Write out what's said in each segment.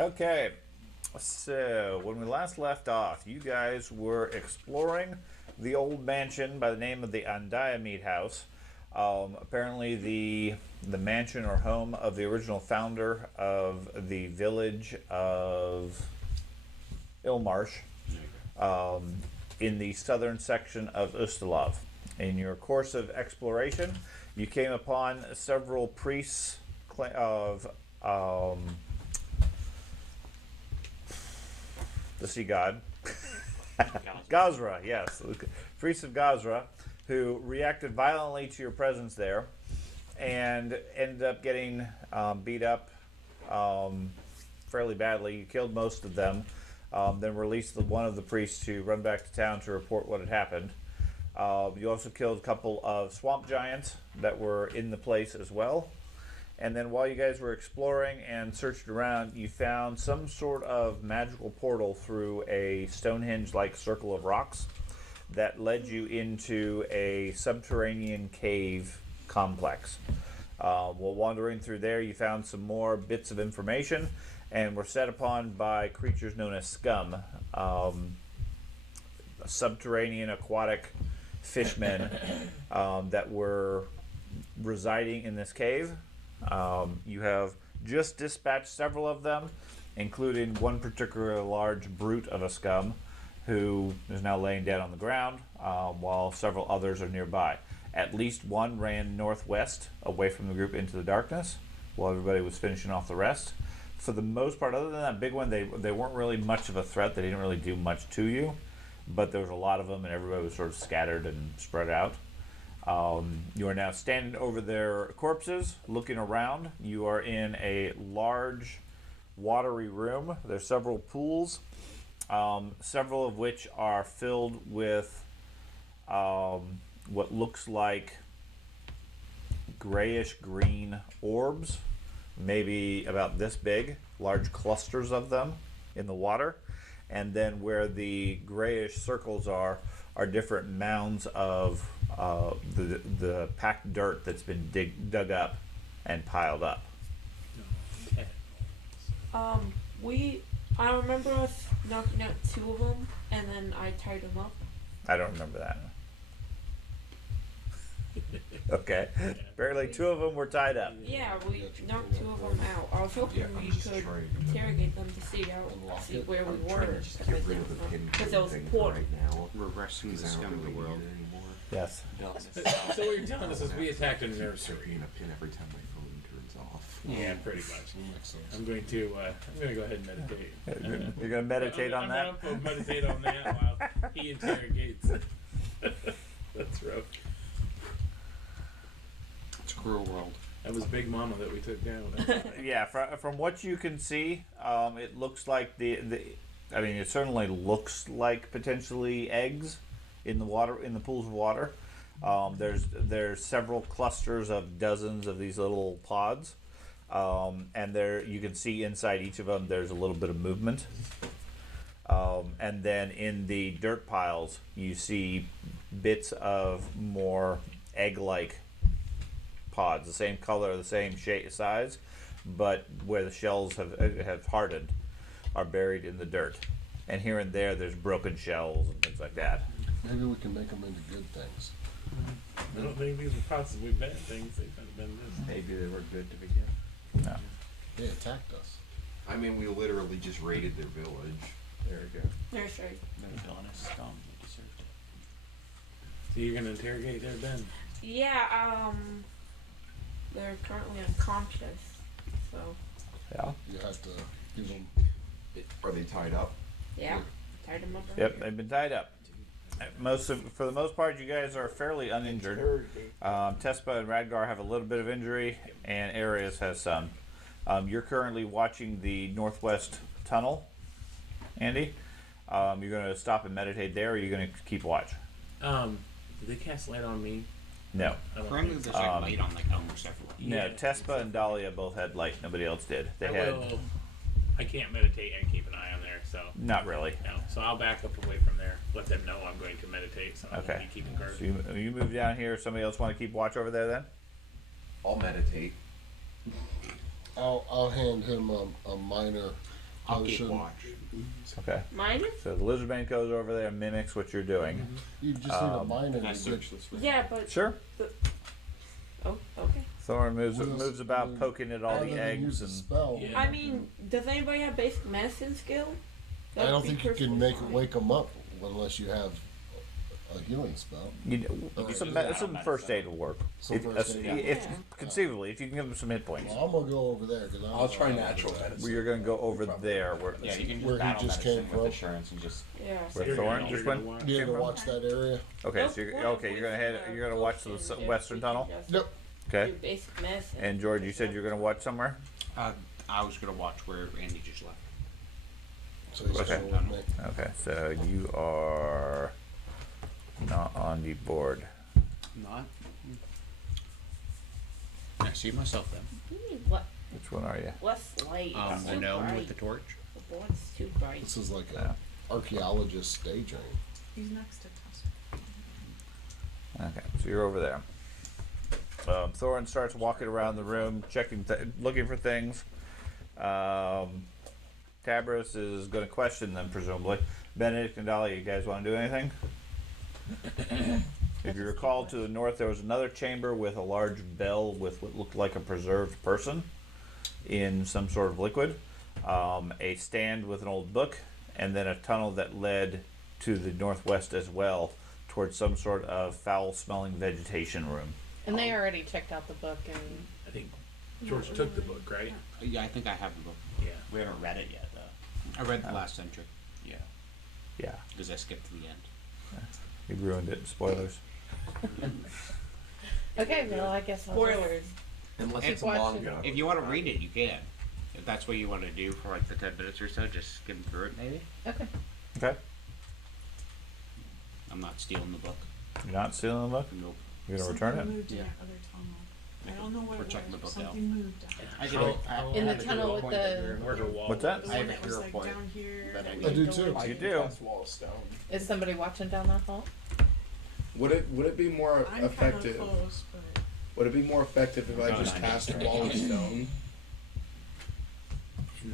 Okay, so when we last left off, you guys were exploring the old mansion by the name of the Andiamede House. Apparently, the mansion or home of the original founder of the village of Ilmarsh, in the southern section of Ustalov. In your course of exploration, you came upon several priests of the sea god. Gazra, yes. Priests of Gazra, who reacted violently to your presence there and ended up getting beat up fairly badly. You killed most of them, then released one of the priests to run back to town to report what had happened. You also killed a couple of swamp giants that were in the place as well. And then while you guys were exploring and searched around, you found some sort of magical portal through a Stonehenge-like circle of rocks that led you into a subterranean cave complex. While wandering through there, you found some more bits of information and were set upon by creatures known as scum, subterranean aquatic fishmen that were residing in this cave. You have just dispatched several of them, including one particular large brute of a scum who is now laying dead on the ground, while several others are nearby. At least one ran northwest away from the group into the darkness while everybody was finishing off the rest. For the most part, other than that big one, they weren't really much of a threat. They didn't really do much to you, but there was a lot of them and everybody was sort of scattered and spread out. You are now standing over their corpses, looking around. You are in a large, watery room. There's several pools, several of which are filled with what looks like grayish-green orbs, maybe about this big, large clusters of them in the water. And then where the grayish circles are different mounds of the packed dirt that's been dug up and piled up. Okay. I remember us knocking out two of them, and then I tied them up. I don't remember that. Okay. Apparently two of them were tied up. Yeah, we knocked two of them out. I was hoping we could interrogate them to see where we were. Because there was a port. Right now. We're rescuing the scum of the world. Yes. So what you're telling us is we attacked a nursery. A pin every time my phone turns off. Yeah, pretty much. I'm going to go ahead and meditate. You're going to meditate on that? I'm going to meditate on that while he interrogates. That's rough. It's a cruel world. That was Big Mama that we took down. Yeah, from what you can see, it looks like it certainly looks like potentially eggs in the water, in the pools of water. There's several clusters of dozens of these little pods, and there you can see inside each of them there's a little bit of movement. And then in the dirt piles, you see bits of more egg-like pods, the same color, the same shape, size, but where the shells have hardened, are buried in the dirt. And here and there, there's broken shells and things like that. Maybe we can make them into good things. I don't think these were possibly bad things. They could have been this. Maybe they were good to begin. No. They attacked us. I mean, we literally just raided their village. There we go. Nursery. They're villainous scum. They deserved it. So you're going to interrogate their den? Yeah, they're currently unconscious, so. Yeah. You have to give them. Are they tied up? Yeah, tied them up. Yep, they've been tied up. For the most part, you guys are fairly uninjured. Tespa and Radgar have a little bit of injury, and Arius has some. You're currently watching the northwest tunnel, Andy. You're going to stop and meditate there, or are you going to keep watch? Did they cast light on me? No. I don't Currently, think there's so. like light on like almost everyone. No, Tespa and Dahlia both had light. Nobody else did. I can't meditate and keep an eye on there, so. Not really. No, so I'll back up away from there. Let them know I'm going to meditate, so I won't Okay. be keeping guard. So you move down here. Somebody else want to keep watch over there then? I'll meditate. I'll hand him a minor I'll Probably keep shouldn't. watch. Okay. Mine? So the lizardman goes over there and mimics what you're doing. You just need a mine and I a search good. this way. Yeah, but Sure. oh, okay. Thorn moves What else? moves about, poking at all Other the than eggs use a and. spell. Yeah. I mean, does anybody have basic medicine skill? I don't That'd be think you can perfectly make fine. wake them up unless you have a healing spell. Some first aid will work. Some first aid. If Yeah. conceivably, if you can give them some hit points. Well, I'm gonna go over there because I'll try natural medicine. You're going to go over there where, Yeah, you can Where just he battle just medicine came with from. assurance and just. Yeah. where You're Thorn gonna- just you're went. gonna watch. You came ever from? watch that area? Okay, so you're going to head. You're going to watch the western tunnel. Yep. Okay. Do basic medicine. And George, you said you're going to watch somewhere. I was gonna watch where Andy just left. So he's Okay. going with me. Okay, so you are not on the board. Not. I see myself then. You need Which one are you? less light. It's The too gnome bright. with the torch. The board's too bright. This is like Yeah. a archaeologist stage ring. He's next to Tusk. Okay, so you're over there. Thorin starts walking around the room, checking, looking for things. Tabris is going to question them, presumably. Benedict and Dahlia, you guys want to do anything? If you recall, to the north there was another chamber with a large bell with what looked like a preserved person in some sort of liquid, a stand with an old book, and then a tunnel that led to the northwest as well, towards some sort of foul-smelling vegetation room. And they already checked out the book and I think George took the book, right? Yeah, I think I have the book. Yeah. We haven't read it yet, though. I read the last entry Yeah. Yeah, because I skipped to the end. you ruined it. Spoilers. okay, well I guess I'll Spoilers. Unless Hey, it's a long watch gun. If you want to read it, you can. If that's what you want to do for like the 10 minutes or so, just skim through it maybe. Okay. Okay, I'm not stealing the book. you're not stealing the book. Nope. You're gonna Something return it. moved in Yeah. that other tunnel. I don't know what We're it checking the was. book out. Something moved out. I How- did. how- In the how to tunnel do a with point the- that where's a wall? What's that? The I have one a that was hero like point down here. that I we do go too. into. You do. Cast wall of stone. Is somebody watching down that hall? Would it be more I'm effective? kind of close, but Would it be more effective if I No, just not cast yet. wall of stone?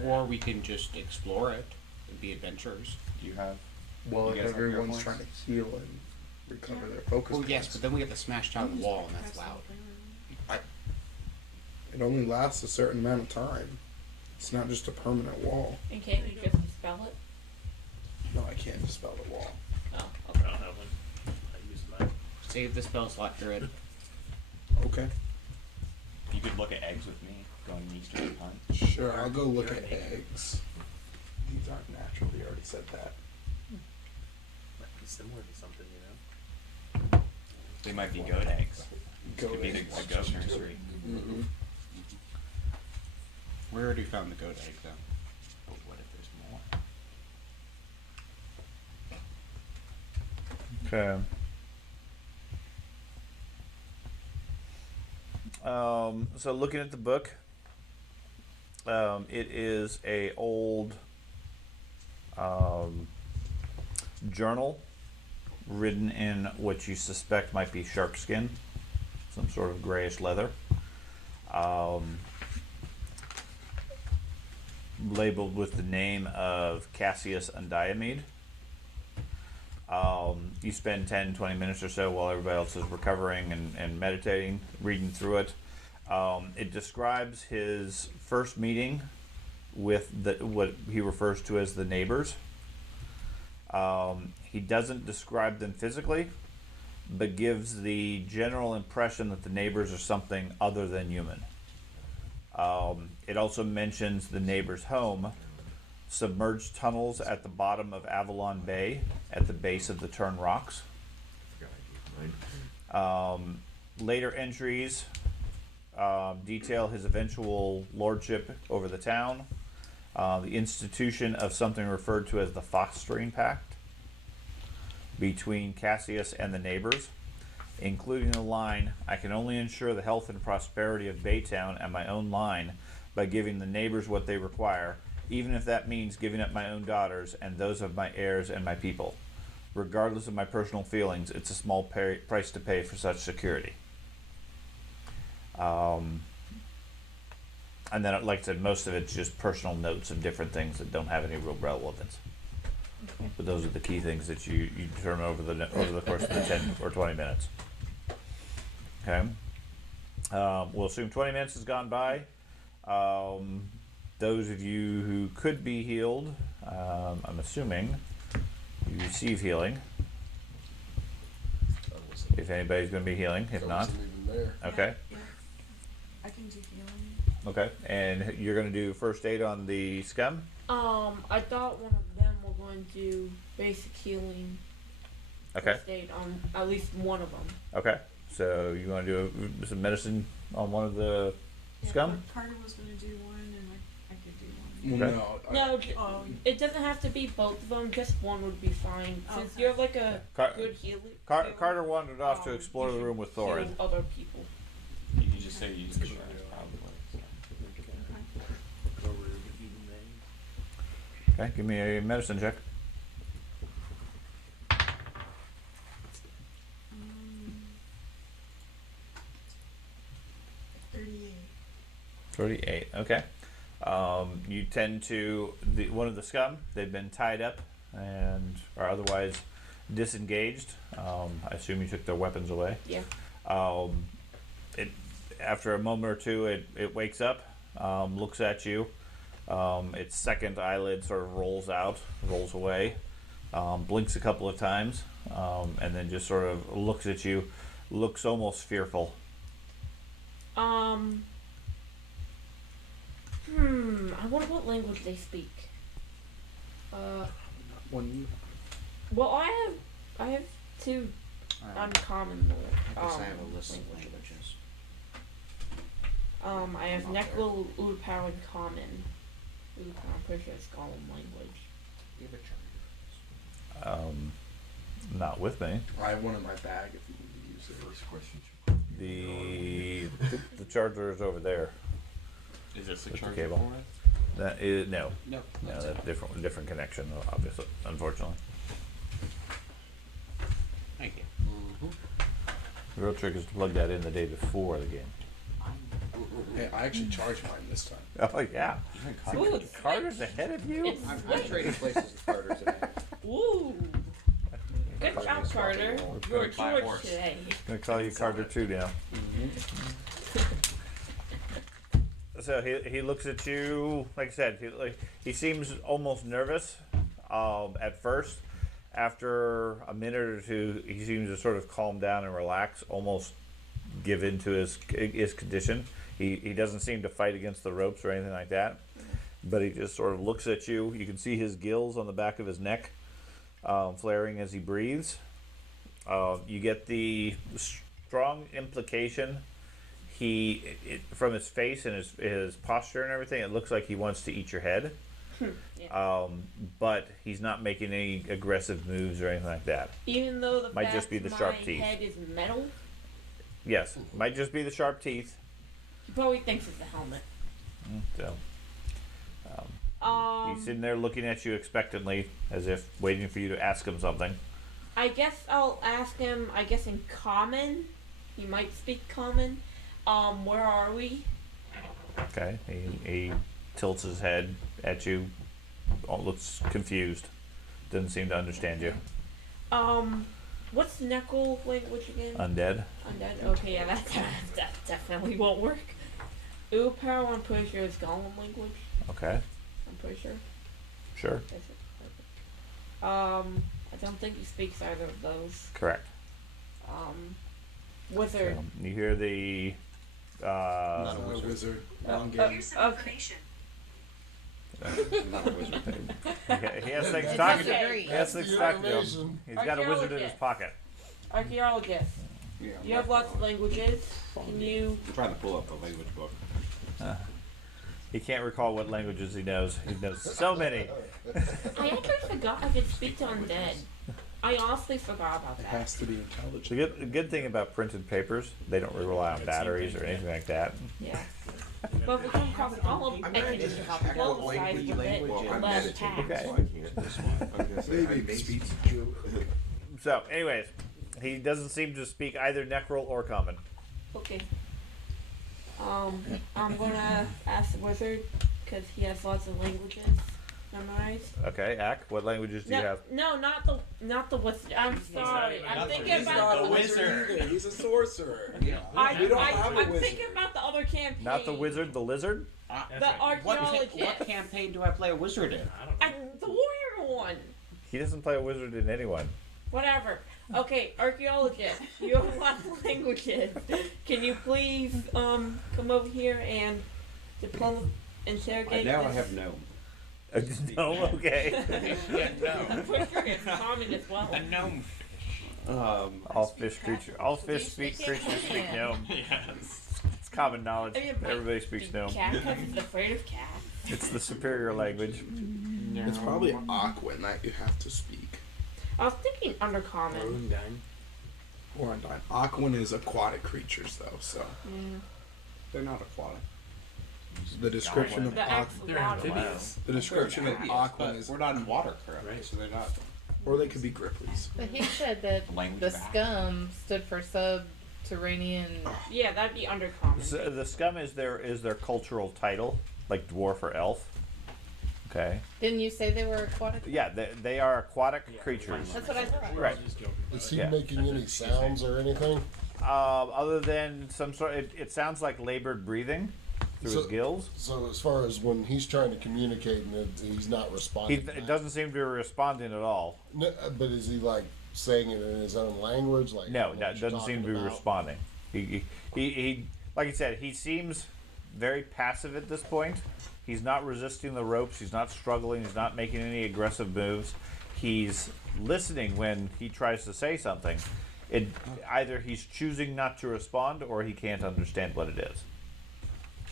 Or we can just explore it and be adventurers. Do you have? Well, You if guys have hero everyone's points? trying to heal and recover their focus Well, yes, points. but then we have to smash down the wall, and that's loud. It only lasts a certain amount of time. It's not just a permanent wall. And can't you just dispel it? No, I can't dispel the wall. Oh, I okay. don't have one. I use mine. Save the spell slot, Druid. Okay. You could look at eggs with me, going east or hunt. Sure, I'll go look at eggs. These aren't natural. He already said that. Might be similar to something, you know. They might be goat eggs. Goat Could be eggs. a goat nursery. Mm-hmm. We already found the goat egg, though. But what if there's more? Okay. So looking at the book, it is a old journal written in what you suspect might be shark skin, some sort of grayish leather. Labeled with the name of Cassius Undiamede. You spend 10-20 minutes or so while everybody else is recovering and meditating, reading through it. It describes his first meeting with what he refers to as the neighbors. He doesn't describe them physically, but gives the general impression that the neighbors are something other than human. It also mentions the neighbor's home, submerged tunnels at the bottom of Avalon Bay at the base of the Turn Rocks. Later entries detail his eventual lordship over the town, the institution of something referred to as the Fostering Pact between Cassius and the neighbors, including the line, "I can only ensure the health and prosperity of Baytown and my own line by giving the neighbors what they require, even if that means giving up my own daughters and those of my heirs and my people. Regardless of my personal feelings, it's a small price to pay for such security." I And then, like I said, most of it's just personal notes of different things that don't have any real relevance. But those are the key things that you determine over the course of the 10 or 20 minutes. Okay. We'll assume 20 minutes has gone by. Those of you who could be healed, I'm assuming you receive healing. If anybody's going to be healing, if I not, wasn't even there. okay. Yeah. I can do healing. Okay, and you're going to do first aid on the scum? I thought one of them were going to do basic healing. Okay, First aid on at least one of them. okay. So you want to do some medicine on one of the Yeah, scum? Carter was gonna do one, and I could do one. Okay. No. No, Oh, it doesn't have to be both of them. Just one would be fine. Since Okay. you're like a Car- good healer. Carter wandered off to explore the room with Thorin. Other people. You can just say you use insurance, probably. Go rude if you may. Okay, give me a medicine check. Um, 38. 38. Okay. You tend to one of the scum. They've been tied up and are otherwise disengaged. I assume you took their weapons away. Yeah. It after a moment or two, it wakes up, looks at you. Its second eyelid sort of rolls away, blinks a couple of times, and then just sort of looks at you, looks almost fearful. I wonder what language they speak. When Well, I have two uncommon. I guess I have a list of languages. I have Necro, Udpow, and Common. Udpow, I'm pretty sure it's Gollum language. You have a charger. Not with me. I have one in my bag if you need to use it. First question. The charger is over there. Is this a With the charger cable. for it? That is no. No. No, That's that's different connection, obviously, unfortunately. Thank you. The real trick is to plug that in the day before the game. Hey, I actually charged mine this time. Oh yeah, Ooh, Carter's ahead of you. It's I'm sweet. trading places with Carter today. Ooh. Good job, Carter. You're buy a George horse. today. I'm gonna call you Carter too now. So he looks at you. Like I said, he seems almost nervous at first. After a minute or two, he seems to sort of calm down and relax, almost give in to his condition. He doesn't seem to fight against the ropes or anything like that, but he just sort of looks at you. You can see his gills on the back of his neck flaring as he breathes. You get the strong implication from his face and his posture and everything, it looks like he wants to eat your head. Yeah. But he's not making any aggressive moves or anything like that. Even though the Might fact just be the my sharp teeth. head is metal, Yes, might just be the sharp teeth. he probably thinks it's a helmet. So he's Um, sitting there looking at you expectantly, as if waiting for you to ask him something. I guess I'll ask him. I guess in Common, he might speak Common. Where are we? Okay, he tilts his head at you, looks confused, doesn't seem to understand you. What's Necro language again? Undead. Undead. Okay, yeah, that definitely won't work. Upow, I'm pretty sure is Gollum language. Okay, I'm pretty sure. sure, That's it. Okay. I don't think he speaks either of those. correct. Wizard. You hear the Not a wizard. Wrong game. Here's some information. Not a wizard. he has things It's talking. okay. He has things talking to him. He's got a wizard in his pocket. Archaeologist. Yeah, You have lots of languages. Can you? I'm trying to pull up the language book. He can't recall what languages he knows. He knows so many. I actually forgot I could speak to undead. I honestly forgot about It that. has to be The intelligent. good thing about printed papers, they don't rely on batteries or anything like that. Yeah. But if we come across Gollum, I can just check what publicize with it. Well, I'm Less meditating, tax. so I can't this one. I was gonna say, I Maybe may speak speak. So, anyways, he doesn't seem to speak either Necrol or Common. Okay. I'm gonna ask the wizard because he has lots of languages memorized. Okay, Ak, what languages do you have? No, not the wizard. I'm sorry. I'm thinking He's about not the a wizard either. He's a sorcerer. Yeah. We don't have a I'm wizard. thinking about the other campaign. Not the wizard, the lizard? The archaeologist. What campaign do I play a wizard in? I don't know. The warrior one. He doesn't play a wizard in anyone. Whatever. Okay, archaeologist. You have lots of languages. Can you please come over here and interrogate Now I this? have no. No, okay. I'm pretty sure it's common as well. A gnome. All fish creatures speak gnome. It's common knowledge. I mean, but Everybody speaks the gnome. cat because it's afraid of cats. It's the superior language. It's probably Aquan that you have to speak. I was thinking undercommon. Orundine. Orundine. Aquan is aquatic creatures, though, so Yeah. They're not aquatic. the description of The They're axolotl. amphibious. the description of Amphibious, Aquan but is, we're not in water, correct? Right. So they're not. or they could be Gripplies. But he said that Language the of act. scum stood for subterranean. Yeah, that'd be undercommon. So the scum is their cultural title, like dwarf or elf. Okay. Didn't you say they were aquatic? Yeah, they are aquatic creatures. That's what I thought. We're Right. all just joking. Is he Yeah. making any sounds or anything? Other than some sort, it sounds like labored breathing through his So- gills. So as far as when he's trying to communicate and he's not responding, It doesn't seem to be responding at all. No, but is he like saying it in his own language? Like No, what you're that doesn't seem to be talking about? responding. He like I said, he seems very passive at this point. He's not resisting the ropes. He's not struggling. He's not making any aggressive moves. He's listening when he tries to say something. Either he's choosing not to respond or he can't understand what it is.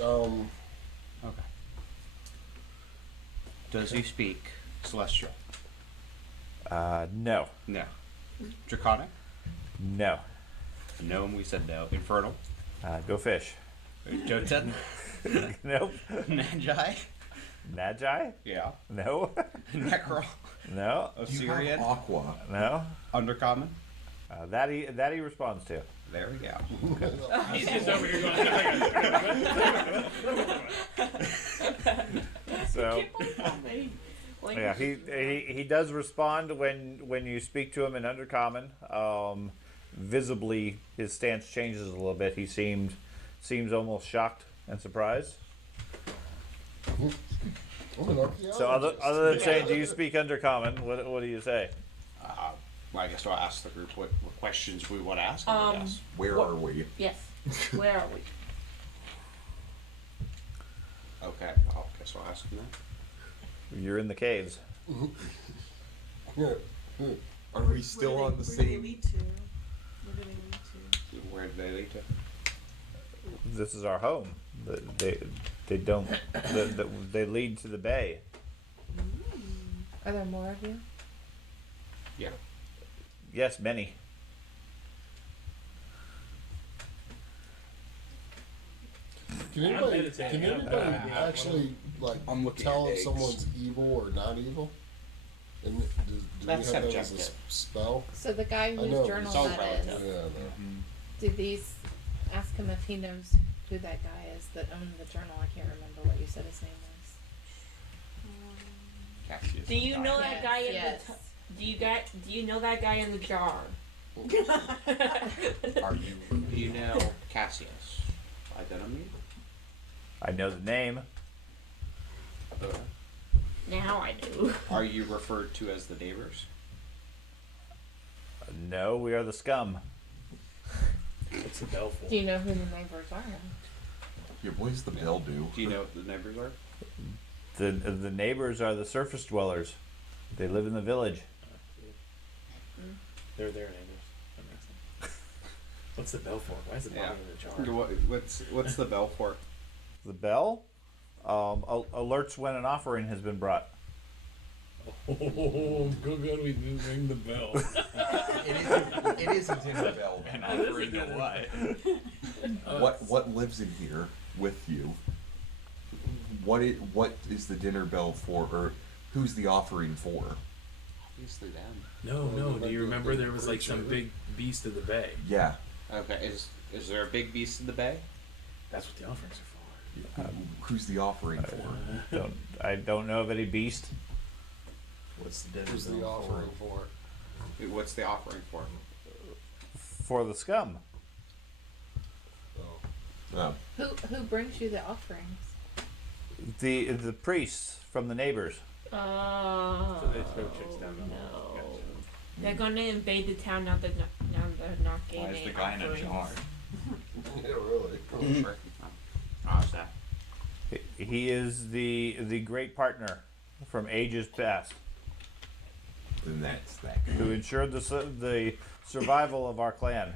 Okay. Does he speak celestial? No, No. Draconic? no. Gnome, we said no. Infernal? Go fish. Jotun? Nope. Magi? Magi? Yeah. No. Necro? No. Osirian? Aqua. No. Undercommon? That he responds to. There we go. He's just over here going. So Like, yeah, he does respond when you speak to him in undercommon. Visibly, his stance changes a little bit. He seems almost shocked and surprised. I'm an archaeologist. So other than saying, "Do you speak undercommon?" What do you say? Well, I guess I'll ask the group what questions we want to ask them, I guess. Where are we? yes. Where are we? Okay, I guess I'll ask them that. You're in the caves. Yeah. Are we still on the Where do they same? lead to? Where do they lead to? Where do they lead to? This is our home. They don't. They lead to the bay. Are there more of you? Yeah. Yes, many. Can I'm anybody, meditating. can anybody actually like I'm looking tell at if eggs. someone's evil or not evil? And do That's we have that as a subjective. spell? So the guy I whose know, journal it's all that relative. is, Yeah. No. do these ask him if he knows who that guy is that owned the journal? I can't remember what you said his name was. Cassius. Do you know that Yes, guy in yes. do you know that guy in the jar? Are you? Do you know Cassius? Identity? I know the name. Now I do. Are you referred to as the neighbors? No, we are the scum. What's the bell for? Do you know who the neighbors are? Yeah, what does the bell do? Do you know what the neighbors are? The neighbors are the surface dwellers. They live in the village. They're their neighbors. That makes sense. What's the bell for? Why is it Yeah. in the jar? What's the bell for? The bell alerts when an offering has been brought. Oh, go we ring the bell. It is a dinner bell. And offering to what? What lives in here with you? What is the dinner bell for, or who's the offering for? Obviously them. No. Do you remember there was like some big beast of the bay? Yeah. Okay, is there a big beast in the bay? That's what the offerings are for. Who's the offering for? I don't know of any beast. What's the dinner Who's the bill offering for? What's the offering for? For the scum. Oh. Who brings you the offerings? The priests from the neighbors. So they throw chicks down the hall. No. They're gonna invade the town now. They're not getting Why is the any guy in a offerings. jar? Yeah, really. How's that? He is the great partner from ages past Then that's that. who ensured the survival of our clan.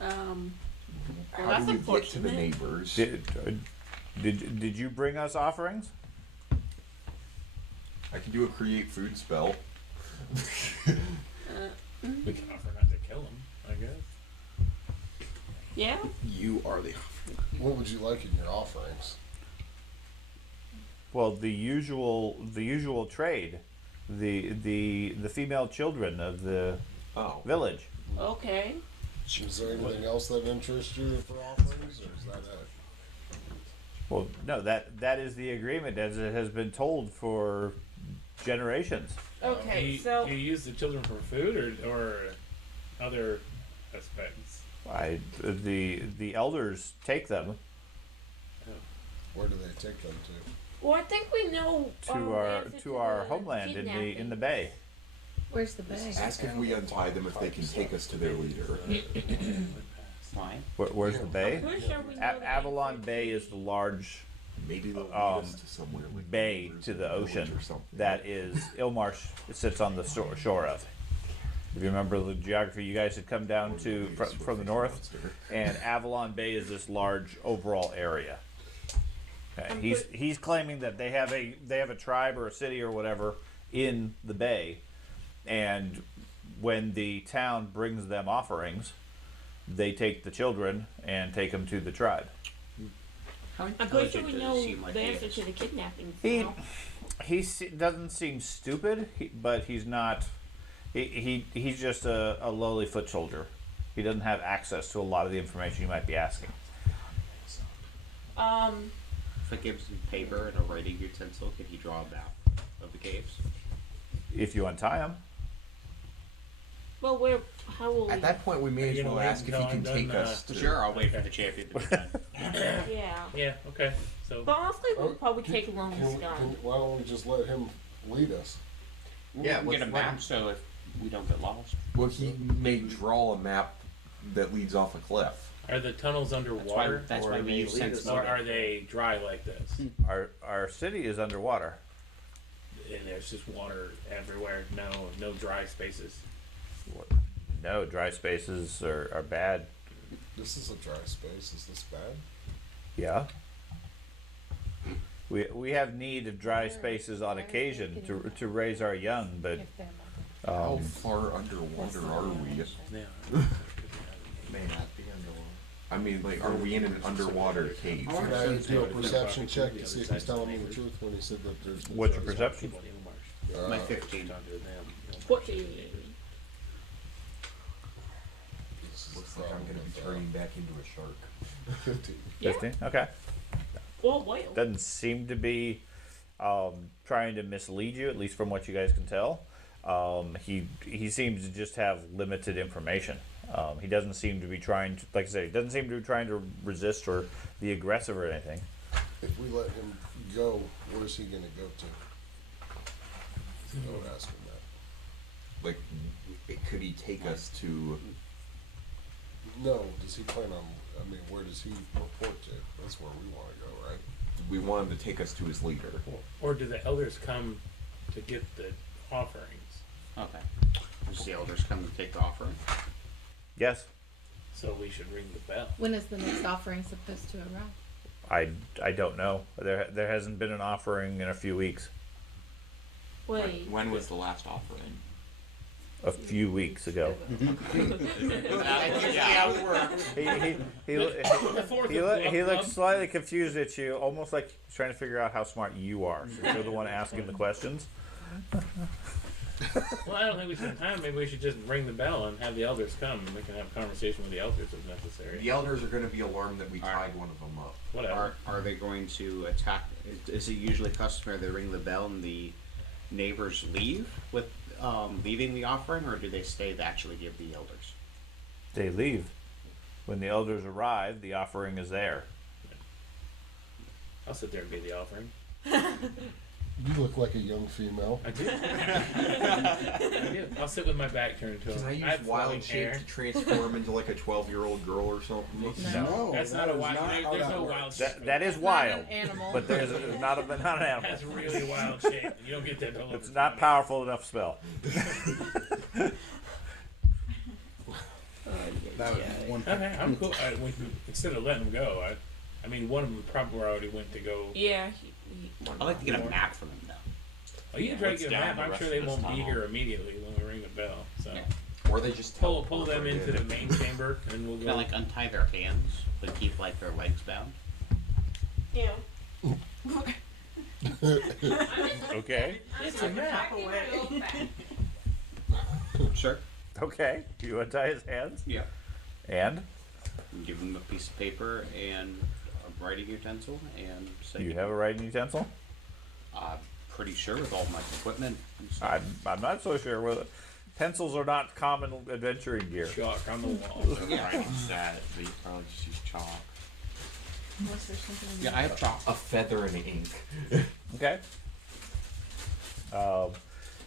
How that's do we get to the unfortunate. neighbors? Did you bring us offerings? I can do a create food spell. We can offer not to kill him, I guess. Yeah. You are the. What would you like in your offerings? Well, the usual trade, the female children of the Oh. village. Okay. Is there anything else that interests you for offerings, or is that it? Well, no, that is the agreement as it has been told for generations. Okay. You, So you use the children for food or other aspects. The elders take them Where do they take them to? well, I think we know to the our answer to our the homeland in kidnapping. the bay. Where's the bay? Ask if we untie them if they can take us to their leader. Fine. Where's the bay? I'm pretty sure we know the Avalon answer Bay to- is the large Maybe they'll lead us to somewhere like bay rivers to or the village ocean or something. that is Ilmarsh sits on the shore of. If you remember the geography, you guys had come down to from the north, and Avalon Bay is this large overall area. Okay. He's claiming that they have a tribe or a city or whatever in the bay, and when the town brings them offerings, they take the children and take them to the tribe. How I'm pretty sure intelligent we does know it seem like the he answer is? to the kidnapping. He now. doesn't seem stupid, but he's not. He's just a lowly foot soldier. He doesn't have access to a lot of the information you might be asking. If it gives him paper and a writing utensil, can he draw a map of the caves? If you untie him, Well, how will we? At that point, we may as You know, well wait ask if he until can I'm take done, us to. Sure, I'll wait for the champion to be done. Yeah. Yeah, okay. So But honestly, we'll Oh, probably take Rome's gun. Why don't we just let him lead us? Yeah, we can get a let's let map him- so if we don't get lost. Well, he may draw a map that leads off a cliff. are the tunnels underwater? That's Or why we they use lead sense us Or motive. are they dry like this? our city is underwater. And there's just water everywhere. No dry spaces. No, dry spaces are bad. This is a dry space. Is this bad? Yeah. We have need of dry spaces on occasion to raise our young, but If they're not- How um, far underwater are we? Yeah. May not be underwater. I mean, like, are we in an underwater cave? Can I do a perception check to see if he's telling me the truth when he said that there's. no what's your dry perception? My 15. What do you space? Looks like I'm gonna be turning back into a shark. 15. 15. Okay. Well, whale. Doesn't seem to be trying to mislead you, at least from what you guys can tell. He seems to just have limited information. He doesn't seem to be trying to, like I say, he doesn't seem to be trying to resist or be aggressive or anything. If we let him go, where's he gonna go to? Don't ask him that. Like, could he take us to? No, does he plan on? I mean, where does he report to? That's where we want to go, right? We want him to take us to his leader. Or do the elders come to get the offerings? Okay. Does the elders come to take the offering? Yes, So we should ring the bell. When is the next offering supposed to arrive? I don't know. There hasn't been an offering in a few weeks. Wait. When was the last offering? A few weeks ago. He looks slightly confused at you, almost like he's trying to figure out how smart you are, since you're the one asking the questions. Well, I don't think we should have time. Maybe we should just ring the bell and have the elders come, and we can have a conversation with the elders if necessary. The elders are going to be alarmed that we tied one of them up. Whatever. Are they going to attack? Is it usually customary they ring the bell and the neighbors leave with leaving the offering, or do they stay to actually give the elders? They leave. When the elders arrive, the offering is there. I'll sit there and be the offering. You look like a young female. I do. I do. I'll sit with my back turned to him. Can I use have wild flowing shape hair. to transform into like a 12-year-old girl or something? No. That's not a wild. There's no wild shape. That is Not wild. an animal. But there's not an animal. That's really wild shape. And you don't get that. Till It's not powerful enough spell. That was one thing. Okay, I'm cool. Instead of letting them go, I mean, one of them probably already went to go. Yeah. I'd like to get a map from them though. Oh, you can try to What's get a down map. the I'm rest sure they of this won't be tunnel? here immediately when we ring the bell. So Yeah. Or they just pull teleport them right into in. the main chamber, and we'll Kind go. of like untie their hands, but keep like their legs bound. Ew. Okay. It's a map. Sure. Okay. You untie his hands. Yeah. And Give them a piece of paper and a writing utensil, and say, you have a writing utensil? I'm pretty sure with all my equipment and stuff. I'm not so sure. Whether pencils are not common adventuring gear. Chalk on the wall. Yeah. Writing set, but you probably just use chalk. Unless there's something in Yeah, the I have chalk. A feather and ink. Okay.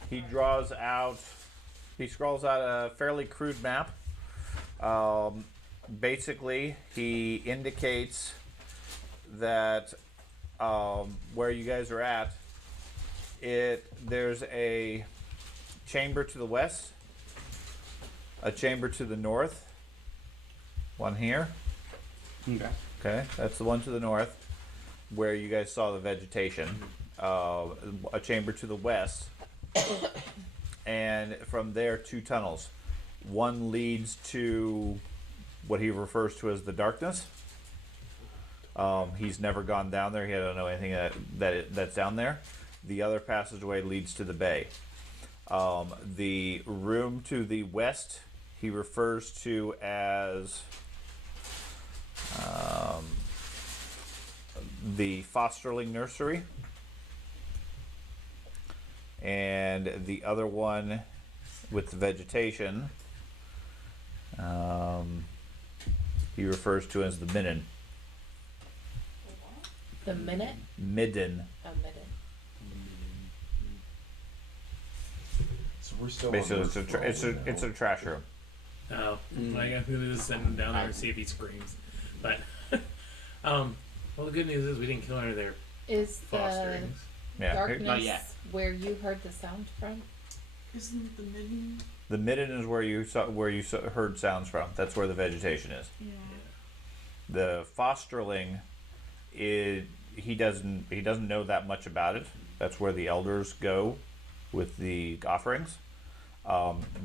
He draws out. He scrawls out a fairly crude map. Basically, he indicates that where you guys are at, there's a chamber to the west, a chamber to the north, one here. Okay. Okay, that's the one to the north, where you guys saw the vegetation. A chamber to the west, and from there 2 tunnels. One leads to what he refers to as the darkness. He's never gone down there. He doesn't know anything that's down there. The other passageway leads to the bay. The room to the west he refers to as the fosterling nursery. And the other one with the vegetation he refers to as the midden. The minute? Midden. A minute. So we're still Basically, on it's a Earth tra- for it's all a we it's know. a trash room. Oh, I got to send him down there and see if he screams. But, well, the good news is we didn't kill any of their Is the fosterings. Yeah. Not darkness yet. where you heard the sound from? Isn't the midden? The midden is where you heard sounds from. That's where the vegetation is. Yeah. The fosterling he doesn't know that much about it. That's where the elders go with the offerings.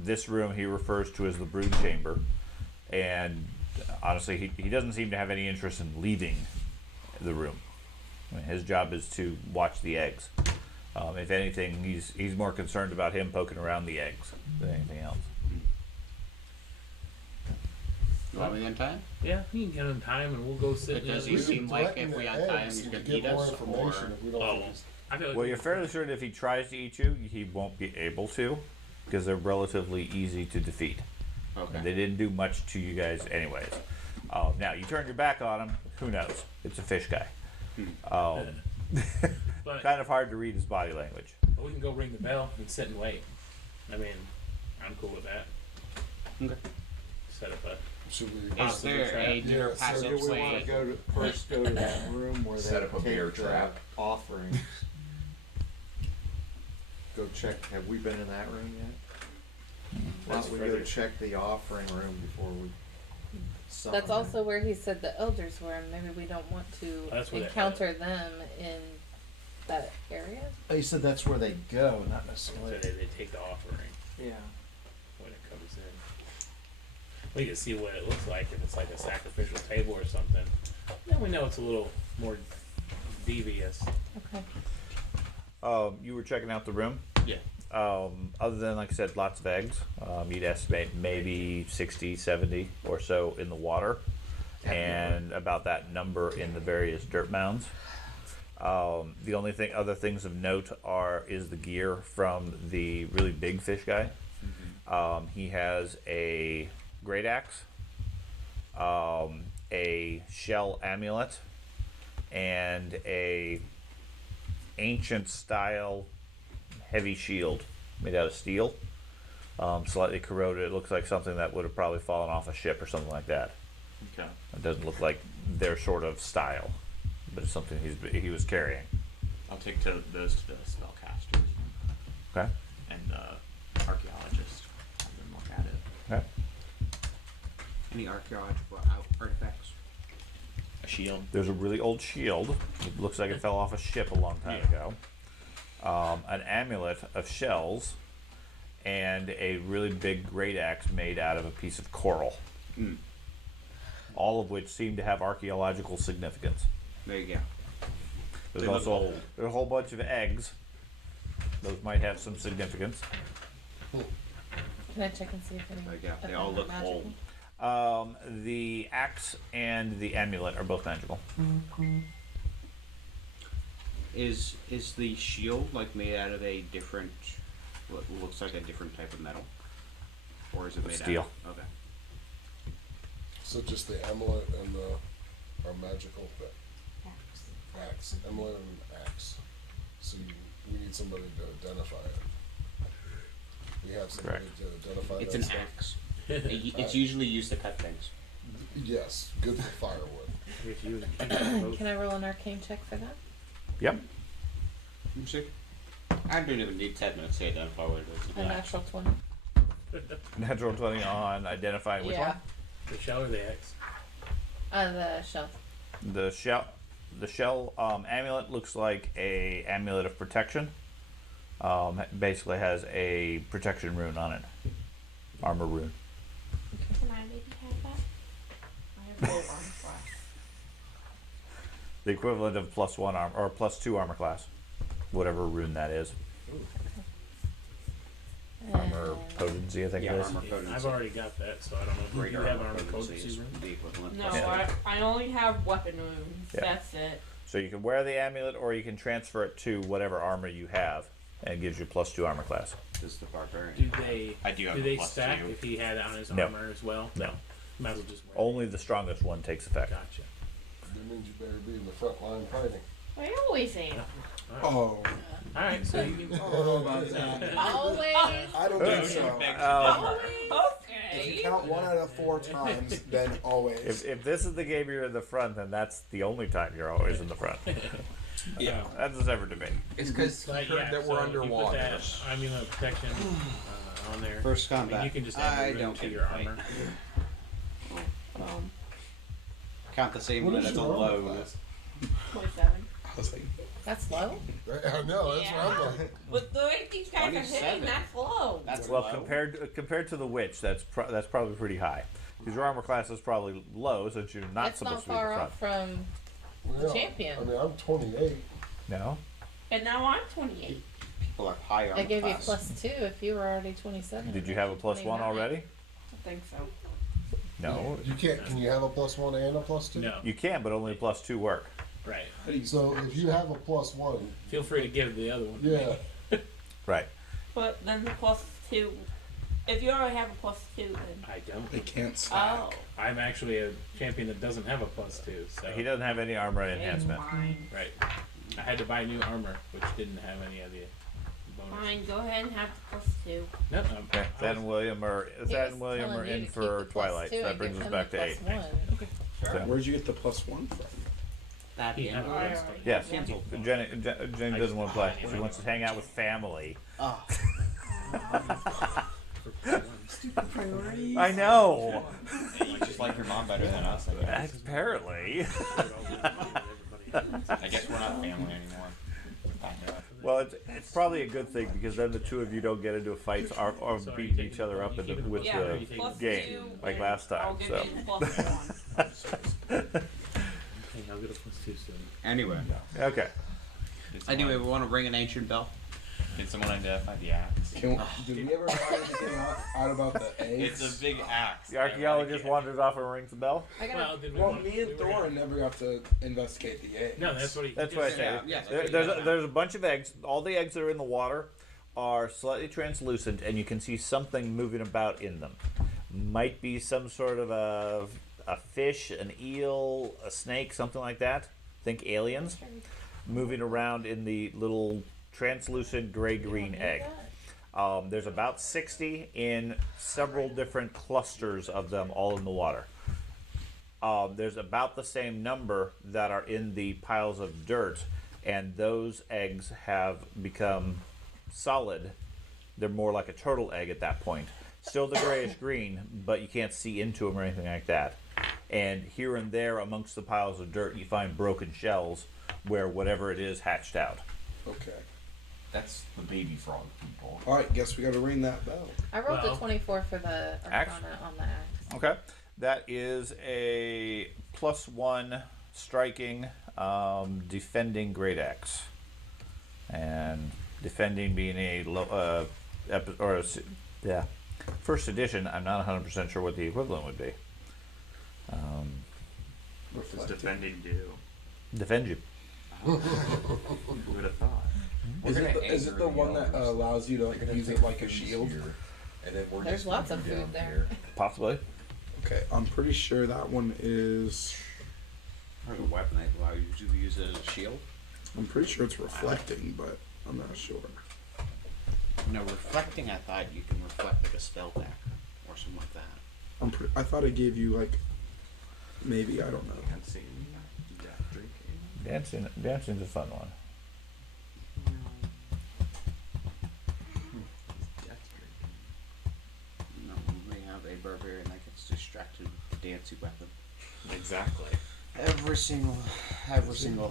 This room he refers to as the brood chamber, and honestly, he doesn't seem to have any interest in leaving the room. I mean, his job is to watch the eggs. If anything, he's more concerned about him poking around the eggs than anything else. You want me to untie him? Yeah, he can get on time and we'll go sit But in the does other he room. seem like if we untie him, he's we gonna could eat get more us, information or- if we don't Oh, think he's... I feel like Well, you're fairly certain if he tries to eat you, he won't be able to, because they're relatively easy to defeat. Okay. And they didn't do much to you guys anyways. Now, you turn your back on him, who knows? It's a fish guy. but, Kind of hard to read his body language. but we can go ring the bell and sit and wait. I mean, I'm cool with that. Okay. Set up a. Should we... Is Possible there trap. a dinner Yeah, so So do we want passageway? to first go to that room where Set they up a take bear the trap. offerings? Go check. Have we been in that room yet? Why That's don't we further. go check the offering room before we? summon That's them? also where he said the elders were, and maybe we don't want to That's where they- encounter them in that area. Oh, you said that's where they go, not So necessarily. they take the offering Yeah. when it comes in. We can see what it looks like if it's like a sacrificial table or something. Then we know it's a little more devious. Okay. You were checking out the room? Yeah. other than, like I said, lots of eggs, you'd estimate maybe 60, 70 or so in the water, and about that number in the various dirt mounds. The only other things of note is the gear from the really big fish guy. He has a great axe, a shell amulet, and a ancient style heavy shield made out of steel, slightly corroded. It looks like something that would have probably fallen off a ship or something like that. Okay. It doesn't look like their sort of style, but it's something he was carrying. I'll take those to the spellcasters Okay. and archaeologists. Have them look at it. Okay. Any archaeological artifacts? A shield. There's a really old shield. It looks like it fell off a ship a long time ago. An amulet of shells, and a really big great axe made out of a piece of coral. All of which seem to have archaeological significance. There you go. There's They look also old. there's a whole bunch of eggs. Those might have some significance. Can I check and see if any? There you go. of They them all are look magical? old. The axe and the amulet are both magical. Is the shield like made out of a different, what looks like a different type of metal, or is it made Steel. out of? Okay. So just the amulet and are magical. Axe. Amulet and axe. So we need somebody to identify it. We have somebody to identify It's that an stuff. axe. It's usually used to cut things. Yes, good for firewood. If you Can I roll an arcane check for that? Yep. You see? I don't even need 10 minutes to identify what it is. A natural 20. Natural 20 on identifying which one? the shell or the X? The shell. The shell amulet looks like a amulet of protection. Basically has a protection rune on it. Armor rune. Can I maybe have that? I have low armor class. The equivalent of +1 armor or +2 armor class. Whatever rune that is. Armor potency, I think Yeah, it is. armor potency. I've already got that, so I don't know if Greater you have armor armor potency potency is room. the equivalent. No, Yeah. I only have weapon wounds. Yeah. That's it. So you can wear the amulet or you can transfer it to whatever armor you have, and it gives you +2 armor class. This is the barbarian. Do they? I do have Do a they plus stack 2. if he had it on his No. armor as well? No. Might as well just wear Only the strongest one takes effect. it. Gotcha. That means you better be in the front line fighting. I always am. Oh, All right, so you can. Always. I don't think so. If you Okay. count 1 out of 4 times, then always. If this is the game you're in the front, then that's the only time you're always in the front. Yeah. That's a separate debate. It's because he But heard yeah, that so we're if you put underwater. that amulet protection on there. First I mean, combat. you can just add I a rune don't to get your to fight. armor. Count the same What one is as a your armor load. class? 27. I was like, That's low. I know, that's what I'm like. But the way these guys are 27. hitting, that's low. That's Well, low. compared to the witch, that's probably pretty high. Because your armor class is probably low, since you're not That's not supposed to be in far the front. off from. Well, Champion. I mean, I'm 28. No. And now I'm 28. People have high armor I gave you class. +2 if you were already 27. Did you have a +1 already? I think so. No. You can't. Can you have a +1 and a +2? No. You can, but only +2 work. Right. So if you have a +1, Feel free to give the other one. yeah. Right. But then the +2. If you already have a +2, then. I don't. they can't stack. Oh. I'm actually a champion that doesn't have a +2, so He doesn't have any armor enhancement. Fine. right. I had to buy new armor, which didn't have any of the bonus. Fine, go ahead and have the +2. No, Okay. Thad and William are He was William telling are you in to keep for the Twilight. +2 So that and brings give us him back the to 8. +1. So- Where'd you get the +1 from? That He had yeah. it. Yes. Cancelled. Jenny doesn't want to play. She wants to hang out with family. Oh, Stupid priorities. I know. You just like your mom better than us, I guess. Apparently. I guess we're not family anymore. Well, it's probably a good thing because then the two of you don't get into fights or So are you beating taking- each other up you in the, keeping with the Yeah, Or the you take +2. game like and last I'll time. give So you the +1. Okay, I'll get a +2 soon. anyway. okay. Anyway, we want to ring an ancient bell. Did someone identify the axe? Did we ever find anything out about the eggs? It's a big axe. The archaeologist wanders off and rings the bell. I Well, gotta. did we Well, want- me we and were gonna- Thorin never got to investigate the eggs. No, that's what he. That's he what I just say. said. Yeah, There's a bunch of eggs. All the eggs that are in the water are slightly translucent, and you can see something moving about in them. Might be some sort of a fish, an eel, a snake, something like that. Think aliens moving around in the little translucent gray-green egg. There's about 60 in several different clusters of them, all in the water. There's about the same number that are in the piles of dirt, and those eggs have become solid. They're more like a turtle egg at that point. Still the grayish green, but you can't see into them or anything like that. And here and there amongst the piles of dirt, you find broken shells where whatever it is hatched out. Okay. That's the baby frog people. All right. Guess we got to ring that bell. I rolled Well- a 24 for the Axe? Arcana on the axe. Okay. That is a +1 striking, defending great axe. And defending being a low, first edition, I'm not 100% sure what the equivalent would be. What does defending do? Defend you. Who would have thought? Is it the one that allows you to like, use it like a shield? And then we're There's just lots of moving food down there. here. Possibly. Okay, I'm pretty sure that one is. Or a weapon that allows you to use it as a shield. I'm pretty sure it's reflecting, but I'm not sure. No, reflecting. I thought you can reflect like a spell back or something like that. I thought it gave you like, maybe I don't know. Dancing, death drinking. Dancing's a fun one. Death drinking. No, we have a barbarian that gets distracted with the dancing weapon. Exactly. Every single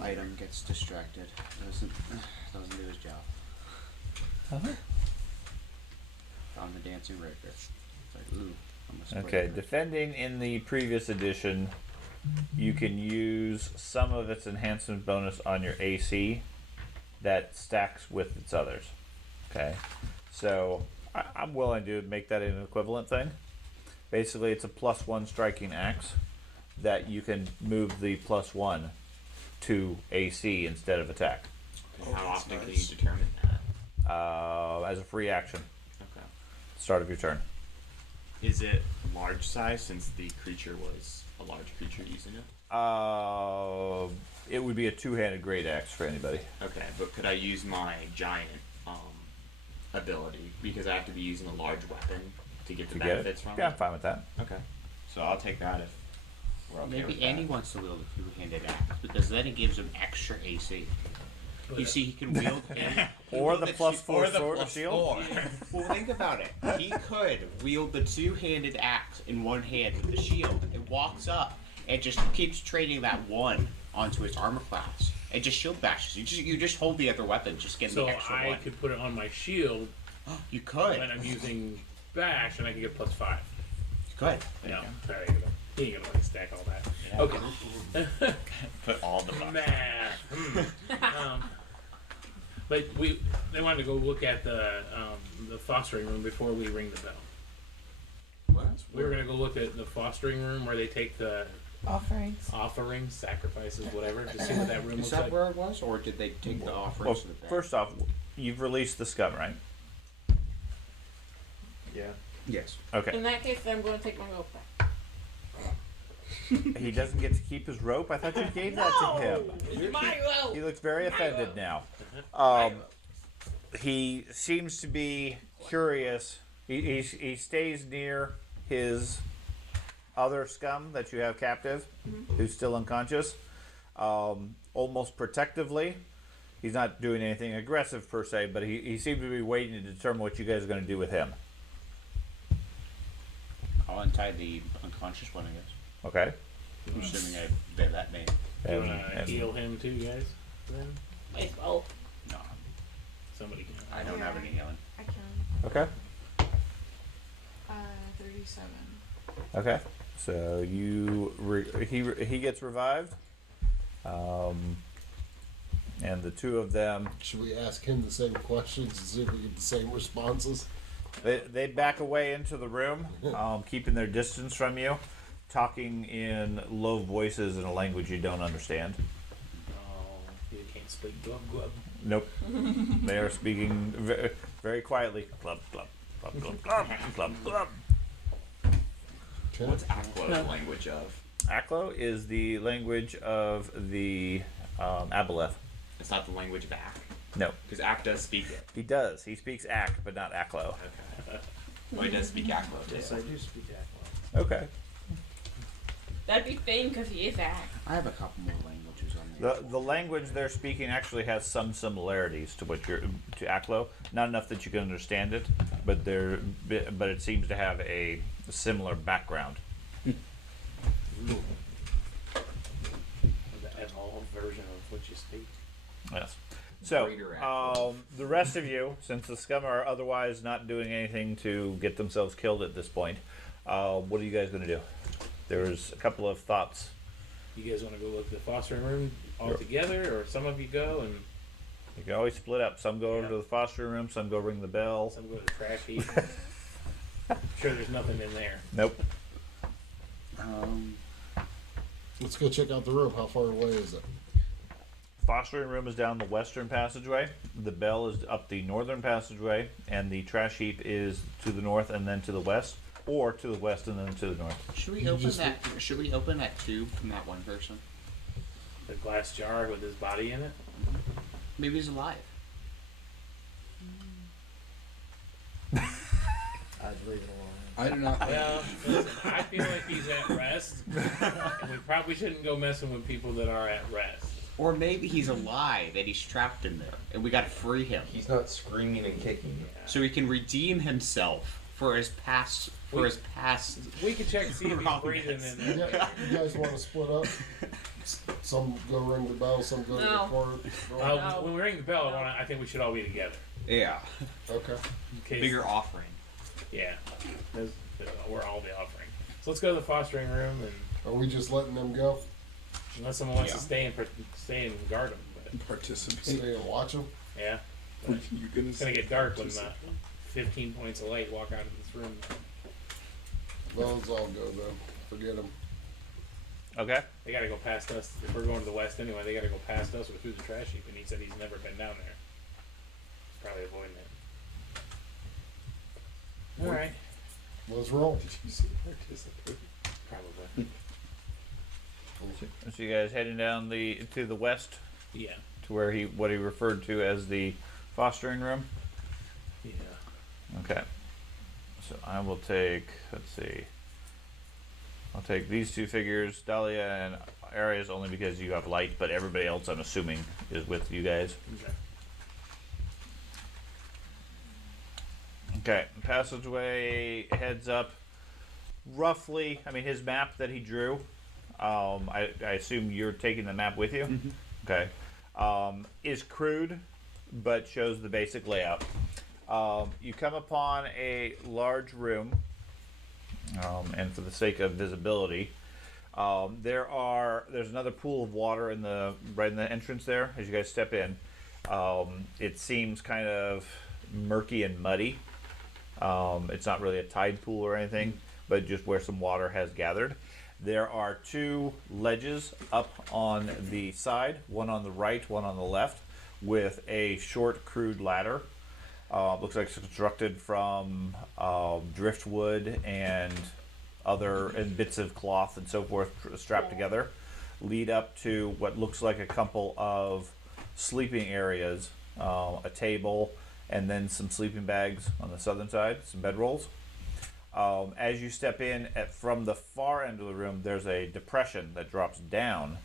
item gets distracted. Doesn't do his job. Uh-huh. On the dancing rapier. It's like, ooh, I'm a Okay, spider. defending in the previous edition, you can use some of its enhancement bonus on your AC that stacks with its others. Okay, so I'm willing to make that an equivalent thing. Basically, it's a +1 striking axe that you can move the +1 to AC instead of attack How often can you nice. determine that? as a free action. Okay. Start of your turn. Is it large size since the creature was a large creature using it? It would be a two-handed great axe for anybody. Okay, but could I use my giant ability because I have to be using a large weapon to get the To get it? benefits from Yeah, I'm it? fine with that. Okay, so I'll take that if we're okay with Maybe that. Andy wants to wield a two-handed axe because then it gives him extra AC. You see, he can wield him. Or the +4 or the sword plus shield. 4. Well, think about it. He could wield the two-handed axe in one hand with the shield. It walks up and just keeps trading that one onto his armor class. And just shield bashes. You just hold the other weapon, just getting So the extra I one. could put it on my shield You could. when I'm using bash, and I can get +5. You could. No, there you go. He ain't gonna let me stack all that. Yeah. Okay. Put all the buffs. Math. But they wanted to go look at the fostering room before we ring the bell. What? We were gonna go look at the fostering room where they take the Offerings. offerings, sacrifices, whatever, to see what that room Is looks that like. where it was, or did they take the Well, offerings to the bed? first off, you've released the scum, right? Yeah. Yes. Okay. In that case, I'm going to take my rope back. He doesn't get to keep his rope? I thought you gave that to him. It's my rope. He looks very offended now. He seems to be curious. He stays near his other scum that you have captive, who's still unconscious, almost protectively. He's not doing anything aggressive per se, but he seems to be waiting to determine what you guys are going to do with him. I'll untie the unconscious one, I guess. Okay? I'm assuming I bear that name. Do you And- wanna and- heal him too, guys? Then Baseball. No, somebody can. I don't have any healing. I can. Okay. 37. Okay. So you he gets revived. And the two of them, Should we ask him the same questions and see if we get the same responses? they back away into the room, keeping their distance from you, talking in low voices in a language you don't understand. Oh, you can't speak glub glub. Nope. They are speaking very, very quietly. Club, club, club, club, club, club, club. What's Aqua's language of? Aklo is the language of the Aboleth. It's not the language of Ak. No. Because Ak does speak it. He does. He speaks Ak, but not Aklo. Okay. Well, he does speak Aklo too. Yes, I do speak Aqua. Okay. That'd be Fane because he is Act. I have a couple more languages on there. The language they're speaking actually has some similarities to what you're to Aklo. Not enough that you can understand it, but it seems to have a similar background. The evolved version of what you speak. Yes. So, Greater Aklo. the rest of you, since the scum are otherwise not doing anything to get themselves killed at this point, what are you guys going to do? There's a couple of thoughts. You guys want to go look at the fostering room all Sure. together, or some of you go and You can always split up. Some go over to the fostering room, some go ring the bell. some go to the trash heap? I'm sure there's nothing in there. Nope. Let's go check out the room. How far away is it? Fostering room is down the western passageway. The bell is up the northern passageway, and the trash heap is to the north and then to the west, or to the west and then to the north. Should we You open just- that? Should we open that tube from that one person? The glass jar with his body in it. Maybe he's alive. I'd leave it alone. I do not. Well, listen, I feel like he's at rest, and we probably shouldn't go messing with people that are at rest. Or maybe he's alive and he's trapped in there, and we gotta free him He's not screaming and kicking. so he can redeem himself for his past. For his past. We could check to see if he's breathing in You there. guys want to split up? Some go ring the bell, some go to No. the court. Oh, when we ring the bell, I think we should all be together. Yeah. Okay. In case, Bigger offering. Yeah, we're all the offering. So let's go to the fostering room, and Are we just letting them go? unless someone wants to stay and guard them. But, Participate. Stay and watch them? yeah, What are you gonna it's gonna get dark when 15 points of light walk out of this room. Those all go then. Forget them. Okay. They gotta go past us. If we're going to the west anyway, they gotta go past us or through the trash heap. And he said he's never been down there. He's probably avoiding it. All right, Let's roll. Did you say participate? probably. So you guys heading down to the west Yeah, to where what he referred to as the fostering room. yeah. Okay. So I will take. Let's see. I'll take these two figures, Dahlia and Arias, only because you have light, but everybody else, I'm assuming, is with you guys. Okay. Okay, passageway heads up. Roughly, I mean, his map that he drew. I assume you're taking the map with you. Mm-hmm. Okay, is crude, but shows the basic layout. You come upon a large room, and for the sake of visibility, there's another pool of water right in the entrance there. As you guys step in, it seems kind of murky and muddy. It's not really a tide pool or anything, but just where some water has gathered. There are two ledges up on the side, one on the right, one on the left, with a short crude ladder. Looks like it's constructed from driftwood and bits of cloth and so forth strapped together, lead up to what looks like a couple of sleeping areas, a table, and then some sleeping bags on the southern side, some bedrolls. As you step in from the far end of the room, there's a depression that drops down.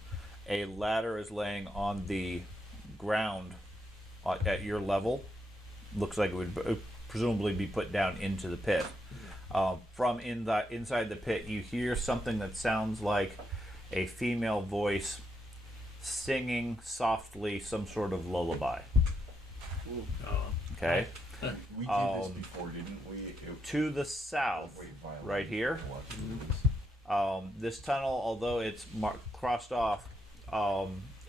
A ladder is laying on the ground at your level. Looks like it would presumably be put down into the pit. From inside the pit, you hear something that sounds like a female voice singing softly some sort of lullaby. Okay. We did this before, didn't we? To the south, right here, this tunnel, although it's crossed off,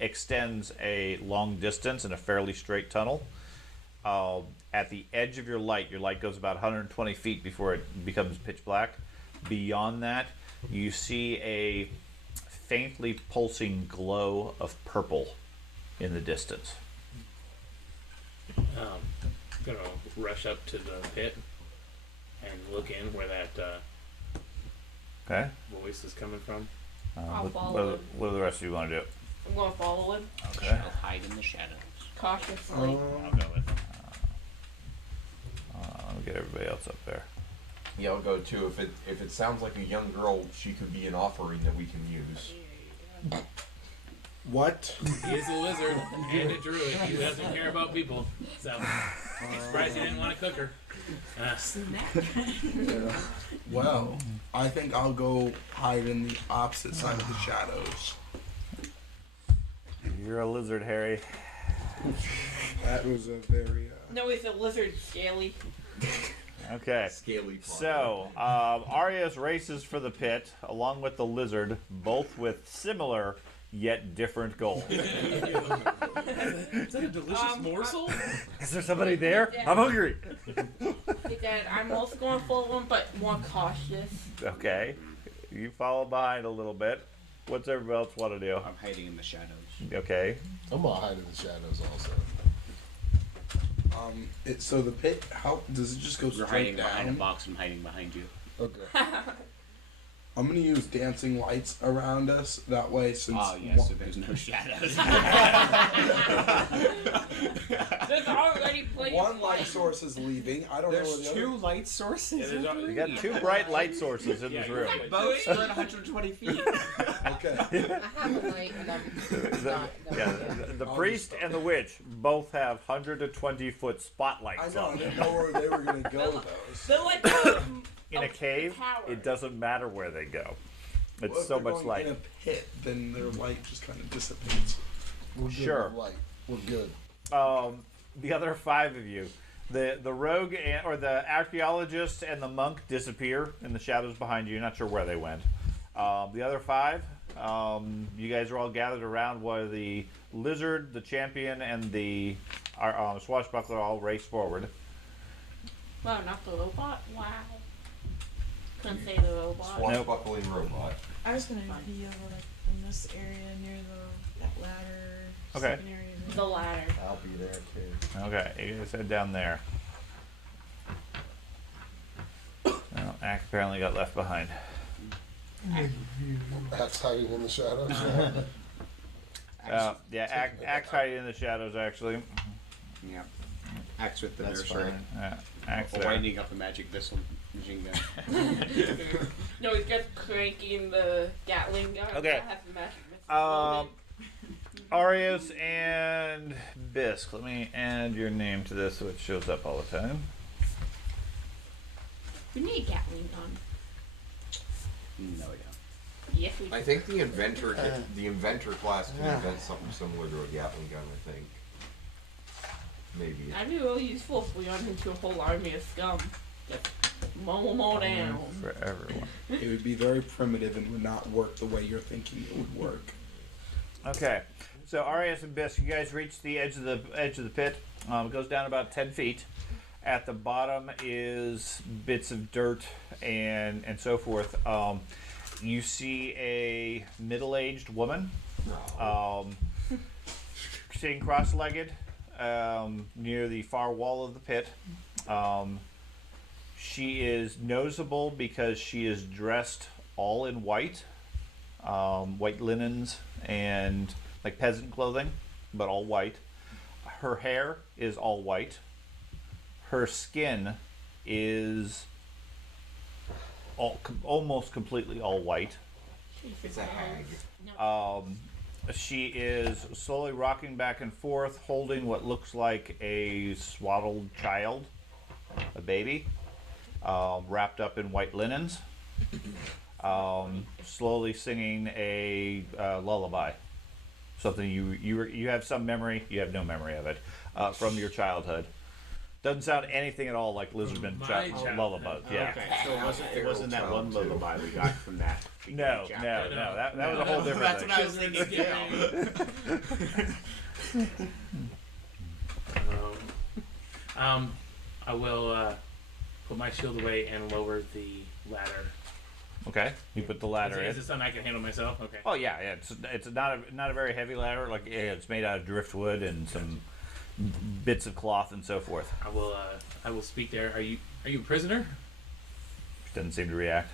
extends a long distance in a fairly straight tunnel. At the edge of your light goes about 120 feet before it becomes pitch black. Beyond that, you see a faintly pulsing glow of purple in the distance. Gonna rush up to the pit and look in where that Okay. voice is coming from. I'll What, follow him. what do the rest of you want to do? I'm gonna follow him Okay. Shall hide in the shadows. cautiously. I'll go with him. Let me get everybody else up there. Yeah, I'll go too. If it sounds like a young girl, she could be an offering that we can use. What? He is a lizard and a druid. He doesn't care about people. So, I'm surprised he didn't want to cook her. Well, I think I'll go hide in the opposite side of the shadows. You're a lizard, Harry. That was a very. No, he's a lizard, scaly. Okay. Scaly. So, Arius races for the pit, along with the lizard, both with similar yet different goals. Is that a delicious morsel? Is there somebody there? Yeah. I'm hungry. Hey, Dad, I'm also going to follow him, but more cautious. Okay. You follow behind a little bit. What's everybody else want to do? I'm hiding in the shadows. Okay. I'm gonna hide in the shadows also. So the pit, how does it just go You're straight hiding behind a down? box. I'm hiding behind you. Okay. I'm gonna use dancing lights around us. That way, since Oh yeah, so there's no shadows. There's already plenty one of light source is leaving. I don't know where There's the two light sources. Yeah, there's You got two bright light sources in this room. Both stood 120 feet. other. Okay. I have a light, and I'm not. Yeah, the priest and the witch both have 120-foot I spotlights know. I on them. didn't know where they were gonna go. Those. They're like the, In a cave, tower. it doesn't matter where they go. It's Well, if so they're much going light. in a pit, then their light just kind of dissipates. We're good Sure. with light. We're good. The other five of you, the rogue or the archaeologist and the monk disappear in the shadows behind you. You're not sure where they went. The other five, you guys are all gathered around where the lizard, the champion, and the swashbuckler all race forward. Wow, not the robot? Wow. Couldn't say the robot. Swashbuckling robot. I was gonna be over like in this area near that ladder. Okay. second area there. The ladder. I'll be there too. Okay, you guys head down there. Well, Axe apparently got left behind. Axe hiding in the shadows. Yeah, Axe hiding in the shadows, actually. Yeah. Axe with the That's nursery. fine. Yeah, Axe Or there. winding up a magic missile machine gun. No, he's just cranking the Gatling gun. Okay. That has the magic missile loaded. Arius and Bisque. Let me add your name to this so it shows up all the time. We need a Gatling gun. No, yeah. Yes, we do. I think the inventor class can invent something similar to a Gatling gun. I think. Maybe. That'd be really useful if we went into a whole army of scum. Just mow them all down. For everyone. It would be very primitive and would not work the way you're thinking it would work. Okay, so Arius and Bisque, you guys reach the edge of the pit. It goes down about 10 feet. At the bottom is bits of dirt and so forth. You see a middle-aged woman sitting cross-legged near the far wall of the pit. She is noticeable because she is dressed all in white, white linens and like peasant clothing, but all white. Her hair is all white. Her skin is almost completely all white. It's a hag. She is slowly rocking back and forth, holding what looks like a swaddled child, a baby, wrapped up in white linens, slowly singing a lullaby. Something you have some memory, you have no memory of it, from your childhood. Doesn't sound anything at all like lizardmen My childhood. lullabies. Yeah. Okay, so it wasn't that one lullaby we got from that. No, chapter. no. That was a whole different That's thing. what I was thinking. Yeah. I will put my shield away and lower the ladder. Okay. You put the ladder Is in. it something I can handle myself? Okay. Oh yeah. It's not a very heavy ladder. Like it's made out of driftwood and some bits of cloth and so forth. I will speak there. Are you a prisoner? Doesn't seem to react.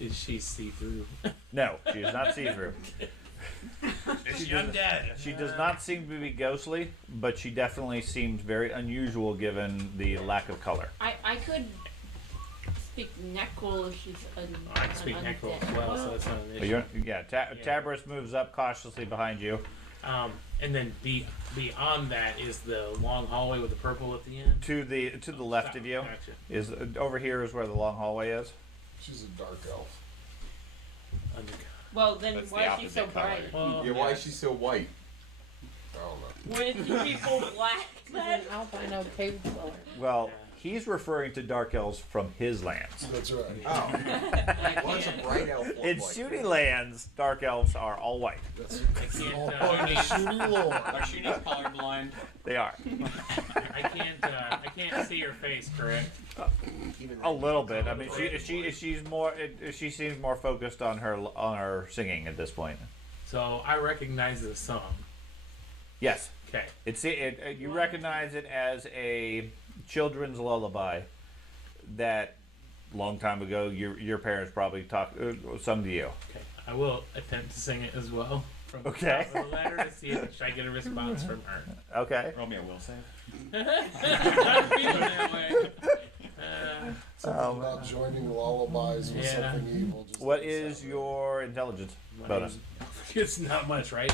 Is she see through? No, she is not see-through. Is she undead? She does not seem to be ghostly, but she definitely seems very unusual given the lack of color. I could speak Neckel if she's I can speak Neckel as well, so that's not an But issue. Tabris moves up cautiously behind you. And then beyond that is the long hallway with the purple at the end. To the left of you Gotcha. is over here is where the long hallway is. She's a dark elf. Well, then That's the why is she so opposite color. bright? Well, Yeah, why is she so white? I don't know. Wouldn't she be full black She's then? an albino cave dweller. Well, he's referring to dark elves from his lands. That's right. Oh, I what's a can't, bright elf look In like? Shooty lands, dark elves are all white. That's I can't, all uh, part of the shooty lore. Are she not colorblind? They are I can't see her face, correct? a little bit. I mean, she seems more focused on her singing at this point. So I recognize this song. Yes, Okay. you recognize it as a children's lullaby that long time ago your parents probably sung to you. Okay. I will attempt to sing it as well from Okay. the top of the ladder to see if I get a response from her. Okay. Roll me a will save. I'm feeling that way. Something about joining lullabies with Yeah. something evil. Just What doesn't is sound your intelligence bonus? It's not much, right?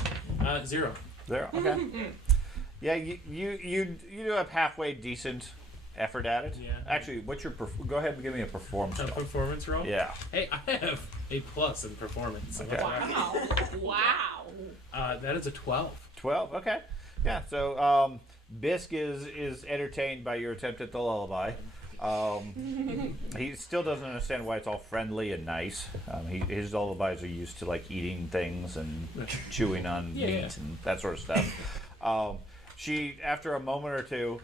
0. There. Okay. Yeah, you do have halfway decent effort at it. Yeah. Actually, what's your go ahead and give me a performance A roll. performance roll? Yeah. Hey, I have a plus in performance. Okay. Wow. That is a 12. 12. Okay. Yeah. So Bisk is entertained by your attempt at the lullaby. He still doesn't understand why it's all friendly and nice. His lullabies are used to like eating things and chewing on meat and that sort of stuff. She, after a moment or two,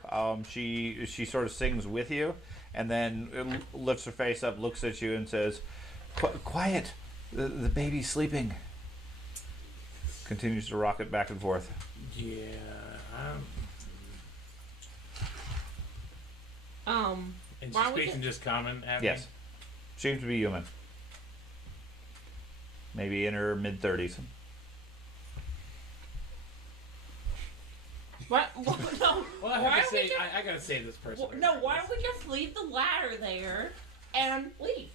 she sort of sings with you, and then lifts her face up, looks at you, and says, "Quiet, the baby's sleeping." Continues to rock it back and forth. Yeah. Um, And Why she's was speaking it- just common at Yes, seems to be human. Maybe in her mid-30s. what? No. Well, I Why have don't to we say, just- I gotta save this person. No, why don't we just leave the ladder there and leave?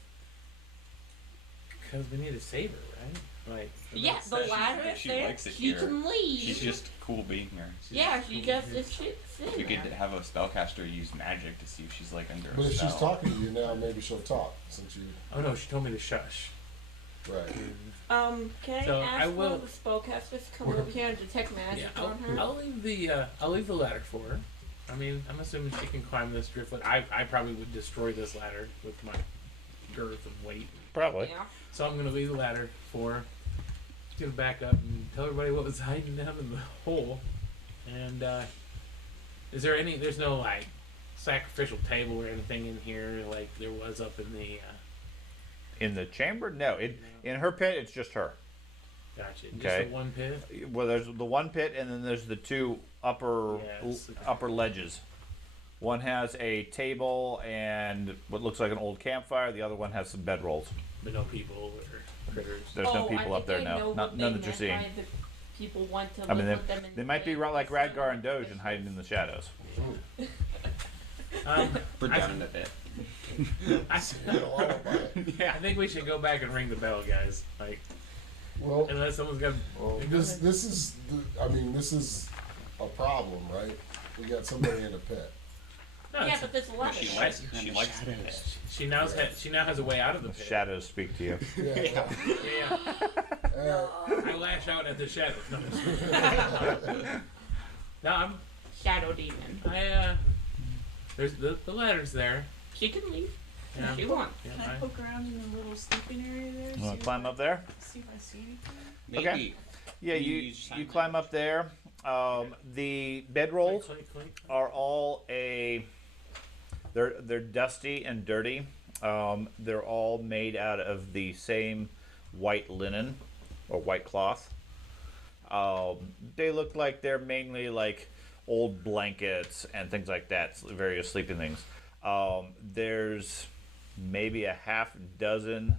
Because we need to save her, right? Like. Yeah, the ladder is she there. likes it She here. can leave. She's just cool being here. Yeah, she just is sitting We there. could have a spellcaster use magic to see if she's like under But a if spell. she's talking to you now, maybe she'll talk since you. Oh no, she told me to shush. Right. Can So I I ask one will- of the spellcasters to come over here and detect magic Yeah, on her? I'll leave the ladder for her. I mean, I'm assuming she can climb this driftwood. I probably would destroy this ladder with my girth and weight. Probably. Yeah. So I'm gonna leave the ladder for her. She's gonna back up and tell everybody what was hiding down in the hole. And is there any? There's no like sacrificial table or anything in here like there was up in the. In the chamber? No. In her pit, it's just her. Gotcha. Okay. Just the one pit. Well, there's the one pit, and then there's the two upper Yes. upper ledges. One has a table and what looks like an old campfire. The other one has some bedrolls. But no people or critters. There's no people I up there think I now. know None what none they that you're meant seeing. by the people want to I mean, live with them in they might be the like land. Radgar and Doge and hiding in the shadows. We're down in a bit. I Get a lullaby. I think we should go back and ring the bell, guys. Like, Well, unless someone's got. this is this is a problem, right? We got somebody in a pit. No, Yeah, it's- but there's a lot She of likes the pit. she now has a way out of the pit. Shadows speak to you. Yeah. Yeah. I lash out at the shadows. No, I'm. Shadow demon. There's the ladder's there. She can leave Yeah. if she wants. Yeah, Can I poke around in the little sleeping area there? You want see to climb if up there? See if I see anything. Maybe. Okay. Yeah, You you use sign you climb up there. The bedrolls Clink, clink, clink. are all they're dusty and dirty. They're all made out of the same white linen or white cloth. They look like they're mainly like old blankets and things like that, various sleeping things. There's maybe a half dozen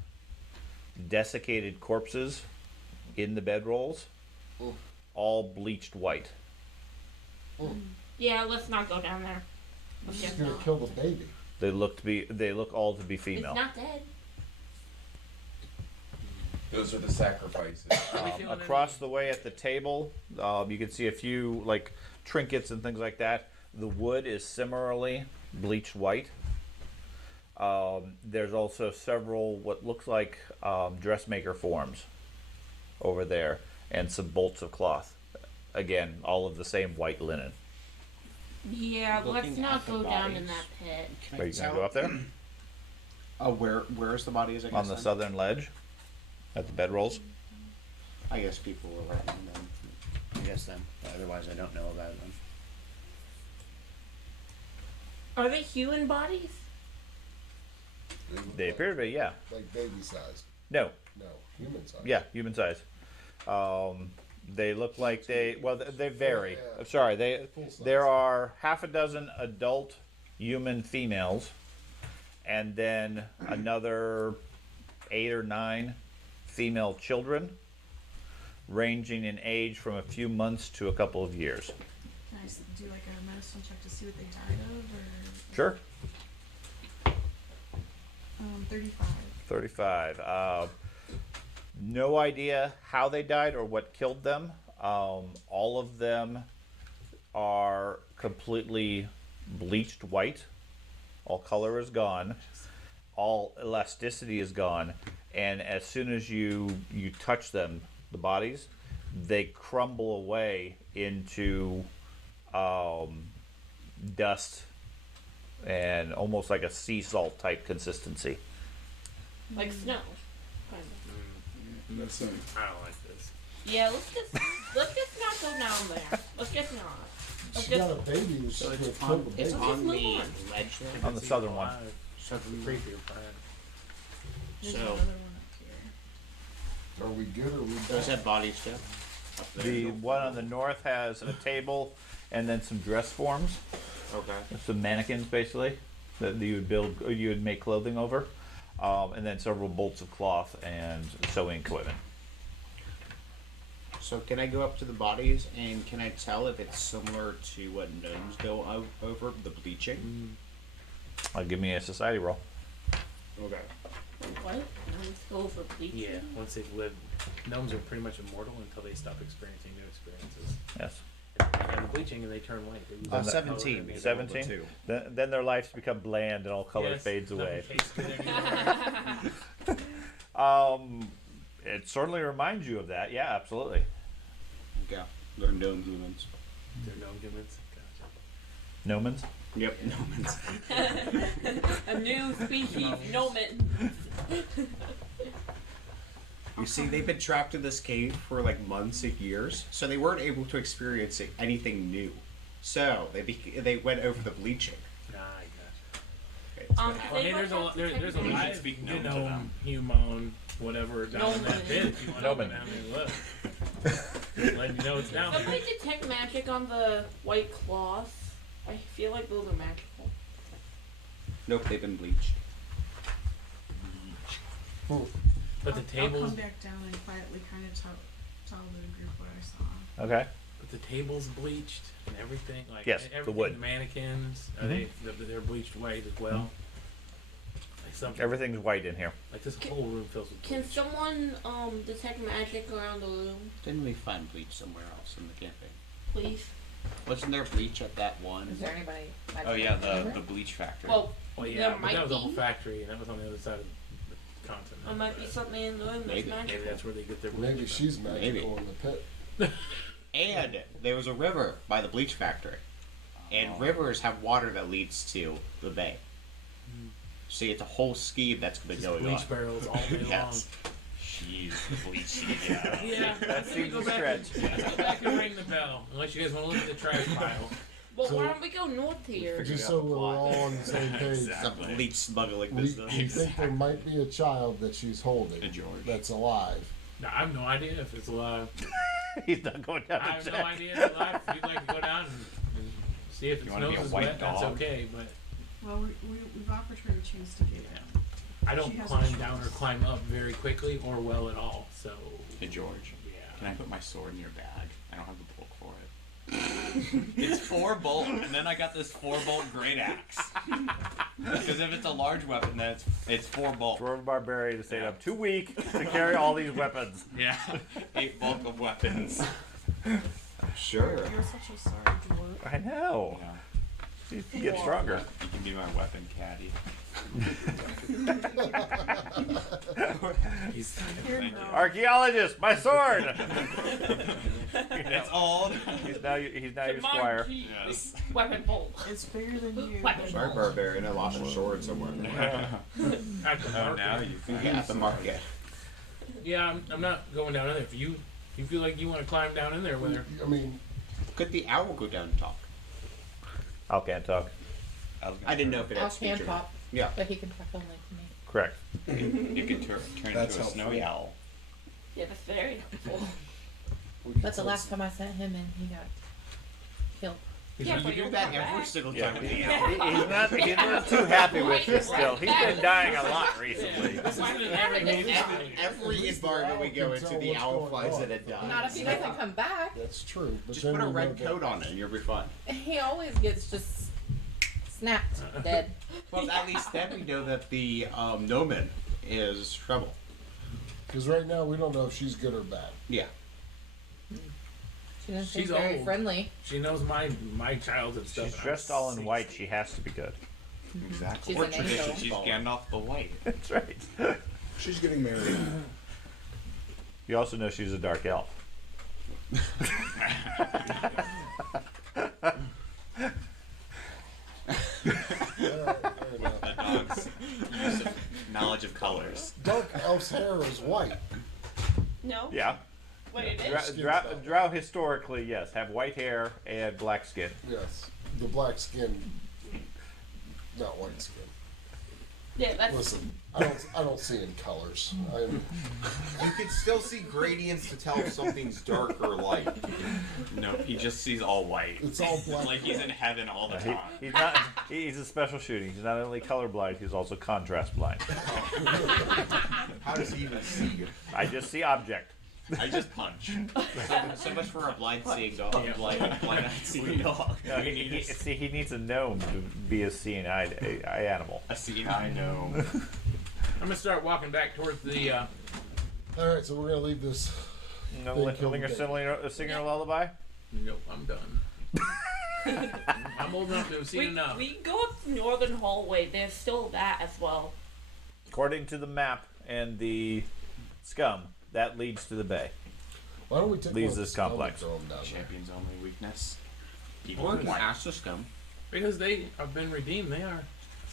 desiccated corpses in the bedrolls, all bleached white. Yeah, let's not go down there. Let's She's just gonna not. kill the baby. They look all to be female. It's not dead. Those are the sacrifices. Across the way at the table, you can see a few like trinkets and things like that. The wood is similarly bleached white. There's also several what looks like dressmaker forms over there, and some bolts of cloth. Again, all of the same white linen. Yeah, let's Looking not at the go down in bodies. that pit. Can Are I you gonna tell? go up there? Where's the bodies? I guess, On the then? southern ledge, at the bedrolls. I guess people will let me know. I guess then. Otherwise, I don't know about them. Are they human bodies? look They like, appear to be, yeah. like baby size. No, No, human size. yeah, human size. They look like they vary. Yeah. I'm sorry, Full size. there are half a dozen adult human females, and then another 8 or 9 female children, ranging in age from a few months to a couple of years. Can I do like a medicine check to see what they died of, or Sure. 35. 35. No idea how they died or what killed them. All of them are completely bleached white. All color is gone. All elasticity is gone. And as soon as you touch them, the bodies, they crumble away into dust and almost like a sea salt type consistency. Like snow. Kind of. That's it. I don't like this. Yeah, let's just not go down there. Let's just not. Let's She got just. a baby and she's So gonna it's kill on, the it's baby. on move the on. ledge there. On the southern one. So creepy. There's So- another one up here. Are we good or we Those bad? have bodies too. Up there. The one on the north has a table and then some dress forms, Okay. some mannequins basically that you would make clothing over, and then several bolts of cloth and sewing equipment. So can I go up to the bodies and can I tell if it's similar to what gnomes go over the bleaching? Give me a society roll. Okay. What? Let's go for bleaching. Yeah, once they've lived, gnomes are pretty much immortal until they stop experiencing new experiences. Yes. They have the bleaching and they turn white. They lose all the 17. color and they- 17. Then their lives become bland and all color Yes, fades nothing away. tastes good anymore. It certainly reminds you of that. Yeah, absolutely. Yeah. They're gnome humans. They're gnome humans. Gotcha. Nomans. Yep, gnomons. A new species, Nomen. You see, they've been trapped in this cave for like months and years, so they weren't able to experience anything new. So they went over the bleaching. Nah, I gotcha. Okay, Um, so- Well, hey, there's a We should live speak gnome to gnome, them. human, whatever down in that Gnome. pit. If you want to go Gnome. down there and look, let you know it's down Somebody there. detect magic on the white cloth. I feel like those are magical. Nope, they've been bleached. But the I'll tables, come back down and quietly kind of tell the group what I saw. Okay. but the tables bleached and everything. Like Yes, the everything, wood. The mannequins, are they're bleached white as well. Like something. Everything's white in here. Like this whole room fills with Can bleach. someone detect magic around the room, Didn't we find bleach somewhere else in the camping? please? Wasn't there bleach at that one? Is there anybody? Oh yeah, the bleach factory. Well, Well, there yeah, but might that was a whole be. factory, and that was on the other side of continent. There might be something in there that's Maybe. magical. Maybe that's where they get their Maybe bleach she's from. magical in the pit. And there was a river by the bleach factory. And rivers have water that leads to the bay. See, it's a whole scheme that's been Just going bleach on. barrels all day Yes. Jeez, the bleach seed, yeah. Yeah, That seems go a back, stretch. let's go back and ring the bell. Unless you guys want to look at the trash pile. But So- why don't we go north here? Just so we're all on the same page. It's a bleach smuggling We business. think there might be a child that she's holding And George. that's alive. No, I have no idea if it's alive. He's not going down I to have no check. idea if it's alive. If you'd like to go down and see if You its wanna be nose a is white wet, that's dog? okay. But Well, we've offered her the chance to do that. I She don't has climb a down or choice. climb up very quickly or well at all. So Hey, George, yeah. can I put my sword in your bag? I don't have the bulk for it. It's 4 bolt, and then I got this 4 bolt great axe. Because if it's a large weapon, then it's 4 bolt. Dwarven barbarian is staying up too weak to carry all these weapons. Yeah, 8 bulk of weapons. Sure. You're such a sorry dwarf. I know. Yeah. You get stronger. You can be my weapon caddy. He's Here, Thank girl. you. Archaeologist, my sword. It's old. He's now your Come on, squire. keep Yes. this weapon bolt. It's bigger than you. Weapon Sorry, bolt. barbarian. I lost your sword somewhere. at the Oh, market. now you think. Yeah, at the market. Yeah, I'm not going down in there. If you feel like you want to climb down in there with her, I mean, Could the owl go down and talk? Owl can't talk. I didn't know if it Al had speech can or not. talk, Yeah. but he can talk only to me. Correct. You could turn That's into a snowy helpful. owl. Yeah, that's very helpful. we could But the close last time I sent him in, he got killed. Yeah, You but do you'll that come every back. single Yeah. time with the He's owl. not too happy with this still. He's been dying a lot recently. this is an everyday thing. Every environment we go into, the owl flies in and Not if dies. he doesn't come back. That's true. But Just then put a we red know coat on it and you'll be fine. He always gets just snapped dead. Well, at least then we know that the Nomen is trouble. Because right now we don't know if she's good or bad. Yeah. She doesn't seem She's very old. friendly. She knows my childhood stuff. She's and I'm dressed all in 60. white. She has to be good. Exactly. She's Or an tradition. angel. She's Gandalf the White. That's right. She's getting married. You also know she's a dark elf. Fair enough. The dog's use of knowledge of colors. Dark elf's hair is white. No? Yeah. Wait, it Drow, is? Skin drow, stuff. drow historically, yes, have white hair and black skin. Yes. The black skin, not white skin. Yeah, that's... Listen, I don't see in colors. I'm, You can still see gradients to tell if something's dark or light. No, he just sees all white. it's all black. Like he's in heaven all the He, time. he's not. He's a special shooting. He's not only colorblind. He's also contrast blind. How does he even see? I just see object. I just punch. So much for a blind seeing dog. Yeah. Blind-eyed seeing dog. No, see, he needs a gnome to be a seeing eye animal. A scene I know. I'm gonna start walking back towards the. All right, so we're gonna leave this. No, They killed Linger David. singing a lullaby. Nope, I'm done. I'm old enough to have seen enough. We go up the northern hallway. There's still that as well. According to the map and the scum, that leads to the bay. Why don't we take Leaves one of this the scum complex. and throw 'em down there? Champion's only weakness. Or we can White. ask the scum. Because they have been redeemed. They are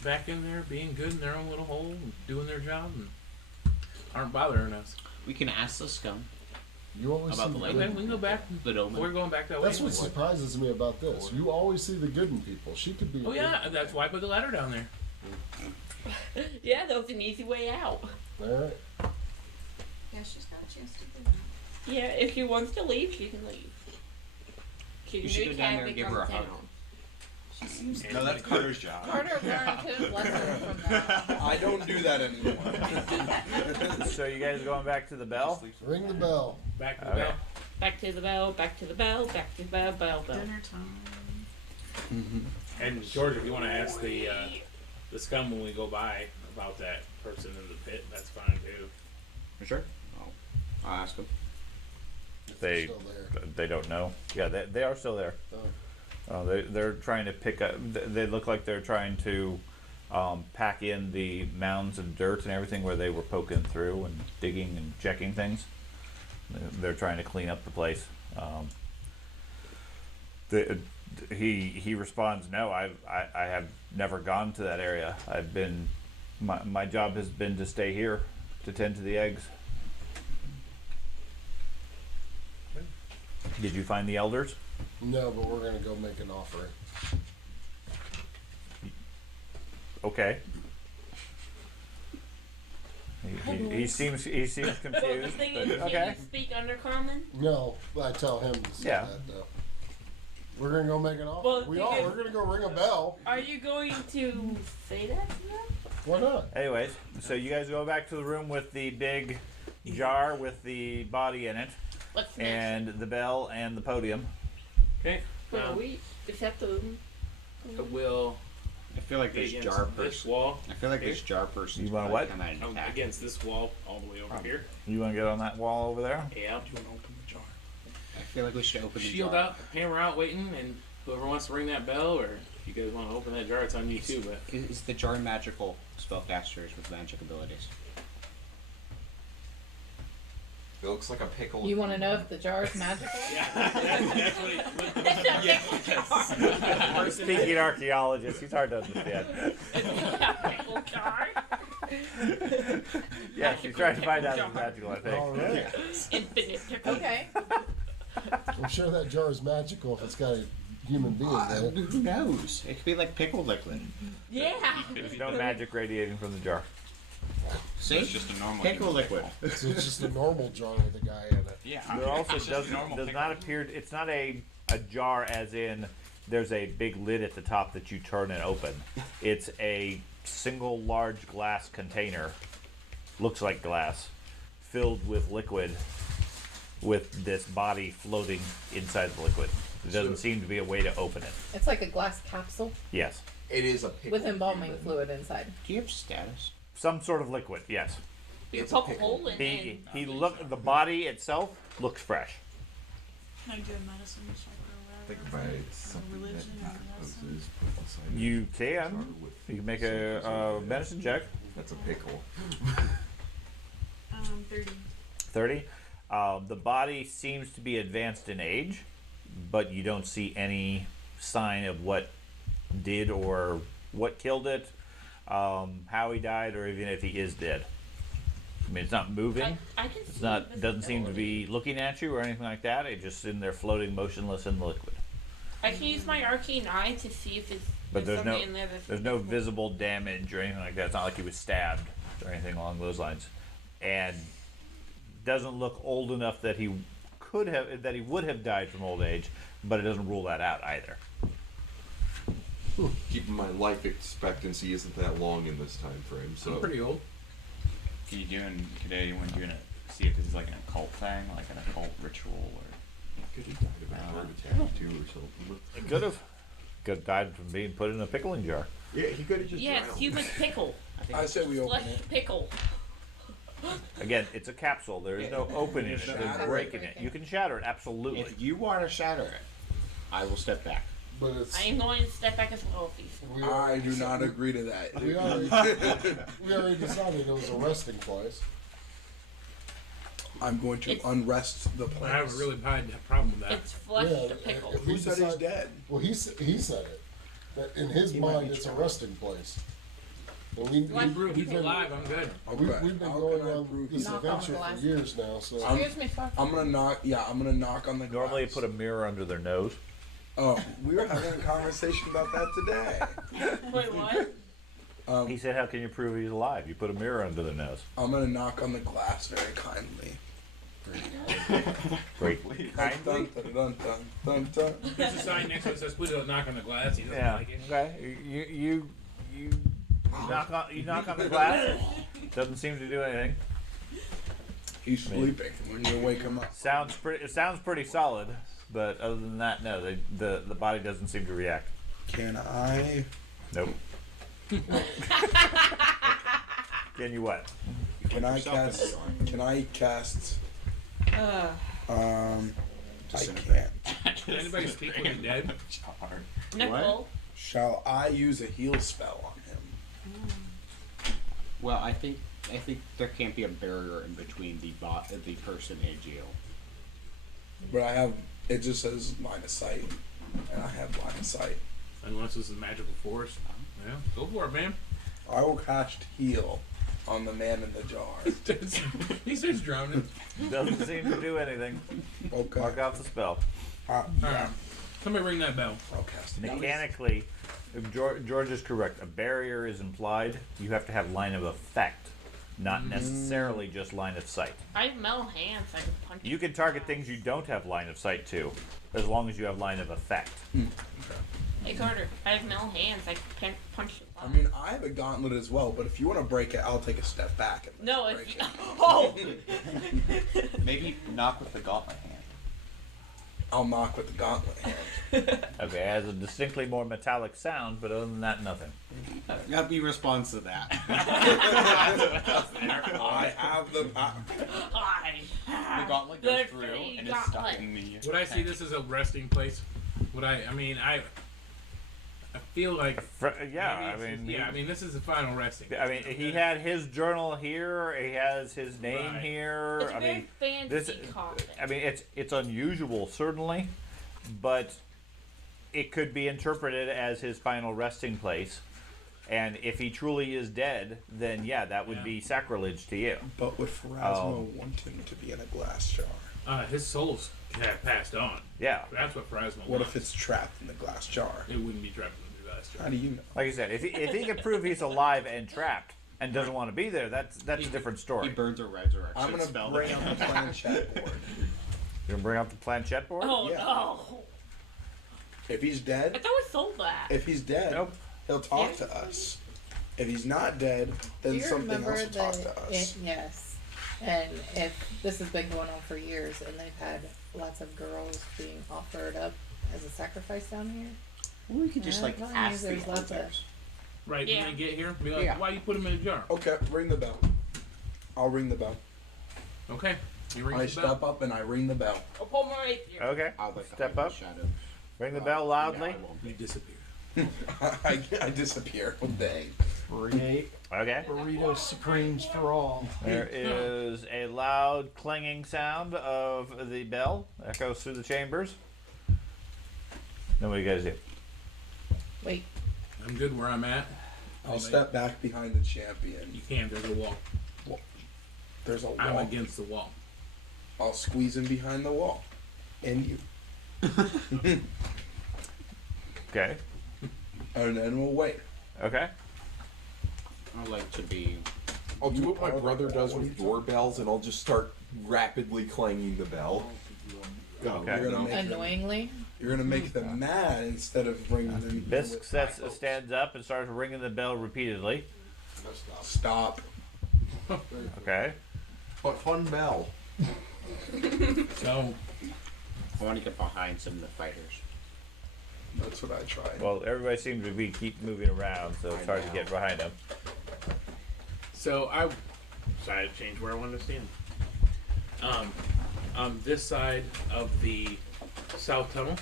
back in there being good in their own little hole, and doing their job, and aren't bothering us. We can ask the scum. You always About see the the lake. good Okay, in we can go people. back. The Nomen. We're going back that way. That's what surprises me about this. You always see the good in people. She could be. a Oh good yeah, that's why I put the ladder down there. Yeah, that was an easy way out. All right. Yeah, she's got a chance to do that. Yeah, if she wants to leave, she can leave. She You can should wreak go down there and havoc give on her a the hug. town. She seems No, that's Carter's job. Carter learned his lesson from that. I don't do that anymore. So you guys going back to the bell? Ring the bell. Back to the Okay. bell. Back to the bell, back to the bell, back to the bell, bell, bell. dinner time. And George, if you want to ask the scum when we go by about that person in the pit, that's fine too. Sure. I'll ask him. They Still there. they don't know. Yeah, they are still there. Oh. They're trying to pick up. They look like they're trying to pack in the mounds of dirt and everything where they were poking through and digging and checking things. They're trying to clean up the place. He responds, "No, I have never gone to that area. I've been my job has been to stay here to tend to the eggs." Did you find the elders? No, but we're gonna go make an offering. Okay. He seems confused. Well, the thing but is, okay. can you speak Undercommon? No, I tell him to say Yeah. that though. We're gonna go make an offering. Well, We're gonna go ring a bell. Are you going to say that to them? Why not? Anyways, so you guys go back to the room with the big jar with the body in it, Let's smash and the bell and the podium. Okay. it. But we except the. We'll I feel like be this against jar this person. wall. I feel like this jar person. You wanna what? Come out and attack. Against this wall all the way over here. You want to get on that wall over there? Yeah. Do you want to open the jar? I feel like we should open the Shield jar. out, hammer out, waiting, and whoever wants to ring that bell, or if you guys want to open that jar, it's on you too. But Is the jar magical spellcasters with magic abilities? It looks like a pickle. You want to know if the jar is magical? that's what he, Speaking archaeologist, he's hard to understand. Pickle jar. Yes, he's trying to find out if it's magical, I think. All right. Infinite pickle. Okay. I'm sure that jar is magical if it's got a human being in it. Who knows? It could be like pickle liquid. Yeah. There's no magic radiating from the jar. See? It's just a normal Pickle human liquid. So it's just a normal jar with a guy in it. Yeah. There also It's just a normal does pickle. not appear. It's not a jar as in there's a big lid at the top that you turn and open. It's a single large glass container, looks like glass, filled with liquid, with this body floating inside the liquid. There doesn't seem to be a way to open it. It's like a glass capsule Yes, It is a pickle. with embalming human. fluid inside. Do you have status? some sort of liquid. Yes, You It's a poke a pickle. hole in he it. the body itself looks fresh. Can I do a medicine check or Think whatever? about it. It's something that religion or medicine? decomposes put inside You a jar can. with You can make citrus a over it. medicine check. That's a pickle. 30. 30. The body seems to be advanced in age, but you don't see any sign of what did or what killed it, how he died, or even if he is dead. I mean, it's not moving. I can It's see not. Doesn't seem to visibility. be looking at you or anything like that. It's just in there floating, motionless in the liquid. I can use my arcane eye to see if it's. But there's no. something in there that's There's no visible. visible damage or anything like that. It's not like he was stabbed or anything along those lines, and doesn't look old enough that he could have that he would have died from old age. But it doesn't rule that out either. Keep in mind, life expectancy isn't that long in this time frame, so I'm pretty old. Could anyone doing it? See if this is like an occult thing, like an occult ritual, or could have died of a heart attack too, or something. He could have. Could have died from being put in a pickling jar. Yeah, he could have just Yes, drowned. human pickle. I say we open Flesh it. pickle. Again, it's a capsule. There is no opening it. There's Shatter breaking it. You can shatter it, absolutely. If you want to shatter it, I will step back. But it's I am going to step back as well, please. we I already, do not agree to that. we already decided it was a resting place. I'm going to It's- unrest the place. I have a really bad problem with that. It's flesh Yeah, to pickle. if Who we said he's decide- dead? Well, he said it. That in his He might mind, be it's a trying. resting place. And we, What? Prove he's alive. I'm good. we've been How going can I on prove this Knock on the adventure glass. for years now. So Excuse me, fuck. I'm gonna knock. Yeah, I'm gonna knock on the. Normally, you glass. put a mirror under their nose. Oh, we were having a conversation about that today. Wait, what? He said, "How can you prove he's alive? You put a mirror under their nose." I'm gonna knock on the glass very kindly. Great. Dun, Kindly. dun, dun, dun, dun, dun. There's a sign next to it that says please don't knock on the glass. He doesn't Yeah. like it. Okay. You knock on the glass. Doesn't seem to do anything. He's sleeping. When you wake him up. It sounds pretty solid, but other than that, no. The body doesn't seem to react. Can I? Nope. Can you what? Can I cast? Can I cast? Uh, I can't. Did anybody speak when you're dead? Nicole. Shall I use a heal spell on him? Well, I think there can't be a barrier in between the person and you. But I have. It just says line of sight, and I have line of sight. Unless this is magical force. Yeah, go for it, man. I will cast heal on the man in the jar. He starts drowning. Doesn't seem to do anything. Okay. Mark out the spell. Alright. Somebody ring that bell. I'll cast it. Mechanically, if George is correct. A barrier is implied. You have to have line of effect, not necessarily just line of sight. I have metal hands. I can punch. You can target things you don't have line of sight to, as long as you have line of effect. Hey Carter, I have metal hands. I can punch it. I mean, I have a gauntlet as well, but if you want to break it, I'll take a step back. And No, break if it. you, oh, Maybe knock with the gauntlet hand. I'll knock with the gauntlet hand. Okay, it has a distinctly more metallic sound, but other than that, nothing. Gotta be response to that. I have the. hi. The gauntlet goes Good through thing and is gauntlet. stuck in the. Would I see this as a resting place? Would I mean, I feel like. Yeah, I maybe it's- mean, Yeah, I mean, this is the final resting. I mean, he had his journal here. He has his name Right. here. It's a I very mean, fancy this. coffin. I mean, it's unusual, certainly, but it could be interpreted as his final resting place. And if he truly is dead, then yeah, that would be sacrilege to you. But would Pharasma want him to be in a glass jar? His soul's have passed on. Yeah. That's what Phrasma What wants. if it's trapped in the glass jar? It wouldn't be trapped in the glass jar. How do you know? Like I said, if he can prove he's alive and trapped and doesn't want to be there, that's a different He story. burns a resurrection I'm gonna spell. bring out the planchette board. You're gonna bring out the planchette board? Oh Yeah. no! If he's I dead, thought we sold that. if he's dead, Nope. he'll talk to us. If he's not dead, Do then you something remember else will talk to us. yes. And if this has been going on for years, and they've had lots of girls being offered up as a sacrifice down here. We could just like Well, ask the there's lots of- elders. Right, Yeah. when they get here, be like, Yeah. why you put him in a jar? Okay, ring the bell. I'll ring the bell. Okay. You ring I the bell. step up and I ring the bell. I'll pull my rapier. Okay. I'll like Step hide in up. the shadows. Ring the bell loudly. Yeah, I won't You be. disappear. I disappear. Bang. Create Okay. burrito supremes for all. There is a loud clanging sound of the bell that goes through the chambers. Then what do you guys do? Wait, I'm good where I'm at. I'll step back behind the champion. You can. There's a wall. There's a I'm wall. against the wall. I'll squeeze him behind the wall. And you. Okay. And then we'll wait. Okay. I like to be. I'll do what my brother does with doorbells, and I'll just start rapidly clanging the bell. Okay. You're gonna make them, annoyingly. you're gonna make them mad instead of bringing them. Bisk stands up and starts ringing the bell repeatedly. Stop. Okay. What fun bell! So, I want to get behind some of the fighters. That's what I tried. Well, everybody seems to be keep moving around, so it's hard to get behind them. so I decided to change where I wanted to stand. On this side of the south tunnel,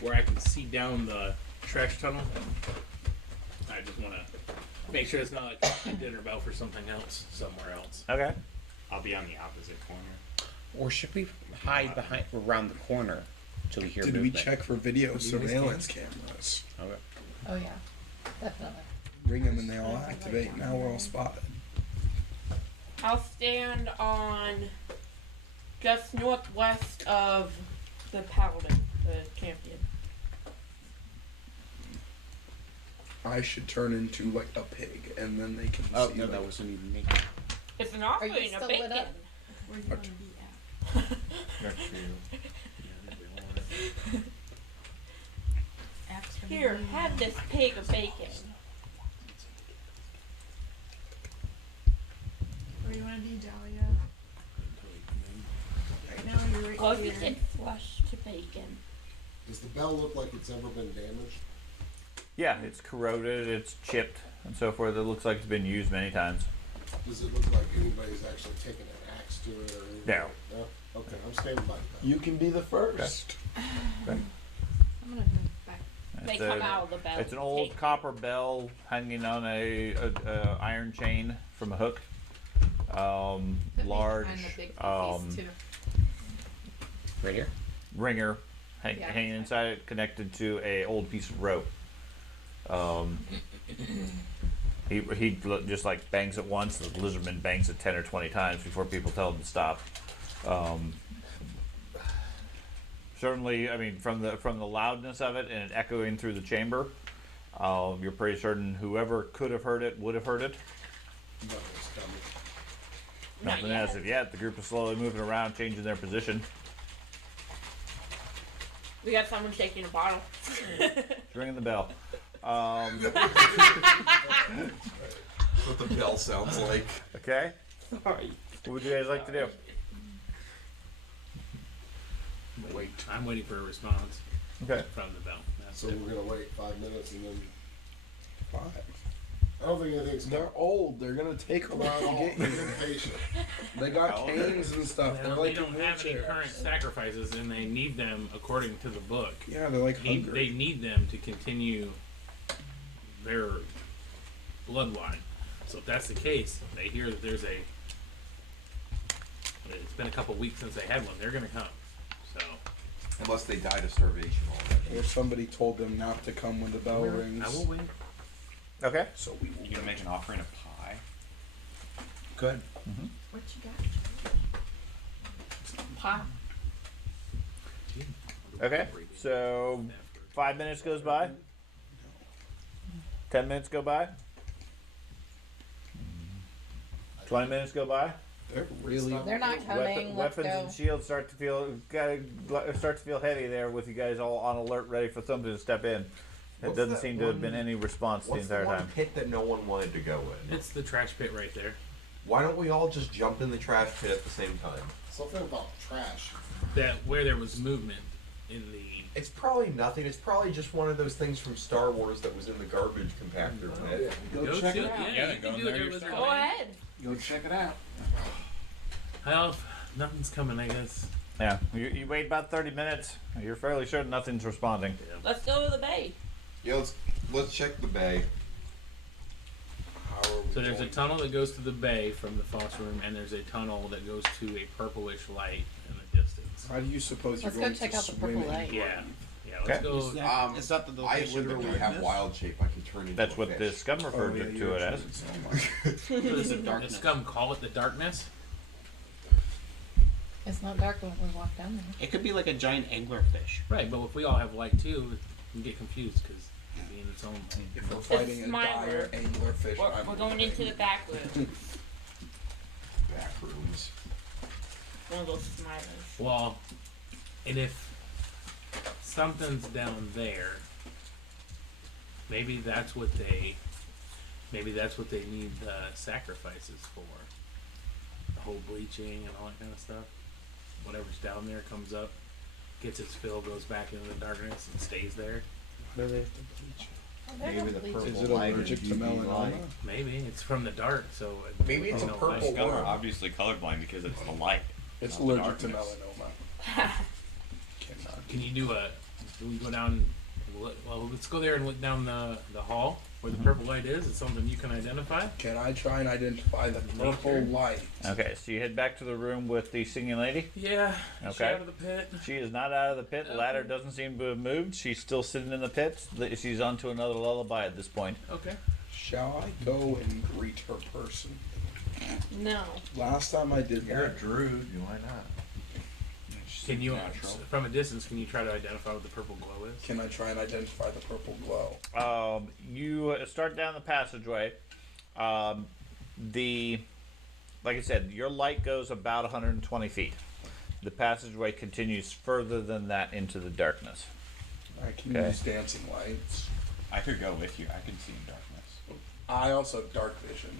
where I can see down the trash tunnel. I just want to make sure it's not like a dinner bell for something else somewhere else. Okay. I'll be on the opposite corner. Or should we hide behind around the corner till we hear Did we movement? check for video surveillance cameras? Okay. Oh yeah, definitely. Ring them and they all activate. Now we're all spotted. I'll stand on just northwest of the paladin, the champion. I should turn into like a pig, and then they can Oh see. no, like, that wasn't even me. It's an you offering still of lit bacon. up? Where do you want to be at? Axe for the Here, blue. have this pig of bacon. Where do you want to be, Dahlia? Right now, you're right Close here. it flush to bacon. Does the bell look like it's ever been damaged? Yeah, it's corroded, it's chipped, and so forth. It looks like it's been used many times. Does it look like anybody's actually taken an axe to it or anything? No. No? Okay, I'm standing by the bell. You can be the first. I'm gonna move back. They come out of the bell. It's an old Take- copper bell hanging on a iron chain from a hook. Large Right here. ringer Yeah. hanging inside it, connected to a old piece of rope. He just like bangs it once. The lizardman bangs it 10 or 20 times before people tell him to stop. Certainly, I mean, from the loudness of it and it echoing through the chamber, you're pretty certain whoever could have heard it would have heard it. Nothing's coming. Nothing as of yet. The group is slowly moving around, changing their position. We got someone shaking a bottle. Ringing the bell. What the bell sounds like. Okay. Sorry. What would you guys like to do? Wait. I'm waiting for a response Okay. from the bell. That's So it. we're gonna wait 5 minutes and then 5. I don't think anything's They're old. They're gonna take a while to get They're here. impatient. They got canes and stuff. They're Well, like they don't in have any wheelchairs. current sacrifices, and they need them according to the book. Yeah, they're like They hungry. need them to continue their bloodline. So if that's the case, they hear that there's a. It's been a couple weeks since they had one. They're gonna come. So Unless they died of starvation already. Or somebody told them not to come when the bell rings. I will wait. Okay. So we will. You gonna make an offering of pie? Good. What you got? Pop. Okay. So 5 minutes goes by. 10 minutes go by. 20 minutes go by. They're really. They're not coming. Let's Weapons go. and shields start to feel heavy there, with you guys all on alert, ready for something to step in. It What's doesn't that seem to have one- been any response the What's entire the one time. pit that no one wanted to go in? It's the trash pit right there. Why don't we all just jump in the trash pit at the same time? Something about trash. That where there was movement in the. It's probably nothing. It's probably just one of those things from Star Wars that was in the garbage compactor pit. Go check do it out. Yeah, Yeah, you go can in do there it. yourself. Lizard Go Man. ahead. Go check it out. Well, if nothing's coming, I guess. Yeah, you wait about 30 minutes. You're fairly sure nothing's responding. Let's go to the bay. Yeah, let's check the bay. How are we So there's a going? tunnel that goes to the bay from the foster room, and there's a tunnel that goes to a purplish light in the distance. How do you suppose you're Let's go going check to out the swim purple in light. Yeah. Yeah, Okay. let's go. Is that the I location of the literally have darkness? wild shape. I can turn into That's a what fish. the scum referred Oh, yeah, to you're it as. true. So much. What is it? The Darkness. scum call it the darkness? It's not dark when we walk down there. It could be like a giant anglerfish. Right, but if we all have light too, we can get confused because being its own. If we're fighting a my dire word. anglerfish, We're going into the back room. Back rooms. One of those smilers. Well, and if something's down there, maybe that's what they need the sacrifices for. The whole bleaching and all that kind of stuff. Whatever's down there comes up, gets its fill, goes back into the darkness, and stays there. Why do they have to bleach? Maybe the purple Is it light allergic or to UV melanoma? light. Maybe it's from the dark, so Maybe it's a no purple light. Scum are worm. obviously colorblind because it's the light. It's not the allergic to darkness. melanoma. Cannot. Can you do a? Do we go down? Well, let's go there and look down the hall where the purple light is. It's something you can identify. Can I try and identify the purple light? Okay, so you head back to the room with the singing lady. Yeah. Is she Okay. out of the pit. She is not out of the pit. The ladder doesn't seem to have moved. She's still sitting in the pit. She's onto another lullaby at this point. Okay. Shall I go and greet her person? No. Last time I did You're a that, druid, why not? Can you, Natural. from a distance, can you try to identify what the purple glow is? can I try and identify the purple glow? You start down the passageway. Like I said, your light goes about 120 feet. The passageway continues further than that into the darkness. I can Okay. use dancing lights. I could go with you. I can see in darkness. I also have dark vision.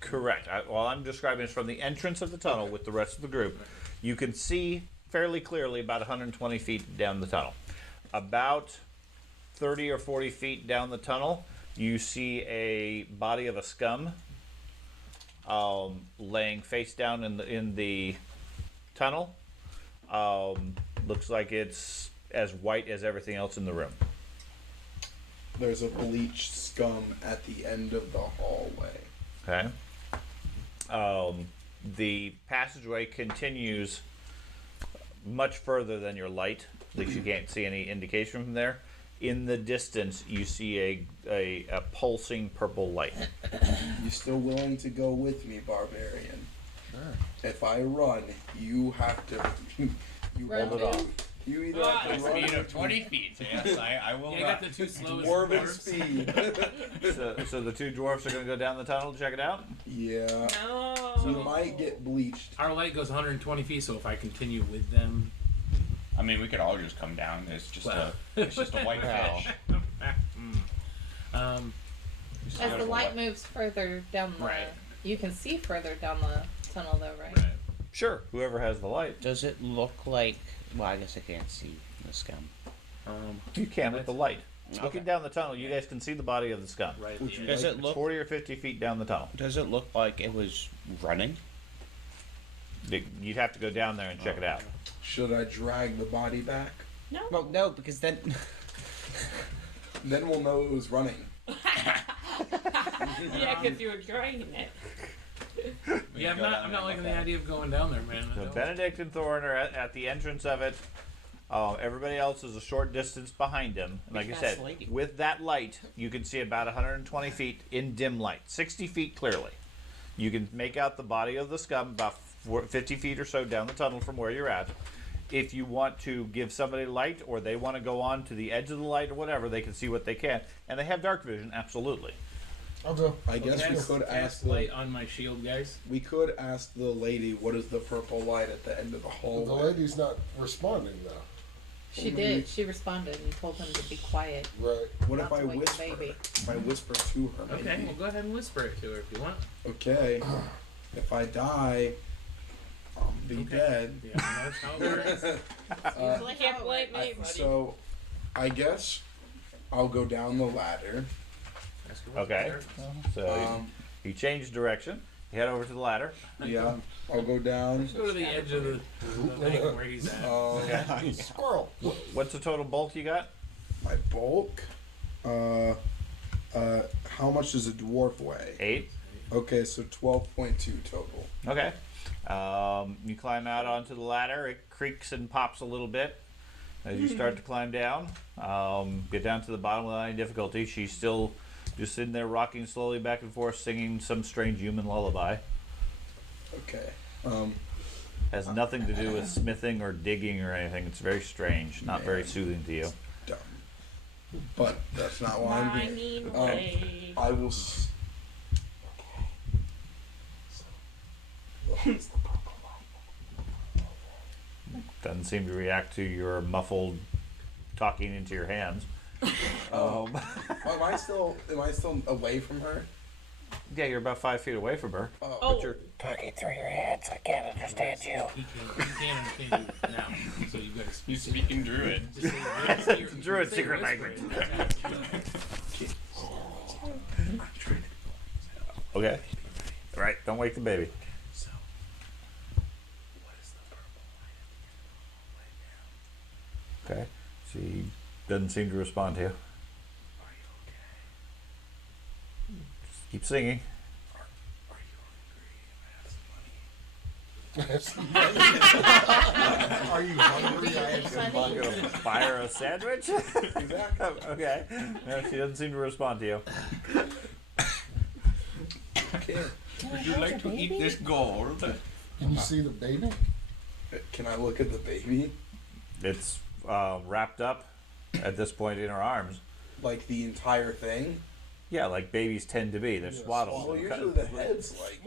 Correct. While I'm describing this from the entrance of the tunnel with the rest of the group, you can see fairly clearly about 120 feet down the tunnel. About 30 or 40 feet down the tunnel, you see a body of a scum laying face down in the tunnel. Looks like it's as white as everything else in the room. there's a bleached scum at the end of the hallway. Okay. The passageway continues much further than your light. At least you can't see any indication from there. In the distance, you see a pulsing purple light. You still willing to go with me, barbarian? Sure. If I run, you have to. You Run hold it off. You either have A to run speed of 20 feet. Yes, I will Yeah, I run. got the two slowest dwarven dwarves. speed. So the two dwarfs are going to go down the tunnel to check it out? Yeah. No. You might get bleached. Our light goes 120 feet, so if I continue with them, I mean, we could all just come down. It's just Well. it's just a white fish. um, Just As the beautiful light white- moves further down the, Right. you can see further down the tunnel though, right? right. Sure. Whoever has the light. Does it look like? Well, I guess I can't see the scum. You can with the light. Looking Okay. down the tunnel, you guys can see the body of the scum. Right. Would you yeah. Does like it look? 40 or 50 feet down the tunnel. Does it look like it was running? You'd have to go down there and check it out. Should I drag the body back? No. Well, no, because then Then we'll know it was running. Yeah, because you were dragging it. Yeah, I'm go not. down I'm there not and liking look the at it. idea of going down there, man. I So don't- Benedict and Thorin are at the entrance of it. Everybody else is a short distance behind him. And like I Who's said, that lady? with that light, you can see about 120 feet in dim light, 60 feet clearly. You can make out the body of the scum about 50 feet or so down the tunnel from where you're at. If you want to give somebody light or they want to go on to the edge of the light or whatever, they can see what they can. And they have dark vision, absolutely. I'll go. I guess we Cast- could cast ask the light on my shield, guys. we could ask the lady what is the purple light at the end of the The hallway. lady's not responding though. She did. She responded and told him to be quiet. Right. What not if I to wake the whisper? baby. If I whisper to her, maybe. Okay, well, go ahead and whisper it to her if you want. Okay. If I die, I'll be Okay. dead. Yeah, that's how it works. You can't blame me, buddy. So, I guess I'll go down the ladder. Ask her what Okay. there. So Um, you change direction, you head over to the ladder. yeah, I'll go down. Just go to the edge of the thing where he's at. Squirrel. What's the total bulk you got? My bulk. How much does a dwarf weigh? 8. Okay, so 12.2 total. Okay. You climb out onto the ladder. It creaks and pops a little bit as you start to climb down. Get down to the bottom without any difficulty. She's still just sitting there rocking slowly back and forth, singing some strange human lullaby. Okay. Has nothing to do with smithing or digging or anything. It's very strange, not very soothing to you. Dumb. But that's not why I'm here. Mining Um, away. I will. Doesn't seem to react to your muffled talking into your hands. Am I still away from her? Yeah, you're about 5 feet away from her. Oh. But you're talking through your heads. I can't understand you. He can't understand you now, so you gotta speak. You speak in druid. Just say your- Druid say secret whisper. okay. Right, don't wake the baby. So, Okay. She doesn't seem to respond to you. Just keep singing. Are you hungry? I have some I'm gonna fire a sandwich. Okay. No, she doesn't seem to respond to you. Would you like to eat this gold? Can you see the baby? Can I look at the baby? It's wrapped up at this point in her arms. Like the entire thing? Yeah, like babies tend to be. They're swaddled. Well, usually the head's like.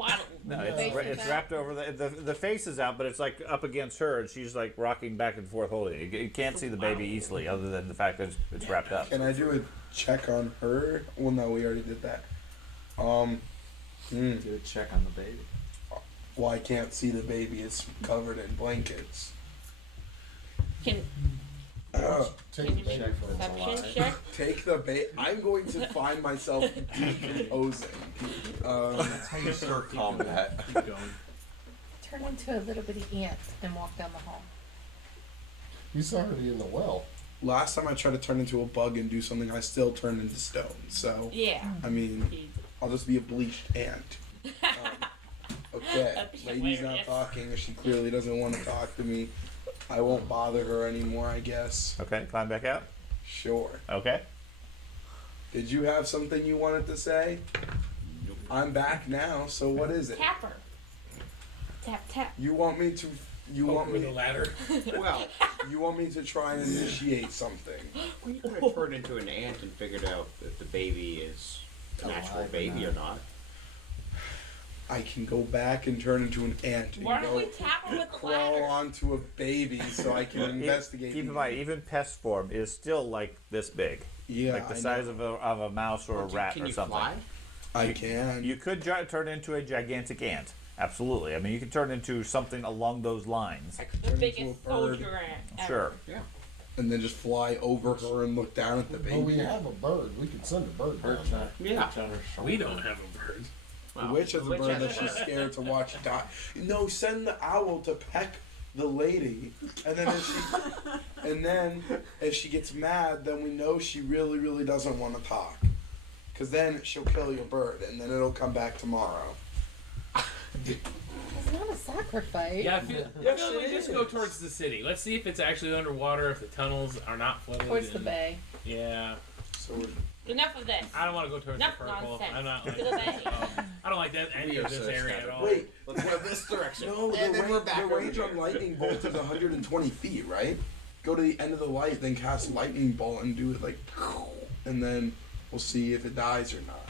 No, Face is it's out. wrapped over the face is out, but it's like up against her, and she's like rocking back and forth holding it. You can't see the baby easily, other than the fact that it's wrapped up. Can I do a check on her? Well, no, we already did that. Do a check on the baby. Well, I can't see the baby. It's covered in blankets. Can Take you the make baby a for its perception alive. check? Take the baby. I'm going to find myself decomposing. That's how you start combat. keep going. Turn into a little bitty ant and walk down the hall. He's already in the well. last time I tried to turn into a bug and do something, I still turned into stone. So Yeah. I mean, I'll just be a bleached ant. Okay, That'd be lady's not hilarious. talking. She clearly doesn't want to talk to me. I won't bother her anymore, I guess. Okay, climb back out. Sure. Okay. Did you have something you wanted to say? I'm back now, so what is it? Tap her. Tap tap. You want me to? You Poke want her with me? a ladder. Well, You want me to try and initiate something? we could have turned into an ant and figured out if the baby is an actual baby or not. I can go back and turn into an ant and Why don't we go tap her with the crawl ladder? onto a baby so I can investigate. Keep in the- mind, even pest form is still like this big. Yeah, Like the I size know. of a mouse or a rat Can or you something. fly? I can. You could turn into a gigantic ant. Absolutely. I mean, you could turn into something along those lines. The Turn into biggest a bird. soldier ant ever. Sure. Yeah. And then just fly over her and look down at the But we baby. have a bird. We could send a bird down there. Yeah. We don't have a bird. The witch has a Witch bird has that a she's bird. scared to watch die. No, send the owl to peck the lady, and then if she gets mad, then we know she really, really doesn't want to talk. Cause then she'll kill your bird, and then it'll come back tomorrow. It's not a sacrifice. Yeah, I feel Yes, like we it just go is. towards the city. Let's see if it's actually underwater, if the tunnels are not flooded. Towards the and- bay. Yeah. So Enough of this. I don't want to go towards Enough the purple. nonsense. I'm not like, To the bay. I don't like that any of this area at all. wait, Let's go this direction. no, and then we're back the over range here. on lightning bolt is 120 feet, right? Go to the end of the light, then cast lightning bolt and do it like, and then we'll see if it dies or not.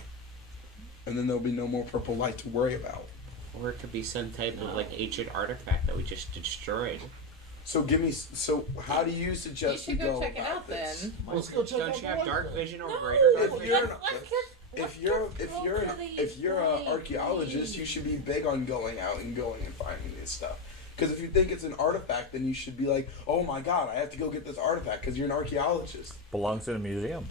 And then there'll be no more purple light to worry about. Or it could be some type of like ancient artifact that we just destroyed. So so how do you suggest You we should go go check it about out this? then. Let's go check out Don't you the have light dark then. vision or No, greater dark If vision? you're let's if you're an archaeologist, you should be big on going out and finding this stuff. Because if you think it's an artifact, then you should be like, oh my god, I have to go get this artifact because you're an archaeologist. Belongs in a museum.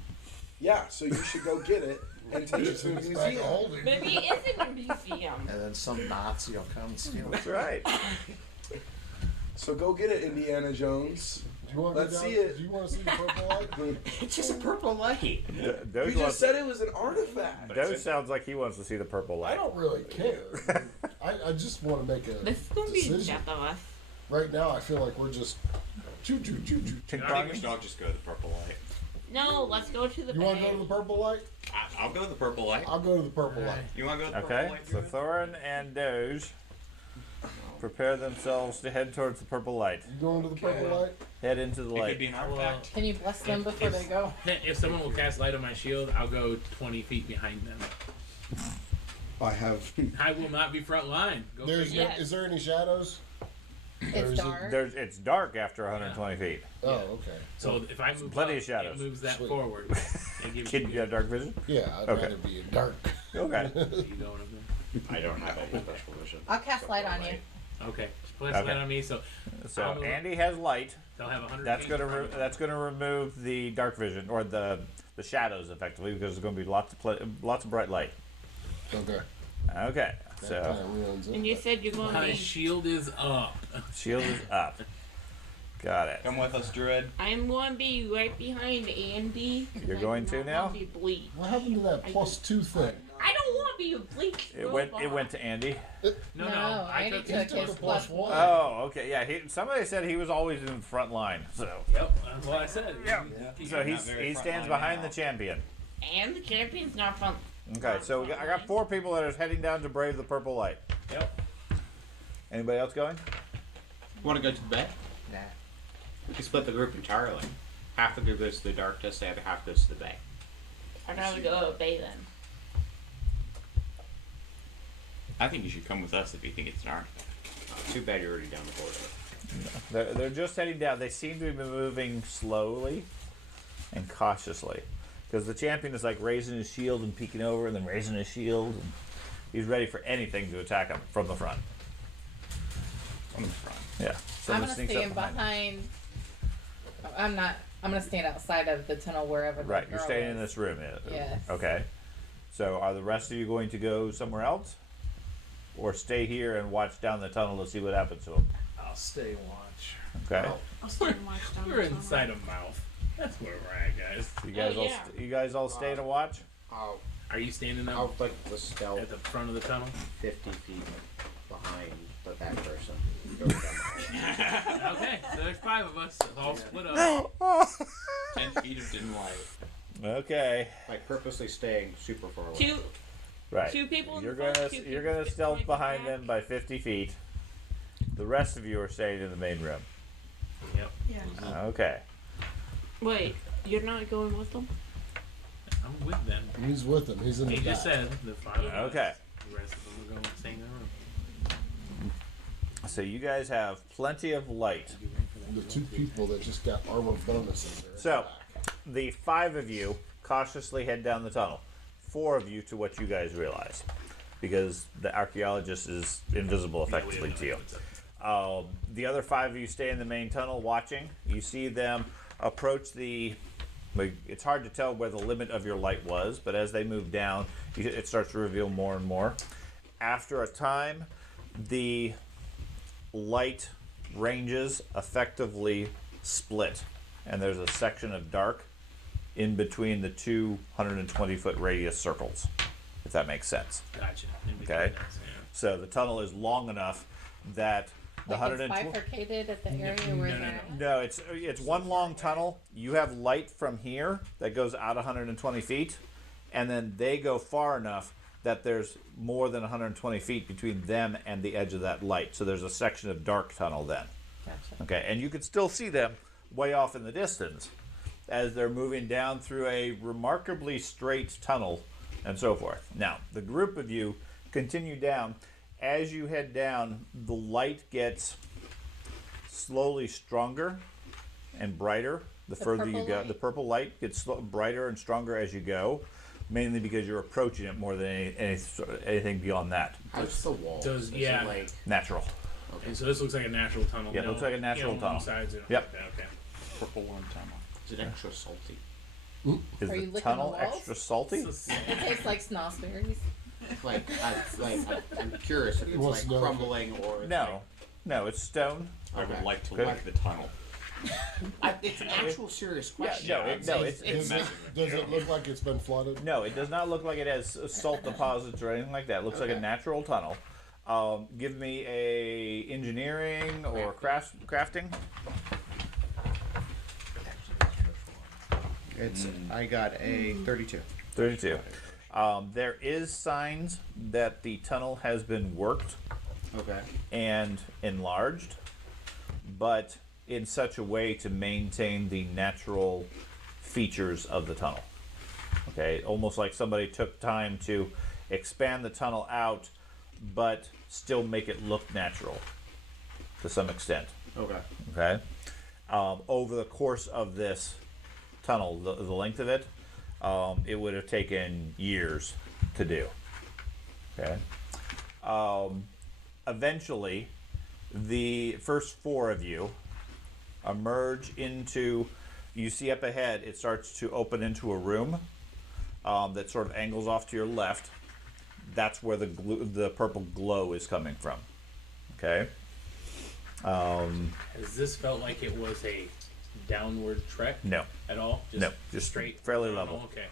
Yeah, so you should go get it and take it to a It's back museum. holding. Maybe it is in a museum. And then some Nazi will come and steal it. That's right. So go get it, Indiana Jones. Do you want to Let's see it. Do you want to see the purple light? It's just a purple light. You Doge, just said it was an artifact. Doge sounds like he wants to see the purple I light. don't really care. I just want to make a This is gonna be the decision. death of us. Right now, I feel like we're just choo choo choo choo. I think we should all just go to the purple light. No, let's go to the You want to go bay. to the purple light? I'll go to the purple light. I'll go to the purple light. You want to go to the Okay, purple light? so Druid? Thorin and Doge prepare themselves to head towards the purple light. You going to the purple light? Head into the It could light. be an Well, artifact. Can you bless them before they go? if someone will cast light on my shield, I'll go 20 feet behind them. I have. I will not be front line. Go There's figure. Yes. Is there any shadows? It's is it- dark. It's dark after 120 feet. Oh, okay. So if I move Plenty up, of shadows. it moves that Sweet. forward. It gives Can you have dark vision? Yeah, I'd Okay. rather be in dark. Okay. you going up there? I don't have any special vision. I'll cast light on you. Okay. Place Okay. light on me, so So I'll move up. Andy has light. They'll have 100 That's feet gonna in front of me. that's gonna remove the dark vision or the shadows effectively because there's gonna be lots of bright light. Okay. Okay. That So kinda ruins it, And you but- said you're going to My be. shield is up. shield is up. Got it. Come with us, Druid. I'm going to be right behind Andy. You're I going do to not now? want to be bleached. What happened to that +2 thing? I don't want to be a bleached It went to Andy. No, I I need took to his take took his a plus +1. one. Oh, okay. Yeah. Somebody said he was always in the front line. So Yep, that's what I said. Yeah. He- so not very he front stands line behind now. the champion. And the champion's not from. Okay. So I got 4 people that are heading down to brave the purple light. Yep. Anybody else going? Want to go to the bay? Nah. We can split the group entirely. Half the group goes to the darkness, the other half goes to the bay. I'd rather go to a bay then. I think you should come with us if you think it's an artifact. Too bad you're already down the border. They're just heading down. They seem to be moving slowly and cautiously because the champion is like raising his shield and peeking over and then raising his shield. And he's ready for anything to attack him from the front. From the front. Yeah. I'm Someone gonna sneaks stand up behind. behind. I'm not. I'm gonna stand outside of the tunnel wherever. The Right. You're girl staying in is. this room. Yes. Okay. So are the rest of you going to go somewhere else, or stay here and watch down the tunnel to see what happens to him? I'll stay watch. Okay. I'll stay and watch down We're the tunnel. inside a mouth. That's where we're at, guys. You guys Oh, all yeah. you guys all stay to watch. Are you standing I'll up like the stealth at the front of the tunnel? 50 feet behind that person. Goes down Okay, so there's 5 of us. All split up. 10 feet of dim light. Okay. like purposely staying super far away. Right. 2 people in You're front, gonna 2 you're people gonna stealth 20 behind back. them by 50 feet. The rest of you are staying in the main room. Yep. Yeah. Okay. Wait, you're not going with them? I'm with them. He's with him. He's in He the just back. said the 5 of us. Okay. The rest of them are going to stay in their room. So you guys have plenty of light. The 2 people that just got armor bonuses. Are in So, the back. the 5 of you cautiously head down the tunnel. 4 of you to what you guys realize, because the archaeologist is invisible effectively to you. The other 5 of you stay in the main tunnel watching. You see them approach the. It's hard to tell where the limit of your light was, but as they move down, it starts to reveal more and more. After a time, the light ranges effectively split, and there's a section of dark in between the 220-foot radius circles, if that makes sense. Gotcha. Okay. So the tunnel is long enough that the Like it's 120. bifurcated at the area where they're at? No, it's one long tunnel. You have light from here that goes out 120 feet, and then they go far enough that there's more than 120 feet between them and the edge of that light. So there's a section of dark tunnel then. Gotcha. Okay, and you can still see them way off in the distance as they're moving down through a remarkably straight tunnel and so forth. Now, the group of you continue down. As you head down, the light gets slowly stronger and brighter the further you purple go. light? The purple light gets brighter and stronger as you go, mainly because you're approaching it more than anything beyond that. How's the wall? Does- Is yeah. It like, Natural. And so this looks like a natural tunnel. Yeah, it looks like a natural along tunnel. Sides and Yep. like that. Okay. Purple worm tunnel. is it extra salty? Is Are you the licking tunnel the walls? extra salty? It tastes like snozzberries. I'm curious if it's wants like to know if crumbling or it's No, no, it's stone. I would Okay. like to Good. lick the tunnel. it's an actual serious Yeah, question. no, it's Does it look like it's been flooded? no, it does not look like it has salt deposits or anything like that. It looks like a Okay. natural tunnel. Give me a engineering or crafting. I got a 32. 32. There is signs that the tunnel has been worked Okay. and enlarged, but in such a way to maintain the natural features of the tunnel. Okay, almost like somebody took time to expand the tunnel out, but still make it look natural to some extent. Okay. Okay, over the course of this tunnel, the length of it, it would have taken years to do. Okay. Eventually, the first 4 of you emerge into. You see up ahead, it starts to open into a room that sort of angles off to your left. That's where the purple glow is coming from. Okay. Has this felt like it was a downward trek No. at all? No, just straight, fairly Oh, level. Okay.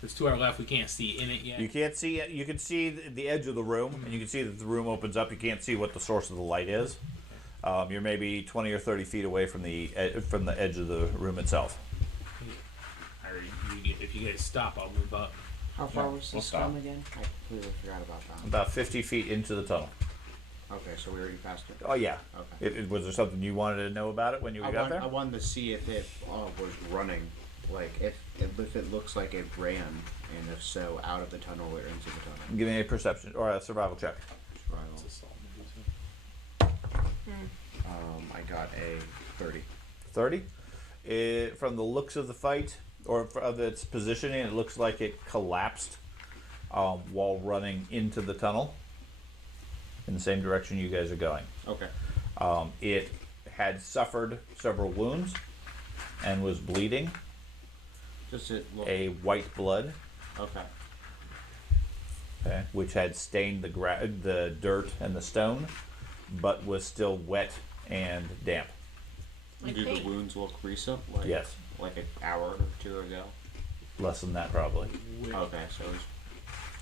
There's 2 to our left. We can't see in it yet. You can't see it. You can see the edge of the room, and you can see that the room opens up. You can't see what the source of the light is. You're maybe 20 or 30 feet away from the edge of the room itself. If you guys stop, I'll move up. How far was we'll this stop. from again? I completely forgot about that. About 50 feet into the tunnel. Okay, so we already passed it. Oh yeah. Okay. Was there something you wanted to know about it when you got there? I wanted to see if it was running, like if it looks like it ran, and if so, out of the tunnel or into the tunnel. Give me a perception or a survival check. I got a 30. 30. From the looks of the fight or of its positioning, it looks like it collapsed while running into the tunnel in the same direction you guys are going. Okay. It had suffered several wounds and was bleeding Does it look? a white blood, Okay. okay, which had stained the dirt and the stone, but was still wet and damp. Like Do the paint. wounds ones look recent? Like, Yes. Like an hour or two ago? Less than that, probably. Okay, so it was,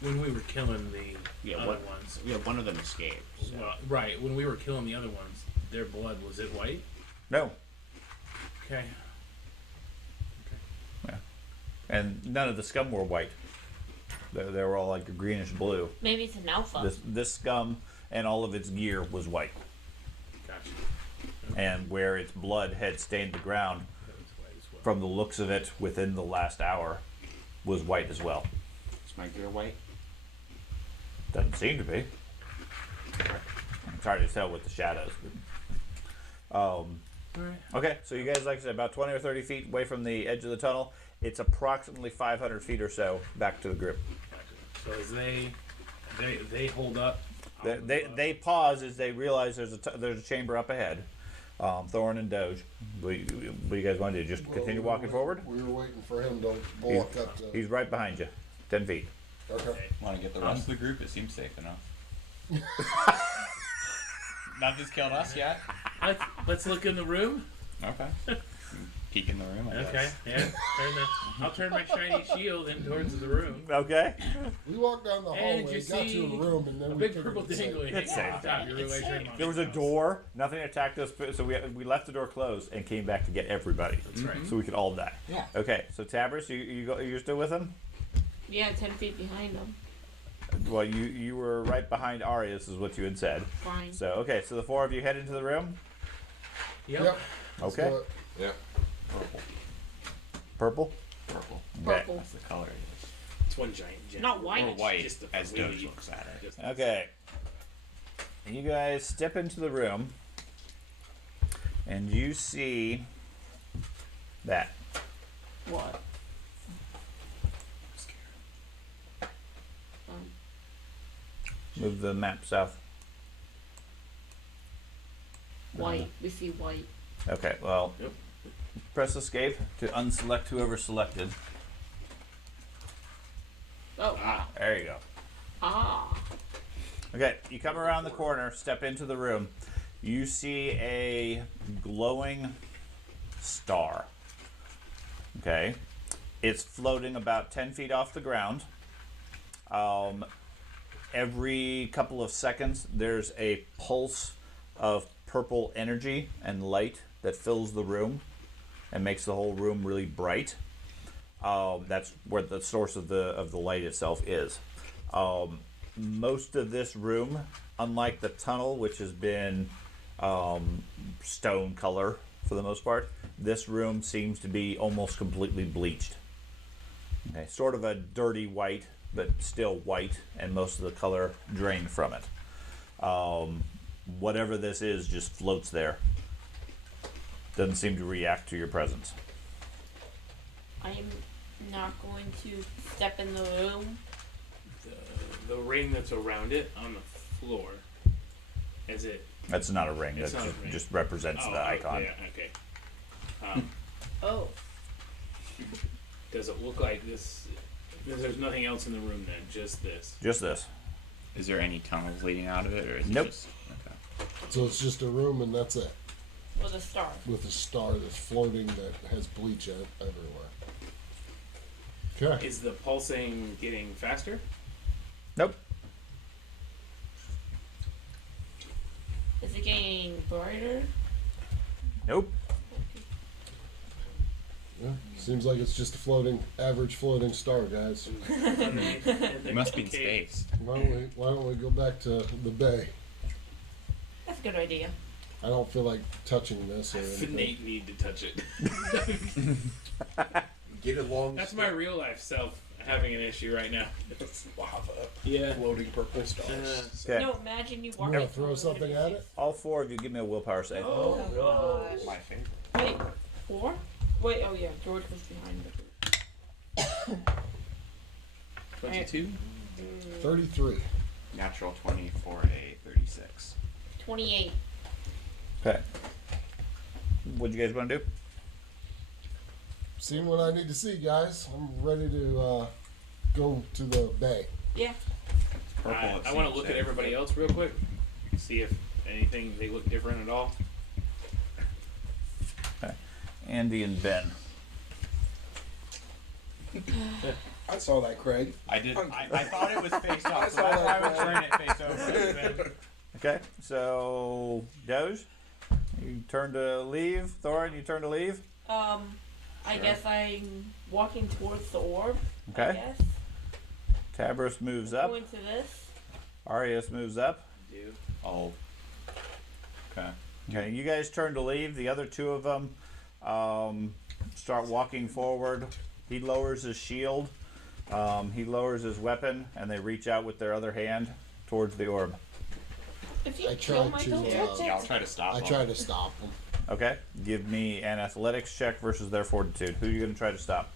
When we were killing the other ones. Yeah, one of them escaped. So. Well, right. When we were killing the other ones, their blood, was it white? No. Okay. Yeah. And none of the scum were white. They were all like a greenish blue. Maybe it's an alpha. This scum and all of its gear was white. Gotcha. And where its blood had stained the ground, from the looks of it within the last hour, was white as well. Is my gear white? Doesn't seem to be. It's hard to tell with the shadows. But, okay, so you guys, like I said, about 20 or 30 feet away from the edge of the tunnel. It's approximately 500 feet or so back to the group. So as they hold up. They pause as they realize there's a chamber up ahead. Thorn and Doge. What do you guys want to do? Just continue walking forward? We were waiting for him to walk up to. He's right behind you. 10 feet. Okay. Want to get the rest of the group? It seems safe enough. Nothing's killed us yet. Let's look in the room. Okay. Peek in the room, I guess. Okay, yeah. I'll turn my shiny shield in towards the room. Okay. We walked down the And hallway, you got to see a room, and then a we big figured purple it's safe. dingly It's hanging on safe. top. You realize you're in There was a Monty's door. Nothing attacked us, so we left the door closed and came back to get everybody. That's right. So we could all die. Yeah. Okay, so Tabris, you're still with him? Yeah, 10 feet behind them. Well, you were right behind Arius, is what you had said. Fine. So okay, so the four of you head into the room. Yep. Let's Okay. do it. Yeah. Purple. Purple. Okay. Purple. That's the color it is. It's one giant jet. Not white. Or white, Just the as really- Doge looks at it. Just- Okay. You guys step into the room, and you see that. What? Move the map south. White. We see white. Okay, well, Yep. press escape to unselect whoever selected. Oh. There you go. Ah. Okay, you come around the corner, step into the room. You see a glowing star. Okay, it's floating about 10 feet off the ground. Every couple of seconds, there's a pulse of purple energy and light that fills the room and makes the whole room really bright. That's where the source of the light itself is. Most of this room, unlike the tunnel, which has been stone color for the most part, this room seems to be almost completely bleached. Okay, sort of a dirty white, but still white, and most of the color drained from it. Whatever this is just floats there. Doesn't seem to react to your presence. I'm not going to step in the room. The ring that's around it on the floor. Is it? That's not a ring. It's That not a ring. just represents the icon. Yeah, okay. Oh. Does it look like this? There's nothing else in the room then, just this. Just this. Is there any tunnels leading out of it, or is it Nope. just okay? So it's just a room, and that's it, With a star. with a star that's floating that has bleach everywhere. Okay. Is the pulsing getting faster? Nope. Is it getting brighter? Nope. Yeah. Seems like it's just a average floating star, guys. It must be in Okay. space. Why don't we go back to the bay? That's a good idea. I don't feel like touching this or anything. Nate need to touch it. Get along. That's my real life self having an issue right now. lava. Yeah. Floating purple stars. Okay. No, imagine you You walk. want to throw something at it? All four of you give me a willpower save. Oh gosh. My favorite. Wait, 4? Wait, oh yeah, George was behind the 22? 33. Natural 20 for a 36. 28. Okay. What do you guys want to do? Seen what I need to see, guys. I'm ready to go to the bay. Yeah. Purple. I it want to seems look at safe. everybody else real quick. See if anything they look different at all. Andy and Ben. I saw that, Craig. I did. I thought it was face I up, so saw that's why I that, was turning it face over. Okay, so Doge, you turn to leave. Thorin, you turn to leave. I guess I'm walking towards the orb. I Okay. guess. Tabris moves up. Going to this. Arius moves up. Oh. Okay. Okay, you guys turn to leave. The other two of them start walking forward. He lowers his shield. He lowers his weapon, and they reach out with their other hand towards the orb. If you I kill tried my to, dog, Yeah, I'll try to stop I him. tried to stop him. Okay, give me an athletics check versus their fortitude. Who are you going to try to stop?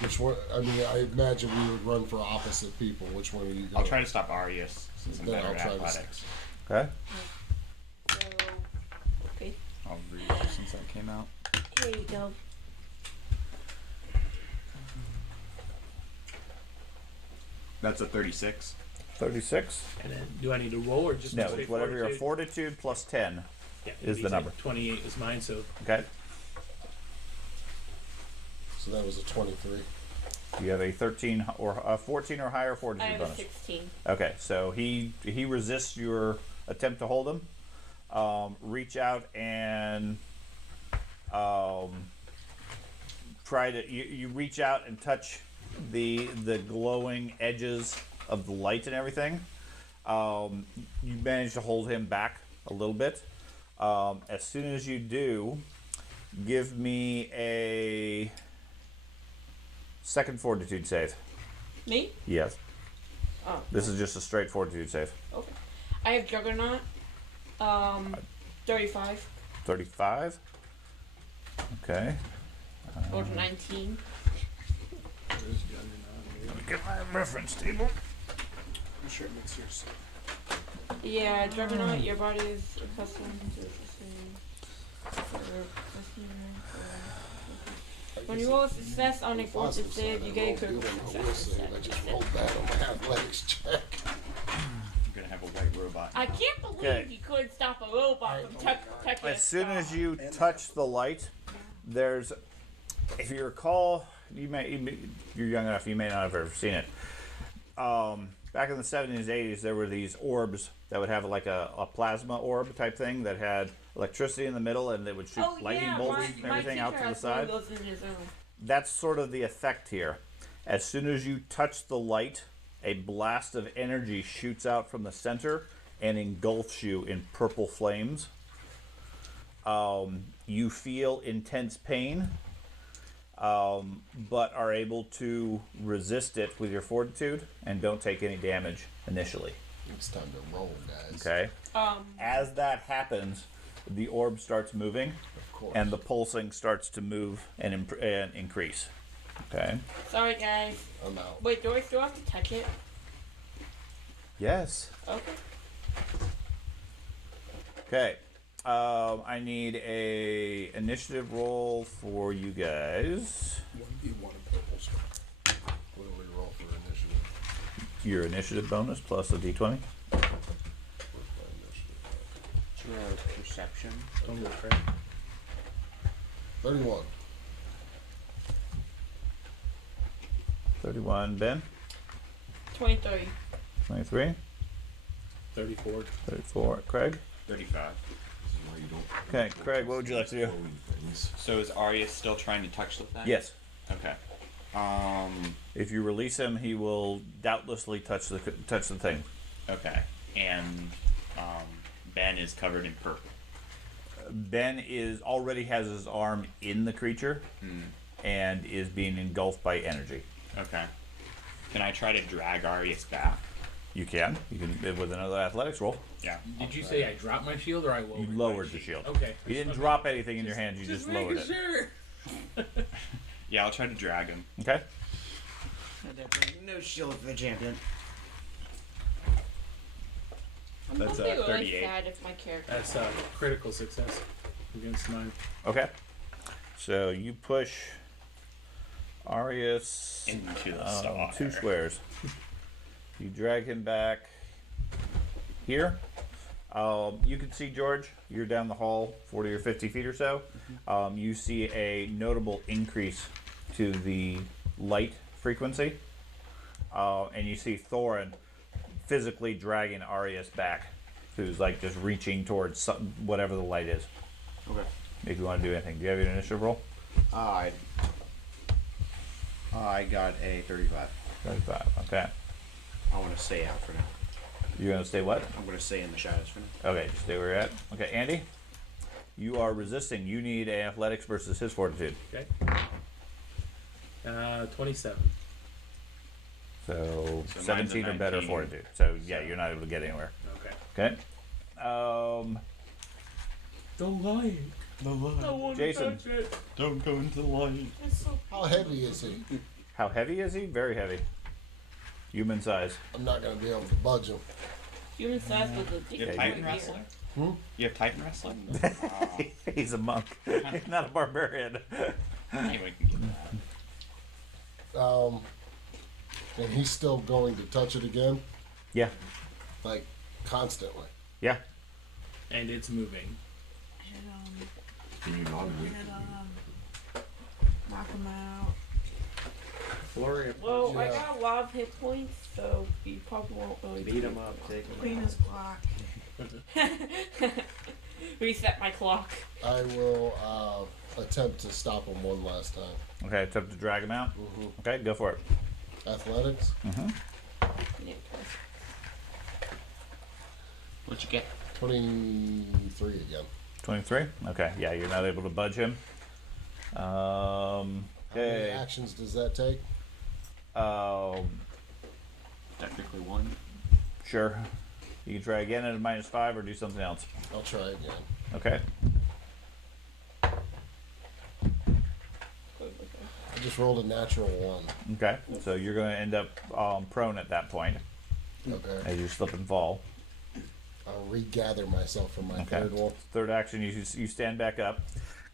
Which one? I mean, I imagine we would run for opposite people. Which one are you going? I'll try to stop Arius since I'm Then better I'll at try to athletics. Okay. so okay. I'll read since that came out. Here you go. That's a 36. 36. And then, do I need to roll or just No, straight it's whatever your fortitude? fortitude plus 10 Yeah, is the number. 28 is mine, so Okay. So that was a 23. You have a 13 or a 14 or higher I fortitude have a bonus. 16. Okay, so he resists your attempt to hold him. Reach out and try to you reach out and touch the glowing edges of the light and everything. You manage to hold him back a little bit. As soon as you do, give me a second fortitude save. Me? Yes. Oh. This is just a straight fortitude save. Okay. I have Juggernaut. 35 35. Okay. or 19. Get my reference table. I'm sure it makes yours. Yeah, Juggernaut, your body is accustomed to when you roll a success on a fortitude save, you get a critical success. I just rolled that on my athletics check. I'm gonna have a white robot. I can't believe Okay. you couldn't stop a robot from touching As soon as you touch the light, there's, if you recall, you're young enough, you may not have ever seen it. Back in the 70s, 80s, there were these orbs that would have like a plasma orb type thing that had electricity in the middle and it would shoot lightning bolts and everything out to the side. That's sort of the effect here. As soon as you touch the light, a blast of energy shoots out from the center and engulfs you in purple flames. You feel intense pain, but are able to resist it with your fortitude and don't take any damage initially. It's time to roll, guys. Okay? As that happens, the orb starts moving, Of course. and the pulsing starts to move and increase. Okay? Sorry, guys. I'm out. Wait, do I still have to touch it? Yes. Okay. Okay. I need a initiative roll for you guys. 1d1 purple star. What do we roll for initiative? Your initiative bonus plus a d20. Where's my initiative? Perception. don't go Craig. 31. 31, Ben. 23. 23. 34. 34, Craig. 35. Okay, Craig, what would you like to do? So is Arius still trying to touch the thing? Yes. Okay. If you release him, he will doubtlessly touch the thing. Okay. And Ben is covered in purple. Ben already has his arm in the creature and is being engulfed by energy. Okay. Can I try to drag Arius back? You can with another athletics roll. Yeah. Did you say I dropped my shield or I lowered? You my lowered the shield. Okay. You didn't drop anything in your hands. You just lowered it. Sure. Yeah, I'll try to drag him. Okay. No shield for the champion. I'm That's, gonna be really 38. sad if my character. That's a critical success against mine. Okay. So you push Arius Into the star. 2 squares. You drag him back here. You can see, George, you're down the hall 40 or 50 feet or so. You see a notable increase to the light frequency. And you see Thorin physically dragging Arius back, who's like just reaching towards whatever the light is. Okay. If you want to do anything. Do you have your initiative roll? I got a 35. 35, okay. I want to stay out for now. You're going to stay what? I'm going to stay in the shadows for now. Okay, just stay where you're at. Okay, Andy, you are resisting. You need an athletics versus his fortitude. Okay. 27. So So mine's a 17 or better 19. fortitude. So yeah, you're not able to get anywhere. Okay. Okay. The light. The light. I want Jason. to touch it. Don't go into the light. It's so How heavy is he? How heavy is he? Very heavy. Human size. I'm not gonna be able to budge him. Human size with a You have dick Titan right wrestler? Hmm? You have Titan wrestler? He's a monk. He's not a barbarian. Anyone can get that. And he's still going to touch it again, Yeah. like constantly. Yeah. And it's moving. Can you not wait? knock him out. Flurry of Well, I Yeah. got a lot of hit points, so you probably won't really beat him up, take him Clean out. his clock. Reset my clock. I will attempt to stop him one last time. Okay, attempt to drag him out. Mm-hmm. Okay, go for it. Athletics, Yeah, What'd you get? 23 again. 23? Okay, yeah, you're not able to budge him. How many Okay. actions does that take? Technically one. Sure. You can try again at a -5 or do something else. I'll try again. Okay. I just rolled a natural 1. Okay. So you're going to end up prone at that point Okay. as you slip and fall. I'll regather myself from my Okay. third one. Third action, you stand back up.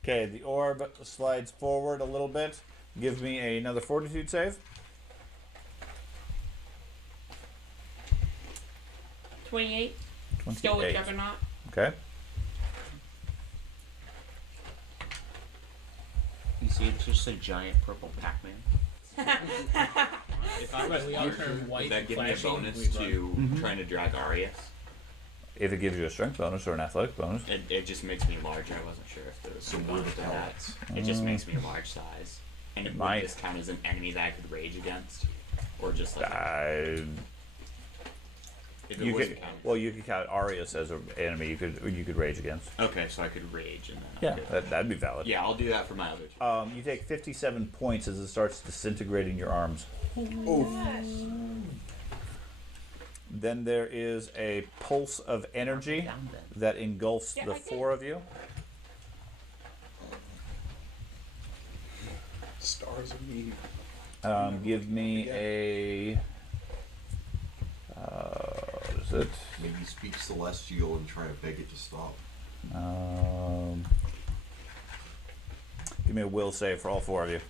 Okay, the orb slides forward a little bit. Give me another fortitude save. 28. Still with 28. Juggernaut. Okay. You see, it's just a giant purple Pac-Man. If I Right, was we all you, turn white would that and give me a flashing, bonus we to run. trying to drag Arius? If it gives you a strength bonus or an athletic bonus. It just makes me larger. I wasn't sure if there was So some we're bonus to the that. pellets. It just makes me a large size. And would Might. this count as an enemy that I could rage against? Or just like if it You wasn't could, counted? well, you could count Arius as an enemy you could rage against. Okay, so I could rage and then I Yeah, could- that'd be valid. yeah, I'll do that for my other two. You take 57 points as it starts disintegrating your arms. Then there is a pulse of energy Down then. that engulfs Yeah, the I did. 4 of you. Stars of me. Give me a. What is it? Maybe speak celestial and try to beg it to stop. Give me a will save for all 4 of you.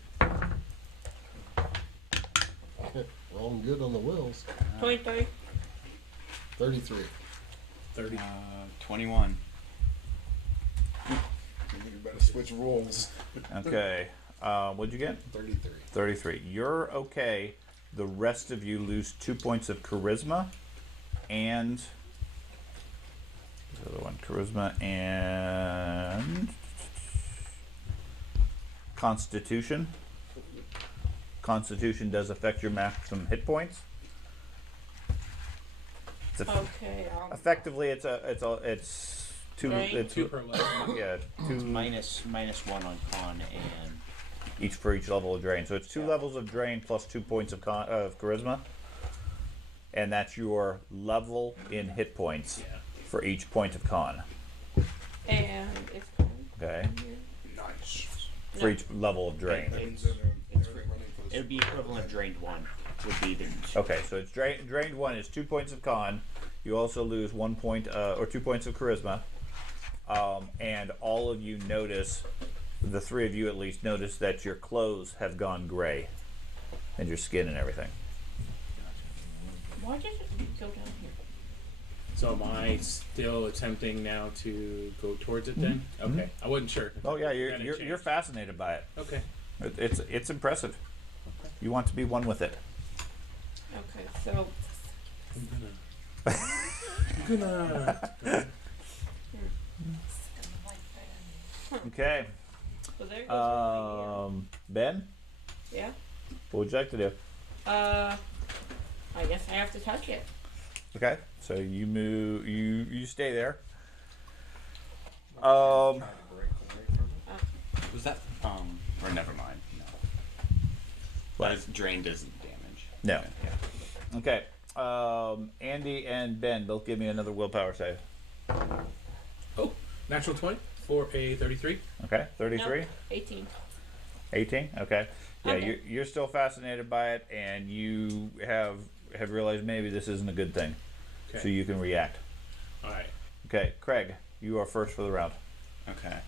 Rolling good on the wills. 23. 33. 30. 21. You better switch roles. Okay. What'd you get? 33. 33. You're okay. The rest of you lose 2 points of charisma and. The other one, charisma and. Constitution. Constitution does affect your maximum hit points. Okay. Effectively, it's two. Right. It's 2 per level. yeah, two Minus -1 on con and each for each level of drain. So it's 2 levels of drain plus 2 points of charisma, and that's your level in hit points Yeah. for each point of con. And it's Okay, Nice. for each level of drain. it would be equivalent of drained 1. Would be the Okay, so it's drained 1 is 2 points of con. You also lose 1 point or 2 points of charisma, and all of you notice. The 3 of you at least notice that your clothes have gone gray, and your skin and everything. Why does it go down here? So am I still attempting now to go towards it then? Mhm. Okay. I wasn't sure. Oh yeah, That you're had you're, changed. you're fascinated by it. Okay. It's impressive. You want to be one with it. Okay, so I'm gonna. Okay. so there goes Ben, yeah. what would you like to do? I guess I have to touch it. Okay, so you move. You stay there. Trying to break away from it. Was that or never mind. No. What? That is drained isn't damage. No. Okay, yeah. Okay. Andy and Ben both give me another willpower save. Oh, natural 20 for a 33. Okay, 33. No, 18. 18. Okay. Yeah, Okay. you're still fascinated by it, and you have realized maybe this isn't a good thing, Okay. so you can react. All right. Okay, Craig, you are first for the round. Okay.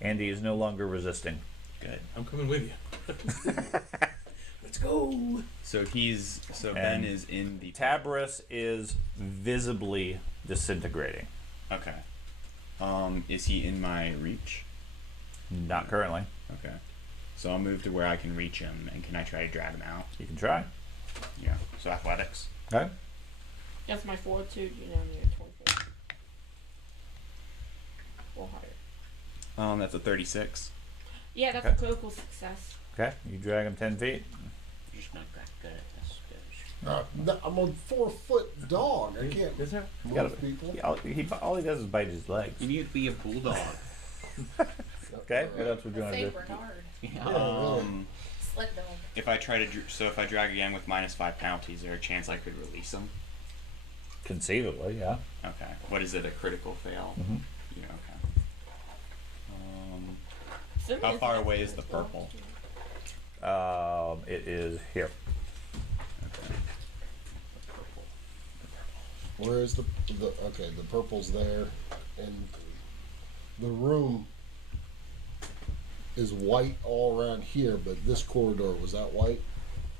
Andy is no longer resisting. Good. I'm coming with you. Let's go. So Ben And is in the Tabris is visibly disintegrating. Okay. Is he in my reach? Not currently. Okay. So I'll move to where I can reach him, and can I try to drag him out? You can try. Yeah. So athletics. Okay. That's my fortitude, you know, near 24. Or higher. That's a 36. Yeah, that's Okay. a critical success. Okay. You drag him 10 feet. You're just not that good at this, bitch. I'm a 4-foot dog. I can't Is there? move people. All he does is bite his legs. You need to be a bulldog. Okay. What else would you want to Saint do? Bernard. Yeah. Sled dog. If I try to, if I drag again with -5 penalty, is there a chance I could release him? Conceivably, yeah. Okay. What is it? A critical fail? Mhm. Yeah. Okay. Assuming How it's far not away is the as well. purple? It is here. Okay. Where is the okay? The purple's there, and the room is white all around here. But this corridor, was that white?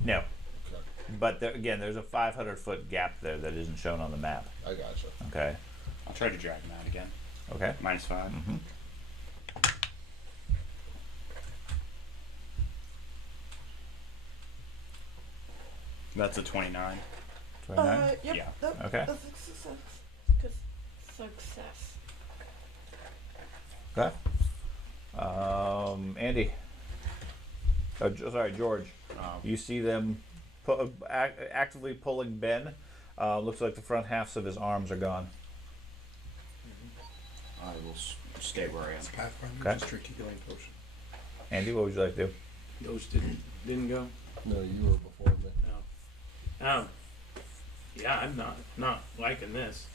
No. Okay, But again, there's a 500-foot gap there that isn't shown on the map. I gotcha. Okay. I'll try to drag him out again. Okay. -5. Mhm. That's a 29. 29. Yep. Yeah. That, Okay. That's a success. Success. Okay. Andy. Sorry, George. You see them actively pulling Ben. Looks like the front halves of his arms are gone. I will stay where I am. It's Pathfinder, Okay. just tricky healing potion. Andy, what would you like to do? Those didn't go. No, you were before me. No. Yeah, I'm not liking this.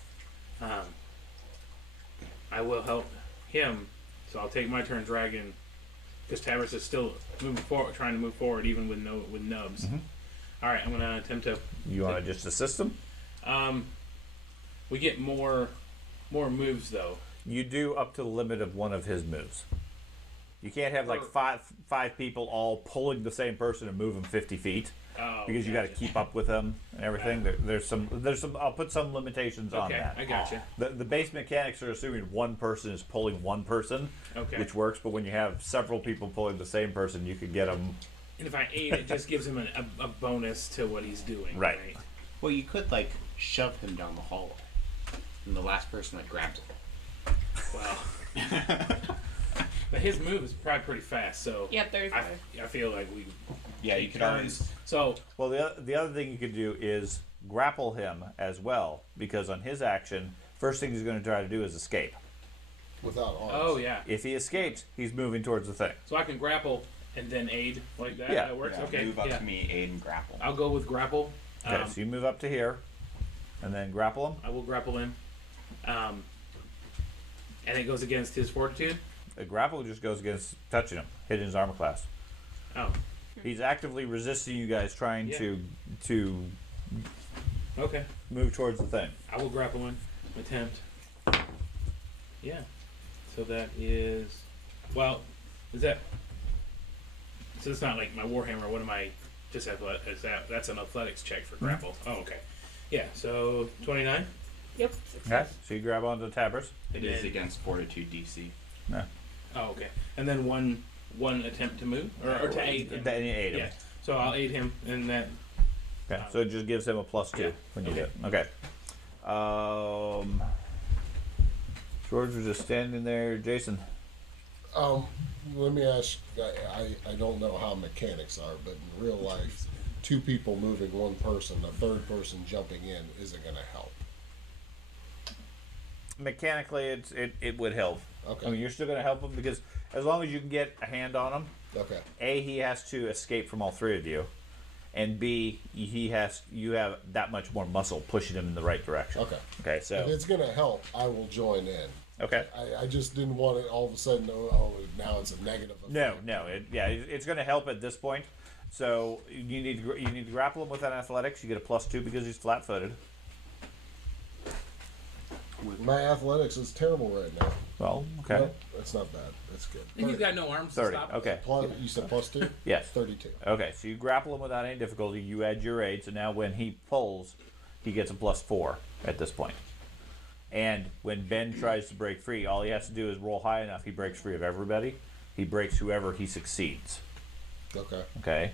I will help him, so I'll take my turn dragging, because Tabris is still moving forward, trying to move forward even with nubs. Mhm. All right, I'm gonna attempt to. You want to just assist him? We get more moves though. You do up to the limit of one of his moves. You can't have like Or- five people all pulling the same person and move him 50 feet Oh, because you got to gotcha. keep up with them and everything. There's some. I'll put some limitations on Okay, that. I gotcha. The base mechanics are assuming one person is pulling one person, Okay. which works. But when you have several people pulling the same person, you could get them. And if I aid, it just gives him a bonus to what he's doing. Right. Well, you could like shove him down the hallway, and the last person that grabs him. Well, but his move is probably pretty fast, so Yeah, 35. I feel like we. Yeah, you could always. So Well, the other thing you could do is grapple him as well, because on his action, first thing he's going to try to do is escape. Without arms. oh yeah, If he escapes, he's moving towards the thing. so I can grapple and then aid like that. Yeah. That works. Yeah, Okay. Move up yeah. to me, aid and grapple. I'll go with grapple. Okay, so you move up to here, and then grapple him. I will grapple him. And it goes against his fortitude. A grapple just goes against touching him, hitting his armor class. Oh, He's actively resisting you guys trying Yeah. to okay. move towards the thing. I will grapple him. Attempt. Yeah. So that is. Well, is that. So it's not like my Warhammer. What am I? Just athletic. That's an athletics check for grapple. Oh, okay. Yeah. So 29. Yep. Okay, Success. so you grab onto the tabbers. It is against Fortitude DC. No. Oh, okay. And then one attempt to move or to aid him. Then you aid him. Yeah. So I'll aid him, and that. Okay, so it just gives him a +2 Yeah. when you do it. Okay. George was just standing there. Jason. Let me ask. I don't know how mechanics are, but in real life, two people moving one person, a third person jumping in isn't going to help. Mechanically, it would help. Okay. I mean, you're still going to help him because as long as you can get a hand on him, Okay. A, he has to escape from all three of you, and B, you have that much more muscle pushing him in the right direction. Okay. Okay, If so it's going to help, I will join in. okay. I just didn't want it all of a sudden. Oh, now it's a negative. Effect. No, it's going to help at this point. So you need to grapple him with an athletics. You get a +2 because he's flat-footed. My athletics is terrible right now. Well, okay. Nope, that's not bad. That's good. And he's got no arms 30. to stop. Okay. You said +2? Yes. 32. Okay, so you grapple him without any difficulty. You add your aid, so now when he pulls, he gets a +4 at this point. And when Ben tries to break free, all he has to do is roll high enough. He breaks free of everybody. He breaks whoever he succeeds. Okay. Okay.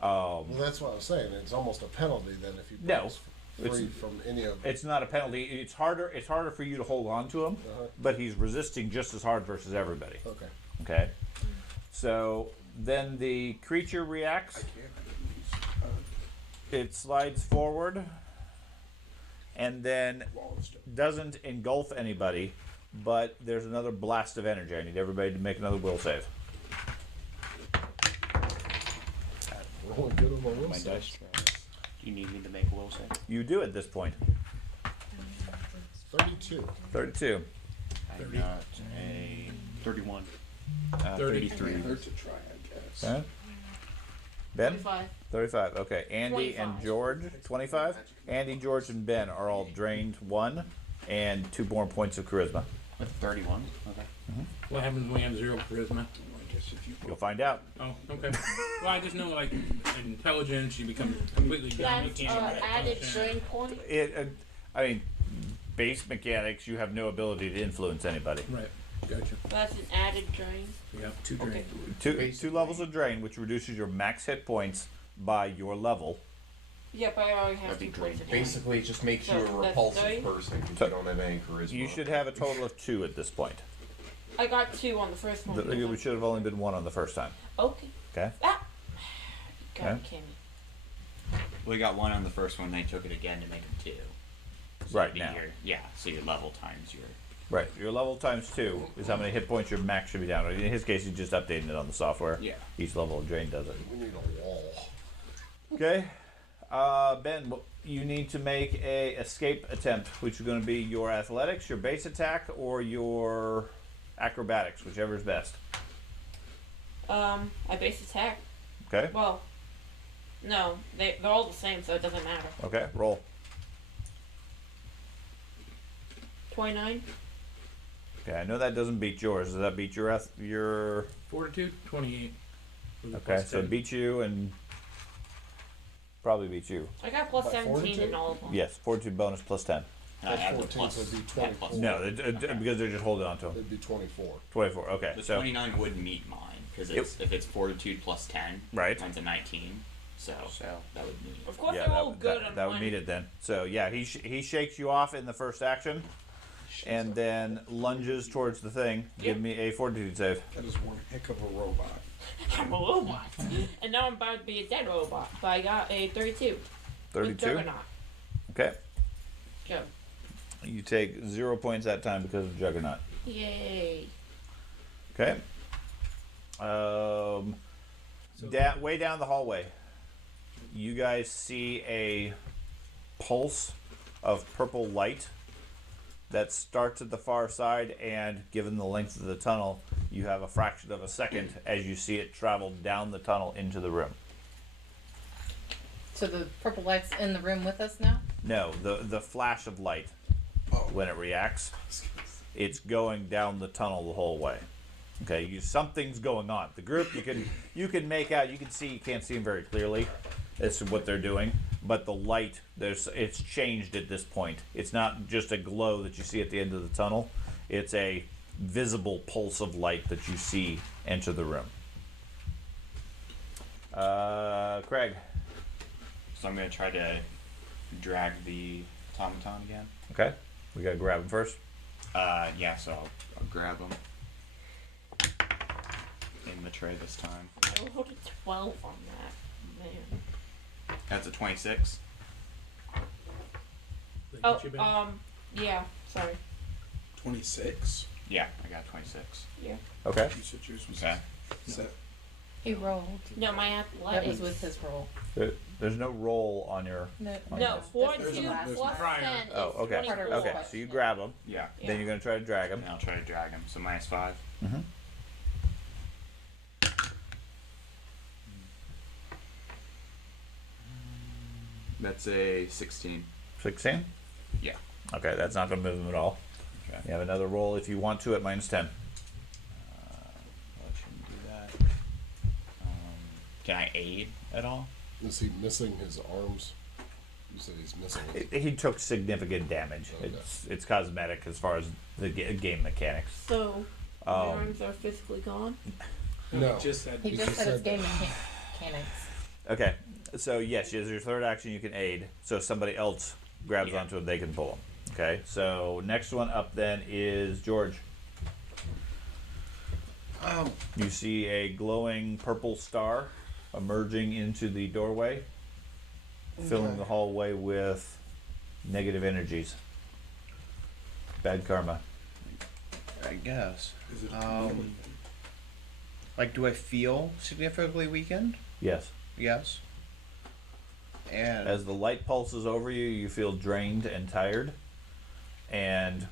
Well, that's what I was saying. It's almost a penalty then if you No, free from any of it's not a penalty. It's harder for you to hold on to him, but he's resisting just as hard versus everybody. Okay. Okay. So then the creature reacts. It slides forward, and then doesn't engulf anybody, but there's another blast of energy. I need everybody to make another will save. Roll good on my will My save. dice. Do you need me to make a will save? You do at this point. 32. 32. I got a 31. 33. Hurt to try, I guess. Okay. Ben? 25. 35. Okay. Andy and 25. George, 25. Andy, George, and Ben are all drained 1 and 2 more points of charisma. With 31. Okay. What happens when we have 0 charisma? You'll find out. Oh, okay. Well, I just know, like, intelligence, you become completely dumb. You That's can't added strain point. I mean, base mechanics, you have no ability to influence anybody. Right. Gotcha. That's an added drain. Yeah, 2 drain. Okay. Two levels of drain, which reduces your max hit points by your level. Yep, I already have That'd be 2 great. points of Basically, it just makes you a So that's repulsive three? person because So- you don't have any charisma. You should have a total of 2 at this point. I got 2 on the first one. It should have only been 1 on the first time. Okay. Okay? Ah! God, Okay. Kimmy. We got 1 on the first one, they took it again to make them 2. So Right it'd be now. Yeah, so your level times your. Right. Your level times 2 is how many hit points your max should be down. In his case, he's just updating it on the software. Yeah. Each level of drain does it. We need a wall. Okay. Ben, you need to make a escape attempt, which is going to be your athletics, your base attack, or your acrobatics, whichever is best. I base attack. Okay. Well, no, they're all the same, so it doesn't matter. Okay. Roll. 29. Okay. I know that doesn't beat yours. Does that beat your? Fortitude, 28. With a Okay. plus So 10. beat you and probably beat you. I got plus By 17 42? in all of them. Yes. Fortitude bonus plus 10. I That's add the 14, plus. so it'd be yeah, 24. plus No, because they're just holding on to him. It'd be 24. 24. Okay. The So 29 would meet mine because if it's Fortitude plus 10, Right. times a 19, so that would meet. Of course, yeah, they're all that, good that, on that would one. meet it then. So yeah, he shakes you off in the first action, and then lunges towards the thing. Give me a fortitude save. That is one heck of a robot. I'm a robot. And now I'm about to be a dead robot. But I got a 32. With 32. Juggernaut. Okay. Go. You take 0 points that time because of Juggernaut. Yay. Okay. Way down the hallway, you guys see a pulse of purple light that starts at the far side, and given the length of the tunnel, you have a fraction of a second as you see it travel down the tunnel into the room. So the purple light's in the room with us now? No, the flash of light, when it reacts, it's going down the tunnel the whole way. Okay, something's going on. The group you can make out, you can see, you can't see them very clearly as to what they're doing, but the light it's changed at this point. It's not just a glow that you see at the end of the tunnel. It's a visible pulse of light that you see enter the room. Craig. So I'm gonna try to drag the automaton again. Okay. We gotta grab him first. Yeah, so I'll grab him in the tray this time. I rolled a 12 on that. Man. That's a 26. Oh, yeah. Sorry. 26. Yeah, I got 26. Yeah. Okay. You said yours was Okay. set. He rolled. No, my That athletics. was with his roll. There's no roll on your. No, No, 4 There's 2 no- there's plus no- 10 is Oh, okay. 24. Okay. So you grab him. Yeah. Then you're gonna try to drag him. And I'll try to drag him. So -5. Mm-hmm. That's a 16. 16. Yeah. Okay, that's not gonna move him at all. Okay. You have another roll if you want to at -10. Let him do that. Can I aid at all? Is he missing his arms? You said he's missing his... He took significant damage. Okay. It's cosmetic as far as the game mechanics. So, my arms are physically gone? No. Just said. He He just just said it's said game that. mechanics. Okay, so yes, as your third action, you can aid. So if somebody else grabs Yeah. onto him, they can pull him. Okay, so next one up then is George. You see a glowing purple star emerging into the doorway, filling the hallway with negative energies. Bad karma. I guess. Is it Like, do I feel significantly weakened? Yes. Yes. And As the light pulses over you, you feel drained and tired and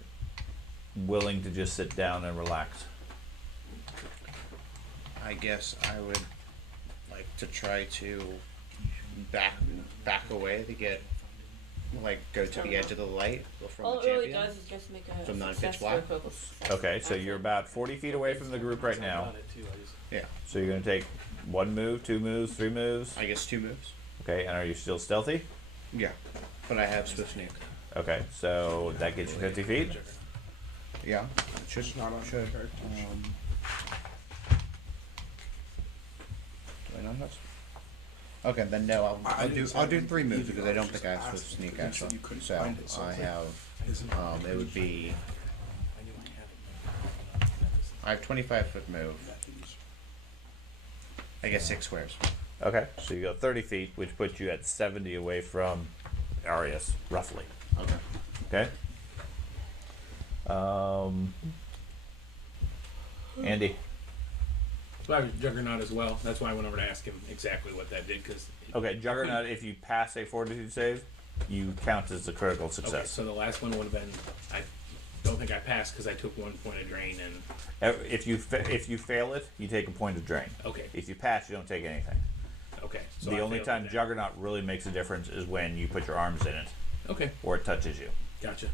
willing to just sit down and relax. I guess I would like to try to back away to get go to the edge of the light from All the it really champion. does is just make a So non-pitch success black? for a success. Okay, so you're about 40 feet away from the group right now. Yeah. So you're going to take 1 move, 2 moves, 3 moves. I guess 2 moves. Okay, and are you still stealthy? Yeah. But I have swift sneak. Okay, so that gets you 50 feet. Yeah. It should. Not on should. character. Do I not have? Okay, then no. I didn't say I'll do anything 3 moves either, because I I don't was think I just have swift asking. sneak You said actually. you couldn't So find it, so I it's like- have. It would be. I have 25-foot move. I guess 6 squares. Okay, so you go 30 feet, which puts you at 70 away from Arius, roughly. Okay. Okay? Andy. So I was Juggernaut as well. That's why I went over to ask him exactly what that did. Because Okay, Juggernaut, if you pass a fortitude save, you count as a critical Okay, success. so the last one would have been. I don't think I passed because I took 1 point of drain and. If you fail it, you take a point of drain. Okay. If you pass, you don't take anything. Okay. So The I only failed time that. Juggernaut really makes a difference is when you put your arms in it Okay. or it touches you. Gotcha.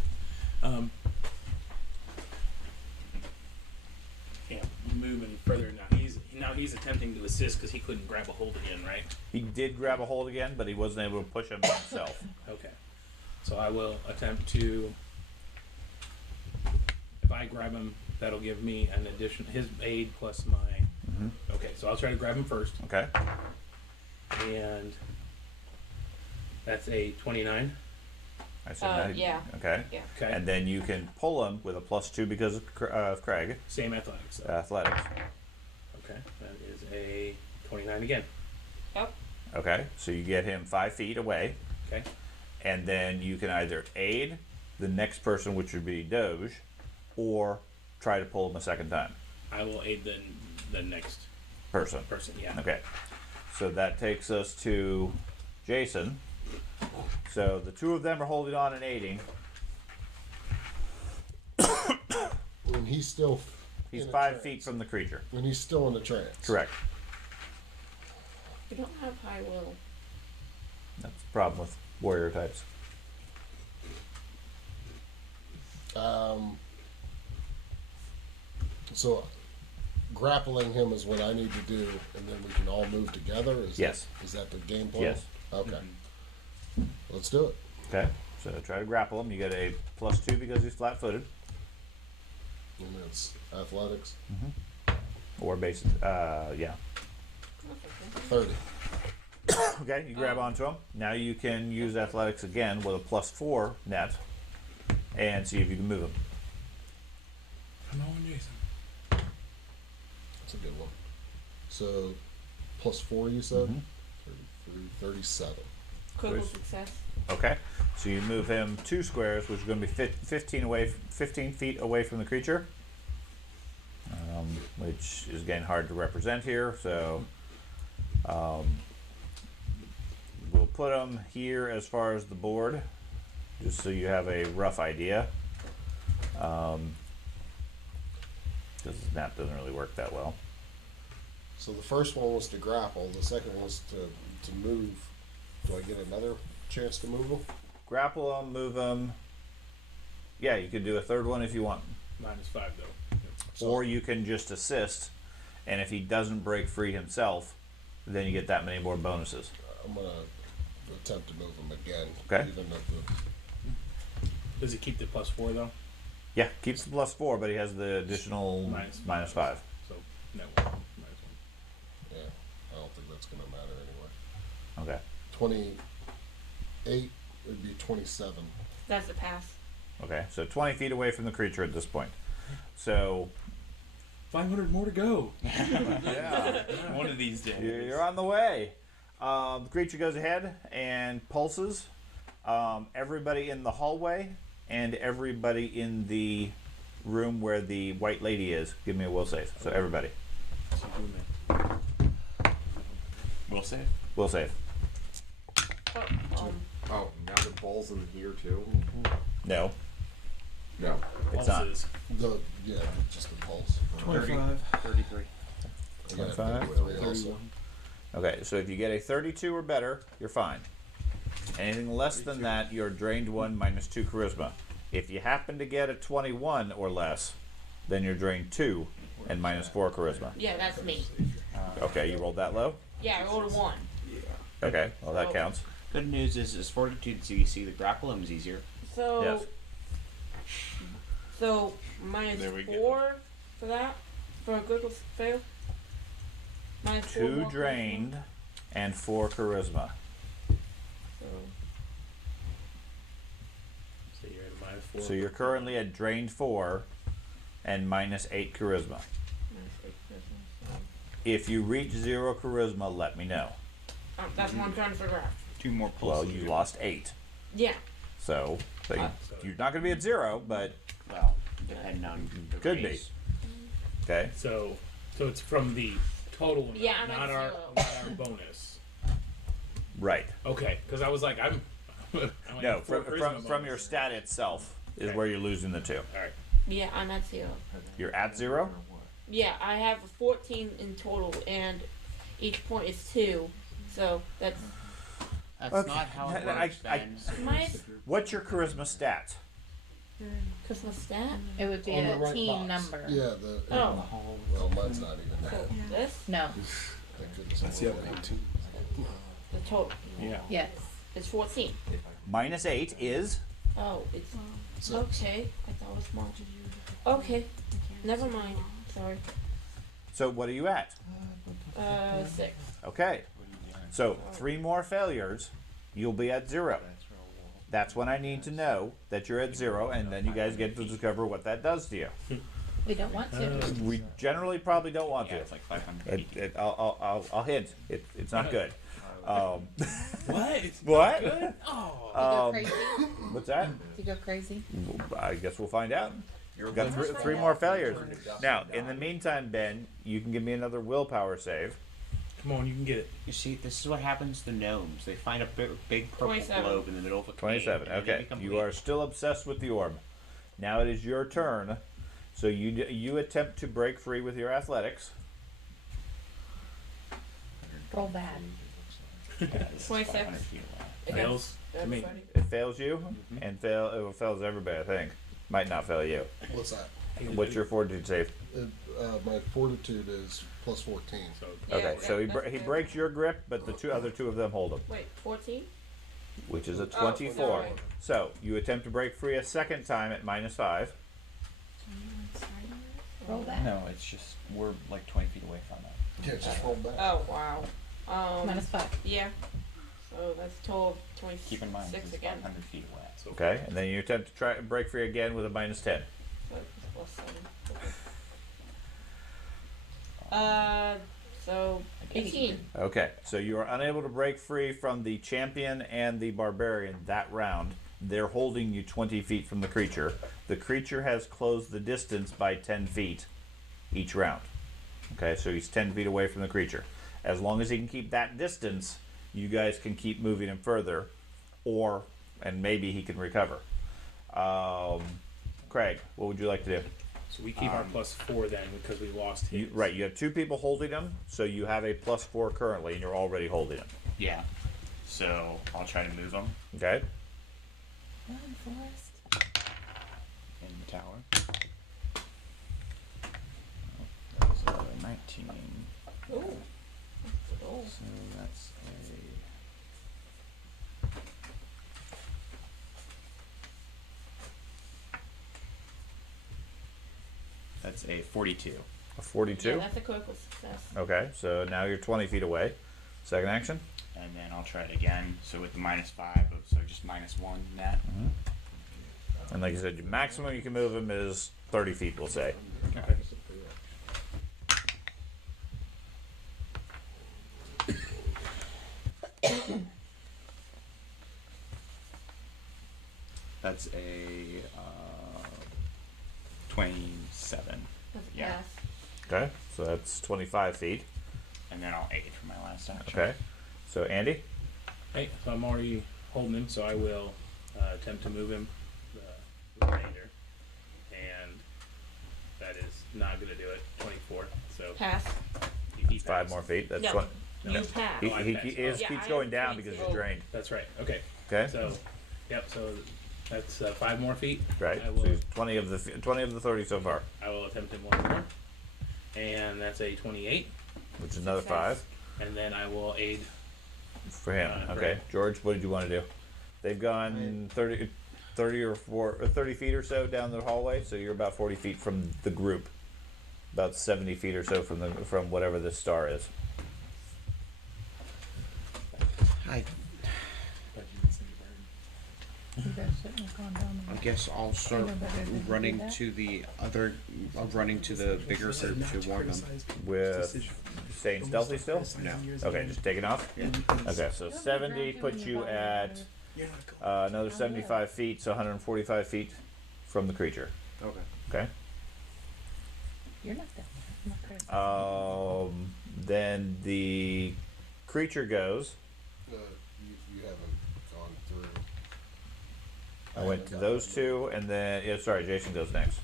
Can't move any further now. He's attempting to assist because he couldn't grab a hold again, right? He did grab a hold again, but he wasn't able to push him himself. Okay. So I will attempt to. If I grab him, that'll give me an addition. His aid plus my. Mhm. Okay, so I'll try to grab him first, Okay. and that's a 29. I said that. Yeah. Okay. Yeah. Okay. And then you can pull him with a +2 because of Craig. Same athletics. Though. Athletics. Okay, that is a 29 again. Yep. Okay. So you get him 5 feet away. Okay. And then you can either aid the next person, which would be Doge, or try to pull him a second time. I will aid the next Person. person. Yeah. Okay. So that takes us to Jason. So the 2 of them are holding on and aiding. When he's still... He's in a 5 trance. feet from the creature. When he's still in a trance. Correct. You don't have high will. That's the problem with warrior types. So grappling him is what I need to do, and then we can all move together? Yes. Is that the game plan? Yes. Okay. Let's do it. Okay. So try to grapple him. You get a +2 because he's flat-footed. And it's athletics. Or base. Yeah. 30. Okay. You grab onto him. Now you can use athletics again with a +4 net, and see if you can move him. Come on, Jason. That's a good one. So, +4 you said? 33, 37. Critical success. Okay. So you move him 2 squares, which is going to be 15 feet away from the creature, which is again hard to represent here. So we'll put him here as far as the board, just so you have a rough idea. Because the snap doesn't really work that well. So the first one was to grapple. The second one was to move. Do I get another chance to move him? Grapple him, move him. Yeah, you could do a third one if you want. -5 though. Or you can just assist, and if he doesn't break free himself, then you get that many more bonuses. I'm going to attempt to move him again. Okay. Even if the, Does he keep the +4 though? Yeah, keeps the +4, but he has the additional -5. So no. -1. yeah, I don't think that's going to matter anyway. Okay. 28 would be 27. That's a pass. Okay, so 20 feet away from the creature at this point. So 500 more to go. yeah, One of these days. you're on the way. The creature goes ahead and pulses everybody in the hallway and everybody in the room where the white lady is. Give me a will save. So everybody. We'll save. Will save. Oh, now the ball's in here too? No, No. it's not. Pulses. Yeah, just the pulse. 25. 33. I gotta 25, pick three also. Okay, so if you get a 32 or better, you're fine. Anything less than that, you're drained 1 -2 charisma. If you happen to get a 21 or less, then you're drained 2 and -4 charisma. Yeah, that's me. Okay, you rolled that low? Yeah, I rolled a 1. Okay, well that So- counts. Good news is fortitude CVC, the grapple him is easier. So. Yes. So minus There we go. 4 for that for a critical fail. Minus 4 2 more drained and 4 charisma. charisma. So you're at -4. So you're currently at drained 4 and -8 charisma. Minus 8 charisma. If you reach 0 charisma, let me know. That's what I'm trying to figure out. 2 more Well, pulses. you lost 8. Yeah. So you're not going to be at 0, but Well, depending on the could be. race. Okay. So it's from the total amount, Yeah, I'm at not our 0. not our bonus. Right. Okay, because I was like, I only No, have 4 from charisma your bonus. stat itself is Okay. where you're losing the 2. All right. Yeah, I'm at 0. You're at 0? Yeah, I have 14 in total, and each point is 2. So that's That's Okay. not how it I- works, I- Ben. minus What's your charisma stat? Christmas stat. It would be On a the right team box. number. Yeah, the. Oh. Well, mine's not even So there. this, No. Thank goodness. That's the update too. the total, Yeah. Yes. is 14. -8 is? Oh, it's Six. okay. I thought it was small. Okay, never mind. Sorry. So what are you at? 6. Okay. So 3 more failures, you'll be at 0. That's when I need to know that you're at 0, and then you guys get to discover what that does to you. We don't want to. We generally probably don't want Yeah, to. it's like 500. I'll hint. It's not good. What? It's What? good? Oh. Do you go Um, crazy? What's that? Do you go crazy? I guess we'll find out. We've got 3 more failures. Now, in the meantime, Ben, you can give me another willpower save. Come on, you can get it. You see, this is what happens to gnomes. They find a big purple 27. globe in the middle of a cave. 27. and they Okay. become You weak. are still obsessed with the orb. Now it is your turn. So you attempt to break free with your athletics. Roll bad. 26. 500 feet away. Fails to me. It fails you, and it fails everybody, I think. Might not fail you. What's that? What's your fortitude save? My fortitude is +14. So Okay, Yeah, so that's he good. breaks your grip, but the other two of them hold him. Wait, 14? which is a Oh, 24. sorry. So you attempt to break free a second time at -5. Roll that. No, it's just we're like 20 feet away from it. Yeah, just roll back. Oh wow. -5. Yeah. So that's a total of 26 Keep in mind, it's again. 500 feet away. So Okay, and then you attempt to try break free again with a -10. So it's plus 7. So 18. Okay, so you are unable to break free from the champion and the barbarian that round. They're holding you 20 feet from the creature. The creature has closed the distance by 10 feet each round. Okay, so he's 10 feet away from the creature. As long as he can keep that distance, you guys can keep moving him further, and maybe he can recover. Craig, what would you like to do? So we keep our +4 then because we lost his. Right, you have 2 people holding him, so you have a +4 currently, and you're already holding him. yeah. So I'll try to move him Okay? Run, Forrest. in the tower. That was a 19. Ooh. Oh. So that's a 42. A 42? Yeah, that's a critical success. Okay, so now you're 20 feet away. Second action? And then I'll try it again. So with the -5, so just -1 net. And like I said, the maximum you can move him is 30 feet, we'll say. Okay. That's a 27. That's a Yeah. pass. Okay, so that's 25 feet. And then I'll 8 for my last action. Okay, so Andy? Hey, so I'm already holding him, so I will attempt to move him the remainder, and that is not going to do it. 24. So Pass. he 5 passed. more feet. That's No. what. You pass. He, I he, passed. he is, Yeah, keeps I going have down 22. because he's drained. That's right. Okay. Okay? So, yep. So that's 5 more feet. Right, I so will. he's 20 of the 30 so far, I will attempt him one more, and that's a 28, which is another Success. 5 and then I will aid. for him. for Okay, him. George, what did you want to do? They've gone 30 or 30 feet or so down the hallway, so you're about 40 feet from the group. About 70 feet or so from whatever this star is. I You guys shouldn't have gone down I there. guess I'll start know better than to do running that. to the other. Running to the bigger group to warn them. With staying stealthy still? No. Okay, just taking off? Okay, so 70 puts you at another 75 feet, so 145 feet from the creature. Okay. Okay? You're not down there. I'm not criticizing. Then the creature goes. You haven't gone through. I went to those 2, and then Jason goes next.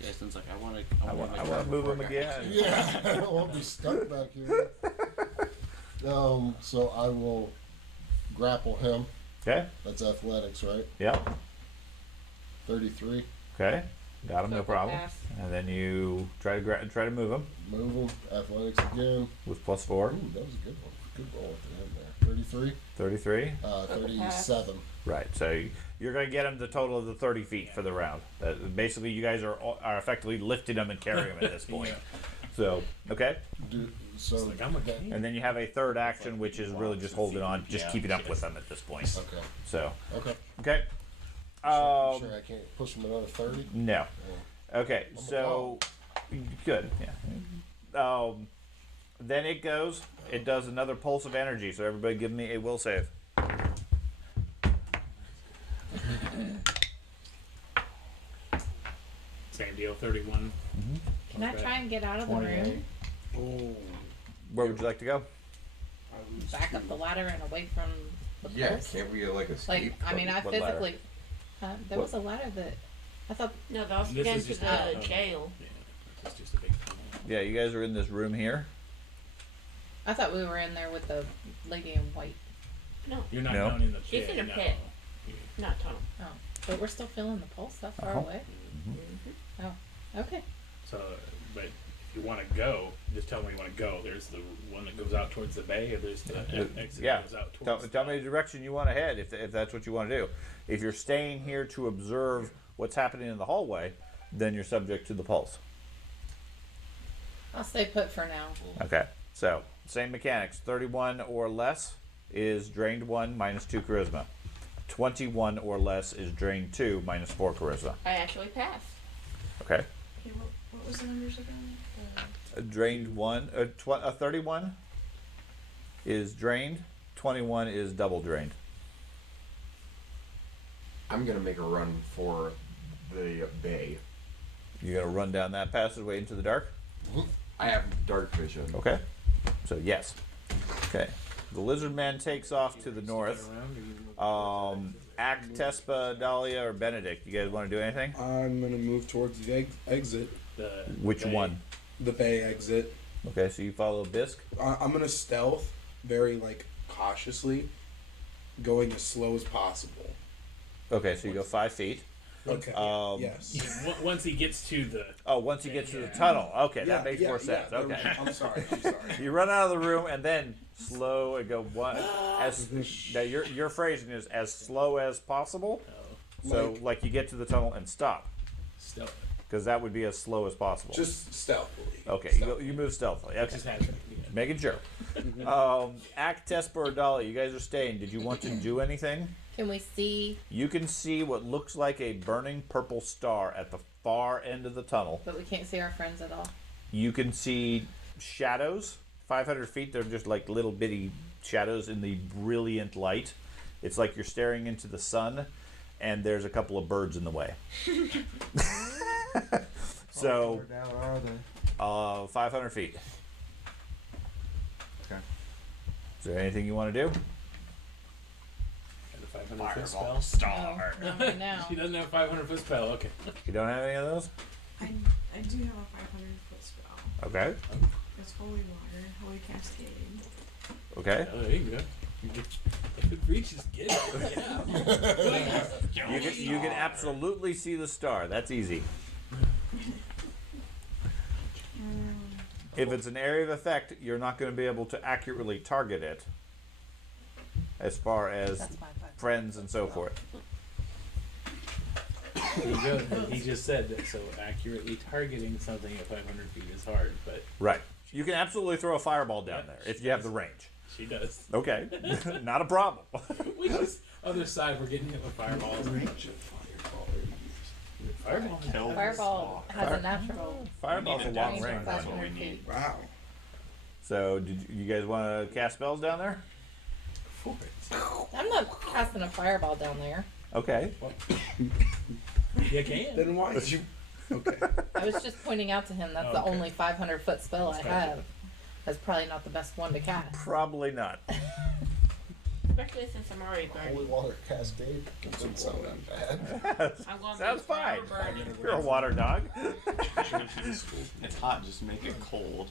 Jason's like, I want to. I want to move him again. Yeah, I don't want to be stuck back here. So I will grapple him. Okay. That's athletics, right? Yep. 33. Okay. Got him, no Critical problem. pass. And then you try to move him Move him. Athletics again. with +4. Ooh, that was a good one. Good roll at the end there. 33. 33. 37. Right. So you're going to get him the total of the 30 feet for the round. Basically, you guys are effectively lifting him and carrying him at this point. So okay. So Like, I'm okay. And then you have a third action, which is really just holding on, just Yeah. keeping up with them at this point. okay. So Okay. okay. Sure, I can't push him another 30. No. Okay, I'm so good. Yeah. Then it goes. It does another pulse of energy. So everybody, give me a will save. Same deal. 31. Can I try and get out of the 28. room? Oh. Where would you like to go? Back up the ladder and away from the Yeah, pulse? can't we like escape? Like, I mean, I What ladder? physically. There What? was a ladder that. I thought. No, that was This against is just the a- jail. Yeah, it's just a big. Yeah, you guys are in this room here. I thought we were in there with the lady in white. No, You're not No. down in the She's pit. in a no. pit. not tunnel. Oh, but we're still feeling the pulse that far Uh-huh. away. Oh, okay. So, but if if you want to go, just tell me where you want to go. There's the one that goes out towards the bay, or there's the exit Yeah. that goes out towards Tell me the direction you want to head if that's what you want to do. If you're staying here to observe what's happening in the hallway, then you're subject to the pulse. I'll stay put for now. Okay. So, same mechanics. 31 or less is drained 1 minus 2 charisma. 21 or less is drained 2 minus 4 charisma. I actually passed. Okay. Okay, what was the numbers again? A drained 31 is drained. 21 is double drained. I'm gonna make a run for the bay. You gotta run down that passageway into the dark? I have dark vision. Okay. So, yes. Okay. The lizard man takes off to the north. Act, Tespa, Dahlia, or Benedict, you guys want to do anything? I'm gonna move towards the exit, Which one? the bay exit. Okay, so you follow Bisque. I'm gonna stealth very cautiously, going as slow as possible. Okay, so you go 5 feet. Okay. Yes. Once he gets to the Once you get to the tunnel. Okay, Yeah, that makes yeah, more sense. yeah, Okay. I'm sorry. You run out of the room and then slow and go one. Now your phrasing is as slow as possible. So like you get to the tunnel and stop, stealth. because that would be as slow as possible. Just stealthily. Okay, you move stealthily. Okay, Just happening. making sure. Act, Tespa, or Dolly, you guys are staying. Did you want to do anything? Can we see? You can see what looks like a burning purple star at the far end of the tunnel. But we can't see our friends at all. You can see shadows. 500 feet, they're just like little bitty shadows in the brilliant light. It's like you're staring into the sun, and there's a couple of birds in the way. So, How far down are they? 500 feet. Okay. Is there anything you want to do? And a 500 foot spell. Fireball star. No, not now. She doesn't have a 500 foot spell. Okay. You don't have any of those? I do have a 500-foot spell. Okay. It's holy water, holy cascade. Okay. Oh, there you go. If it reaches, get it. Yeah. You can absolutely see the star. That's easy. If it's an area of effect, you're not going to be able to accurately target it as far as That's my 500. friends and so forth. There you go. He just said that. So accurately targeting something at 500 feet is hard, but Right. You can absolutely throw a fireball down there if you have the range. she does. Okay. Not a problem. We just other side. We're getting hit with fireballs. Fireball. Fireball has a natural Fireball's a Need a long range range of one. 500 feet. Wow. So, did you guys want to cast spells down there? I'm not casting a fireball down there. Okay. You can. Then why did you? Okay. I was just pointing out to him that's the Okay. only 500-foot spell I Gotcha. have. That's probably not the best one to cast. Probably not. Especially since I'm already Holy burning. water cascade doesn't sound that bad. I'm going to Sounds be forever fine. burning. You're a water dog. It's hot, just make it cold.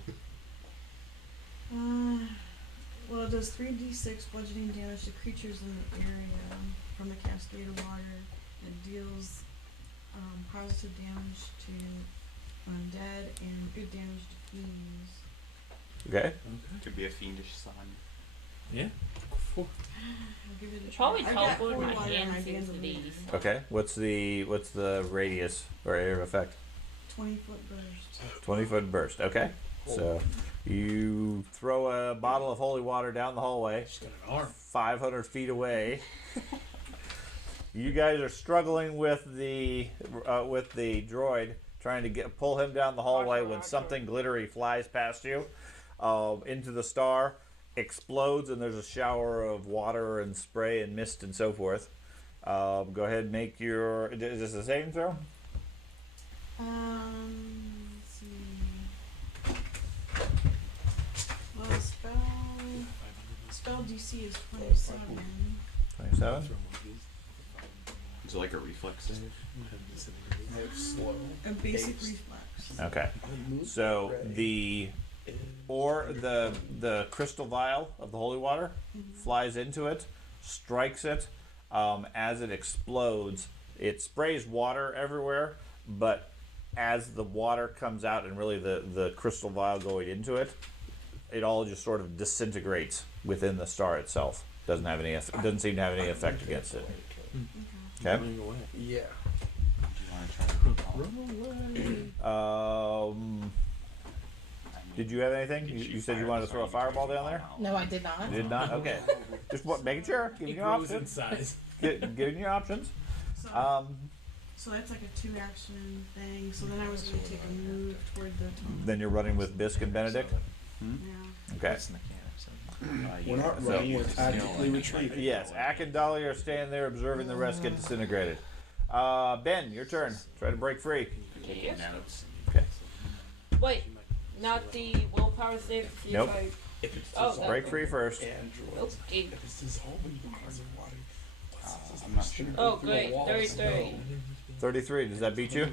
Well, it does 3d6 bludgeoning damage to creatures in the area from the cascade of water. It deals positive damage to undead and good damage to fiends. Okay. Could be a fiendish sun. Yeah. I'll give it a Probably try. I've got teleport holy my water and hands I'd be into able to these. move. Okay. What's the radius or area of effect? 20-foot burst. 20-foot burst. Okay. So you throw a bottle of holy water down the hallway, She's got an arm. 500 feet away. You guys are struggling with the droid, trying to pull him down the hallway when something glittery flies past you into the star, explodes, and there's a shower of water and spray and mist and so forth. Go ahead and make your. Is this a saving throw? Let's see. Well, spell DC is 27. 27. Is it like a reflex save? A basic reflex. Okay. So the crystal vial of the holy water flies into it, strikes it. As it explodes, it sprays water everywhere, but as the water comes out and really the crystal vial going into it, it all just sort of disintegrates within the star itself. Doesn't seem to have any effect against it. Okay. Running away. Yeah. Did you have anything? You said you wanted to throw a fireball down there? No, I did not. You did not? Okay. Just making sure. Giving It you grows in options. size. Giving you options. So, so that's like a 2-action thing. So then I was going to take a move toward the top. Then you're running with Bisque and Benedict? Yeah. Okay. We're not running, we're tactically retreating. Yes, Ack and Dolly are standing there observing the rest get disintegrated. Ben, your turn. Try to break free. Taking notes. Okay. Wait, not the willpower save. To see Nope. If If it's Oh, dissolving Break free first. androids, Okay. if it's dissolving because of water, what's I'm not sure. Oh, great. 33. 33. Does that beat you?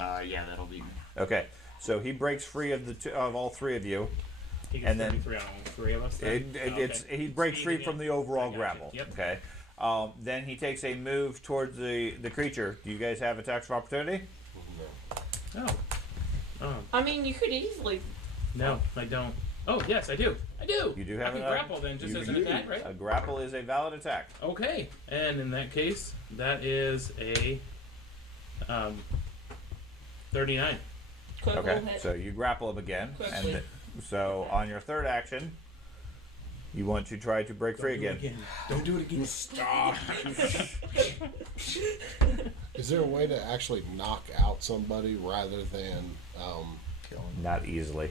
Yeah, that'll be. Okay. So he breaks free of all three of you. He gets And then 33 on all three of us. Then? He breaks free from the overall I gotcha. grapple. Yep. Okay. Then he takes a move towards the creature. Do you guys have attacks of opportunity? Oh. Oh. I mean, you could easily. No, I don't. Oh, yes, I do. I do. You do I have can an grapple then, just you as an do. attack, right? A grapple is a valid attack. Okay, and in that case, that is a 39. Critical Okay. hit. So you grapple him again, Quickly. and so on your third action, you want to try to break free again. Don't do it again. Stop. Is there a way to actually knock out somebody rather than kill them? Not easily.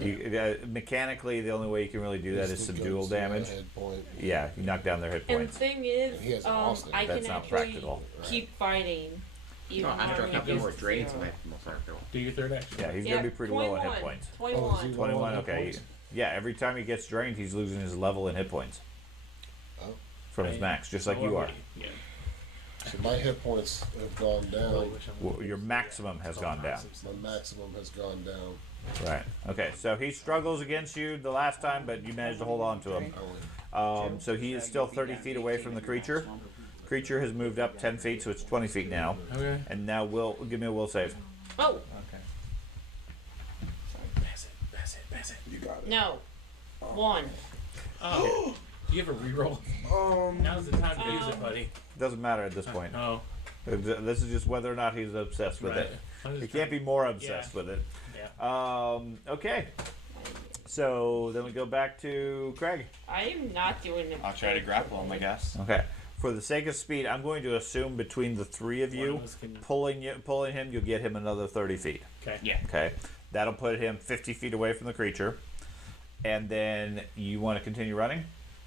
Okay. Mechanically, the only way you can really do that is to subdual go to a damage. Head point. Yeah, you knock down their hit And the points. thing is, And he has Austin. I That's can not actually practical. keep fighting. Even No, after a though couple it more is drains, zero. I have more circle. Do your third action. Yeah, he's Yeah, gonna be pretty low on hit 21. points. 21. Oh, is he low 21. on hit Okay. points? Yeah, every time he gets drained, he's losing his level and hit points Oh. from his max, just like you are. Yeah. So my hit points have gone down. Well, your maximum has gone down. My maximum has gone down. Right. Okay. So he struggles against you the last time, but you managed to hold on to him. So he is still 30 feet away from the creature. Creature has moved up 10 feet, so it's 20 feet now. Okay. And now give me a will save. Oh, Pass it. You got it. no. 1. Oh. Do you have a reroll? Now's the time to use it, buddy. Doesn't matter at this point. Oh. This is just whether or not he's obsessed with Right. it. I'm just He can't be trying- more obsessed with it. Yeah. Okay. So then we go back to Craig. I am not doing it. I'll try to grapple him, I guess. Okay. For the sake of speed, I'm going to assume between the three of One you, of us can- pulling him, you'll get him another 30 feet. Okay. Yeah. Okay. That'll put him 50 feet away from the creature. And then you want to continue running?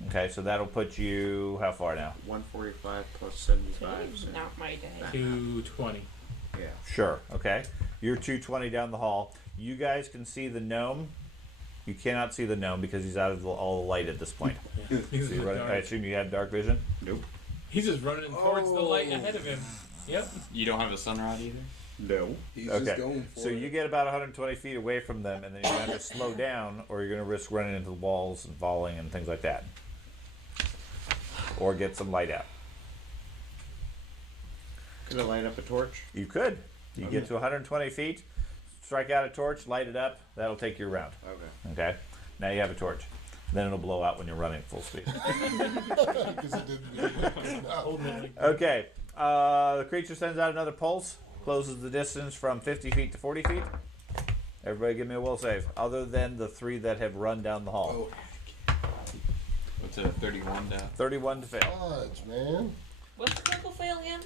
Okay, so that'll put you how far now? 145 plus 75. Today's So. not my day. 220. Yeah. Sure. Okay. You're 220 down the hall. You guys can see the gnome. You cannot see the gnome because he's out of all the light at this point. Yeah. He's, So you're running, I assume you have dark vision? Nope. He's just running towards the light ahead of him. Yep. You don't have a sunrod either? No. He's Okay. just going for So it. you get about 120 feet away from them, and then you're going to have to slow down, or you're going to risk running into the walls and falling and things like that. Or get some light out. Could I light up a torch? You could. You get to 120 feet, strike out a torch, light it up. That'll take you around. Okay. Okay. Now you have a torch. Then it'll blow out when you're running at full speed. Because it didn't. Holding it like Okay. The creature sends out another pulse, closes the distance from 50 feet to 40 feet. Everybody give me a will save, other than the three that have run down the hall. Oh, What's a 31 to? 31 to fail. Fudge, man. What's the critical fail again?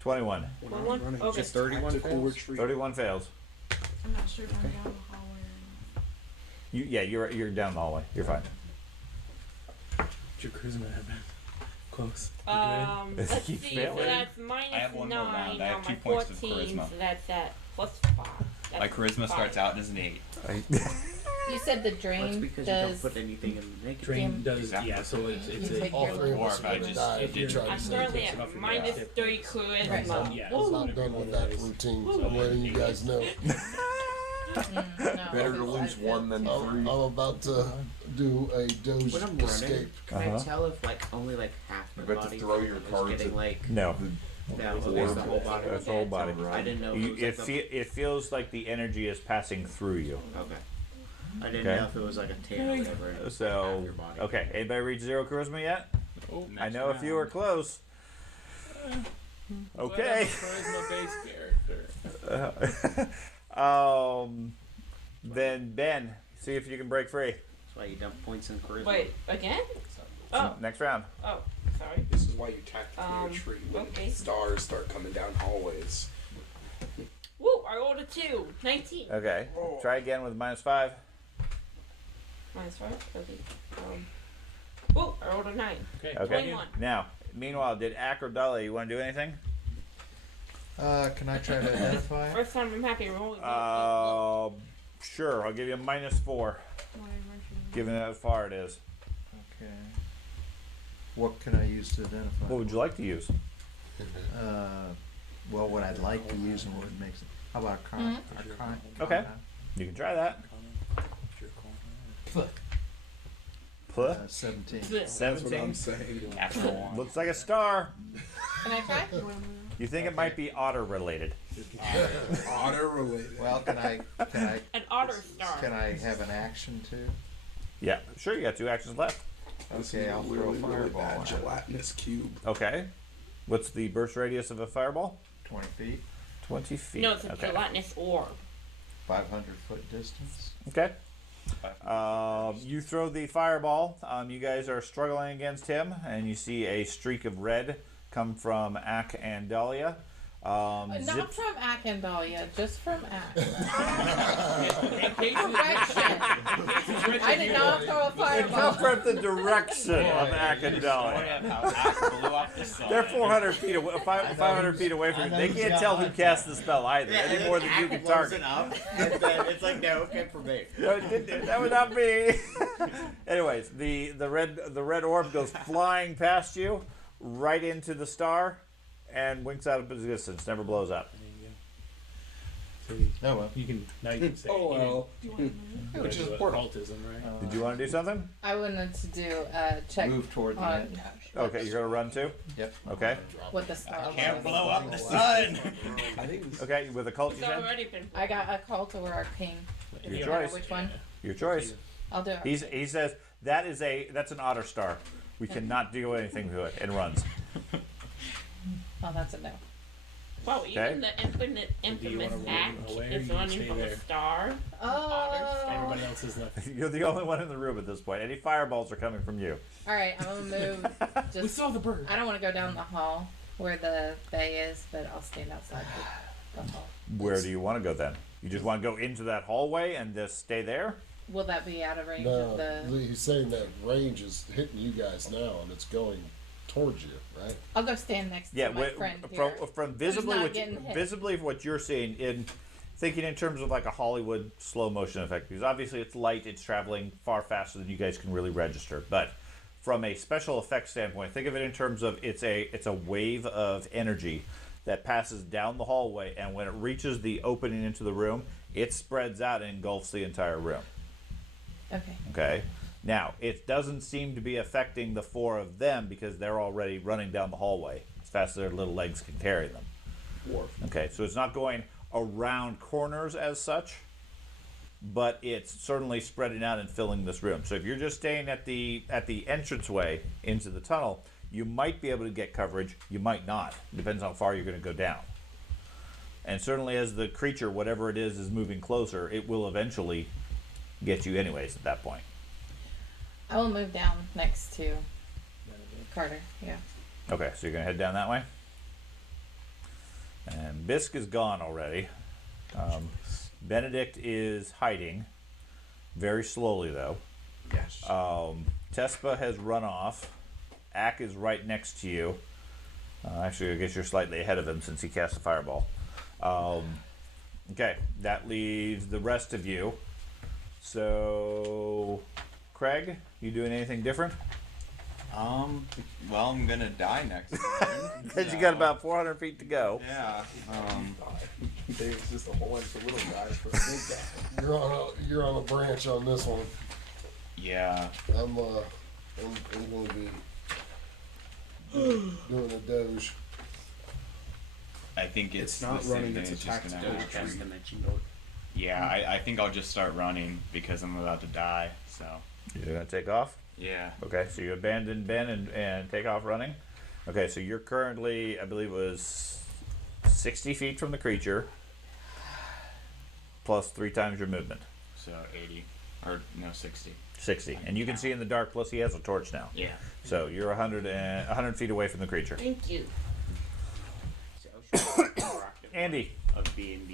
21. One? running Okay. Just 31 tactical fails? retreat. 31 fails. I'm not sure if I'm down the hallway or You're down the hallway. You're fine. your charisma have been close. Let's Keep see. So failing. that's I minus have one more 9 round. I have on 2 my points of 14, charisma. so that's at plus 5. That's My charisma starts 5. out as an 8. You said the That's drain because you don't does. put anything in the negative. Drain does, Exactly. yeah, so it's You a. take All your three of Or us if are I gonna just- die if if you you're- try to I'm save currently us. at minus 30 charisma. Right. So, yeah, I'm it's not done with that nice. routine. I'm letting you guys know. No, Better to lose one than I'm about to do a doge When I'm running, escape. can I tell if like only like half my You bet to body throw your is cards getting at- like No. No, It's it's the whole body. It's the whole body. I didn't know. You, If it, was like it feels like the energy is passing through you. okay. I didn't Okay. know if it was like a tan or whatever. half So, your body. okay. Anybody reach 0 charisma yet? Oh, I know a few are close. Okay. Charisma-based character. Then Ben, see if you can break free. That's why you dump points in charisma. Wait, again? Oh, Next round. oh, sorry. This is why you tactically retreat when okay. stars start coming down hallways. Woo, I rolled a 2. 19. Okay. Try again with -5. -5. Okay. Woo, I rolled a 9. Okay. Okay. 21. Now, meanwhile, did Ak or Dahlia, you want to do anything? Can I try to identify? First time I'm happy rolling. Sure. I'll give you a -4, given how far it is. Okay. What can I use to identify? What would you like to use? Well, what I'd like to use and what would make it. How about a chronicle? Okay. You can try that. Plus 17. That's what I'm 17. saying. Looks like a star. Can I try? You think it might be otter related? Otter related. Well, can I An otter star. can I have an action too? Yeah. Sure. You got 2 actions left. Okay, I'll throw a really, really fireball. bad at it. gelatinous cube. Okay. What's the burst radius of a fireball? 20 feet, 20 feet. No, it's a Okay. gelatinous orb. 500-foot distance. Okay. You throw the fireball. You guys are struggling against him, and you see a streak of red come from Ak and Dahlia. Not Zip- from Akendalia, just from Ak. Correction. Correction. I did not throw a It fireball. comes from the direction of Ak and Dahlia. How Ak blew off the sun. They're 400 feet away, 500 feet away from you. They can't tell who cast the spell either, any more than you can target. Up, and then it's like, no, okay for me. No, that would not be. Anyways, the red orb goes flying past you, right into the star, and winks out of existence. Never blows up. Oh well. You can now you can say. Oh well. Which is occultism, right? Did you want to do something? I wanted to do a check Move toward the on end. Okay, you're gonna run too. Yep. Okay. what the star Can't was. blow up the sun. Okay, with a cult, you It's said? already been. I got a cult or arcane. Your Doesn't matter choice. which one? Your choice. I'll do it. He says that's an otter star. We cannot do anything to it. It runs. Oh, that's a no. Wow, Okay. even the infamous wanna act roll away or is you running stay from there? a star. Oh. Everybody else is left. You're the only one in the room at this point. Any fireballs are coming from you. All right, I'm gonna move. We Just saw the bird. I don't want to go down the hall where the bay is, but I'll stand outside the hall. Where do you want to go then? You just want to go into that hallway and just stay there? Will that be out of range No, of the? he's saying that range is hitting you guys now, and it's going towards you, right? I'll go stand next Yeah, to my friend from here. visibly not what getting hit. visibly what you're seeing in thinking in terms of like a Hollywood slow motion effect, because obviously it's light, it's traveling far faster than you guys can really register. But from a special effects standpoint, think of it in terms of it's a wave of energy that passes down the hallway, and when it reaches the opening into the room, it spreads out and engulfs the entire room. Okay. Okay. Now, it doesn't seem to be affecting the 4 of them because they're already running down the hallway as fast as their little legs can carry them. Okay, so it's not going around corners as such, but it's certainly spreading out and filling this room. So if you're just staying at the entranceway into the tunnel, you might be able to get coverage, you might not. Depends on how far you're going to go down. And certainly as the creature, whatever it is moving closer, it will eventually get you anyways at that point. I will move down next to Carter. Yeah. Okay, so you're going to head down that way? And Bisk is gone already. Benedict is hiding. Very slowly, though. Yes. Tespa has run off. Ak is right next to you. Actually, I guess you're slightly ahead of him since he cast a fireball. Okay, that leaves the rest of you. So, Craig, you doing anything different? Well, I'm gonna die next turn. Because you got about 400 feet to go. Yeah. Dave's just a whole bunch of little guys for a big guy. You're on a branch on this one. Yeah. I'm going to be doing a doge. I think It's the not same running, thing, it's just attack gonna to have go. to- dimension door. Yeah, I think I'll just start running because I'm about to die. So You're gonna take off. yeah. Okay, so you abandon Ben and take off running. Okay, so you're currently, I believe, it was 60 feet from the creature, plus 3 times your movement. So 80 or no 60. 60, and you can see in the dark. Plus, he has a torch now. Yeah. So you're 100 feet away from the creature. Thank you. So proactive Andy, of being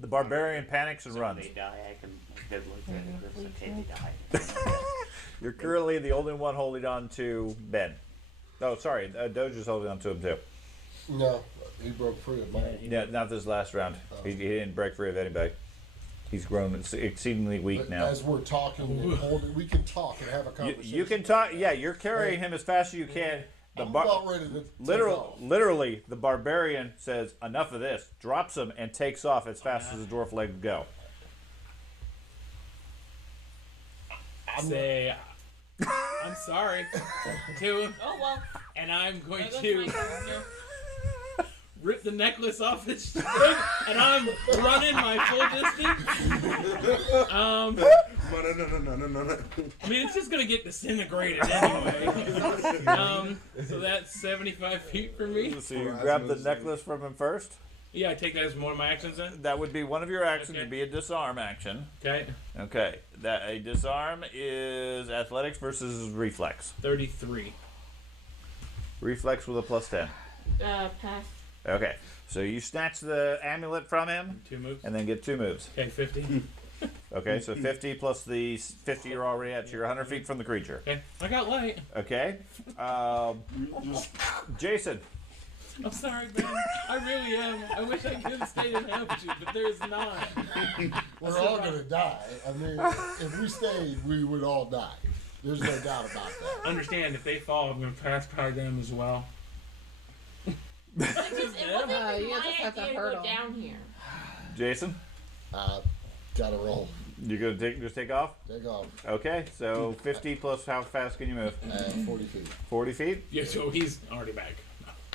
the barbarian panics and so runs. They die. I can like okay, they die. You're currently the only one holding on to Ben. Oh, sorry, Doge is holding on to him too. No, he broke free of mine. Yeah, not this last round. He didn't break free of anybody. He's grown exceedingly weak But now. as we're talking and holding, we can talk and have a You, conversation. you can talk. Yeah, you're carrying him as fast as you can. The I'm about ready to take off. literally, the barbarian says, "Enough of this." Drops him and takes off as fast as the dwarf legs go. Say, I'm sorry to, Oh well. and I'm going There goes to my character. rip the necklace off its string, and I'm running my full distance. No. I mean, it's just gonna get disintegrated anyway. So that's 75 feet from me. So you grab the necklace from him first. Yeah, I take that as one of my actions then. That would be one of your actions. Okay. It'd be a disarm action. Okay, Okay. That a disarm is athletics versus reflex. 33. Reflex with a +10. Pass. Okay. So you snatch the amulet from him 2 moves. and then get 2 moves. Okay, 50. Okay, so 50 plus the 50 you're already at. So you're 100 feet from the creature. Okay, I got light. Okay. Jason. I'm sorry, Ben. I really am. I wish I could have stayed and helped you, but there's not. We're all gonna die. I mean, if we stayed, we would all die. There's no doubt about that. Understand, if they fall, I'm going to pass by them as well. It wasn't you even just my have to idea to hurt go 'em. down here. Jason. Gotta roll. You're gonna just take off. Take off. Okay. So 50 plus how fast can you move? 40 feet. 40 feet. Yeah, so he's already back.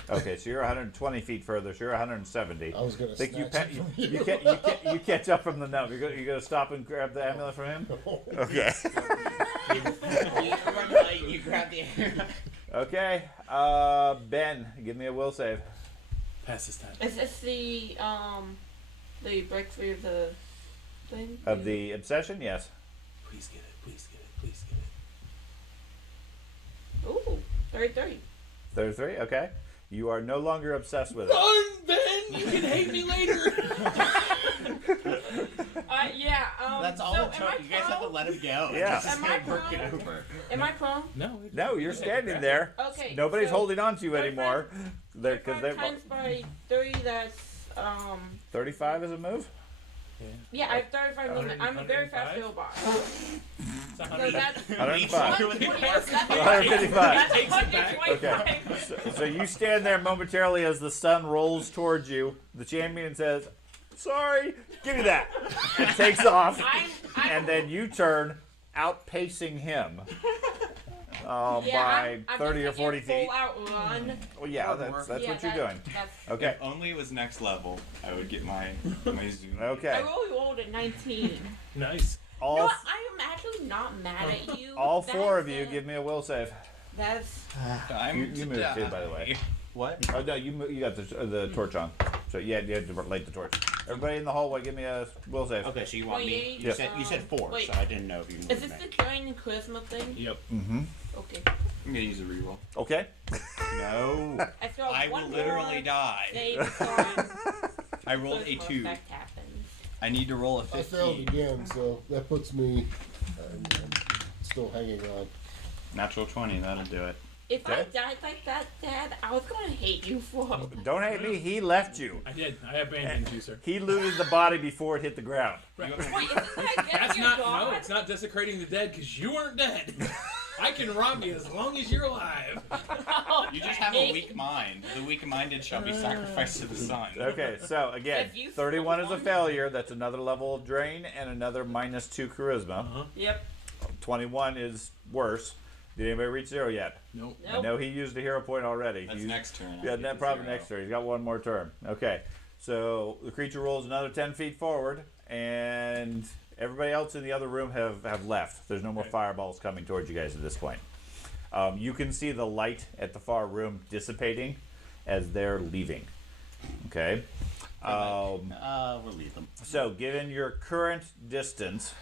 Okay, so you're 120 feet further. So you're 170. I was gonna Think you, snatch it from you. you catch up from the no. You gonna stop and grab the amulet from him? Okay. You grab the air. Okay. Ben, give me a will save. Pass this time. Is this the breakthrough of the thing? Of the obsession, yes. Please get it. Please get it. Please get it. Ooh, 33. 33. Okay. You are no longer obsessed with it. Run, Ben! You can hate me later! Yeah. That's all so it took. You guys have to let him go. Yeah. Just Am I work it prone? over. Am I prone? No. No, you're standing there. Okay. Nobody's so holding on to you 35 anymore. They're because 35 they're times by 30. That's 35 is a move. Yeah, I have 35 movement. I'm a very fast 105? robot. It's So 100. that's 105. 125. 155. That's Takes it back. 125. So you stand there momentarily as the sun rolls towards you. The champion says, "Sorry, give me that," and takes off. And then you turn, outpacing him by I'm 30 or just 40 taking a feet. full out run. Well, yeah, that's Yeah, what you're doing. That's, Okay. If only it was next level, I would get my zoom. I Okay. really rolled at 19. Nice. You know All what? I am actually not mad at you. all four of That's you give me a will save. That's Time You to moved die. too, by the way. What? Oh no, you got the torch on. So you had to light the torch. Everybody in the hallway, give me a will save. Okay, so you want me? Wait, You said 4, wait. so I didn't know if you is moved this me. the giant and charisma thing? Yep. Mm-hmm. Okay. I'm gonna use a reroll. Okay. No. I feel I one will literally more die. save time. I rolled a charisma 2. effect happens. I need to roll a I failed 15. again, so that puts me I'm still hanging on. Natural 20, that'll do it. If I Okay. died like that, Dad, I was gonna hate you for. Don't hate me. He left you. I did. I abandoned you, sir. He looted the body before it hit the ground. Right. Wait, isn't that That's your not. God? No, it's not desecrating the dead because you weren't dead. I can rob you as long as you're alive. You just have a weak mind. The weak-minded shall be sacrificed to the sun. Okay, so again, If you 31 is a won- failure. That's another level of drain and another -2 charisma. Uh-huh. Yep. 21 is worse. Did anybody reach 0 yet? Nope. I know he used a hero point already. That's He's- next turn. Yeah, that probably next turn. He's got one more turn. Okay, so the creature rolls another 10 feet forward, and everybody else in the other room have left. There's no more fireballs coming towards you guys at this point. You can see the light at the far room dissipating as they're leaving. Okay. We'll leave them. So, given your current distance,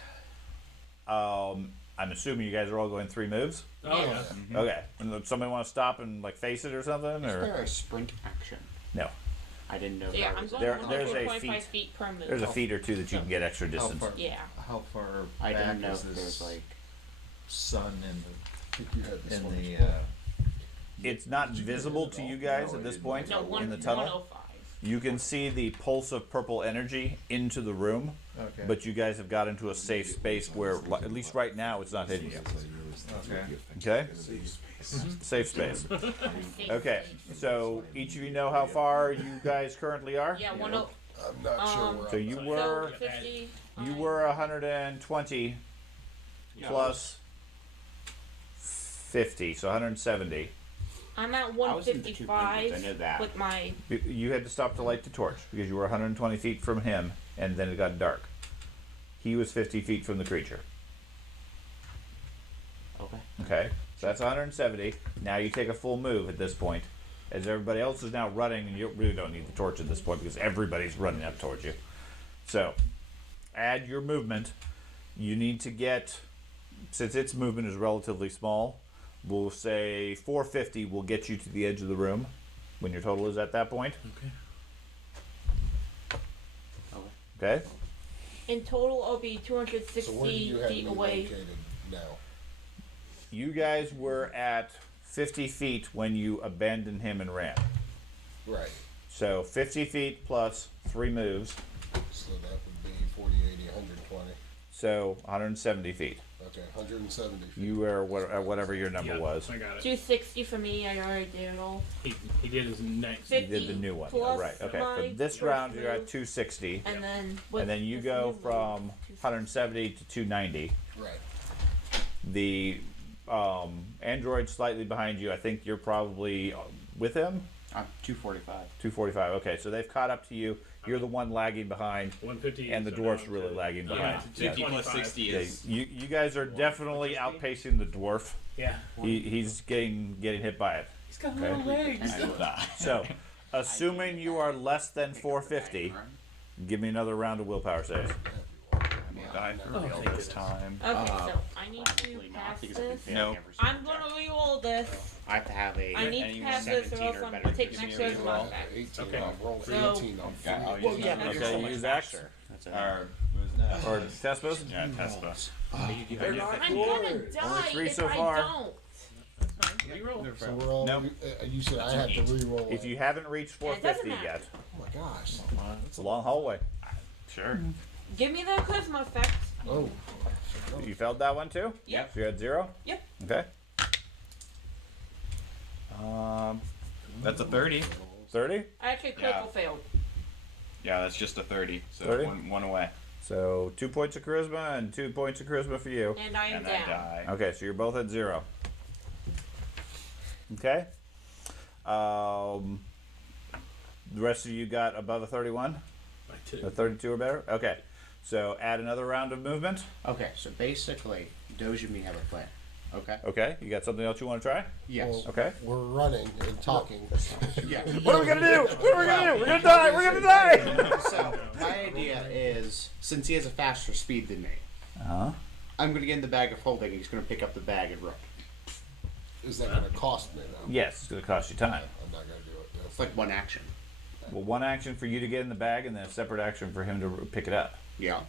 I'm assuming you guys are all going 3 moves. Oh yeah. Mm-hmm. Okay. And somebody want to stop and like face it or something, Is or there a sprint action? no? I didn't know. Yeah, that I'm was going There's a 125 feat. feet per move. There's a feet or two that you can get extra distance. Yeah. How far I back didn't know is if this there's like. sun I think you had this in one. the? It's not visible to you guys at this point No, in the tunnel. 105. You can see the pulse of purple energy into the room, Okay. but you guys have got into a safe space where, at least right now, it's not hitting you. Okay. Okay? Safe space. Okay, so each of you know how far you guys currently are? Yeah, I'm not sure where So I'm you at. were 50. you were 120 plus 50, so 170. I'm at I was in the 200s, 155 I know that. with my. You had to stop to light the torch because you were 120 feet from him, and then it got dark. He was 50 feet from the creature. Okay. Okay, so that's 170. Now you take a full move at this point, as everybody else is now running, and you really don't need the torch at this point because everybody's running up towards you. So, add your movement. You need to get, since its movement is relatively small, we'll say 450 will get you to the edge of the room when your total is at that point. Okay? In total, I'll be So where do 260 you have me feet away. located now? You guys were at 50 feet when you abandoned him and ran. Right. So 50 feet plus 3 moves, So that would be 40, 80, 120. so 170 feet. Okay, 170 feet. You were whatever your number Yeah, was. I got it. 260 for me. I already did it all. He did his next. 50 You did the new one. plus Right, okay. my For this first round, you're at move, 260. and then And then you this go new move, from 260. 170 to 290. Right. The android slightly behind you, I think you're probably with him? I'm 245. 245. Okay, so they've caught up to you. You're the one lagging behind, 150. and the so dwarf's down really to- lagging yeah, behind. to Yeah. 50 plus 225. 60 Yeah, is. you guys are definitely outpacing the dwarf. Yeah. He's getting hit by it. He's got Okay. little legs. I know that. So, assuming you are less than 450, give me another round of willpower saves. Die for Oh, real thank this goodness. time. Okay, so I need to Probably not pass because I've been this. failing No. every single I'm check. gonna re-roll this. I have to have a. I need to pass this or 17 else or I'm better gonna take gives next me a year's reroll. mark back. 18. Okay. I'll roll So- 18. I'll Okay, I'll free use it. that. Yeah, Okay, you use axe That's it. Or was that? or Tespos? Yeah, Tespa. I'm gonna die 3 if so I far. don't. Reroll. So we're all. Nope. You said I had to re-roll. If you haven't reached Yeah, it 450 doesn't yet, Oh my gosh. it's a long hallway. Sure. Give me that charisma effect. Oh. You failed that one too? Yep. So you had 0? Yep. Okay. That's a 30. 30? I actually critical failed. Yeah, that's just a 30. So 30? one away. So 2 points of charisma and 2 points of charisma for you. And I am And I down. die. Okay, so you're both at 0. Okay. The rest of you got above a 31? By A 2. 32 or better? Okay. So add another round of movement. Okay, so basically, Doge and me have a plan. Okay? Okay. You got something else you want to try? Yes. Well, Okay. We're running and talking. Yeah. What are we gonna do? What are we gonna do? We're gonna die! We're gonna die! So, my idea is, since he has a faster speed than me, Uh-huh. I'm going to get in the bag of holding and he's going to pick up the bag and run. Is that going to cost me now? Yes, it's gonna cost you time. I'm not going to do it. It's like one action. Well, one action for you to get in the bag, and then a separate action for him to pick it up. Yeah.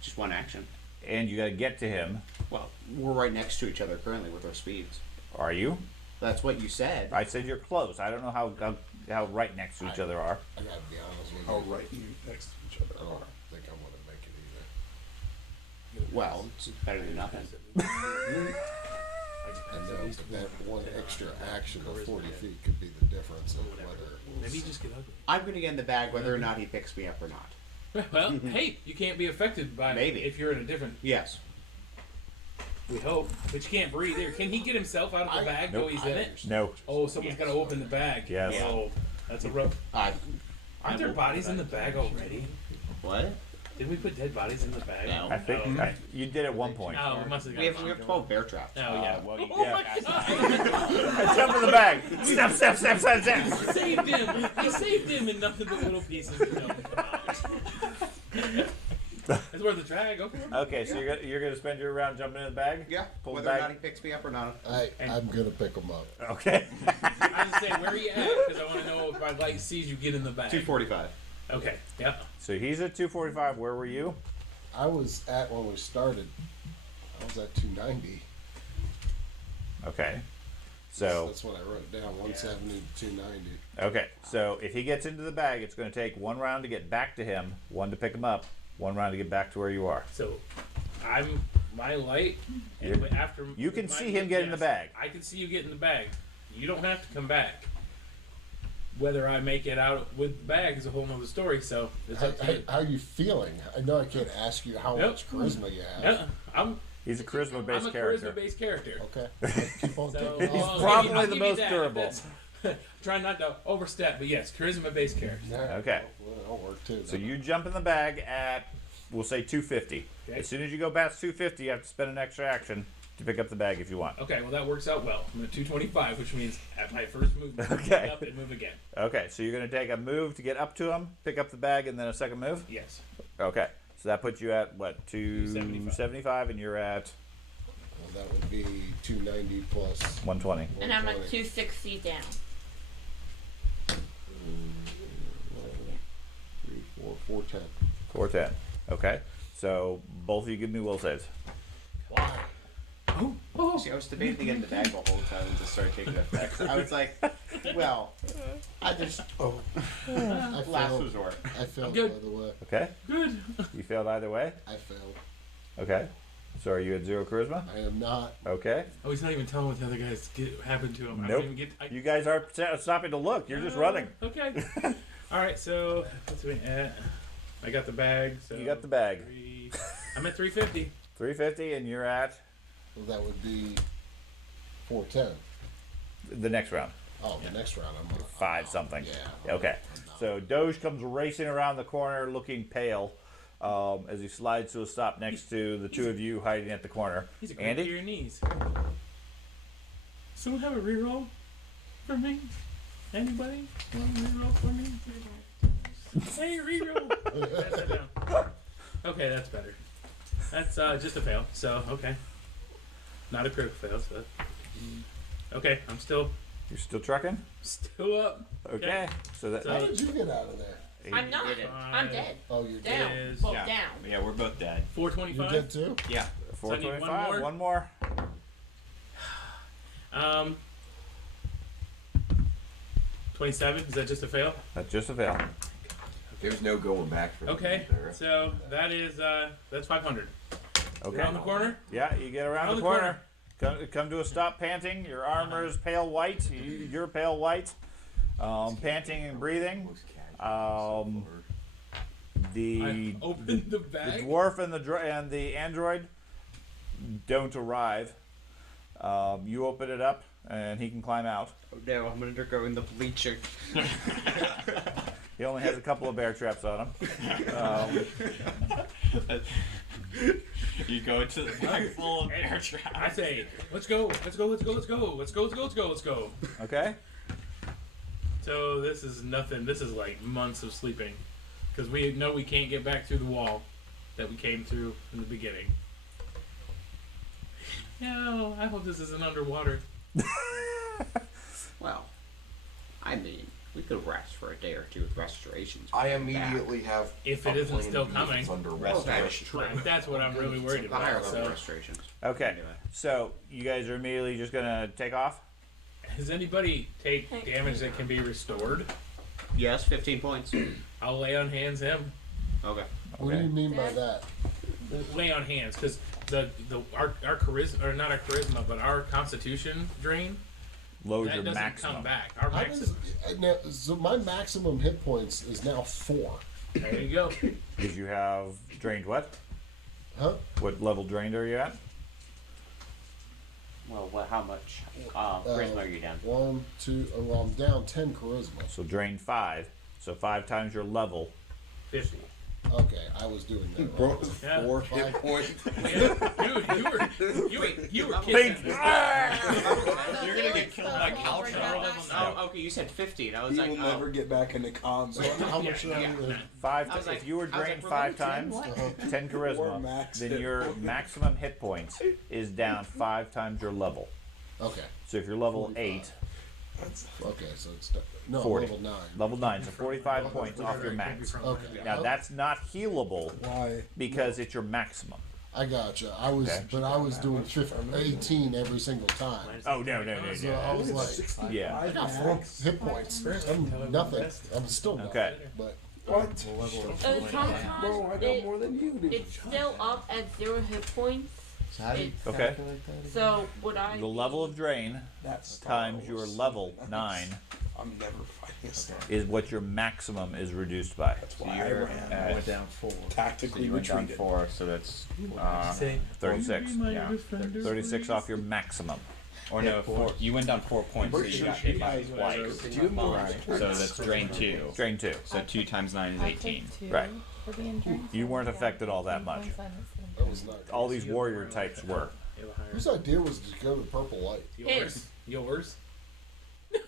Just one action. And you gotta get to him. Well, we're right next to each other currently with our speeds. Are you? That's what you said. I said you're close. I don't know how right next to each other are. I got to be honest with you. Oh, right, you next to each other. I don't think I'm going to make it either. Well, it's better than nothing. And that one extra action of 40 feet could be the difference of whether. Maybe you just get ugly. I'm going to get in the bag whether or not he picks me up or not. Well, hey, you can't be affected by Maybe. if you're in a different. Yes. We hope. But you can't breathe there. Can he get himself out of the bag though he's in it? No. Oh, someone's got to open the bag. Yes. Oh, that's a rough. Aren't there bodies in the bag already? What? Did we put dead bodies in the bag? No. I think you did at one point. Oh, we must have got We have 12 bear traps. Oh, yeah. Well, you Oh, my God. I jump in the bag. Step, step, step, step, step. I saved him. I saved him in nothing but little pieces. It's worth a try. Go for it. Okay, so you're gonna spend your round jumping in the bag? Yeah. Pull the Whether or bag. not he picks me up or not. I'm gonna pick them up. Okay. I was saying, where are you at? Because I want to know if my light sees you get in the bag. 245. Okay. Yep. So he's at 245. Where were you? I was at when we started. I was at 290. Okay. So That's what I wrote down. 170 to 290. okay. So if he gets into the bag, it's going to take one round to get back to him, one to pick him up, one round to get back to where you are. So, my light. You're- And after you can my- see him get in the bag. I can see you get in the bag. You don't have to come back. Whether I make it out with the bag is a whole nother story. So it's up to you. How are you feeling? I know I can't ask you how Nope. much charisma you have. Yeah, He's a charisma-based I'm a character. charisma-based character. Okay. Keep on So, taking He's off. probably I'll the give you most that. durable. That's- Try not to overstep, but yes, charisma-based character. Yeah, Okay. Well, that'll work too. So you jump in the bag at, we'll say 250. Okay. As soon as you go past 250, you have to spend an extra action to pick up the bag if you want. Okay, well that works out well. I'm at 225, which means at my first movement, Okay. up and move again. Okay, so you're going to take a move to get up to him, pick up the bag, and then a second move? Yes. Okay. So that puts you at, what, 275. 275, and you're at Well, that would be 290 plus 120. And I'm at 120. 260 down. 3, 4, 410. 410. Okay. So both of you give me will saves. Why? See, I was debating to get in the bag the whole time and just started taking effect. I was like, well, I just. I Last failed. resort. I failed, good. by the way. Okay? Good. You failed either way? I failed. Okay. So are you at 0 charisma? I am not. Okay. Oh, he's not even telling what the other guys happened to him. I Nope. don't even get. You guys are stopping to look. You're just running. Okay. All right. So what's we at? I got the bag. So You got the bag. I'm at 350. 350, and you're at Well, that would be 410. the next round. Oh, the next round I'm on. 5 something. Yeah. Okay. So Doge comes racing around the corner looking pale as he slides to a stop next to the two of you hiding at the corner. He's a great to Andy? your knees. Someone have a reroll for me? Anybody? Want a reroll for me? Hey, reroll! Pass that down. Okay, that's better. That's just a fail. So okay, not a critical fail. So okay, I'm still You're still trucking? up. Okay. So that How did you get out of there? I'm not. did it. I'm dead. Oh, you're Down. dead. Is- Well, Yeah. down. Yeah, we're both dead. You 425. dead too? Yeah. So I need one 425. more? One more. 27. Is that just a fail? That's just a fail. There's no going back for Okay. there. So that is that's 500. Okay. Around the corner. Yeah, you get around Around the the corner. Come to a stop panting. Your armor is pale white. You're pale white. Panting and breathing. The I opened the the bag. dwarf and the android don't arrive. You open it up, and he can climb out. Oh no, I'm undergoing the bleaching. He only has a couple of bear traps on him. You go into the bag full of bear I traps. say, let's go, let's go, let's go, let's go, let's go, let's go, let's go, let's go. Okay. So this is nothing. This is like months of sleeping, because we know we can't get back through the wall that we came through in the beginning. No, I hope this isn't underwater. Well, I mean, we could rest for a day or two with restorations. I immediately have. If a it isn't plan still B if coming. it's under Well, that's restoration. true. Like, that's what I'm really worried The higher about. level So, restorations. Okay. Anyway. So you guys are immediately just gonna take off. does anybody take damage that can be restored? Yes, 15 points. I'll lay on hands him. Okay. What do you mean by that? Lay on hands, because our charisma, or not our charisma, but our constitution drain, Load that your doesn't maximum. come back. Our How maximum. does, now, so my maximum hit points is now 4. There you go. Did you have drained what? Huh? What level drained are you at? what? How much charisma are you down? 1, 2. Well, I'm down 10 charisma. So drain 5. So 5 times your level. 50. Okay, I was doing that wrong. Broke Yeah. 4 hit points. Dude, you were Think. kidding. You're gonna get killed by Caltron. Oh, okay. You said 50. And I was He like, will never get back into combat. How much should I Yeah. do? 5. I was like- if you were I was drained like, 5 we're times, limited, 10 Or charisma, max then hit your points. maximum hit points is down 5 times your level. Okay. So if you're level 45. 8, Okay, so it's no 40. level 9. level 9, so 45 points off your max. Okay. Now that's not healable Why? because it's your maximum. I gotcha. I was, Okay. but I was doing 18 every single time. Oh no. So I was like, Yeah. I got 4 hit points. I'm nothing. I'm still nothing. Okay. But What? Sometimes Bro, I got more than you. Dude. it's still up at 0 hit points. So how do you It's- Okay. calculate that? So would I? The level of drain That's Star times your Wars. level 9 I'm never fighting a Star. is what your maximum is reduced by. That's So why I you're ran. I went down 4. So Tactically you went down retreated. 4, so that's Say, 36. yeah. 36 off your maximum. Or no, 4. You went down 4 points, so Pretty you sure got she hit by has twice. Do you have more? So that's drain 2. Drain 2. So 2 times 9 is 18. Right. For being drained. You weren't affected all that much. that was not. All these warrior types were. Whose idea was to go to purple light? Yours.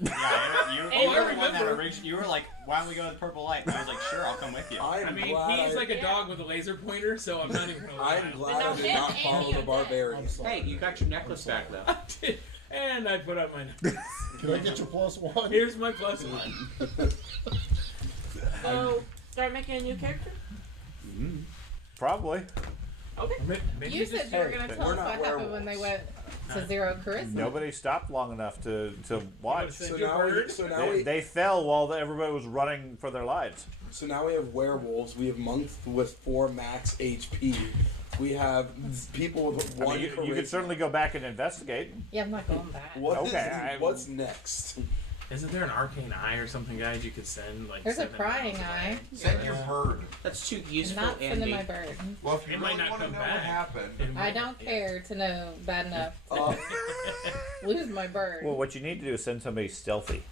Yeah, you Oh, were I the one that remember. you were like, why don't we go to the purple light? And I was like, sure, I'll come with you. I am I mean, glad he's I, like a dog with a laser pointer, so I'm not even gonna lie. I'm glad Now I did him not and follow me the are dead. barbarian. I'm sorry. Hey, you got your necklace back though. I did. And I put up my necklace. Can I get your +1? Here's my +1. So start making a new character. Probably. Okay. Maybe You said you were gonna tell we're us not what happened when they went to 0 charisma. Nobody stopped long enough to watch. So now They fell while everybody was running for their lives. So now we have werewolves. We have monks with 4 max HP. We have people with I 1 mean, you charisma. could certainly go back and investigate. Yeah, I'm not going back. What's next? Isn't there an arcane eye or something, guys? You could send like. There's a 7 prying rounds of eye. Send your bird. That's too useful, Not sending Andy. my bird. Well, if you It might really not want to come know what back. happened, I don't care to know bad enough. Lose my bird. Well, what you need to do is send somebody stealthy.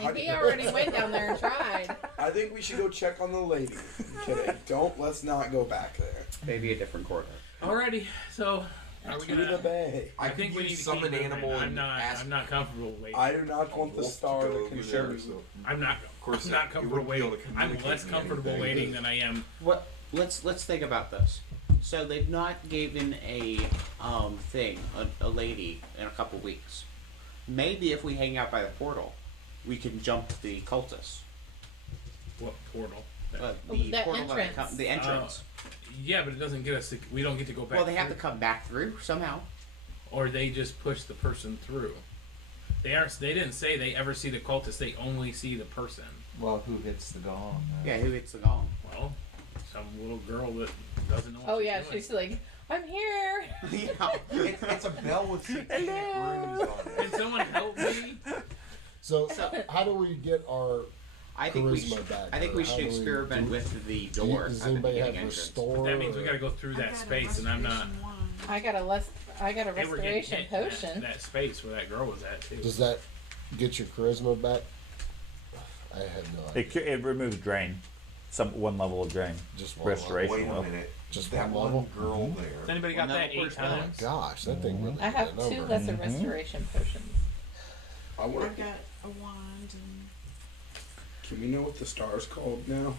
And he already went down there and tried. I think we should go check on the lady. I'm kidding. Let's not go back there. Maybe a different quarter. Alrighty, so are we To the gonna? bay. I think we need to keep summon moving. animal I'm and not. ask I'm not comfortable waiting. I do not want the wolf star to that go can over show there, me. so- I'm not. course, I'm not you comfortable wouldn't be able waiting. to I'm communicate less with comfortable anything. waiting than I am. What? Let's think about this. So they've not given a thing a lady in a couple weeks. Maybe if we hang out by the portal, we can jump the cultists. What portal? The That portal that entrance. the entrance. Yeah, but it doesn't get us. We don't get to go back. Well, they have to through. come back through somehow. Or they just push the person through. They aren't. They didn't say they ever see the cultist. They only see the person. Well, who hits the gong? Yeah, who hits the gong? Well, some little girl that doesn't know. What Oh she's yeah, doing. she's like, I'm here. Yeah. it's a bell with satanic runes on it. Can someone help me? So, how do we get our I think we charisma should. back? I think or we how should do experiment do- with the do door Does at the anybody beginning have entrance. restore? That means we got to go through that space, and I'm not. I got a They were getting restoration hit in potion. that space where that girl was at too. Does that get your charisma back? I had no idea. It removes drain. One level of drain. Just one Restoration. Wait a will. minute. Just that one one level? girl Has there. anybody got Well, that now 8 we're done. times? Gosh, that thing really I have did a 2 number. lesser restoration potions. I I've want. got a wand and Can we know what the star's called now?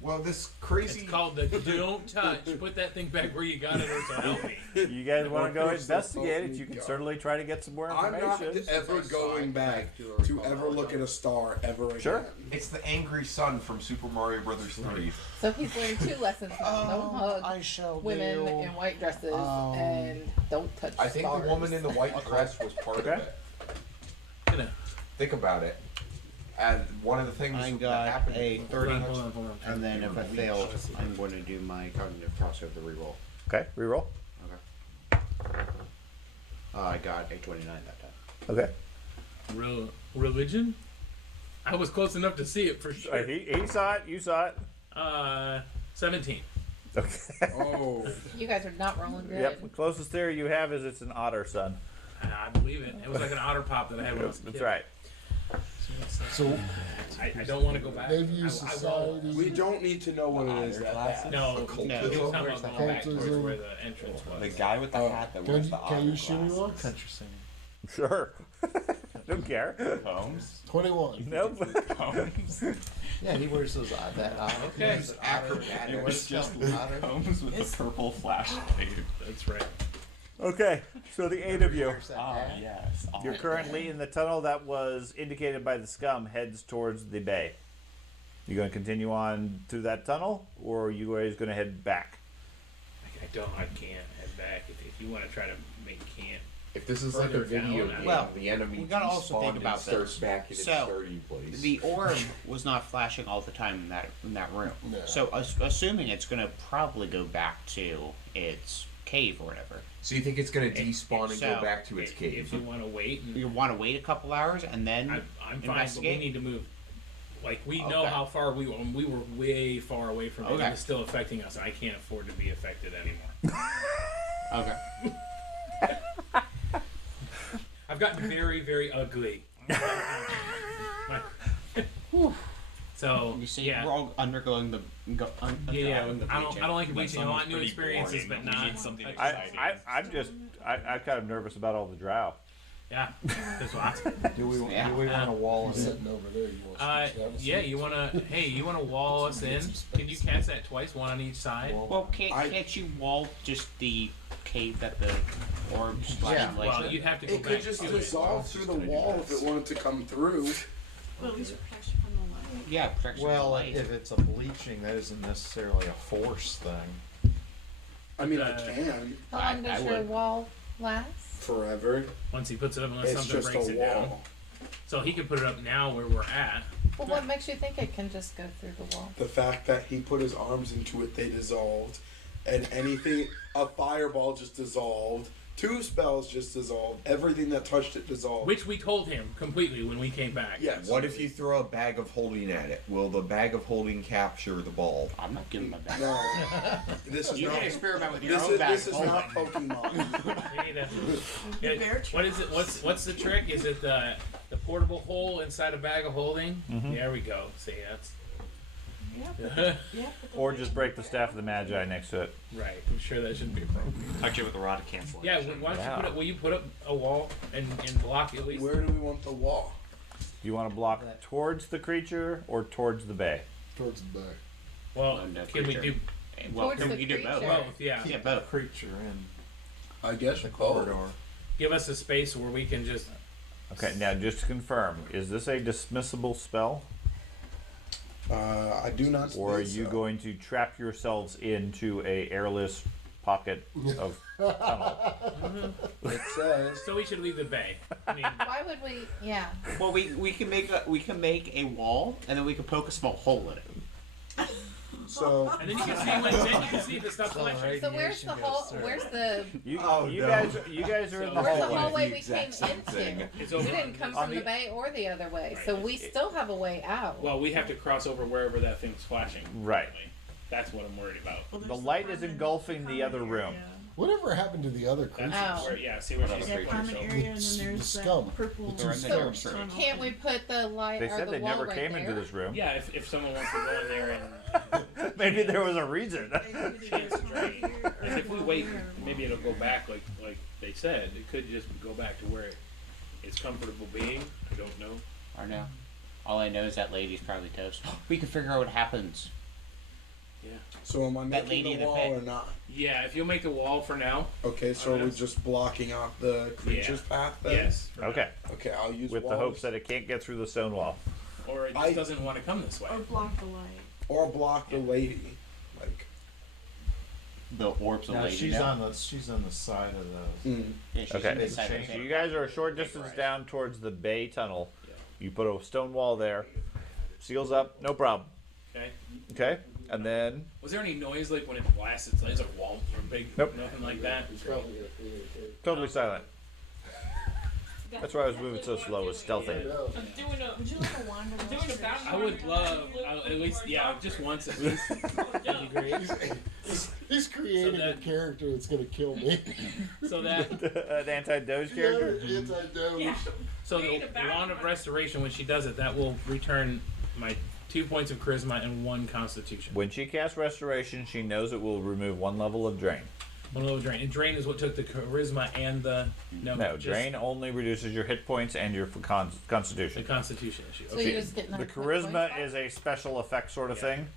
Well, this It's crazy. called the don't touch. Put that thing back where you got it, or so help me. You guys want to go Or so investigate help it? me You can God. certainly try to get some more I'm not information. ever going back to ever look at a star ever again. Sure. It's the angry sun from Super Mario Brothers 3. So he's learned 2 lessons now. Don't hug shall women in white dresses and don't touch I think stars. the woman in the white dress was part of Okay. it. Gonna- Think about it. And one of the things I that got happened. a 30, Hold on. and then if I fail, I'm going to do my cognitive crossover reroll. Okay, reroll. I got a 29 that time. Okay. Religion? I was close enough to see it for sure. He saw it. You saw it. 17. Okay. Oh. You guys are not rolling good. Yep. The closest theory you have is it's an otter, son. I believe it. It was like an otter pop that I had when I was a That's kid. right. So I don't want to go back. they've used I won't. society. We don't need to know what it is that bad. No, he was talking about going back towards Occultism. where the entrance was. The guy with the hat that wears the Can you shoot me glasses. one? Interesting. Sure. Don't care. Combs. 21. Nope. Combs. Yeah, he wears those that otter. Okay. those otter- It what was is it just called? Otter? Combs with the purple flash tape. That's right. Okay, so the 8 of you. Wears that Ah, hat. yes. You're currently in the tunnel that was indicated by the scum heads towards the bay. You going to continue on through that tunnel, or are you guys going to head back? I can't head back. If you want to try to make camp. If this is like a Further down, video game, well, the enemy we gotta also think despawned about and starts this. back in its So, starting place. The orb was not flashing all the time in that room. No. So assuming it's gonna probably go back to its cave or whatever. So you think it's gonna despawn and So, go back to its If cave? you want to wait, You want to wait a couple hours and then I'm fine, but we investigate? need to move. Like we know Okay. how far we were. And we were way far away from it. Okay. And it's still affecting us. And I can't afford to be affected anymore. Okay. I've gotten very, very ugly. So You see, yeah, we're all undergoing the yeah. undergoing the I don't like My bleaching. son I was want new pretty experiences, boring. but We not need something like- exciting. I'm kind of nervous about all the drow. Yeah, that's what. Do we Yeah. want a wall He's in it? sitting over there. You want to Yeah. You wanna? Hey, you wanna wall us in? Can you cast that twice, one on each side? Well, can't you wall just the cave that the orbs Yeah. Well, you'd have to go It back could just to dissolve through the wall if it wanted to come through. Well, at least it protects you from the light. Yeah, protection from the Well, light. if it's a bleaching, that isn't necessarily a force thing. I mean, I can How long does I your would. wall last? forever. Once he puts it up, unless It's something just breaks a it down. wall. So he can put it up now where we're at. Well, what makes you think it can just go through the wall? The fact that he put his arms into it, they dissolved, and anything, a fireball just dissolved. 2 spells just dissolved. Everything that touched it dissolved. Which we told him completely when we came back. Yes. What if you throw a bag of holding at it? Will the bag of holding capture the ball? I'm not giving my back. No. This is You not. can experiment with your This own is bag. this is not Pokemon. We need to, The bear what is it? What's the trick? Is it the portable hole inside a bag of holding? There we go. See, that's Yeah. Yeah. Or just break the staff of the Magi next to it. right. I'm sure that shouldn't be a problem. Touch it with a rod of cancellation. Yeah. Why don't Yeah. you put it? Will you put up a wall and block at least? Where do we want the wall? Do you want to block towards the creature or towards the bay? towards the back. Well, No can we creature. do Well, Towards can the we do both? creature. both? Yeah. Yeah, The both. creature in I guess the both. corridor. Give us a space where we can just. Okay, now just to confirm, is this a dismissible spell? I do not. Or are think you so. going to trap yourselves into a airless pocket of tunnel? It says. So we should leave the bay. I mean, Why would we? Yeah. Well, we can make a wall and then we can poke a small hole in it. So and then you can see then you can see if the stuff's flashing. So where's the hole? Where's the? You, Oh, you no. guys are in the Where's the hallway. hallway The we exact came same into? thing. It's We over didn't come on from the- the bay or the other way, Right. so we still have a way out. Well, we have to cross over wherever that thing's flashing. Right. That's what I'm worried about. Well, The there's light is common- engulfing the other common room. area. Whatever happened to the other That's creatures? Oh. where, yeah. See where she's There's that common area, and The then there's scum. that purple. The two They're in the tunnel. Can't we put the light They or said the they wall never right came there? into this room. Yeah, if someone wants to go in there and Maybe there was a reason. chance to try. Because if we wait, maybe it'll go back like they said. It could just go back to where it's comfortable being. I don't know. Or no. All I know is that lady's probably toast. We can figure out what happens. Yeah. So am I That lady making in the the wall pit. or not? Yeah, if you'll make the wall for now. Okay, so we're just blocking off the creature's path then? Yes. for Okay, Okay, I'll use with the walls. hopes that it can't get through the stone wall. now. Or it just doesn't want to come this way. Or block the light. Or block the lady. Like, The orb's a Now lady she's now. on the side of the. Yeah, she's Okay. in the side of the Change. So thing. you guys are a short distance down towards the bay tunnel. You put a stone wall there. Seals up, no problem. Okay. Okay? And then Was there any noise like when it blasts? It's like a wall or big. Nope. Nothing like that. totally silent. That's why I was moving so slow, was stealthing. Would you like a wand of I would love at least just once at least. That'd be great. He's creating a character that's gonna kill me. So that An anti-doge character. Yeah, anti-doge. Yeah. so the wand of restoration, when she does it, that will return my 2 points of charisma and 1 constitution. When she casts restoration, she knows it will remove 1 level of drain. 1 level drain. And drain is what took the charisma and the No, just drain only reduces your hit points and your the constitution. constitution issue. So Okay. you just get The another charisma point is a special effect sort of Yeah. thing.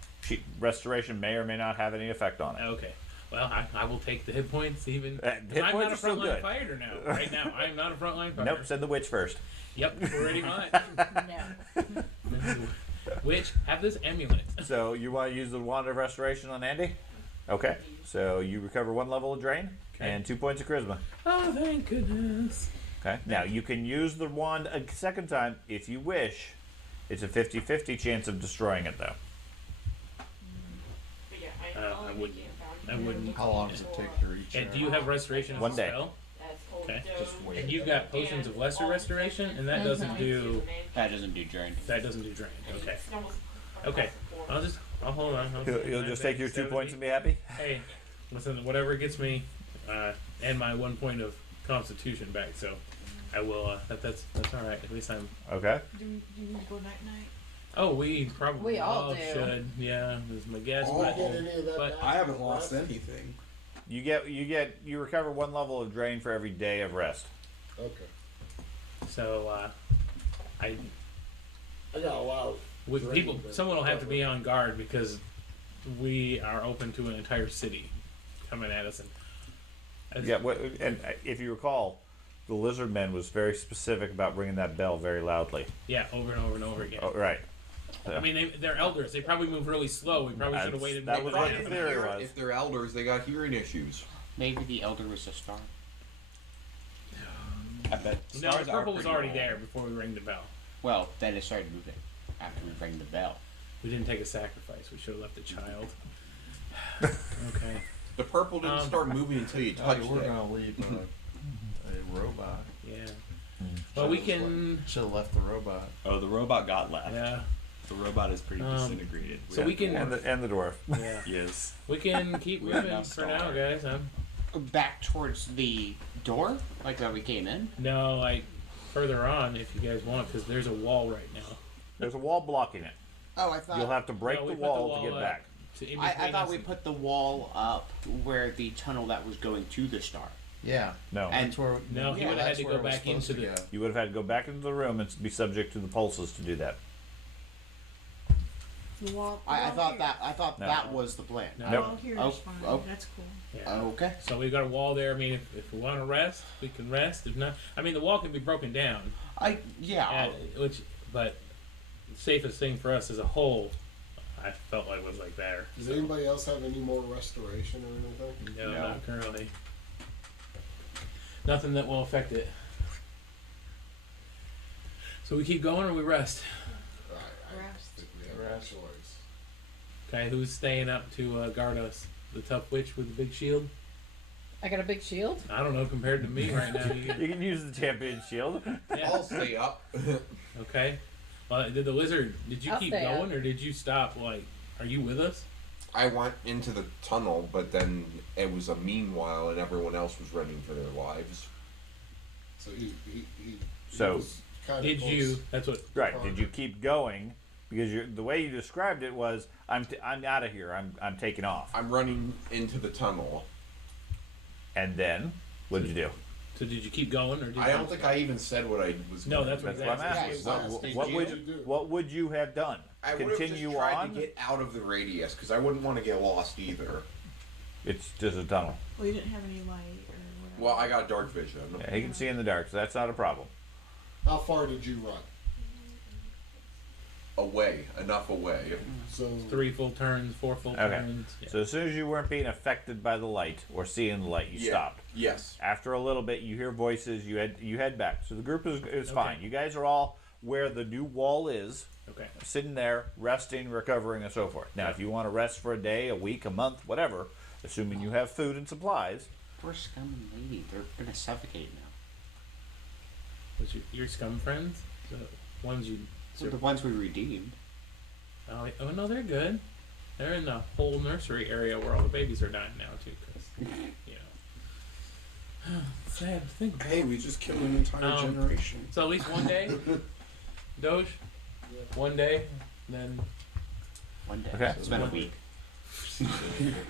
Restoration may or may not have any effect on it. Okay. Well, I will take the hit points even. Hit I'm points not are a still frontline good. fighter now. Right now, I'm not a frontline fighter. Nope, send the witch first. Yep, already mine. No. Which have this amulet. So you want to use the wand of restoration on Andy? Okay. So you recover 1 level of drain Okay. and 2 points of charisma. Oh, thank goodness. Okay. Now you can use the wand a second time if you wish. It's a 50-50 chance of destroying it though. But yeah, I wouldn't. I wouldn't. How long does it take to reach? And do you have restoration as 1 a day. spell? Okay. Just wait. And you've got potions of lesser restoration, and that doesn't do That doesn't do drain. that doesn't do drain. Okay. Okay. I'll hold on. You'll just take your 2 points and be happy. Hey, listen, whatever gets me, and my 1 point of constitution back. So, I will. That's all right. At least I'm. Okay. Do you need to go night night? Oh, we probably We all do. should. Yeah, is my guess. Oh, but Get any of that but back I haven't from lost rest? anything. You recover 1 level of drain for every day of rest. Okay. so I I got a lot of with drain, people. but- Someone will have to be on guard because we are open to an entire city coming at us. And Yeah, and if you recall, the lizard man was very specific about ringing that bell very loudly. yeah, over and over and over again. Oh, right. I mean, they're elders. They probably move really slow. We probably should have waited. That more was for what them. the theory was. If they're elders, they got hearing issues. Maybe the elder was a star. I bet. No, Stars the are purple was pretty already old. there before we rang the bell. Well, then it started moving after we rang the bell. We didn't take a sacrifice. We should have left the child. Okay. The purple didn't start moving until you Oh, touched we're it. gonna leave a robot. Yeah. Well, we can. Should have left the robot. Oh, the robot got left. Yeah. The robot is pretty disintegrated. So we can. And the dwarf. Yeah. Yes. We can keep We have moving no for now, star. guys. Back towards the door, like that we came in. No, like further on if you guys want, because there's a wall right now. There's a wall blocking it. Oh, I thought. You'll have to break No, we the put the wall wall to get up. back. In I between thought us we and- put the wall up where the tunnel that was going to the star. Yeah. No. And- That's where. No, he yeah, would've had that's to where go it was back into supposed the- to go. You would have had to go back into the room and be subject to the pulses to do that. The wall. I the thought wall that. I thought No. that was the plan. No. here. Nope. The wall here is Oh, fine. oh. That's cool. Yeah. Okay. So we've got a wall there. I mean, if we want to rest, we can rest. If not, I mean, the wall can be broken down. Yeah. But the safest thing for us as a whole, I felt like was like there. Does anybody else have any more restoration or anything? No, No. not currently. Nothing that will affect it. So we keep going or we rest? I Rest. think we have Rest. a choice. Okay, who's staying up to guard us? The tough witch with the big shield? I got a big shield. I don't know, compared to me right now. You can use the champion shield. Yeah. I'll stay up. Okay. Did the lizard? Did you I'll keep stay going, up. or did you stop? Like, are you with us? I went into the tunnel, but then it was a meanwhile, and everyone else was running for their lives. So he So- was kind of Did close. you? That's what. Right. Did you keep going? Because the way you described it was, I'm out of here. I'm taking off. I'm running into the tunnel. And then, what did you do? So did you keep going, or did I you? don't think I even said what I was. No, gonna that's do. what That's what I'm asking. Yeah, What, did what you- would what would you have done? I would have Continue just tried on? to get out of the radius because I wouldn't want to get lost either. It's just a tunnel. Well, you didn't have any light or whatever. Well, I got dark vision. Yeah, he can see in the dark, so that's not a problem. How far did you run? Away, enough away. So 3 full turns, 4 full Okay. turns. Yeah. So as soon as you weren't being affected by the light or seeing the light, you Yeah. stopped. Yes. After a little bit, you hear voices. You head back. So the group is Okay. fine. You guys are all where the new wall is, Okay. sitting there, resting, recovering, and so forth. Now, if you want to rest for a day, a week, a month, whatever, assuming you have food and supplies, Poor scum and lady. They're gonna suffocate now. Was your scum friends? The ones you. So the ones we redeemed. Oh no, they're good. They're in the whole nursery area where all the babies are dying now too, because sad to think about. Hey, we just killed an entire generation. So at least one day, Doge. One day, then. One day. Okay. It's been a week.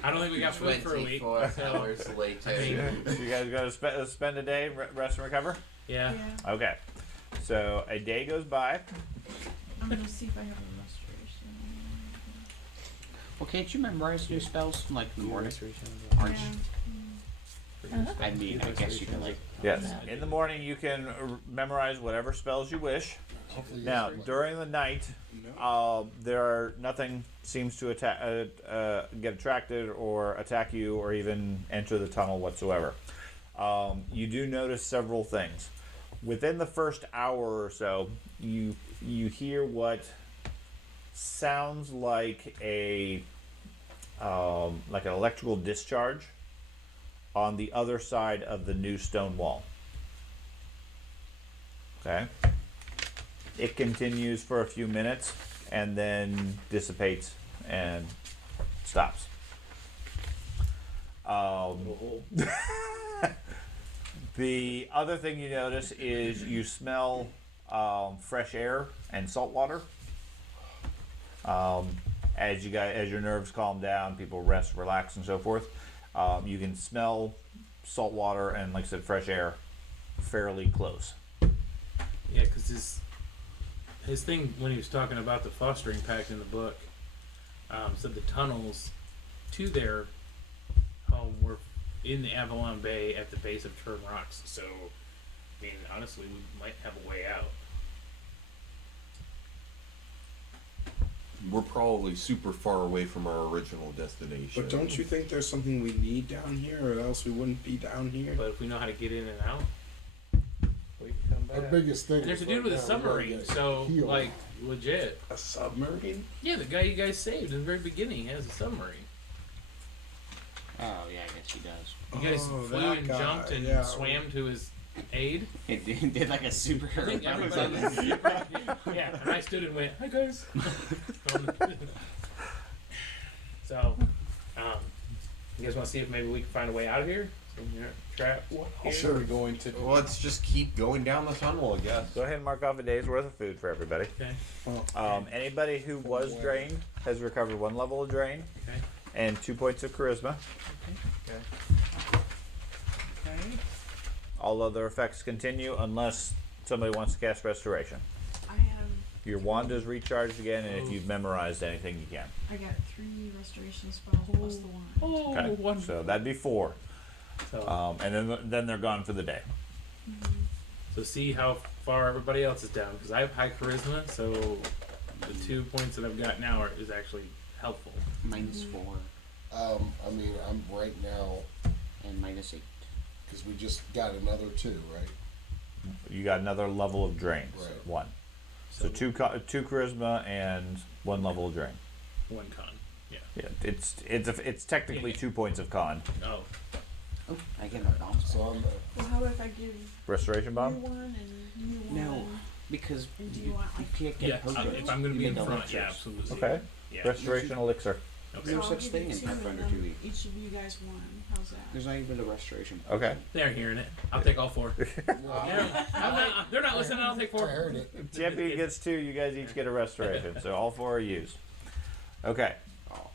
I don't think we got food for a week. 24 So, hours later. I mean, So you guys going to spend a day, rest and recover? yeah. Okay. So a day goes by. I'm gonna see if I have a restoration. Well, can't you memorize new spells like in the morning? Yeah. Aren't you? I mean, I guess you can like. Yes. In the morning, you can memorize whatever spells you wish. Hopefully Now, yes. during the night, nothing seems to get attracted or attack you or even enter the tunnel whatsoever. You do notice several things. Within the first hour or so, you hear what sounds like an electrical discharge on the other side of the new stone wall. Okay. It continues for a few minutes and then dissipates and stops. The other thing you notice is you smell fresh air and salt water. As your nerves calm down, people rest, relax, and so forth. You can smell salt water and, like I said, fresh air fairly close. Yeah, because his thing when he was talking about the fostering pact in the book said the tunnels to their home were in the Avalon Bay at the base of Turn Rocks. So, I mean, honestly, we might have a way out. We're probably super far away from our original destination. But don't you think there's something we need down here, or else we wouldn't be down here? But if we know how to get in and out, We can come Our back. biggest thing and there's a is dude with a right now, we gotta submarine, get so healed. like legit. A submarine? Yeah, the guy you guys saved in the very beginning has a submarine. Oh yeah, I guess he does. You guys Oh, flew that and guy, jumped and yeah. swam to his aid. It did like a I superhero. think everybody, yeah, and I stood and went, "Hi guys." So, you guys want to see if maybe we can find a way out of here? So you're not trapped. What else are we going to do? Well, let's just keep going down the tunnel, I guess. Go ahead and mark off a day's worth of food for everybody. Okay. Anybody who was drained has recovered 1 level of drain Okay. and 2 points of charisma. Okay. All other effects continue unless somebody wants to cast restoration. I have. Your wand is recharged again, and if you've memorized anything, you can. I got 3 restoration spells plus the wand. Oh, Okay, one. so that'd be 4, So, and then they're gone for the day. so see how far everybody else is down because I have high charisma, so the 2 points that I've got now is actually helpful. -4 I mean, I'm right now and -8. because we just got another 2, right? You got another level of drain, Right. 1. So two charisma and 1 level of drain. 1 con. Yeah. Yeah, it's technically 2 points of con. Oh. Oh, I get my bombs. So I'm Well, how about if I give Restoration you bomb. one and you No, one? because And do you, you want, you like- can't get Yeah. potions. If I'm going to You be in get front, elixirs. yeah, absolutely. Okay. Yeah. Restoration elixir. Okay. No So I'll such give thing you in 2 and Pathfinder then 2e. each of you guys one. How's that? There's not even a restoration. Okay. They're hearing it. I'll take all 4. They're not listening. I'll take 4. I heard it. Champion gets 2. You guys each get a restoration, so all 4 are used. Okay. Oh,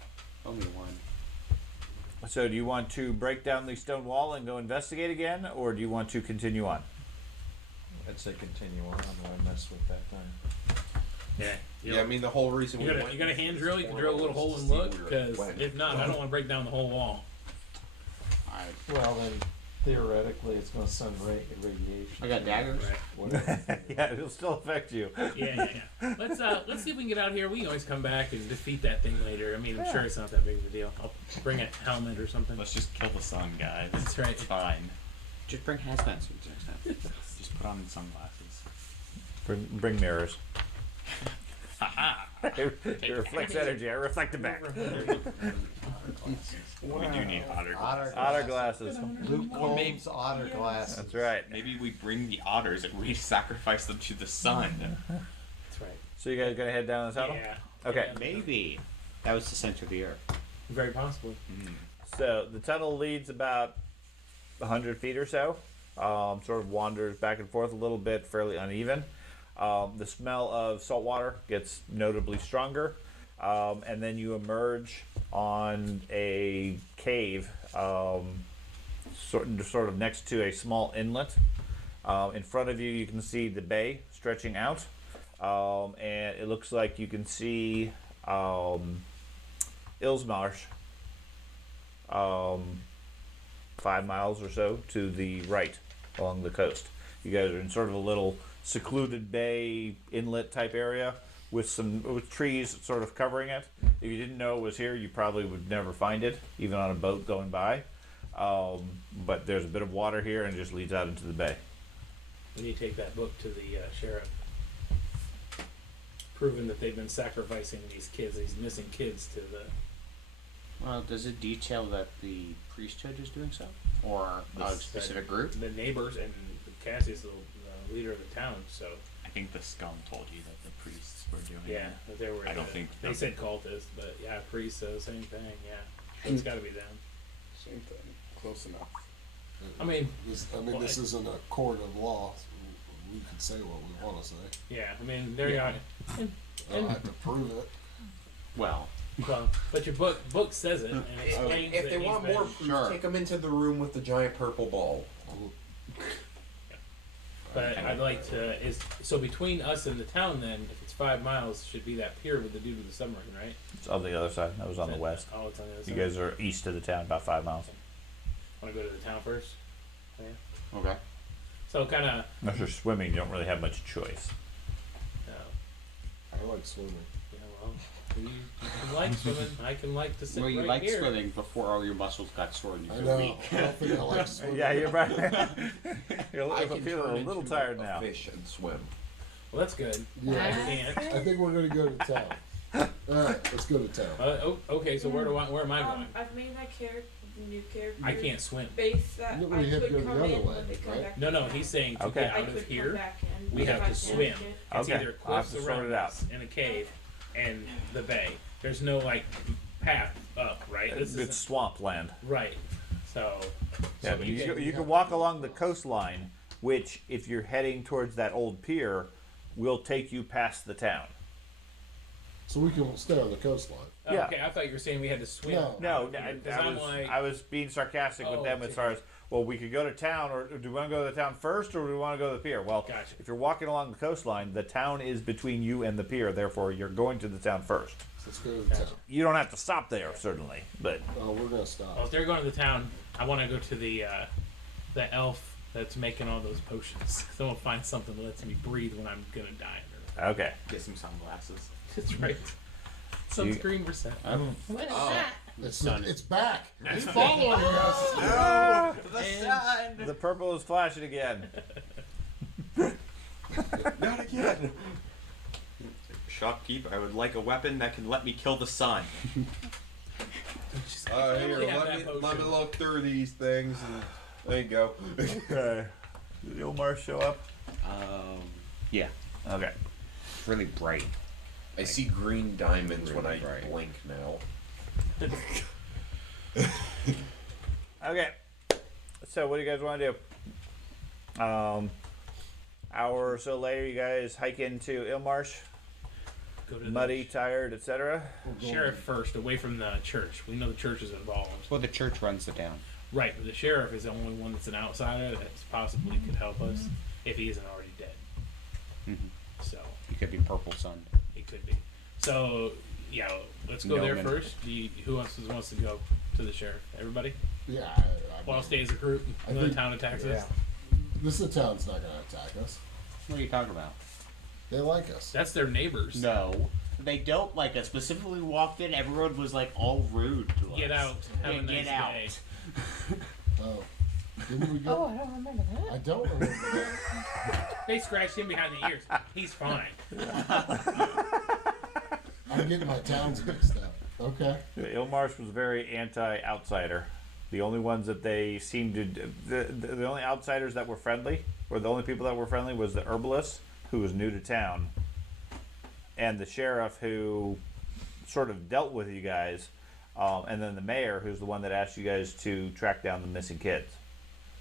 only 1. So do you want to break down the stone wall and go investigate again, or do you want to continue on? I'd say continue on. I messed with that time. Yeah. Yeah, I mean, the whole reason You we got went a hand these drill? You can four drill a little hole levels and to see look, where it because went. if not, I don't want to break down the whole wall. Alright. Well, then theoretically, it's going to send radiation. I got daggers. Right. Whatever. Yeah, it'll still affect you. Yeah. Let's see if we can get out here. We can always come back and defeat that thing later. I mean, I'm sure it's not that big of a deal. I'll bring a helmet or something. Let's just kill the sun, guys. That's right. It's fine. Just bring hazmat suits next time. Just put on sunglasses. Bring mirrors. Haha! It reflects energy. I reflect it back. We do need otter glasses. Otter glasses. Luke Holmes otter glasses. That's right. Maybe we bring the otters and we sacrifice them to the sun. That's right. So you guys gonna head down the tunnel? Yeah. Okay. Maybe. That was the center of the earth. Very possibly. So the tunnel leads about 100 feet or so. Sort of wanders back and forth a little bit, fairly uneven. The smell of salt water gets notably stronger. And then you emerge on a cave, sort of next to a small inlet. In front of you, you can see the bay stretching out. And it looks like you can see Ilsmarsh 5 miles or so to the right along the coast. You guys are in sort of a little secluded bay inlet type area with trees sort of covering it. If you didn't know it was here, you probably would never find it, even on a boat going by. But there's a bit of water here and it just leads out into the bay. We need to take that book to the sheriff, proving that they've been sacrificing these missing kids to the. Well, does it detail that the priesthood is doing so, or a specific group? The neighbors and Cassie's the leader of the town, so. I think the scum told you that the priests were doing Yeah, it. that they were. I don't think they said cultists, but yeah, priests. So same thing. Yeah, it's got to be them. Same thing. Close enough. I mean, this isn't a court of law. So we can say what we want to say. Yeah, I mean, they're not. I don't have to prove it. Well, but your book says it and explains If that they he's want been- more proof, Sure. take them into the room with the giant purple ball. But I'd like to so between us and the town, then, if it's 5 miles, should be that pier with the dude with the submarine, right? It's on the other side. That was on the west. Oh, it's on the other You side. guys are east of the town, about 5 miles. Want to go to the town first? Yeah. okay. So kind of. Unless you're swimming, you don't really have much choice. I like swimming. Yeah, well, you can like swimming. I can like to sit Well, you right liked here. swimming before all your muscles got sore and you I feel know. weak. I don't think I like swimming. Yeah, you're right. You're I can feeling turn a little into tired a now. fish and swim. Well, that's good. Yeah. I can't. I think we're gonna go to town. All right, let's go to town. Okay, so where am I going? I've made my character, the new character. I can't swim. Base that No, I we have to could go come the other in way, when they come right? back. No, he's saying to Okay. get I out could of come here, back in we if have I to can swim. get it. It's Okay, either I'll have cliffs to sort around it out. us in a cave and the bay. There's no like path up, right? This It's is swampland. right. So Yeah, you can walk along the coastline, which, if you're heading towards that old pier, will take you past the town. So we can stay on the coastline. oh, okay, I thought you were saying we had to swim. No. No, I'm I was being sarcastic with Oh, them as okay. far as, well, we could go to town, or do we want to go to the town first, or do we want to go to the pier? Well, Gotcha. if you're walking along the coastline, the town is between you and the pier, therefore you're going to the town first. So let's go to the town. You don't have to stop there, certainly, but Oh, we're gonna Well, stop. if they're going to the town, I want to go to the elf that's making all those potions. So I'll find something that lets me breathe when I'm gonna die. okay. Get some sunglasses. That's right. Sunscreen reset. What is Oh. that? It's back. It's following us. No! The sun! The purple is flashing again. Not again! Shopkeep, I would like a weapon that can let me kill the sun. Here, We have that let me potion. look through these things. And there you go. Okay. Did Ilmar show up? Yeah. Okay. It's really bright. I see green diamonds when I Right. blink now. Okay. So what do you guys want to do? Hour or so later, you guys hike into Ilmarsh, Go to muddy, tired, etc. the sheriff first, away from the church. We know the church is involved. Well, the church runs the town. Right, but the sheriff is the only one that's an outsider that possibly could help us if he isn't already dead. Mm-hmm. So He could be purple sun. it could be. So yeah, let's go there Noman. first. Who wants to go to the sheriff? Everybody? Yeah. Well, I'll stay as a group. I When the think- town attacks us. This town's not gonna attack us. What are you talking about? They like us. That's their neighbors. No. They don't like us. Specifically walked in, everyone was like all rude to us. Get out. Have Yeah, a nice get out. day. Oh. Didn't we Oh, go? I don't remember I that. don't remember that. They scratched him behind the ears. He's fine. I'm getting my towns mixed up. Okay. Ilmarsh was very anti-outsider. The only ones that they seemed to, the only outsiders that were friendly, or the only people that were friendly, was the herbalist, who was new to town, and the sheriff, who sort of dealt with you guys, and then the mayor, who's the one that asked you guys to track down the missing kids.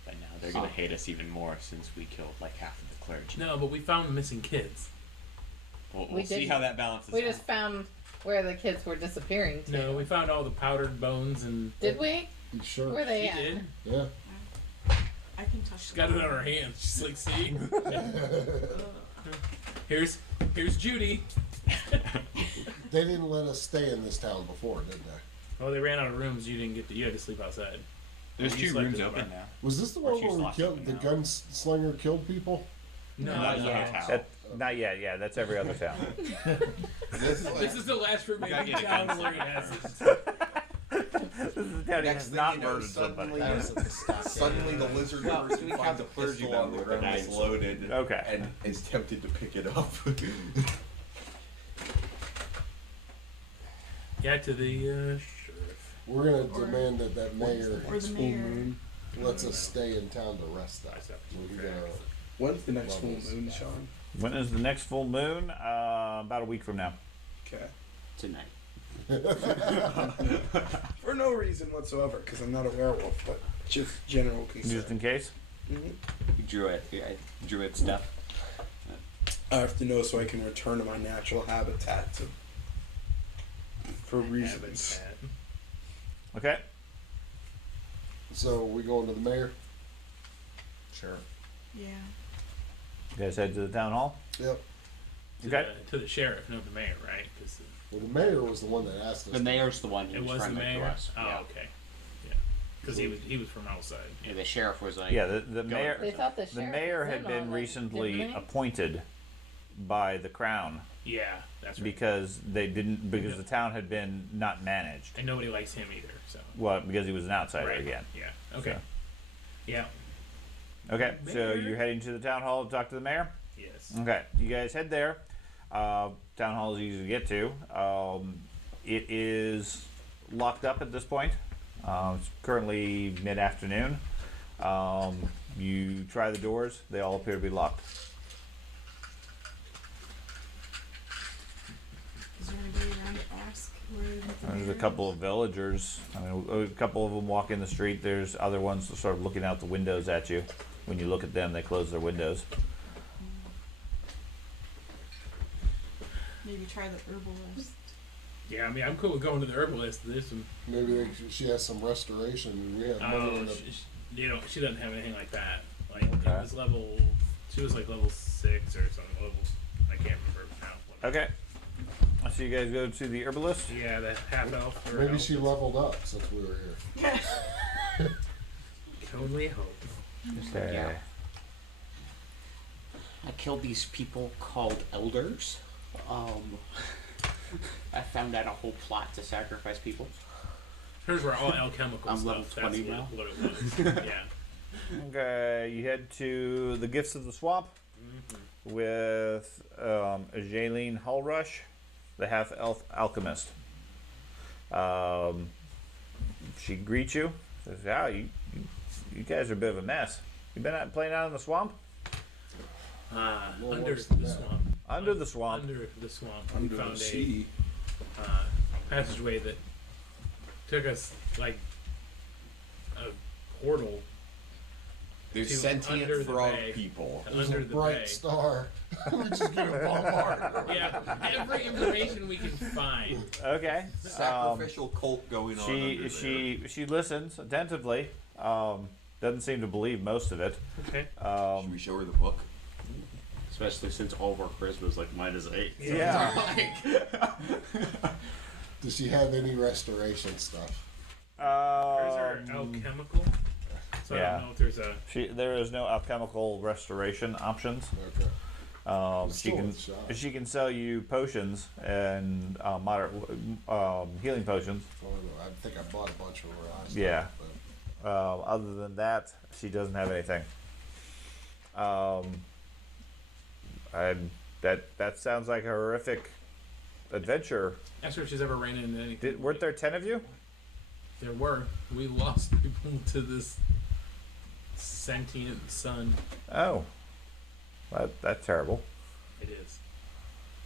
But now they're gonna hate us even more since we killed like half of the clergy. No, but we found missing kids. We'll see how that balances. We out. just found where the kids were disappearing to. No, we found all the powdered bones and. Did we? You sure? Where they She at? did. Yeah. I can touch. She's got it on her hand. She's like, see. Here's Judy. They didn't let us stay in this town before, did they? Oh, they ran out of rooms. You didn't get to. You had to sleep outside. There's You 2 slept rooms in the open bar. now. Was this the Or one she's where we locked killed up the now. gunslinger killed people? No, Not no. yet. That, not yet. Yeah, that's every other town. This is the last room gotta maybe get a town gun where it has somewhere. This is the town he Next has thing not you know, murdered somebody. That was at the stockade. Suddenly, the lizard Well, person we have finds the a clergy pistol on the member ground with that's a knife. loaded, Okay. and is tempted to pick it up. Yeah, to the sheriff. We're gonna demand that mayor Or the Full mayor. moon. lets us stay in town to rest I us. said- We're gonna. When's the next full Levels. moon, Sean? When is the next full moon? About a week from now. Okay. Tonight. For no reason whatsoever, because I'm not a werewolf, but just general concern. Just in case. Mhm. Druid stuff. I have to know so I can return to my natural habitat for reasons. Habitat. Okay. So we going to the mayor? Sure. Yeah. You guys head to the town hall. Yep. Okay. To the sheriff, not the mayor, right? Because Well, the mayor was the one that asked us. The mayor's the one who it was was the friendly to mayor. us. Oh, yeah. okay. Yeah. Because he was from outside. Yeah, the sheriff was like. Yeah, the mayor. They thought the The sheriff mayor was had in been on it, recently didn't they? appointed by the crown Yeah, that's right. because the town had been not managed. And nobody likes him either. So. Well, because he was an outsider Right. again. Yeah. Okay. So. Yeah. Okay, so Mayor. you're heading to the town hall to talk to the mayor. Yes. Okay, you guys head there. Town hall is easy to get to. It is locked up at this point. It's currently mid-afternoon. You try the doors; they all appear to be locked. Is there anybody around to ask where the There's a mayor couple is? of villagers. I mean, a couple of them walk in the street. There's other ones that sort of looking out the windows at you. When you look at them, they close their windows. Maybe try the herbalist. Yeah, I mean, I'm cool with going to the herbalist. There's some. Maybe she has some restoration. And we have money Oh, in the. she doesn't have anything like that. Like Okay. it was level. She was like level 6 or something. Level. I can't remember now. Okay. So you guys go to the herbalist. Yeah, the half elf. Or Maybe elf. she leveled up since we were here. Can only hope. Okay. Yeah. I killed these people called elders. I found out a whole plot to sacrifice people. Hers were all alchemical I'm stuff. level 20 That's now. what it was. Yeah. Okay, you head to the Gifts of the Swamp with Jaylene Hullrush, the half-elf alchemist. She greets you. Says, "Yeah, you guys are a bit of a mess. You been out playing out in the swamp? Well, Under worse the than that. swamp. Under the swamp. Under the swamp. Under we found the sea. a passageway that took us like a portal There's To sentient under the frog bay. people. There's under a the bright bay. star. We just get a bombard. Yeah, every information we can find. Okay. Sacrificial cult going on. under She listens attentively. Doesn't seem to believe most of it. Okay. there. Should we show her the book? Especially since all of our charisma is like -8. Yeah. Does she have any restoration stuff? Hers are Um, alchemical. So I yeah. don't know if there's a. there is no alchemical restoration options. Okay. It's She still can a shot. she can sell you potions and moderate healing potions. Well, I think I bought a bunch from her last Yeah. time, but Other than that, she doesn't have anything. That sounds like a horrific adventure. Not sure if she's ever ran into anything. Weren't there 10 of you? There were. We lost people to this sentient sun. Oh, that's terrible. It is.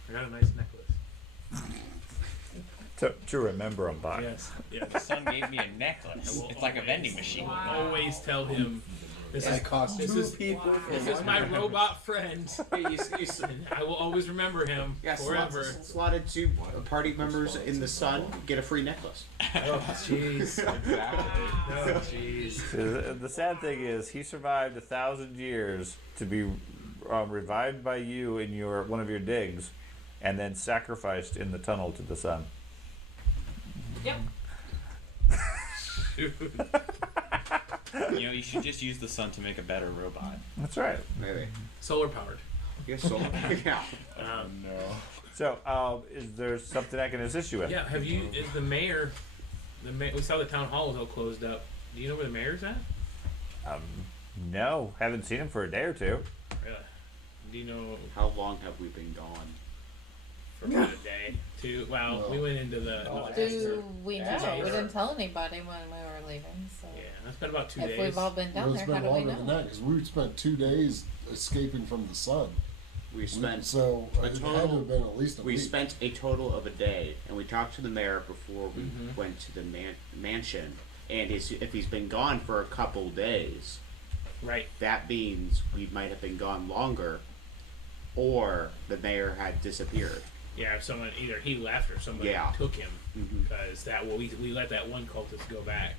I got a nice necklace. To remember them by. Yes. The Yes. sun gave me a necklace. It's like a vending machine. Always tell him. This That is cost this two is people. for this is one. my robot friend. Hey, you And I will always remember him forever. slotted two party members in the sun get a free necklace. Oh, jeez. Exactly. Oh, jeez. The sad thing is, he survived 1,000 years to be revived by you in one of your digs, and then sacrificed in the tunnel to the sun. Yep. You should just use the sun to make a better robot. That's right. Maybe. Solar powered. Yes, so yeah. So, is there something I can assist you with? Yeah. Have you? Is the mayor? We saw the town hall was all closed up. Do you know where the mayor's at? No, haven't seen him for a day or two. Really? Do you know How long have we been gone? for about a day? Two. Well, No. we went into the. Do we know? Yeah. We didn't tell anybody when we were leaving, so. Yeah, it's been about 2 If days. we've all been down Well, there, it's how been do we longer than know? that because we spent 2 days escaping from the sun. We spent So a it had to total- have been at least a we week. spent a total of a day, and we talked to the mayor before we Mhm. went to the mansion. And if he's been gone for a couple days, Right. that means we might have been gone longer, or the mayor had disappeared. Yeah, if someone either he left or somebody Yeah. took him Mm-hmm. because we let that one cultist go back.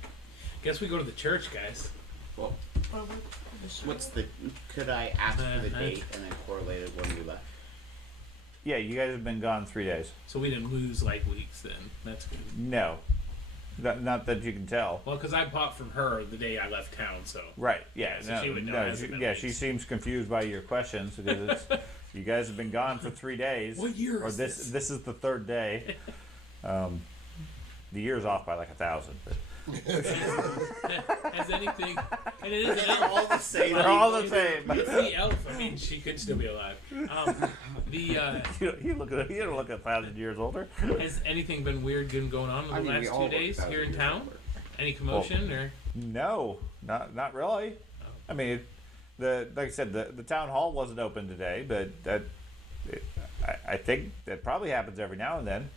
Guess we go to the church, guys. Well, Well, what- what's the? Could I ask for the Uh-huh. date and then correlate it when we left? Yeah, you guys have been gone 3 days. So we didn't lose like weeks then. That's good. No. Not that you can tell. Well, because I bought from her the day I left town, so. Right, yeah. So No, she would know, no, hasn't been she weeks. seems confused by your questions because you guys have been gone for 3 days. What year Or is this? This is the third day. The year's off by like 1,000. But Has anything? And it is an They're elf. all the same. they're all the same. It's the elf. I mean, she could still be alive. You don't look 1,000 years older. Has anything been weird going on in the I mean, we last all 2 look days 1,000 here in years town? older. Any commotion or? No, not really. I mean, like I said, the town hall wasn't open today, but I think that probably happens every now and then.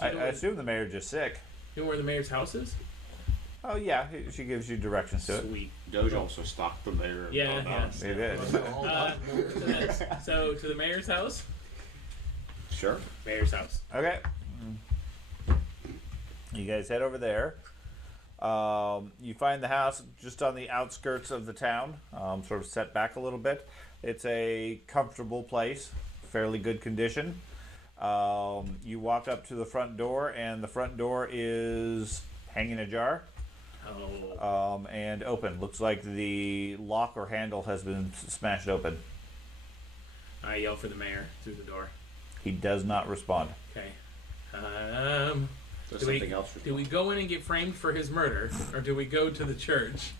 I assume the mayor's just sick. You know where the mayor's house is? Oh yeah, she gives you directions to it. Sweet. Doge also stalked the mayor. Yeah, yeah. It is. So to the mayor's house. Sure. Mayor's house. Okay. You guys head over there. You find the house just on the outskirts of the town, sort of set back a little bit. It's a comfortable place, fairly good condition. You walk up to the front door, and the front door is hanging ajar Oh. and open. Looks like the lock or handle has been smashed open. I yell for the mayor through the door. He does not respond. Okay. So Do we- something else. Do we go in and get framed for his murder, or do we go to the church?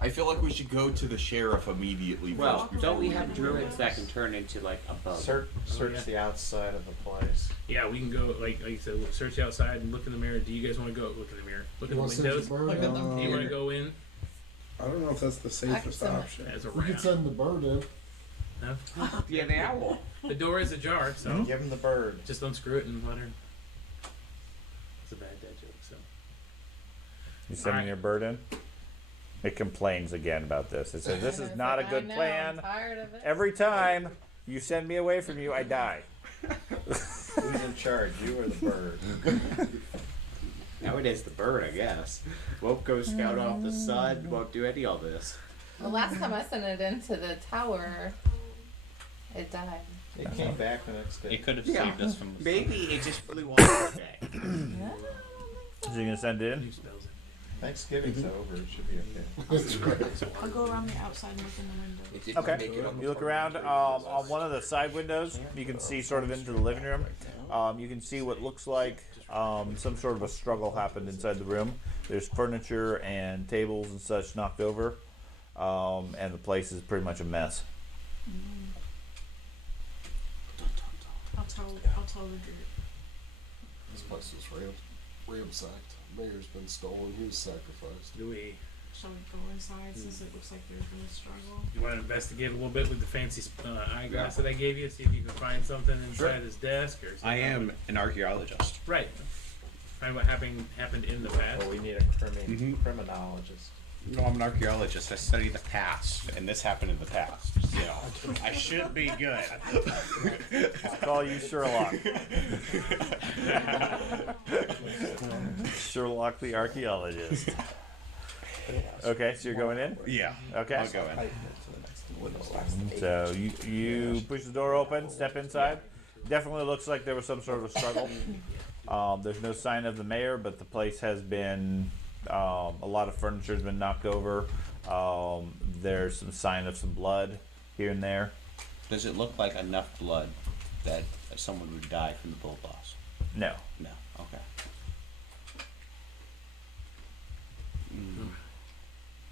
I feel like we should go to the sheriff immediately Well, first. don't we have druids that can turn into like a bug? Search yeah. the outside of the place. Yeah, we can go. Like you said, we'll search outside and look in the mirror. Do you guys want to go look in the mirror? Look You in the wanna search windows. the bird? Look at them Do you want to here. go in I don't know if that's the safest send it. option. as a We could rat? send the bird in. No? Yeah, the owl. The door is ajar, so Give him the bird. just unscrew it and let her. It's a bad dad joke. So You sending Alright. your bird in? It complains again about this. It says, this is not a I good know, plan. I'm tired of it. Every time you send me away from you, I die. Who's in charge? You or the bird? Now it is the bird, I guess. Won't go scout off the sun. Won't do any of this. The last time I sent it into the tower, it died. It came back the next day. It could have Yeah. saved us from. Maybe it just really wants to day. So you're gonna send it in? new spells in. Thanksgiving's over. It should be okay. That's right. I'll go around the outside and look in the window. It didn't Okay. make it on the You look front around page. on one of the side windows. You can see sort of into the living room. You can see what looks like some sort of a struggle happened inside the room. There's furniture and tables and such knocked over, and the place is pretty much a mess. I'll tell the group. This place was ransacked. Mayor's been stolen. He was sacrificed. Do we? Shall we go inside since it looks like there's been a struggle? You want to investigate a little bit with the fancy eyeglass that I ggave you? See if you can find something inside Sure. his desk or something. I am an archaeologist. Right. Right, what happened in the past. Oh, we need a criminologist. No, I'm an archaeologist. I study the past, and this happened in the past. So I should be good. Call you Sherlock. Sherlock the archaeologist. Okay, so you're going in? Yeah. Okay. I'll go in. So you push the door open, step inside. Definitely looks like there was some sort of struggle. There's no sign of the mayor, but the place has been, a lot of furniture has been knocked over. There's some sign of some blood here and there. Does it look like enough blood that someone would die from the bullet loss? No. No. Okay.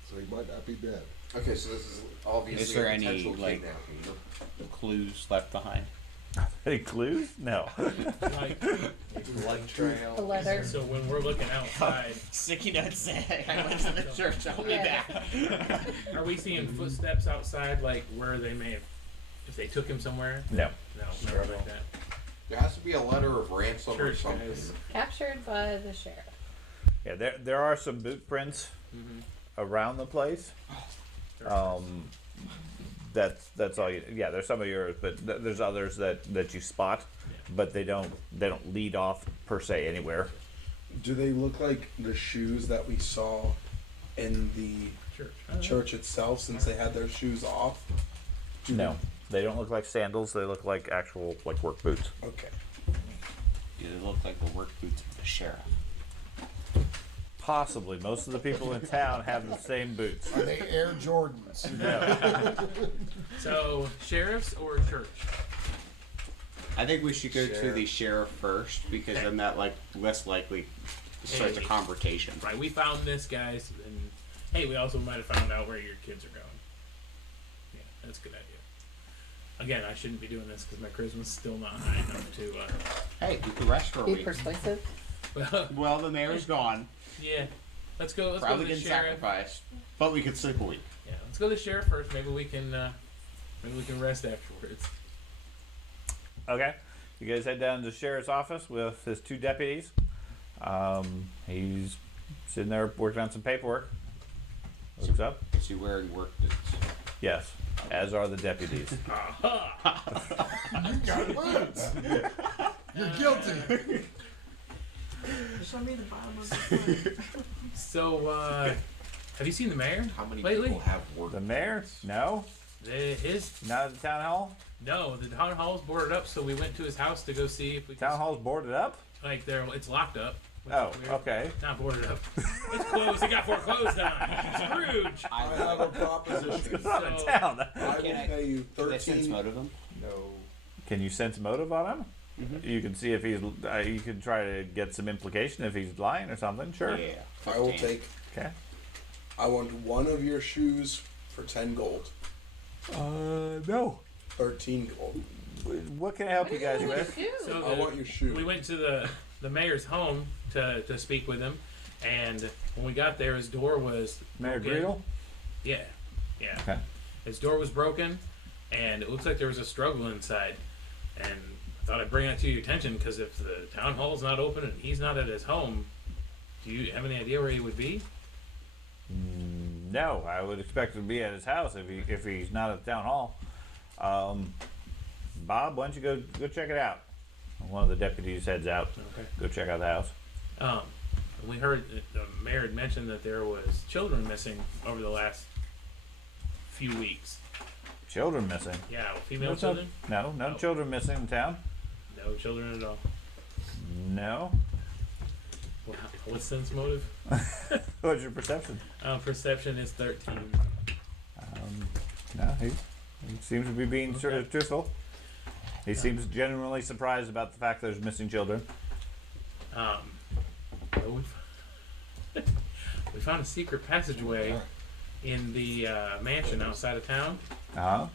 So he might not be dead. Okay, so this is obviously Is there a any potential like kidnapping. clues left behind? Any clues? No. Like, Blood trail. A letter. so when we're looking outside, Sticky notes say I went to the church. I'll be Yeah. back. are we seeing footsteps outside, like where they may have, if they took him somewhere? No. No, nothing like that. There has to be a letter of ransom or Church something. guys. Captured by the sheriff. Yeah, there are some boot prints around the place. That's all you. Yeah, there's some of yours, but there's others that you spot, but they don't lead off per se anywhere. Do they look like the shoes that we saw in the Church. church itself, since they had their shoes off? No, they don't look like sandals. They look like actual like work boots. Okay. Do they look like the work boots of the sheriff? Possibly. Most of the people in town have the same boots. Are they Air Jordans? No. So sheriffs or church? I think we should go to the sheriff first because then that like less likely starts a Hey. confrontation. Right, we found this, guys, and hey, we also might have found out where your kids are going. Yeah, that's a good idea. Again, I shouldn't be doing this because my charisma's still not high enough to. Hey, we could rest for a Be week. persuasive. Well, the mayor's gone. Yeah, let's go. Let's Probably go to the getting sheriff. sacrificed, but we could sleep a week. Yeah, let's go to the sheriff first. Maybe we can rest afterwards. Okay. You guys head down to the sheriff's office with his two deputies. He's sitting there working on some paperwork. Looks up. Is he wearing work boots? Yes, as are the deputies. You got boots. You're guilty. Show me the bottom of the foot. So, have you seen the mayor How many lately? people have work? The mayor? No. His Not at the town hall? no, the town hall's boarded up, so we went to his house to go see if we could. Town hall's boarded up? Like it's locked up. which Oh, is weird. okay. Not boarded up. It's closed. It got foreclosed on. Scrooge. I have a proposition. Not in So- town. I will pay you Can I sense 13. motive him? No. Can you sense motive on him? You can see if he's. You can try to get some implication if he's lying or something. Sure. Yeah. I will 15. take. Okay. I want one of your shoes for 10 gold. No. 13 gold. What can I help you guys with? So I want your shoe. we went to the mayor's home to speak with him, and when we got there, his door was Mayor broken. Greedle? Yeah, yeah. Okay. His door was broken, and it looks like there was a struggle inside. And I thought I'd bring that to your attention because if the town hall's not open and he's not at his home, do you have any idea where he would be? No, I would expect him to be at his house if he's not at the town hall. Bob, why don't you go check it out? One of the deputies heads out. Okay. Go check out the house. We heard that the mayor had mentioned that there was children missing over the last few weeks. Children missing. Yeah, female No children. No, no No. children missing in town. No children at all. No. Wow. What's sense motive? What's your perception? Perception is 13. No, he seems to be being truthful. He seems genuinely surprised about the fact there's missing children. Well, we found a secret passageway in the mansion outside of town. Uh-huh.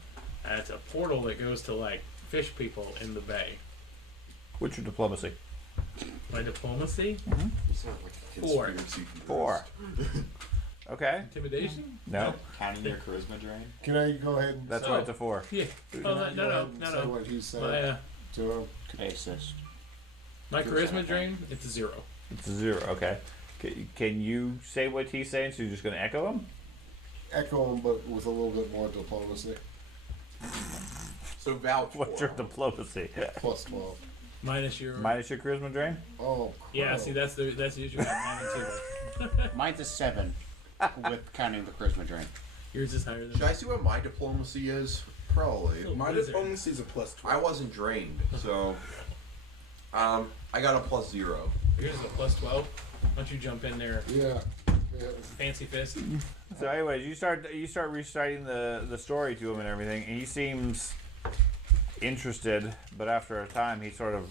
It's a portal that goes to like fish people in the bay. What's your diplomacy? My diplomacy? You sound like a 4. conspiracy 4. Okay. Intimidation? No. Counting your charisma drain. Can I go ahead and That's So- why it's a 4. Yeah. can Oh, I no, go ahead no, and no, say no. what he said My, to him? Could I assist? my charisma drain, it's a 0. It's a 0. Okay. Can you say what he's saying? So you're just going to echo him? Echo him, but with a little bit more diplomacy. So vouch What's for your him. diplomacy? Plus 12. Minus your. Minus your charisma drain? Oh, Yeah, crap. see, that's the usual mine too. Mine's a 7, with counting the charisma drain. Yours is higher than. Should I see what my diplomacy is? Probably. Little My wizard. diplomacy is a plus 12. I wasn't drained, so I got a plus 0. Yours is a plus 12. Why don't you jump in there, Yeah. fancy fist? So, anyways, you start reciting the story to him and everything, and he seems interested, but after a time, he sort of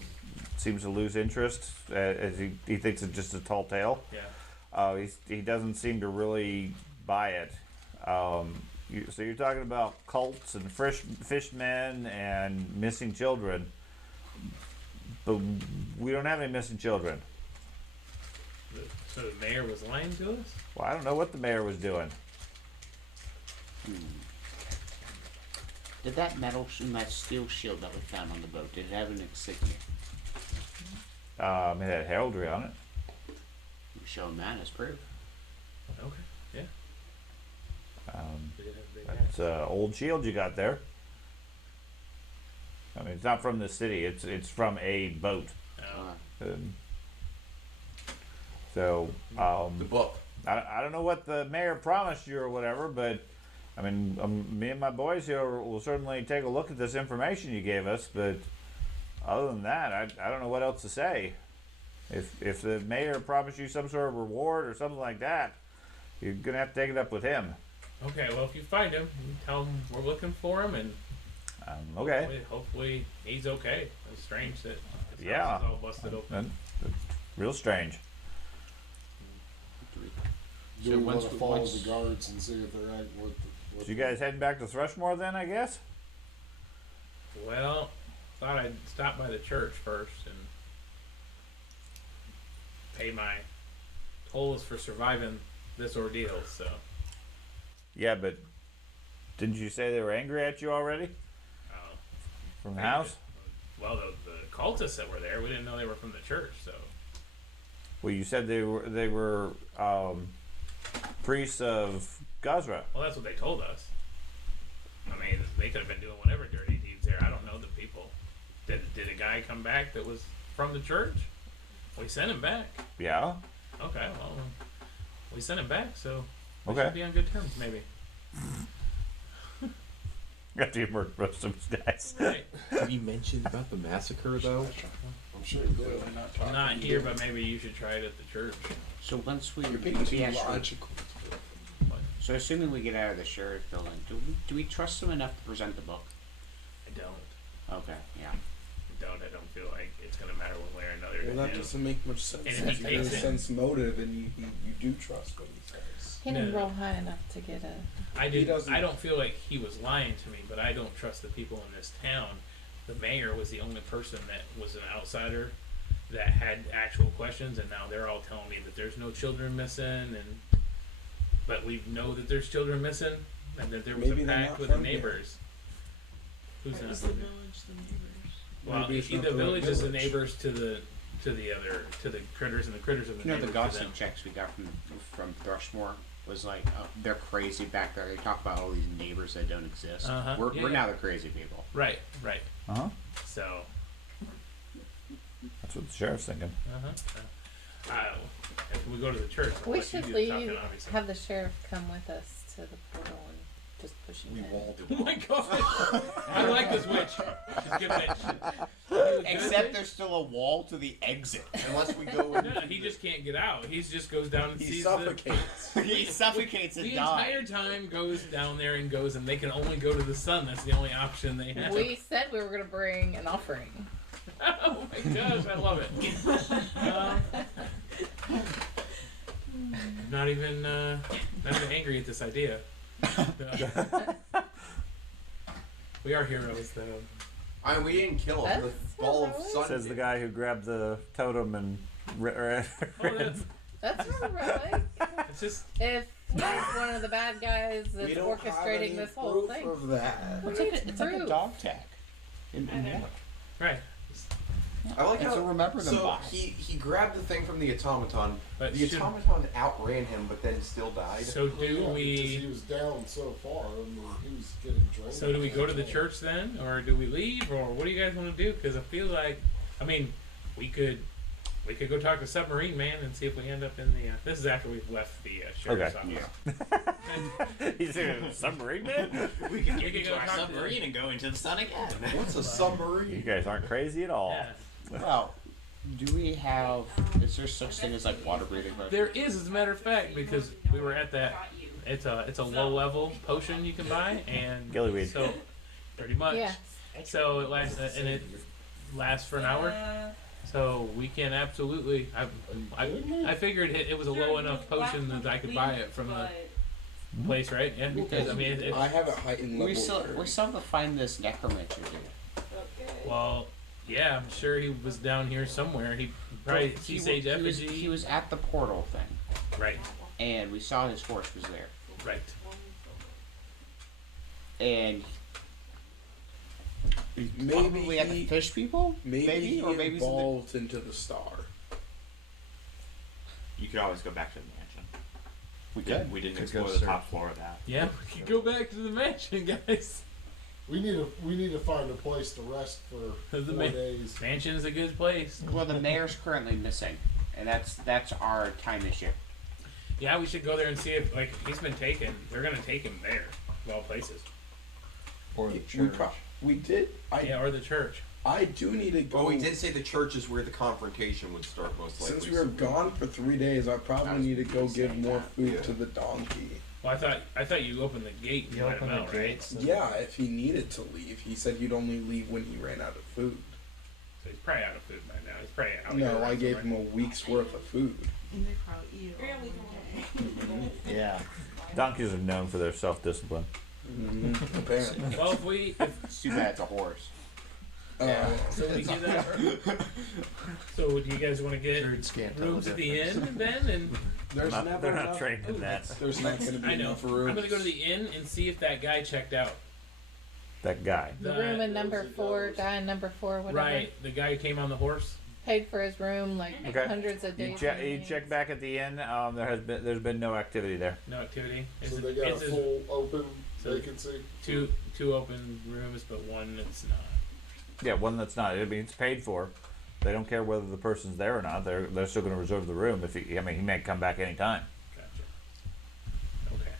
seems to lose interest as he thinks it's just a tall tale. Yeah. He doesn't seem to really buy it. So you're talking about cults and fishmen and missing children, but we don't have any missing children. So the mayor was lying to us? Well, I don't know what the mayor was doing. Did that that steel shield that we found on the boat, did it have an insignia? It had heraldry on it. You show him that as proof. Okay. Yeah. Um, Did it have a big That's an old shield you got there. I mean, it's not from the city. It's from a boat. hat? Oh. The book. I don't know what the mayor promised you or whatever, but I mean, me and my boys here will certainly take a look at this information you gave us. But other than that, I don't know what else to say. If the mayor promised you some sort of reward or something like that, you're gonna have to take it up with him. Okay, well, if you find him, you tell him we're looking for him, and Okay. hopefully he's okay. It's strange that his Yeah. house is all busted open. That's real strange. Do So we want once to we- follow once- the guards and see if they're acting with So you guys heading back to Thrushmore then, I guess? Well, thought I'd stop by the church first and pay my tolls for surviving this ordeal. So Yeah, but didn't you say they were angry at you already uh, from the house? well, the cultists that were there, we didn't know they were from the church. So Well, you said they were priests of Gazra. well, that's what they told us. I mean, they could have been doing whatever dirty deeds there. I don't know the people. Did a guy come back that was from the church? We sent him back. Yeah. Okay, well, we sent him back, so we Okay. should be on good terms, maybe. After you murdered most of those guys. Right? Did he mention about the massacre though? I'm sure you did. Not here, but maybe you should try it at the church. So once we, You're being too we actually, logical. so assuming we get out of the sheriff building, do we trust him enough to present the book? I don't. Okay, yeah. I don't feel like it's gonna matter one way or another. Well, to that him. doesn't make much sense. And if he There's takes it- sense motive, and you do trust what he says. He didn't No. roll high enough to get a. I He did. doesn't- I don't feel like he was lying to me, but I don't trust the people in this town. The mayor was the only person that was an outsider that had actual questions, and now they're all telling me that there's no children missing, but we know that there's children missing, and that there was Maybe a they're pact not with the from here. neighbors. Who's Right, not? is the village the neighbors? Well, Maybe it's the not the right village is the village. neighbors to the critters, and the critters are the You know, the neighbors to gossip them. checks we got from Thrushmore was like, they're crazy back there. They talk about all these neighbors that don't exist. Uh-huh. We're Yeah. now the crazy people. Right. Uh huh. So, That's what the sheriff's thinking. if we go to the church, I'll We let you should do the talking, leave. obviously. Have the sheriff come with us to the portal and just push him We in. walled Oh it. my god! I like this witch. She's a good witch. Except there's still a wall to the exit. Unless we go in. No, he just can't get out. He just goes down and He sees suffocates. He suffocates the and entire dies. time goes down there and goes, and they can only go to the sun. That's the only option they have. We said we were going to bring an offering. Oh my gosh, I love it. Not even angry at this idea. We are heroes, though. I mean, we didn't kill him. That's The ball of heroic. sun. Says the did. guy who grabbed the totem and Oh, That's heroic. it's just If he's one of the bad guys that's We don't have orchestrating any this whole proof thing. of that. What It's do like you a, it's like a prove? dog tag. In I know. war. right. I like And how so remember them so by. he grabbed the thing from the automaton. But The should- automaton outran him, but then still died. So do Because he we? was down so far. I mean, he was getting drained. So do we go to the church then, or do we leave, or what do you guys want to do? Because I feel like, I mean, we could go talk to Submarine Man and see if we end up in the. This is after we've left the sheriff's Okay. office. He's a submarine man. We can We get could into go our talk to submarine and go into the sun again. What's a You submarine? guys aren't crazy at all. Yeah. Well, do we have? Is there such thing as like water breathing? There is, as a matter of fact, because we were at that. It's a low level potion you can buy, and Gillyweed. so pretty much. Yeah. So it lasts, and it lasts for an hour. So we can absolutely. I figured it was a low enough potion that I could buy it from the place, right? Yeah. Because I mean, I have it heightened level. We still 30. have to find this necromancer dude. well, yeah, I'm sure he was down here somewhere. He probably He Sage was Effigy. at the portal thing, Right. and we saw his horse was there, Right. and Maybe probably at the he, fish people. maybe he or maybe evolved into the star. You could always go back to the mansion. we could. We didn't Could explore go the search. top floor of that. Yeah, we could go back to the mansion, guys. We need to find a place to rest for The 4 days. Mansion is a good place. Well, the mayor's currently missing, and that's our time issue. Yeah, we should go there and see if he's been taken. They're gonna take him there, of all places. Or the We, church. we did. Yeah, or the church. I do need to go. Well, we did say the church is where the confrontation would start most likely. Since we were gone for 3 days, I I probably was need to go give saying more that, food yeah. to the donkey. Well, I thought you opened the gate and You let him open the out, right? gates. and- Yeah, if he needed to leave, he said he'd only leave when he ran out of food. So he's probably out of food by now. He's probably out. No, I gave him a week's worth of food. And they probably eat it all in a day. Yeah. Donkeys are known for their self-discipline. Apparently. Well, if It's too bad it's a horse. so we do that. So do you guys want to get Druids can't tell rooms the at the difference. inn then? And There's They're never not enough. trained in that. There's not going to be I know. enough I'm room. gonna go to the inn and see if that guy checked out. That guy. The room in number 4, guy in number 4, whatever. Right, the guy who came on the horse. Paid for his room like Okay. hundreds of days. You check back at the inn. There's been no activity there. No activity. So It's they got a it's full open so- vacancy. two open rooms, but one that's not. Yeah, one that's not. I mean, it's paid for. They don't care whether the person's there or not. They're still going to reserve the room. If he may come back anytime. Gotcha. Okay.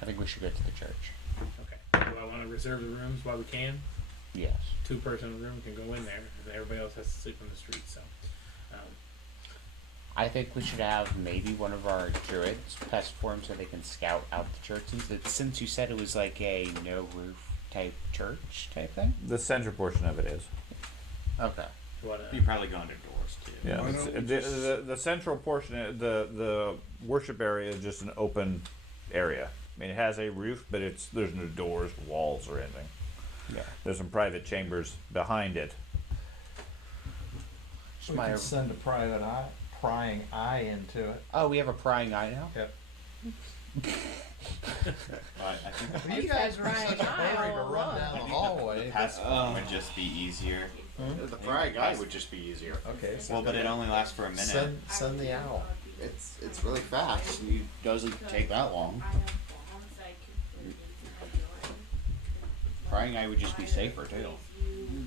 I think we should go to the church. Okay. Do I want to reserve the rooms while we can? Yes. 2-person room can go in there, and everybody else has to sleep on the street. So, I think we should have maybe one of our druids pest for him so they can scout out the church. Since you said it was like a no roof type church type thing. The center portion of it is. Okay. You probably go under doors too. Yeah. Why it's- don't we the central portion, the worship area is just an open area. I mean, it has a roof, but there's no doors, walls, or anything. Yeah. There's some private chambers behind it. We could send a prying eye into it. Oh, we have a prying eye now? Yep. I think You guys are in Prying such a eye hurry to all run along. down the the hallway. pest form would just be easier. The prying eye would just be easier. Okay. Well, but it only lasts for a minute. Send the owl. It's really fast. It doesn't take that long. Prying eye would just be safer too.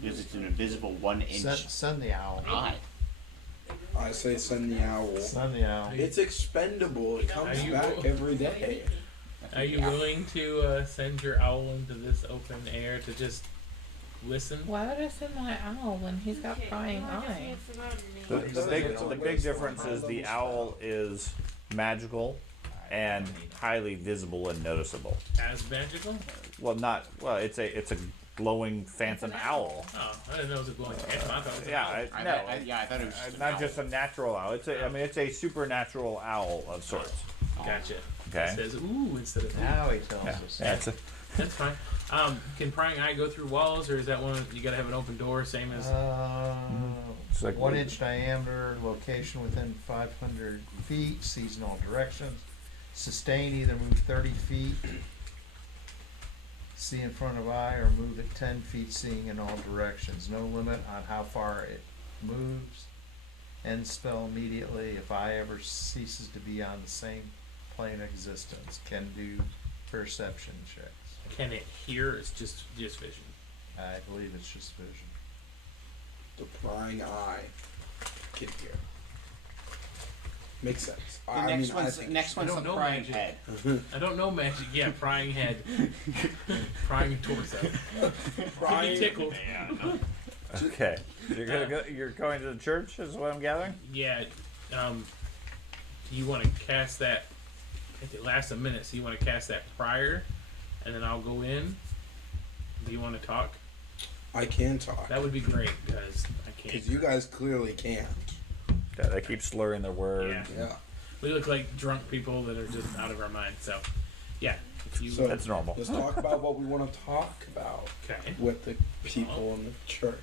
Because it's an invisible 1 inch Send the owl. eye. I say send the owl. Send the owl. It's expendable. It comes Are you- back every day. are you willing to send your owl into this open air to just listen? Why would I send my owl when he's got prying eye? The big difference is the owl is magical and highly visible and noticeable. As magical? It's a glowing phantom owl. Oh, I didn't know it was a glowing phantom. I thought it was Yeah, I thought it was just not just a natural owl. It's a supernatural owl of sorts. Gotcha. Okay. It says ooh instead of ooh. Now he tells Yeah, us. yeah, it's a, That's fine. Can prying eye go through walls, or is that one you gotta have an open door, same as? it's like 1 inch diameter, location within 500 feet, sees in all directions. Sustain, either move 30 feet, see in front of eye, or move at 10 feet, seeing in all directions. No limit on how far it moves, end spell immediately. If I ever ceases to be on the same plane of existence, can do perception checks. Can it hear? It's just vision. I believe it's just vision. The prying eye can hear. Makes sense. The next one's don't the know prying magic. head. I don't know magic. Yeah, prying head, prying torso. Could be tickled. Okay. You're going to the church, is what I'm gathering? Yeah. Do you want to cast that? If it lasts a minute, so you want to cast that prior, and then I'll go in. Do you want to talk? I can talk. That would be great because I can't. Because you guys clearly can't. Yeah, they keep slurring their words. Yeah. Yeah. We look like drunk people that are just out of our minds. So, yeah. If you, So- That's normal. Let's talk about what we want to talk about okay. with the people in the church.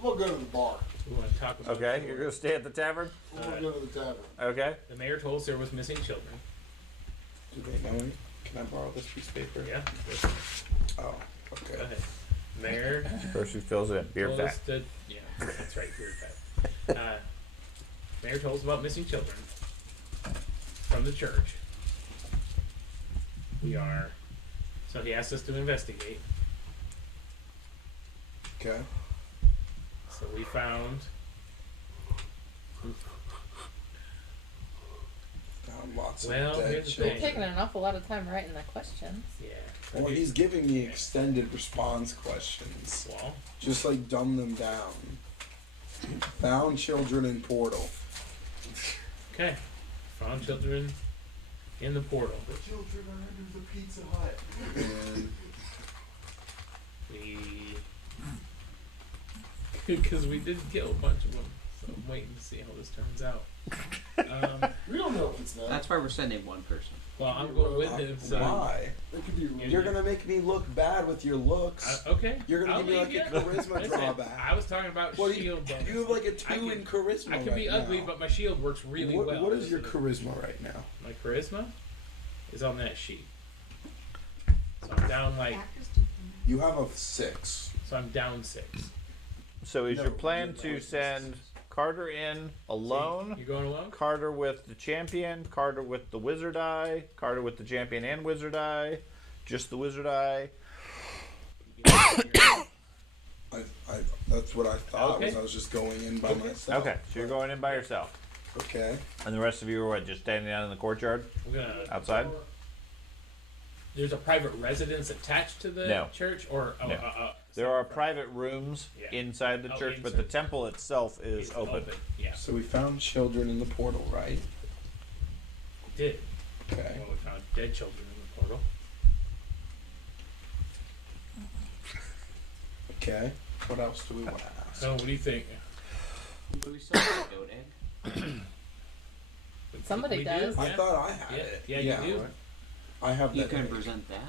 We'll go to the bar. We want to talk about. Okay, you're going to stay at the tavern? We'll go to the tavern. Okay. The mayor told us there was missing children. Do they know me? Can I borrow this piece of paper? Yeah. Oh, Go okay. ahead. Mayor First who fills it in. Beer told fat. us that. Yeah, that's right. Beer fat. Mayor told us about missing children from the church. So he asked us to investigate. Okay. So we found. Found lots Well, of dead here's the You're thing. taking an awful lot of time writing the questions. Yeah. Well, he's giving me extended response questions. Well, Just like dumb them down. Found children in portal. okay. Found children in the portal. The children are under the Pizza Hut. And We. Because we did kill a bunch of them. So I'm waiting to see how this turns out. We don't know if it's that. That's why we're sending one person. Well, I'm going with him. So. why? It could be wrong. You're gonna make me look bad with your looks. Okay. You're gonna I'll give me like leave a you. charisma Listen, drawback. I was talking about What do you, shield bonus. you have like a I 2 can- in charisma. I could be right ugly, now. but my shield works really well. What is your charisma right now? My charisma is on that sheet. So I'm down like. You have a 6. So I'm down 6. So is No, your plan you're to not. send Carter in alone? You going alone? Carter with the champion, Carter with the wizard eye, Carter with the champion and wizard eye, just the wizard eye. That's what I thought. Okay. Was I was just going in by myself. Okay, so you're going in by yourself. Okay. And the rest of you are what, just standing out in the courtyard We're gonna. outside? There's a private residence attached to the No. church, or No. There are private rooms Yeah. inside the Oh, church, but inside. the temple itself is It's open. Yeah, So we found children in the portal, right? we did. Okay. Well, we found dead children in the portal. Okay. What else do we want to ask? So what do you think? Do we still have a goat egg? Somebody We does. Do? I Yeah. thought I had Yeah, it. yeah, you do. I have You that. can egg. present that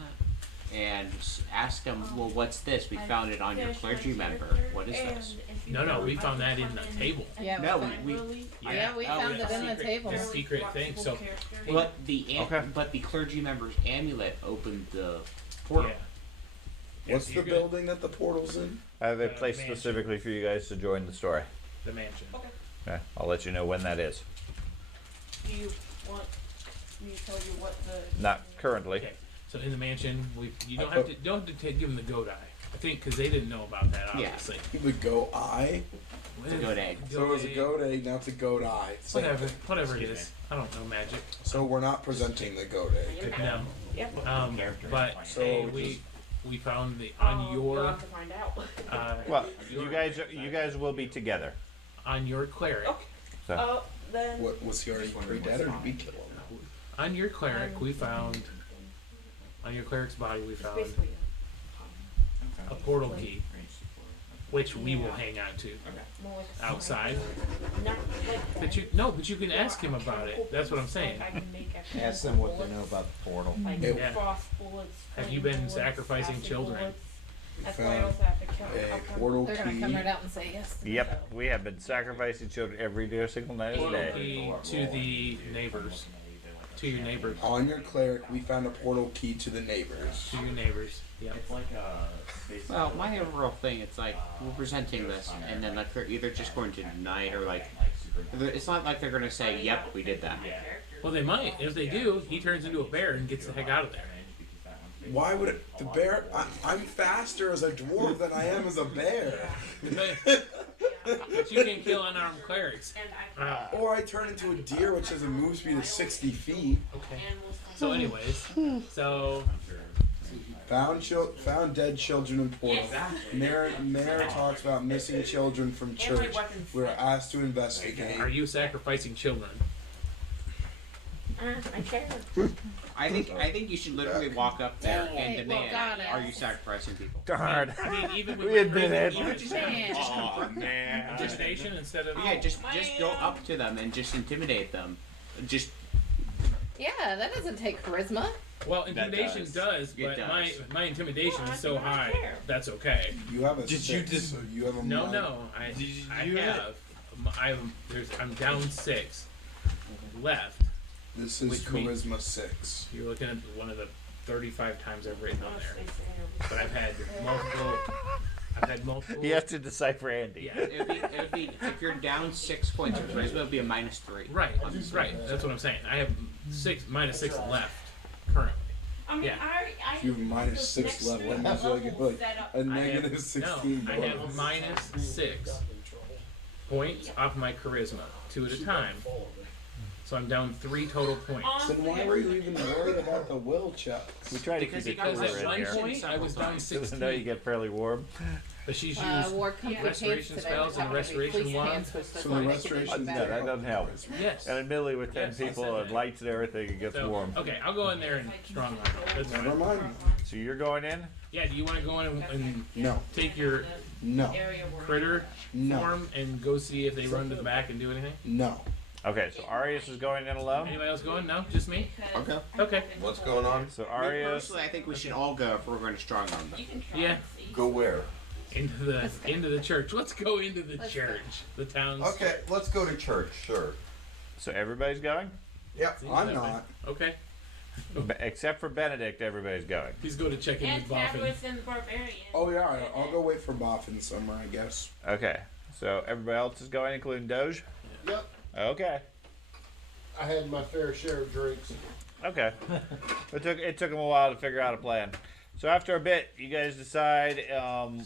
and ask them, well, what's this? We found it on your clergy member. What is this? No, we found that in the table. Yeah, No, we found, we yeah, we Oh, found yeah. it in the Secret- table. the secret thing. So but the Okay. but the clergy member's amulet opened the portal. Yeah. What's so the you're good. building that the portal's in? I have a The place mansion. specifically for you guys to join the story. The mansion. Okay, I'll let you know when that is. Do you want me to tell you what the? Not currently. Okay. So in the mansion, you don't have to give them the goat eye. I think because they didn't know about that, Yeah. obviously. The goat eye. It's a goat egg. So it was a goat egg, now it's a goat eye. Same Whatever, thing. whatever it is. I don't know magic. So we're not presenting the goat egg. No. Yep. But So hey, just- we found the on You'll your have to find out. Well, you guys will be together. on your cleric. Okay. So Then. What was he already pre-dead or did we kill him? On your cleric, we found on your cleric's body we It's found basically a portal key, which we will hang on to more like a outside. Not like. But you can ask him about it. That's what I'm saying. Like I can make actual Ask them what they bullets, know about the portal. Like Yeah. frost bullets. Have flame you been bullets, sacrificing acid children? bullets. That's why I Found also have to count. a I'll count- portal They're gonna key. come right out and say yes. yep, we have been sacrificing children every single night of the Portal day. key to the neighbors, To your neighbors. On your cleric, we found a portal key to the neighbors. To your neighbors. Yep. It's like well, my overall thing, it's like we're presenting this, and then like they're either just going to deny it or like it's not like they're going to say, "Yep, we did that." Well, they might. If they do, he turns into a bear and gets the heck out of there. Why would it, the bear? I'm faster as a dwarf than I am as a bear. But you can kill unarmed clerics. Or I turn into a deer, which has a move speed of 60 feet. Okay. So, anyways, Found dead children in portal. Mayor talks about missing children from church. We were asked to investigate. Are you sacrificing children? I care. I think you should literally walk up there and demand, got it. "Are you sacrificing people?" Darn. I mean, even with We admit it. even just Oh man. gestation instead of Yeah, just go up to them and just intimidate them. Just Yeah, that doesn't take charisma. well, intimidation does, It but does. my intimidation is so high that's okay. You have a Did 6, you just- so you have a No, mind. no, I you have. I'm down 6 left. This is Which means- charisma 6. You're looking at one of the 35 times I've written on there, but I've had multiple. He has to decipher Andy. Yeah. it would be if you're down 6 points of charisma, it would be a -3. Right, right. That's what I'm saying. I have -6 left currently. Yeah. If you have minus 6 left, that means you're like a I negative have, 16 no, I have -6 points off my charisma, 2 at a time. So I'm down 3 total points. Then why were you even worried about the will check? We try to Because keep he it got cooler At that in one here. point, I was down Even though you 16, get fairly warm. but she's used Wore comfy restoration pants today. spells and Probably restoration fleece wand. pants, which So look the like restoration No, that doesn't help. Yes. And admittedly, with 10 Yes, I people said and that. lights and everything, it gets So, warm. okay, I'll go in there and strong arm. That's Never fine. mind. So you're going in? Yeah, do you want to go in and No. take your No. critter No. form and go see if they run to the back and do anything? No. Okay, so Arius is going in alone. Anybody else going? No, just me. Okay. Okay. What's going on? So Me Arius, personally, I think we should all go if we're going to strong arm them. Yeah, Go where? into the church. Let's go into the church. The town's. Okay, let's go to church. Sure. so everybody's going, Yep. Seems I'm that way. not. Okay. except for Benedict. Everybody's going. Please go to check in And with Boffin. Fabulous and the Barbarian. Oh yeah, I'll go wait for Boffin somewhere, I guess. Okay, so everybody else is going, including Doge. Yep. Okay. I had my fair share of drinks. Okay. It took them a while to figure out a plan. So after a bit, you guys decide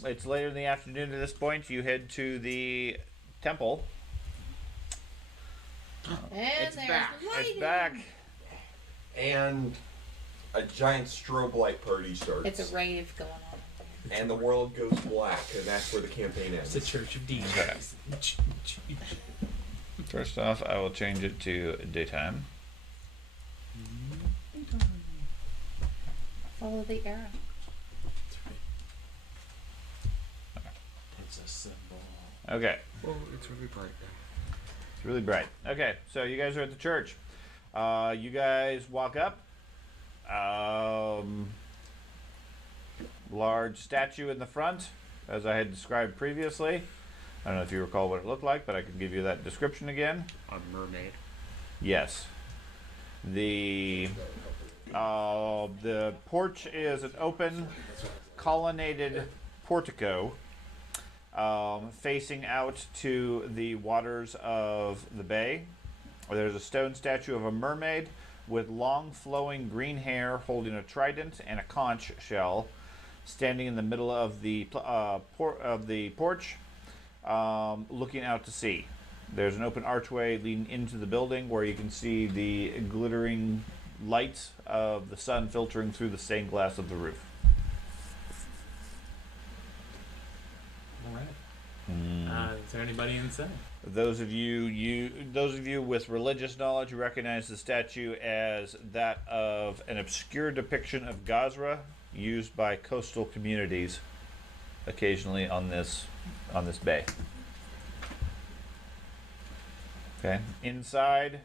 it's later in the afternoon at this point. You head to the temple. And It's there's back. lighting. It's back. And a giant strobe light party starts. It's a rave going on. And the world goes black, and that's where the campaign It's the ends. Church of Demons. Okay. First off, I will change it to daytime. Follow the arrow. It's a symbol. Okay. Well, it's really bright. It's really bright. Okay, so you guys are at the church. You guys walk up. Large statue in the front, as I had described previously. I don't know if you recall what it looked like, but I can give you that description again. A mermaid. Yes. The porch is an open, colonnaded portico facing out to the waters of the bay. There's a stone statue of a mermaid with long flowing green hair holding a trident and a conch shell standing in the middle of the porch looking out to sea. There's an open archway leading into the building where you can see the glittering light of the sun filtering through the stained glass of the roof. All right. Is there anybody inside? Those of you with religious knowledge recognize the statue as that of an obscure depiction of Gazra used by coastal communities occasionally on this bay. Okay. Inside,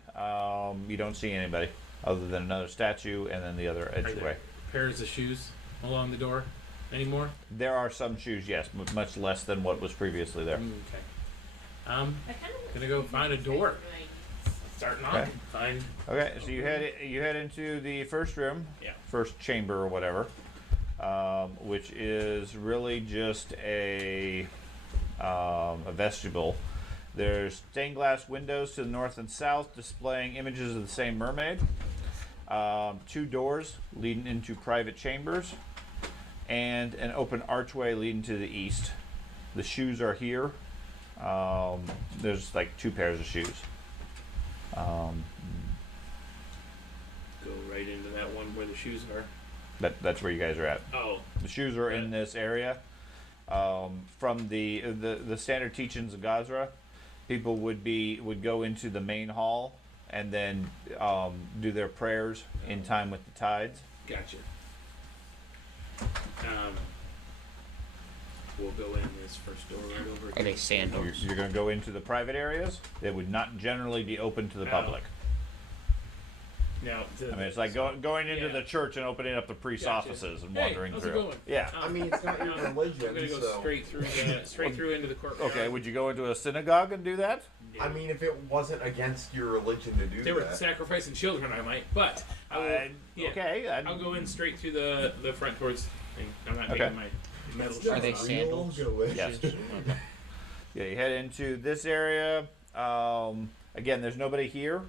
you don't see anybody other than another statue and then the other Are entryway. there pairs of shoes along the door anymore? There are some shoes, yes, but much less than what was previously there. Okay. Gonna go find a door. Start knocking. Find. Okay, so you head into the first room, Yeah. first chamber or whatever, which is really just a vestibule. There's stained glass windows to the north and south displaying images of the same mermaid. 2 doors leading into private chambers, and an open archway leading to the east. The shoes are here. There's like 2 pairs of shoes. Go right into that one where the shoes are. That's where you guys are at. Oh. The shoes are in this area. From the standard teachings of Gazra, people would go into the main hall and then do their prayers in time with the tides. Gotcha. We'll go in this first door right over. Are they sandals? You're going to go into the private areas. They would not generally be open to the public. Now, I mean, it's like going into the church and opening up the priest offices and wandering how's through. It going? Yeah. I mean, it's not your religion. I'm gonna go so. straight through into the courtyard. Okay, would you go into a synagogue and do that? I mean, if it wasn't against your religion to do They that. were sacrificing children, I might, but I will, okay. I'll go in straight through the front towards. I'm not Okay. taking my metal. Are they sandals? Yes. Yeah, you head into this area. Again, there's nobody here.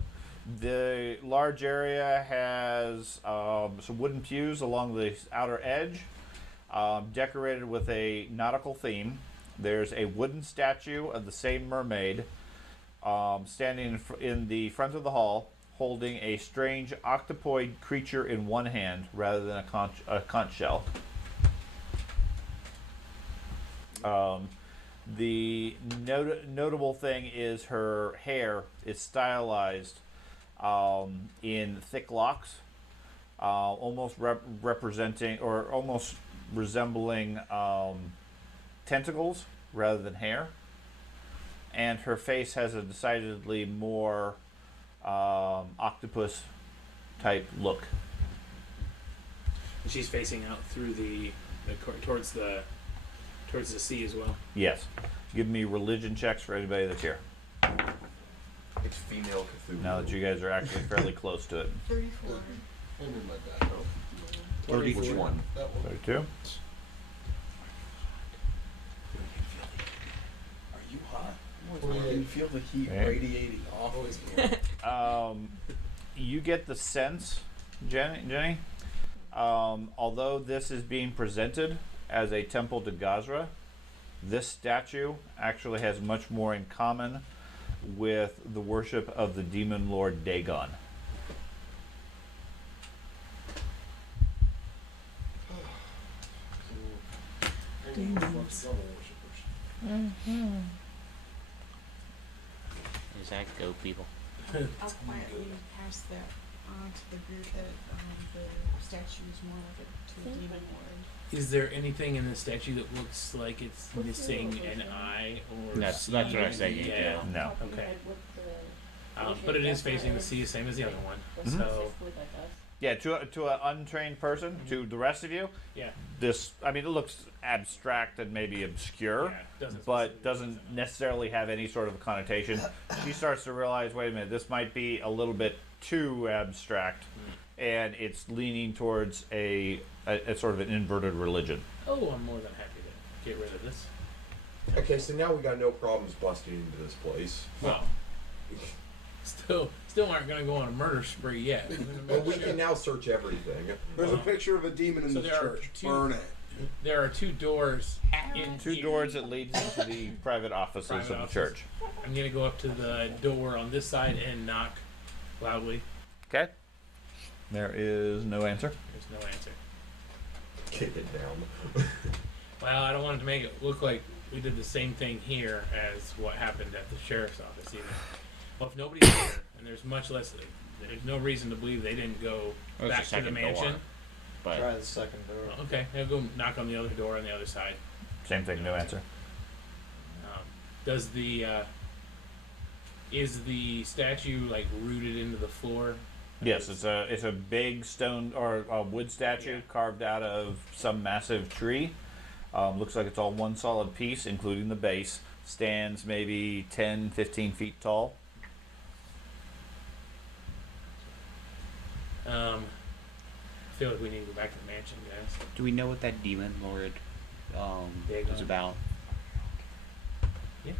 The large area has some wooden pews along the outer edge, decorated with a nautical theme. There's a wooden statue of the same mermaid standing in the front of the hall, holding a strange octopoid creature in one hand rather than a conch shell. The notable thing is her hair is stylized in thick locks, almost representing or almost resembling tentacles rather than hair. And her face has a decidedly more octopus type look. She's facing out through the towards the sea as well. Yes. Give me religion checks for anybody that's here. It's female Cthulhu. Now that you guys are actually fairly close to it. 34. I'm in my back. Which one? That one. 32. Are you hot? You feel the heat Okay. radiating off of you. You get the sense, Jenny, although this is being presented as a temple to Gazra, this statue actually has much more in common with the worship of the demon lord Dagon. Is that go people? I'll quietly pass that on to the group that the statue is more like to a demon lord. Is there anything in the statue that looks like it's missing an eye or? That's what I was thinking. Yeah. No. Okay. But it is facing the sea, same as the other one. Mhm. So Yeah, to an untrained person, to the rest of you, yeah, it looks abstract and maybe obscure, yeah, but doesn't necessarily have any sort of connotation. She starts to realize, wait a minute, this might be a little bit too abstract, and it's leaning towards a sort of an inverted religion. Oh, I'm more than happy to get rid of this. Okay, so now we got no problems busting into this place. Well, still aren't going to go on a murder spree yet. But we can now search everything. There's a picture of a demon in So the there are church. two- Burn it. There are 2 doors in Two here. doors that leads into the private offices Private of the office. church. I'm going to go up to the door on this side and knock loudly. Okay. There is no answer. There's no answer. Kick it down. Well, I don't want it to make it look like we did the same thing here as what happened at the sheriff's office either. Well, if nobody's here, and there's much less, there's no reason to believe they didn't go Well, it's back the to the second mansion. door. But Try the second door. Well, okay, I'll go knock on the other door on the other side. Same thing, no answer. Does the is the statue like rooted into the floor? Yes, it's a big stone or a wood statue carved out of some massive tree. Looks like it's all one solid piece, including the base. Stands maybe 10, 15 feet tall. I feel like we need to go back to the mansion, guys. Do we know what that demon lord Dagon. is about? Yeah.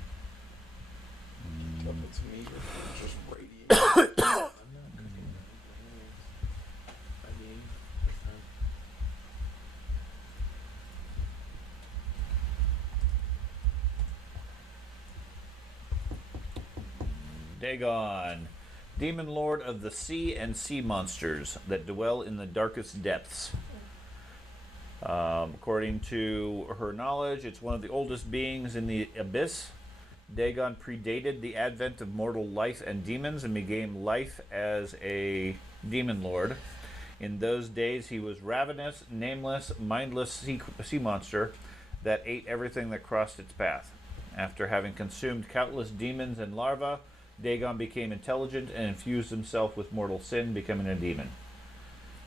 Up to me, just radiate. I'm not cooking that. I mean, Dagon, demon lord of the sea and sea monsters that dwell in the darkest depths. According to her knowledge, it's one of the oldest beings in the abyss. Dagon predated the advent of mortal life and demons and began life as a demon lord. In those days, he was ravenous, nameless, mindless sea monster that ate everything that crossed its path. After having consumed countless demons and larvae, Dagon became intelligent and infused himself with mortal sin, becoming a demon.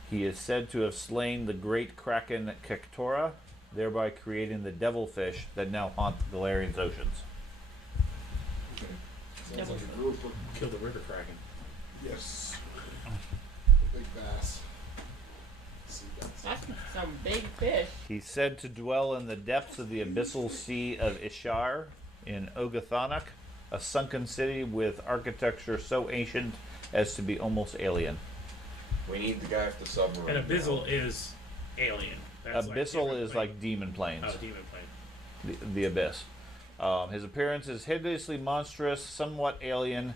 He is said to have slain the great kraken Kektora, thereby creating the devilfish that now haunt the Galarian's oceans. Sounds like a group. kill the river kraken. Yes. The big bass. Sea bass. That's some big fish. He's said to dwell in the depths of the abyssal sea of Ishar in Ogathonak, a sunken city with architecture so ancient as to be almost alien. We need the guy with the submarine. And Abyssal is alien. That's Abyssal different is plane. like demon planes. Oh, demon plane. The abyss. His appearance is hideously monstrous, somewhat alien,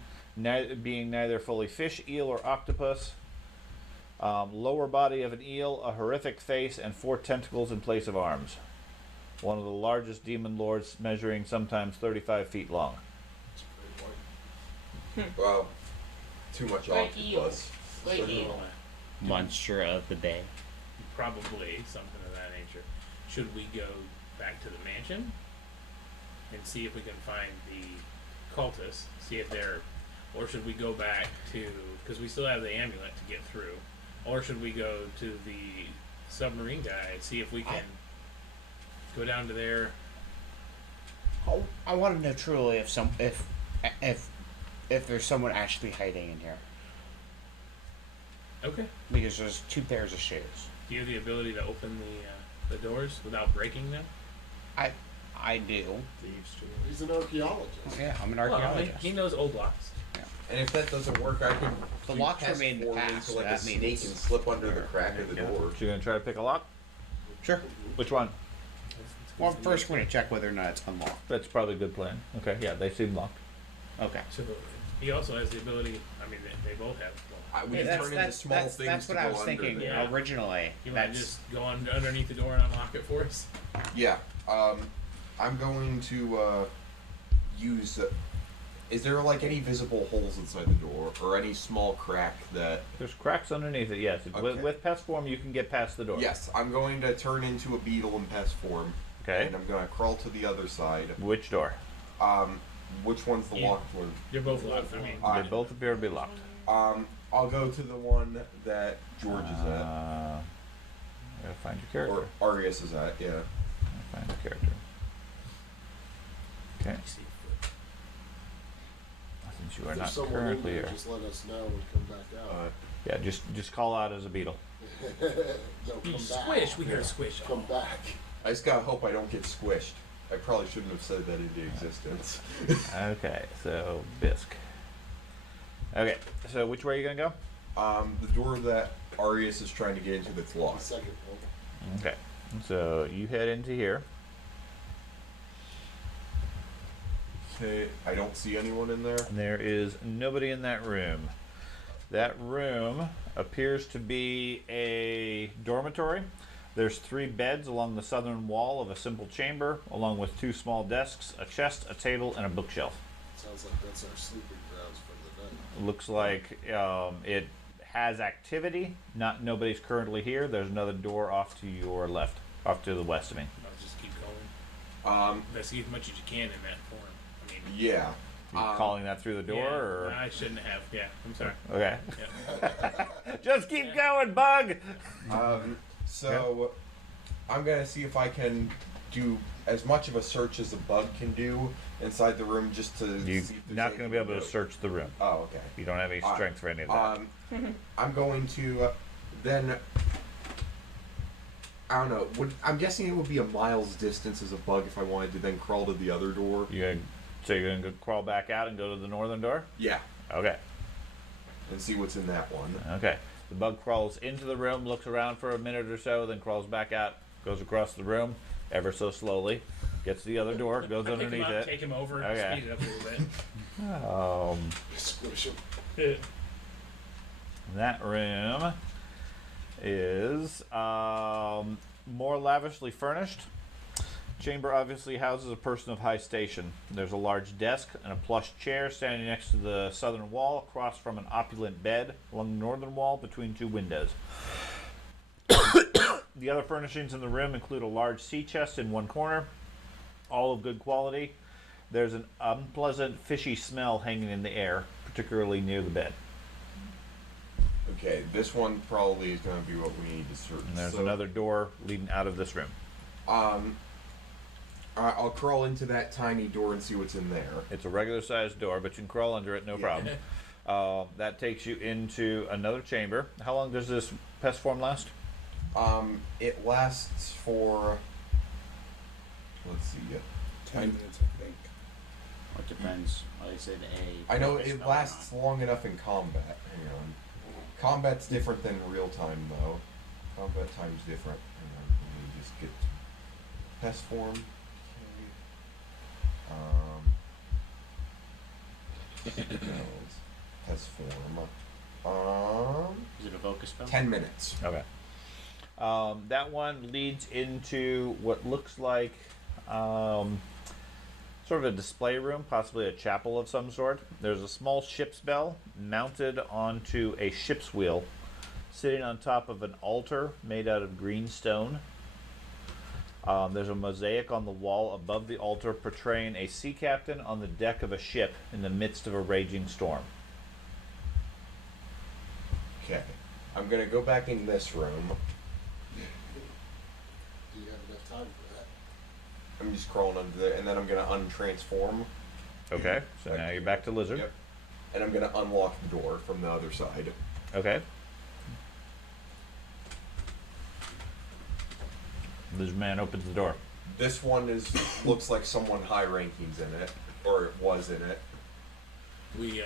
being neither fully fish, eel, or octopus. Lower body of an eel, a horrific face, and 4 tentacles in place of arms. One of the largest demon lords, measuring sometimes 35 feet long. It's a great white. Well, too much Great eel. octopus. Great So- eel. Monster of the bay. Probably something of that nature. Should we go back to the mansion and see if we can find the cultists? See if they're, or should we go back to, because we still have the amulet to get through, or should we go to the submarine guy and see if we can go down to there? I want to know truly if there's someone actually hiding in here, Okay. because there's 2 pairs of shoes. Do you have the ability to open the doors without breaking them? I do. Thieves too. He's an archaeologist. Yeah, I'm an Well, archaeologist. he knows old locks. And if that doesn't work, I can The do locks pest remain forward passed, into like so a that snake means- and slip under the crack of the Yeah. door. So you're gonna try to pick a lock? Sure. Which one? Well, first we're gonna check whether or not it's unlocked. That's probably a good plan. Okay, yeah, they seem locked. Okay. So he also has the ability. I mean, they both have. We Yeah, can turn into small things that's to what go I was under thinking there. Yeah. originally. You want to That's just go underneath the door and unlock it for us? Yeah. I'm going to use. Is there like any visible holes inside the door, or any small crack that? There's cracks underneath it, yes. Okay. With pest form, you can get past the door. Yes, I'm going to turn into a beetle in pest form. Okay. And I'm going to crawl to the other side. Which door? Which one's the Yeah. locked one? You're both locked. I mean, Alright. They both appear to be locked. I'll go to the one that George is at, Gotta find your character. or Arius is at. Yeah. Gotta find your character. Okay. Since you are If not there's someone in currently there, here. just let us know and come back out. Yeah, just call out as a beetle. No, you come back. squish. We heard squish. Come back. I just gotta hope I don't get squished. I probably shouldn't have said that into existence. Okay, so Bisque. Okay, so which way are you gonna go? The door that Arius is trying to get into that's The locked. second one. Okay, so you head into here. Okay, I don't see anyone in there. There is nobody in that room. That room appears to be a dormitory. There's 3 beds along the southern wall of a simple chamber, along with 2 small desks, a chest, a table, and a bookshelf. Sounds like that's our sleeping grounds for the night. Looks like it has activity. Nobody's currently here. There's another door off to your left, off to the west of me. I'll just keep going. Investigate as much as you can in that form. I mean, Yeah. You calling that through the door, yeah, or I shouldn't have. Yeah, I'm sorry. okay? Yeah. Just keep going, bug. So I'm gonna see if I can do as much of a search as a bug can do inside the room just to You're see if there's not going to be able to anything search the room. Oh, okay. You don't have any strength for any of that. I'm going to then. I don't know. I'm guessing it would be a mile's distance as a bug if I wanted to then crawl to the other door. So you're going to crawl back out and go to the northern door? Yeah. Okay. And see what's in that one. Okay. The bug crawls into the room, looks around for a minute or so, then crawls back out, goes across the room ever so slowly, gets to the other door, goes Pick him underneath up, it. take him over, Okay. speed it up a little bit. Squish him. That room is more lavishly furnished. Chamber obviously houses a person of high station. There's a large desk and a plush chair standing next to the southern wall, across from an opulent bed along the northern wall between two windows. The other furnishings in the room include a large sea chest in one corner, all of good quality. There's an unpleasant fishy smell hanging in the air, particularly near the bed. Okay, this one probably is going to be what we need to search. And there's another door leading out of this room. I'll crawl into that tiny door and see what's in there. It's a regular sized door, but you can crawl under it, no problem. That takes you into another chamber. How long does this pest form last? It lasts for, let's see, 10 minutes, I think. It depends. Like I said, I know it lasts long enough in combat. Hang on. Combat's different than real time, though. Combat time's different. Hang on, let me just get pest form. Okay. Pest form. Is it a focus spell? 10 minutes. Okay. That one leads into what looks like sort of a display room, possibly a chapel of some sort. There's a small ship's bell mounted onto a ship's wheel, sitting on top of an altar made out of green stone. There's a mosaic on the wall above the altar portraying a sea captain on the deck of a ship in the midst of a raging storm. Okay. I'm going to go back in this room. Do you have enough time for that? I'm just crawling under there, and then I'm going to untransform. Okay, so now you're back to lizard. Yep. And I'm going to unlock the door from the other side. Okay. This man opens the door. This one looks like someone high ranking's in it, or it was in it. We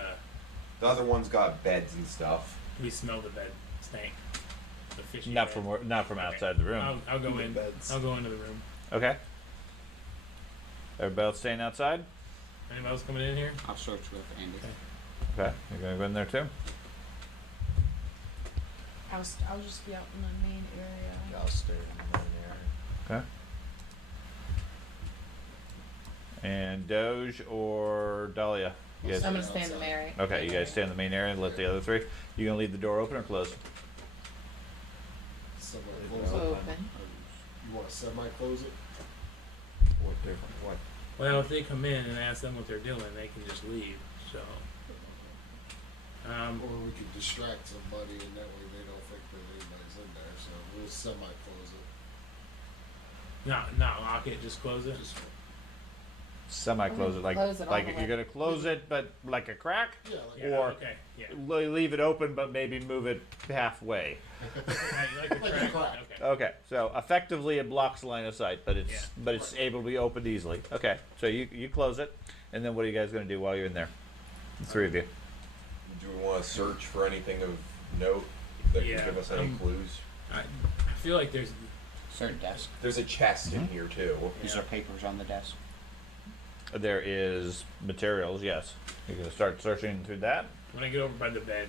The other one's got beds and stuff. we smell the bed stank. The fishy Not bed. from outside the room. I'll go in. Beds. I'll go into the room. Okay. Everybody else staying outside? Anybody else coming in here? I'll search with Andy. Okay, you're gonna go in there too? I'll just be out in the main area. I'll stay in the main area. Okay. And Doge or Dahlia? You guys, I'm gonna stay in the Mary. okay, you guys stay in the main area and let the other three. You gonna leave the door open or closed? Semi-close it. Open. You want to semi-close it? What different? What? Well, if they come in and ask them what they're doing, they can just leave. So. Or we could distract somebody and that way they don't think that anybody's in there. So we'll semi-close it. Not lock it. Just close it. Just, Semi-close it, like Close it all like the you're way. gonna close it, but like a crack, yeah, like, Yeah, or okay. Yeah. leave it open, but maybe move it halfway. Like a Like a crack. crack. Okay. Okay, so effectively it blocks the line of sight, but it's Yeah. able to be opened easily. Okay, so you close it, and then what are you guys gonna do while you're in there? The three of you. Do we want to search for anything of note that Yeah, can give us any clues? I feel like there's. Certain desk. There's a chest in here too. Is there papers on the desk? There is materials, yes. You're gonna start searching through that. When I get over by the bed,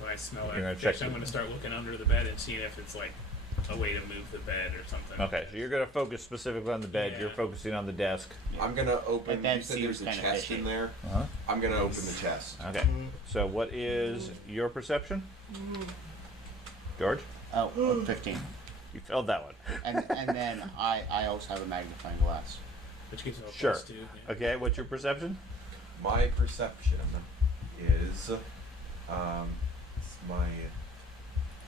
when I smell You're gonna that check fish, I'm the- gonna start looking under the bed and seeing if it's like a way to move the bed or something. Okay, so you're gonna focus specifically on the bed. Yeah. You're focusing on the desk. I'm gonna open. But that You said seems there's a kinda chest fishy. in there. Uh-huh. I'm gonna open the chest. Okay. So what is your perception, George? Oh, 15. You failed that one. And then I also have a magnifying glass. Which gives me a Sure. plus 2. Yeah. Okay, what's your perception? My perception is, it's my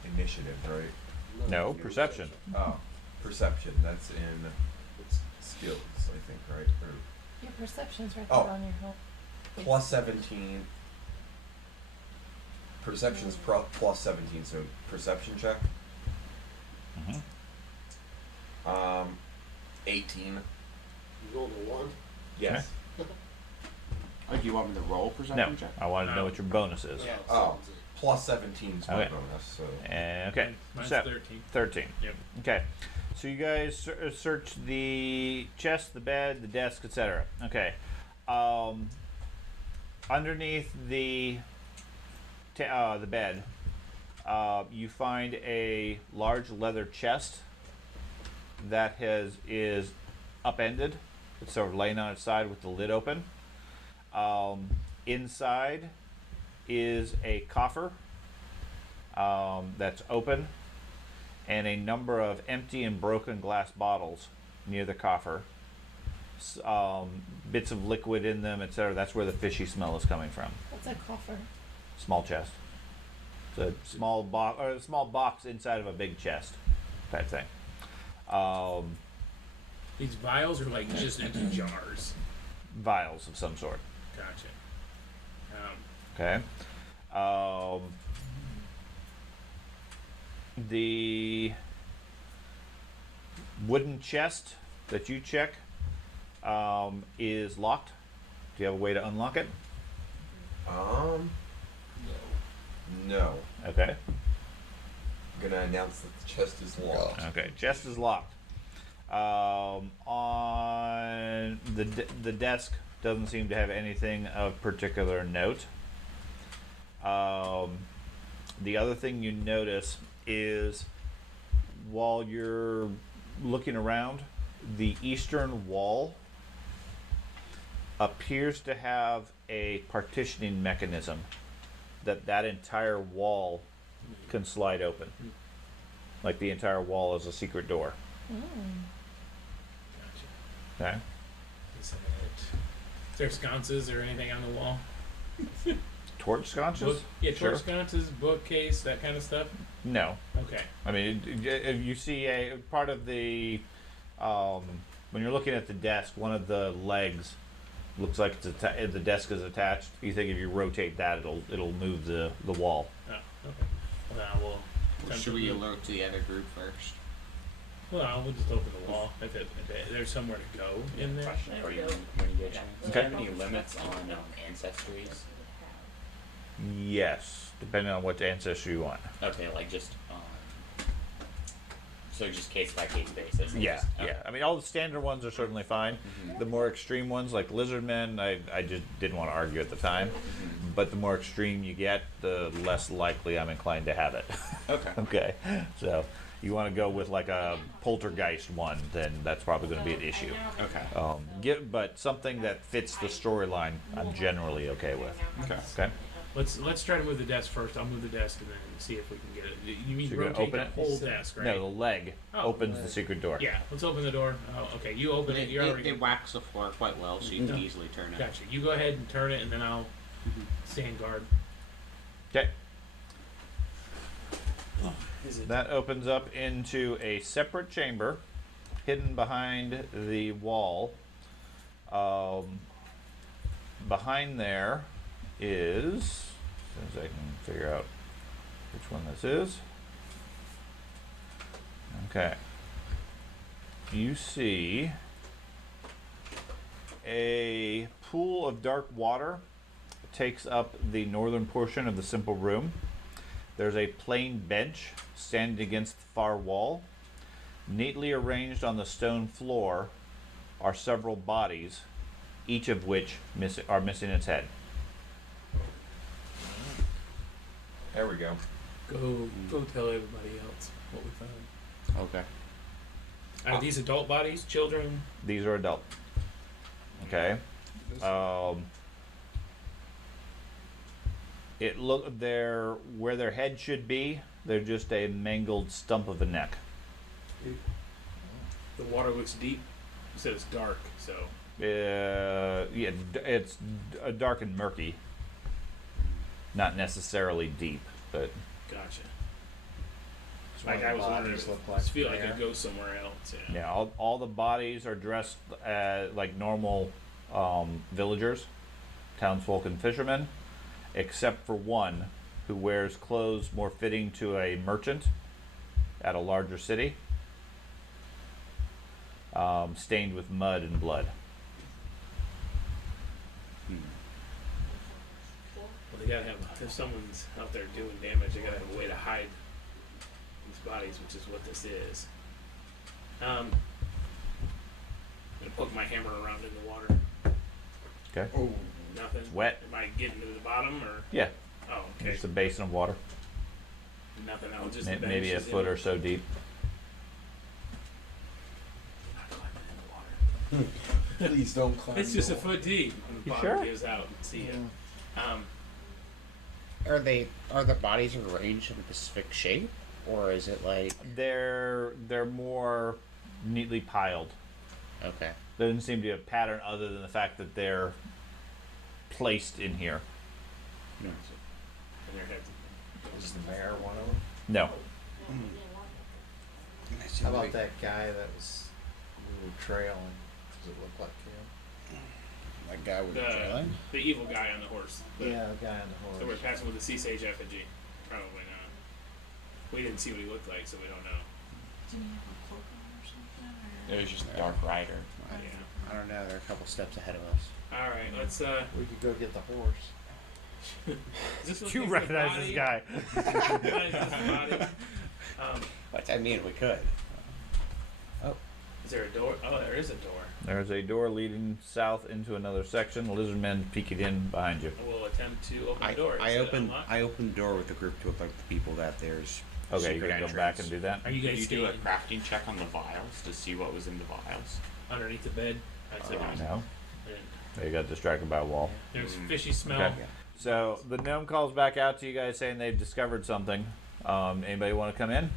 initiative, right? No, perception. Oh, perception. That's in. it's skills, I think, right? Or Your perception's right Oh. there on your help. plus 17. Perception's plus 17, so perception check. Mhm. 18. You rolled a 1? Yes. Oh, do you want me to roll No, perception check? I wanted to know what your bonus is. Yeah. Oh, plus 17 is my Okay. bonus, so. Okay, Mine's so 13. 13. Yep. Okay, so you guys search the chest, the bed, the desk, etc. Okay, underneath the bed, you find a large leather chest that is upended. It's sort of laying on its side with the lid open. Inside is a coffer that's open, and a number of empty and broken glass bottles near the coffer. Bits of liquid in them, etc. That's where the fishy smell is coming from. What's a coffer? Small chest. It's a small box, or a small box inside of a big chest, type thing. These vials are like just empty jars. Vials of some sort. Gotcha. Okay. The wooden chest that you check is locked. Do you have a way to unlock it? No. Okay. I'm gonna announce that the chest is locked. Okay, chest is locked. On the desk doesn't seem to have anything of particular note. The other thing you notice is while you're looking around, the eastern wall appears to have a partitioning mechanism that entire wall can slide open. Like the entire wall is a secret door. Gotcha. Okay. Is there sconces or anything on the wall? Torch sconces? Torch Sure. sconces, bookcase, that kind of stuff? No. Okay. I mean, if you see a part of the, when you're looking at the desk, one of the legs looks like it's the desk is attached. You think if you rotate that, it'll move the wall. Oh, okay. Well, Should we alert to the other group first? we'll just open the wall. If there's somewhere to go in there. Question for you when you get a chance. Do you have any limits on ancestries? Yes, depending on what ancestry you want. Okay, like just so just case by case basis. Yeah, yeah. I mean, all the standard ones are certainly fine. The more extreme ones, like lizardmen, I just didn't want to argue at the time. But the more extreme you get, the less likely I'm inclined to have it. Okay. Okay. So you want to go with like a poltergeist one, then that's probably going to be an issue. Okay. But something that fits the storyline, I'm generally okay with. Okay. Okay. Let's try to move the desk first. I'll move the desk and then see if we can get it. You mean So you're gonna rotate open the it? whole desk, right? No, the leg Oh. opens the secret door. Yeah, let's open the door. Oh, okay, you open it. You're already. It whacks the floor quite well, so you can easily turn it. Gotcha. You go ahead and turn it, and then I'll stand guard. Okay. That opens up into a separate chamber, hidden behind the wall. Behind there is, as soon as I can figure out which one this is. Okay. You see a pool of dark water takes up the northern portion of the simple room. There's a plain bench standing against the far wall. Neatly arranged on the stone floor are several bodies, each of which are missing its head. There we go. Go tell everybody else what we found. Okay. Are these adult bodies, children? These are adult. Okay. They're where their head should be. They're just a mangled stump of a neck. The water looks deep. You said it's dark, so. Yeah, it's dark and murky. Not necessarily deep, but Gotcha. Like I was wondering, bodies if look I like feel like there. I go somewhere else. Yeah. Yeah, all the bodies are dressed like normal villagers, townsfolk, and fishermen, except for one who wears clothes more fitting to a merchant at a larger city, stained with mud and blood. Well, they gotta have, if someone's out there doing damage, they gotta have a way to hide these bodies, which is what this is. I'm gonna poke my hammer around in the water. Okay. Oh, Nothing. It's wet. Am I getting to the bottom or? Yeah, Oh, okay. just a basin of water, Nothing. I'll just maybe a foot or so deep. Not climbing in the water. please don't climb. It's just the a foot deep, and the You bottom sure? gives out. See it. Are the bodies arranged in a specific shape, or is it like They're more neatly piled. okay? There doesn't seem to be a pattern other than the fact that they're placed in here. And their heads. Is the mayor one of them? No. How about that guy that was we were trailing? Does it look like him? That guy with the The, trailing? the evil guy on the horse. The guy on the So we're horse. passing with the sea sage effigy. Probably not. We didn't see what he looked like, so we don't know. Did he have a cloak on or something? Or? It was just a dark rider. Yeah. I don't know. They're a couple steps ahead of us. All right, let's. We could go get the horse. This You recognize this guy. What I mean, we could. Is there a door? Oh, there is a door. There's a door leading south into another section. Lizardmen peeking in behind you. We'll attempt to open the door. I Is it opened. unlocked? I opened the door with the group to alert the people that there's. Okay, you secret can go back and do that. Are you Did guys you do a staying crafting check on the vials to see what was in the vials? underneath the bed? I'd say No. and They got distracted by a wall. there's fishy smell. Okay. So the gnome calls back out to you guys saying they've discovered something. Anybody want to come in?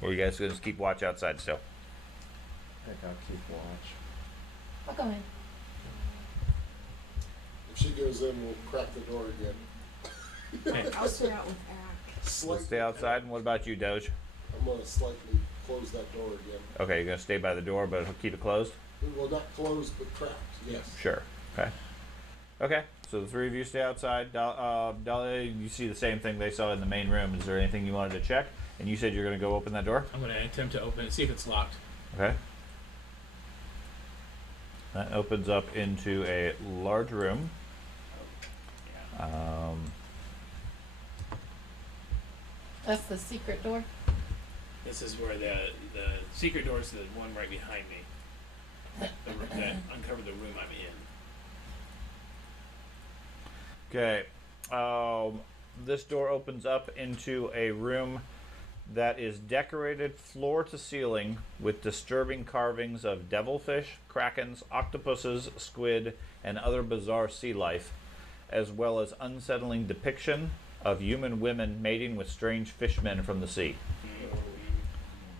Or you guys gonna just keep watch outside still? I think I'll keep watch. I'll go in. If she goes in, we'll crack the door again. I'll stay out with Ack. Let's stay outside. And what about you, Doge? I'm gonna slightly close that door again. Okay, you're gonna stay by the door, but keep it closed. Well, not closed, but cracked. Yes. Sure. Okay. Okay. So the three of you stay outside. Dahlia, you see the same thing they saw in the main room. Is there anything you wanted to check? And you said you're gonna go open that door. I'm gonna attempt to open it, see if it's locked. Okay. That opens up into a large room. That's the secret door. This is where the secret door is the one right behind me. That uncovered the room I'm in. Okay. This door opens up into a room that is decorated floor to ceiling with disturbing carvings of devilfish, krakens, octopuses, squid, and other bizarre sea life, as well as unsettling depiction of human women mating with strange fishmen from the sea.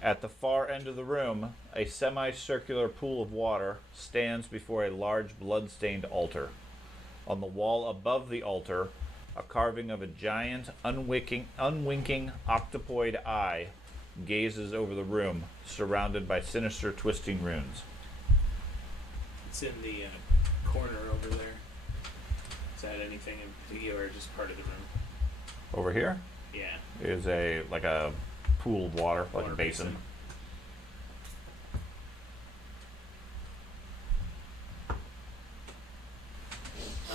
At the far end of the room, a semicircular pool of water stands before a large blood-stained altar. On the wall above the altar, a carving of a giant, unwinking octopoid eye gazes over the room, surrounded by sinister, twisting runes. It's in the corner over there. Is that anything in particular or just part of the room? Over here Yeah. is a pool of water, like Water a basin.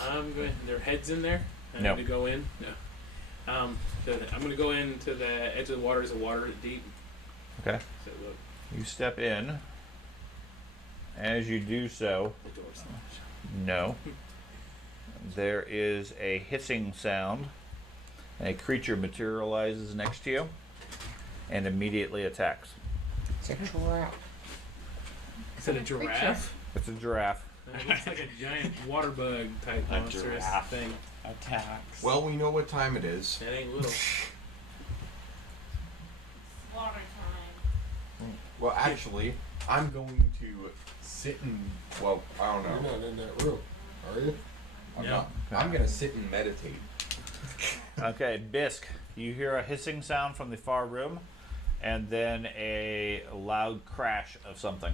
I'm going. Their heads in there. I No. need to go in. No. I'm going to go into the edge of the water. Is the water deep? Okay. So look, You step in. As you do so, the door's locked. no. There is a hissing sound. A creature materializes next to you and immediately attacks. It's a giraffe. Is it a giraffe? It's a giraffe. It looks like a giant water bug type A monstrous giraffe. thing. Attacks. Well, we know what time it is. It ain't little. Water time. Well, actually, I'm going to sit and, well, I don't You're know. not in that room, are you? I'm No. not. I'm gonna sit and meditate. Okay, Bisque, you hear a hissing sound from the far room. and then a loud crash of something.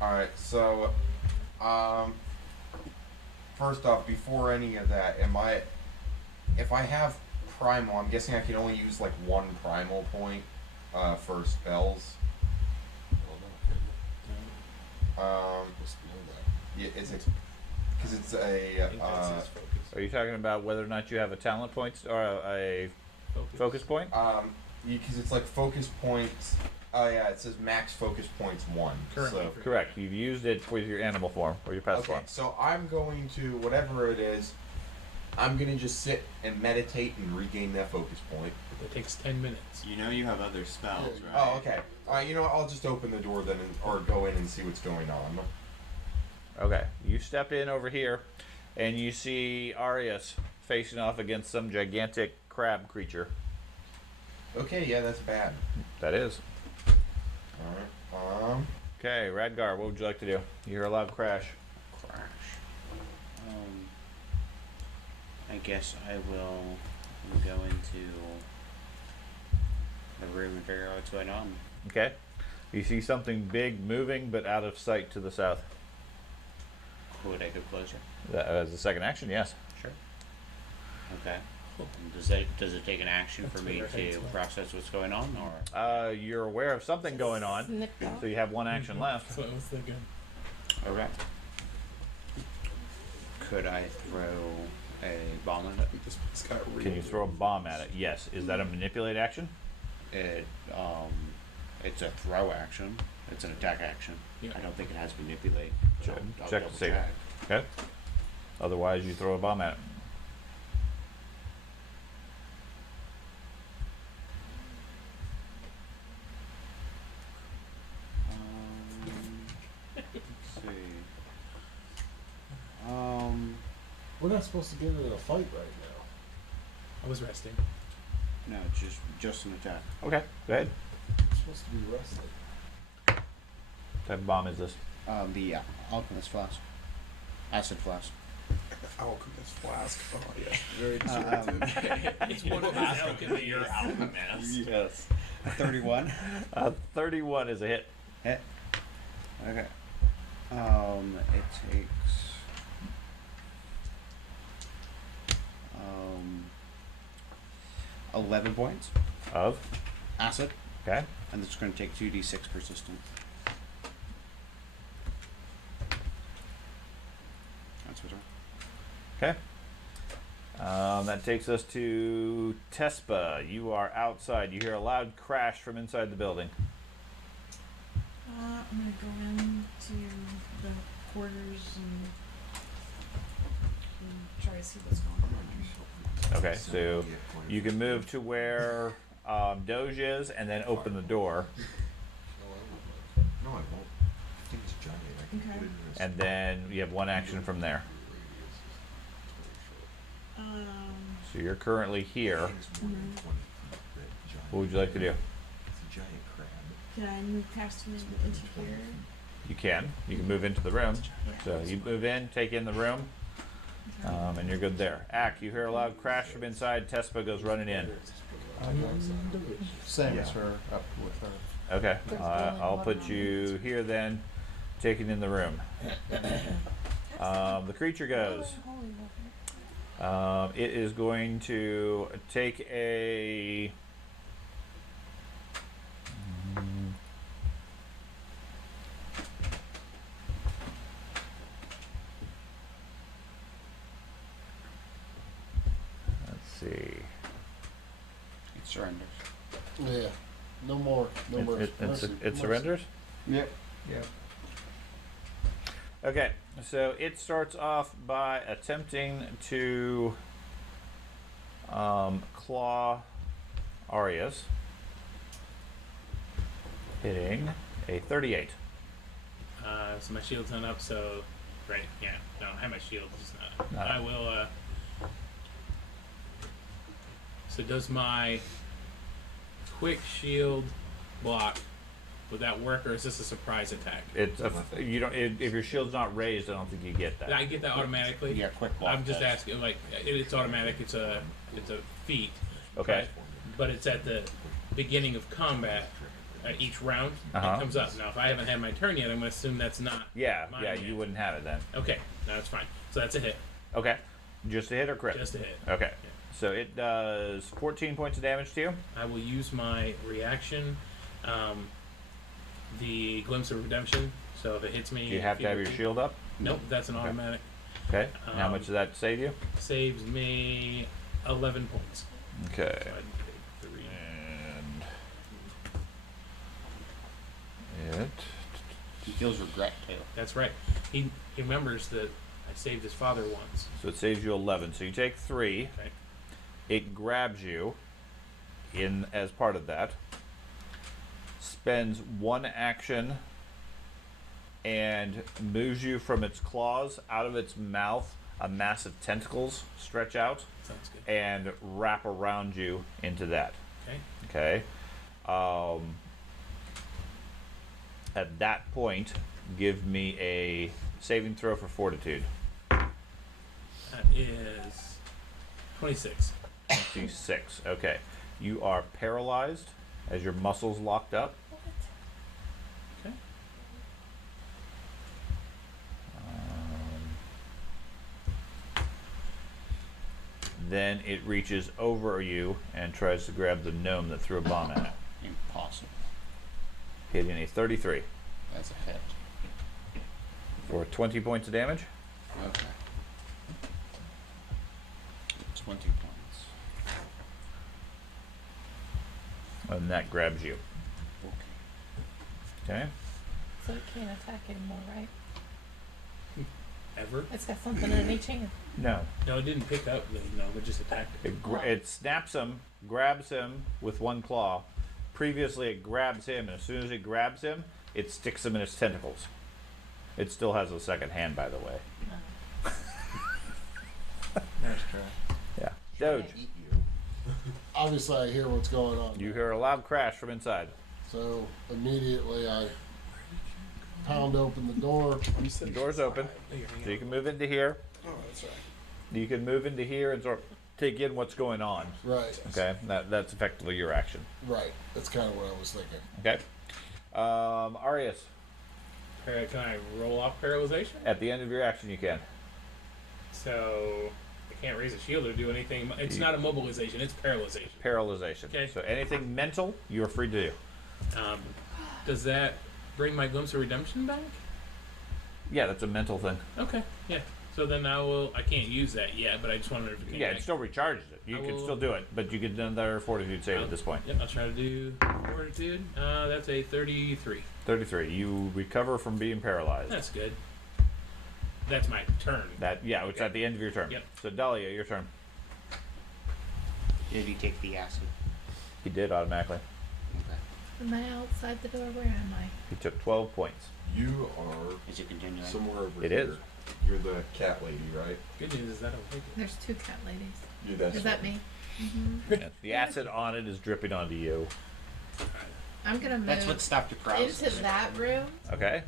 Alright, so, first off, before any of that, if I have primal, I'm guessing I can only use like one primal point, for spells. Must know that. Yeah, because it's a, I think that's his focus. Are you talking about whether or not you have a talent point or a focus point? because it's like focus points. Oh yeah, it says max focus points 1. Currently. So, Correct. You've used it with your animal form or your pet okay, form. so I'm going to, whatever it is, I'm going to just sit and meditate and regain that focus point. It takes 10 minutes. You know you have other spells, right? Oh, okay. Alright, you know what, I'll just open the door then, or go in and see what's going on. Okay. You step in over here, and you see Arius facing off against some gigantic crab creature. Okay, yeah, that's bad. That is. Alright, Okay, Radgar, what would you like to do? You hear a loud crash. Crash. I guess I will go into the room and figure out what's going on. Okay. You see something big moving, but out of sight to the south. Could I go closer? That as a second action, yes. Sure. Okay. Does it take an action for me to process what's going on, or? You're aware of something going on, Snipped off. so you have one action left. That's what I was thinking. Okay. Could I throw a bomb at it? This place got real. Can you throw a bomb at it? Yes. Is that a manipulate action? It's a throw action. It's an attack action. Yeah. I don't think it has manipulate. So I'll Check double to see. check. Okay. Otherwise, you throw a bomb at it. Let's see. We're not supposed to get into a fight right now. I was resting. No, it's just an attack. Okay. Go ahead. We're supposed to be resting. What type of bomb is this? The alchemist flask, acid flask. Alchemist flask. Oh yes, very descriptive. It's one of his alchemy. Yes. 31. 31 is a hit. Hit. Okay. It takes 11 points Of? acid, Okay. and it's going to take 2d6 persistent. That's what Okay. That takes us to Tespa. You are outside. You hear a loud crash from inside the building. I'm gonna go into the quarters and try to see what's going on. Okay, so you can move to where Doge is and then open the door. No, I won't. I think it's giant. I can Okay. put it in a And then you have one action from there. So you're currently here. It's more than 20 feet, that giant. What would you like to do? It's a giant crab. Can I move past him into here? You can. You can move into the room. Yeah. So you move in, take in the room, Okay. and you're good there. Ack, you hear a loud crash from inside. Tespa goes running in. Same as her, up with her. Okay, There's I'll boiling put water you here then, taking in the room. The creature goes. Holy water. It is going to take a. Let's see. It surrenders. Yeah. No more. No more. It surrenders? Yep. Yep. Okay, so it starts off by attempting to claw Arias, hitting a 38. So my shield's not up, so right, yeah, no, I have my shield, it's just not up. Not I up. will. So does my quick shield block? Would that work, or is this a surprise attack? It's you don't if your shield's not raised, I don't think you get Did that. I get that automatically? Yeah, quick block. I'm just does. asking, like it's automatic. It's a feat. Okay. But it's at the beginning of combat each round. Uh-huh. It comes up. Now, if I haven't had my turn yet, I'm going to assume that's not. Yeah, mine yeah, yet. you wouldn't have it then. Okay, no, it's fine. So that's a hit. Okay. Just a hit or crit? Just a hit. Okay. So it does 14 points of damage to you. I will use my reaction, the Glimpse of Redemption. So if it hits me... Do you have to have your shield up? Nope, that's an automatic. Okay. And how much does that save you? Saves me 11 points. Okay. So I'd take 3. And it... He feels regret too. That's right. He remembers that I saved his father once. So it saves you 11. So you take 3. Okay. It grabs you in as part of that. Spends 1 action and moves you from its claws. Out of its mouth, a mass of tentacles stretch out Sounds good. and wrap around you into that. Okay. Okay. At that point, give me a saving throw for fortitude. That is 26. 26. Okay. You are paralyzed as your muscles locked up. Okay. Then it reaches over you and tries to grab the gnome that threw a bomb at it. Impossible. Hitting a 33 That's a hit. for 20 points of damage. Okay. 20 points. And that grabs you. Okay. Okay. So it can't attack anymore, right? Ever? It's got something in each hand. No. No, it didn't pick up the gnome. It just attacked it. It snaps him, grabs him with 1 claw. Previously, it grabs him, and as soon as it grabs him, it sticks him in its tentacles. It still has a second hand, by the way. Nice try. Yeah. Doge, Eat you. Obviously, I hear what's going on. you hear a loud crash from inside. So immediately I pound open the door. You said The door's open, so you can move into here. Oh, that's right. You can move into here and sort of take in what's going on. Right, Okay, that's effectively your action. right. That's kind of what I was thinking. Okay. Arius, Can I roll off paralyzation? at the end of your action, you can. So I can't raise a shield or do anything. It's not immobilization. It's paralyzation. Paralyzation. Okay. So anything mental, you are free to do. Does that bring my Glimpse of Redemption back? Yeah, that's a mental thing. Okay. Yeah. So then I can't use that yet, but I just wondered if it came Yeah, back. it still recharges it. You I can will- still do it, but you get another fortitude save at this point. Yep, I'll try to do fortitude. That's a 33. 33. You recover from being paralyzed. That's good. That's my turn. It's at the end of your turn. Yep. So Dahlia, your turn. Did he take the acid? He did automatically. Okay. Am I outside the door? Where am I? He took 12 points. You are Is it continuing? somewhere over It here. is. You're the cat lady, right? Good news is that I'll take it. There's 2 cat ladies. You're that Is that me? Yeah, the acid on it is dripping onto you. I'm gonna move That's what stopped the paralysis. into that room Okay.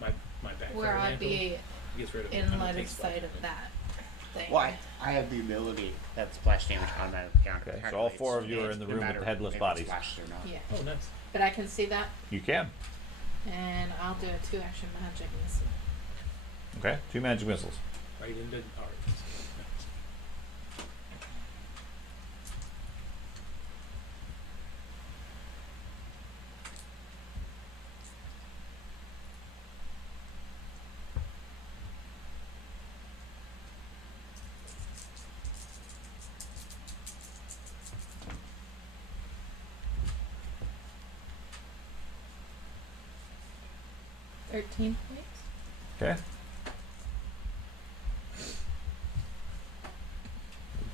My back where fire I'd mantle be gets rid of in it. line of sight of that thing. Well, I have the ability that splash damage automatic counter. Okay, so all 4 of you are in the room with headless bodies. Splashed or not. Yeah. Oh, nice. But I can see that, You can. and I'll do a 2-action magic missile. Okay. 2 magic missiles. Right into ours. $13 points. Okay.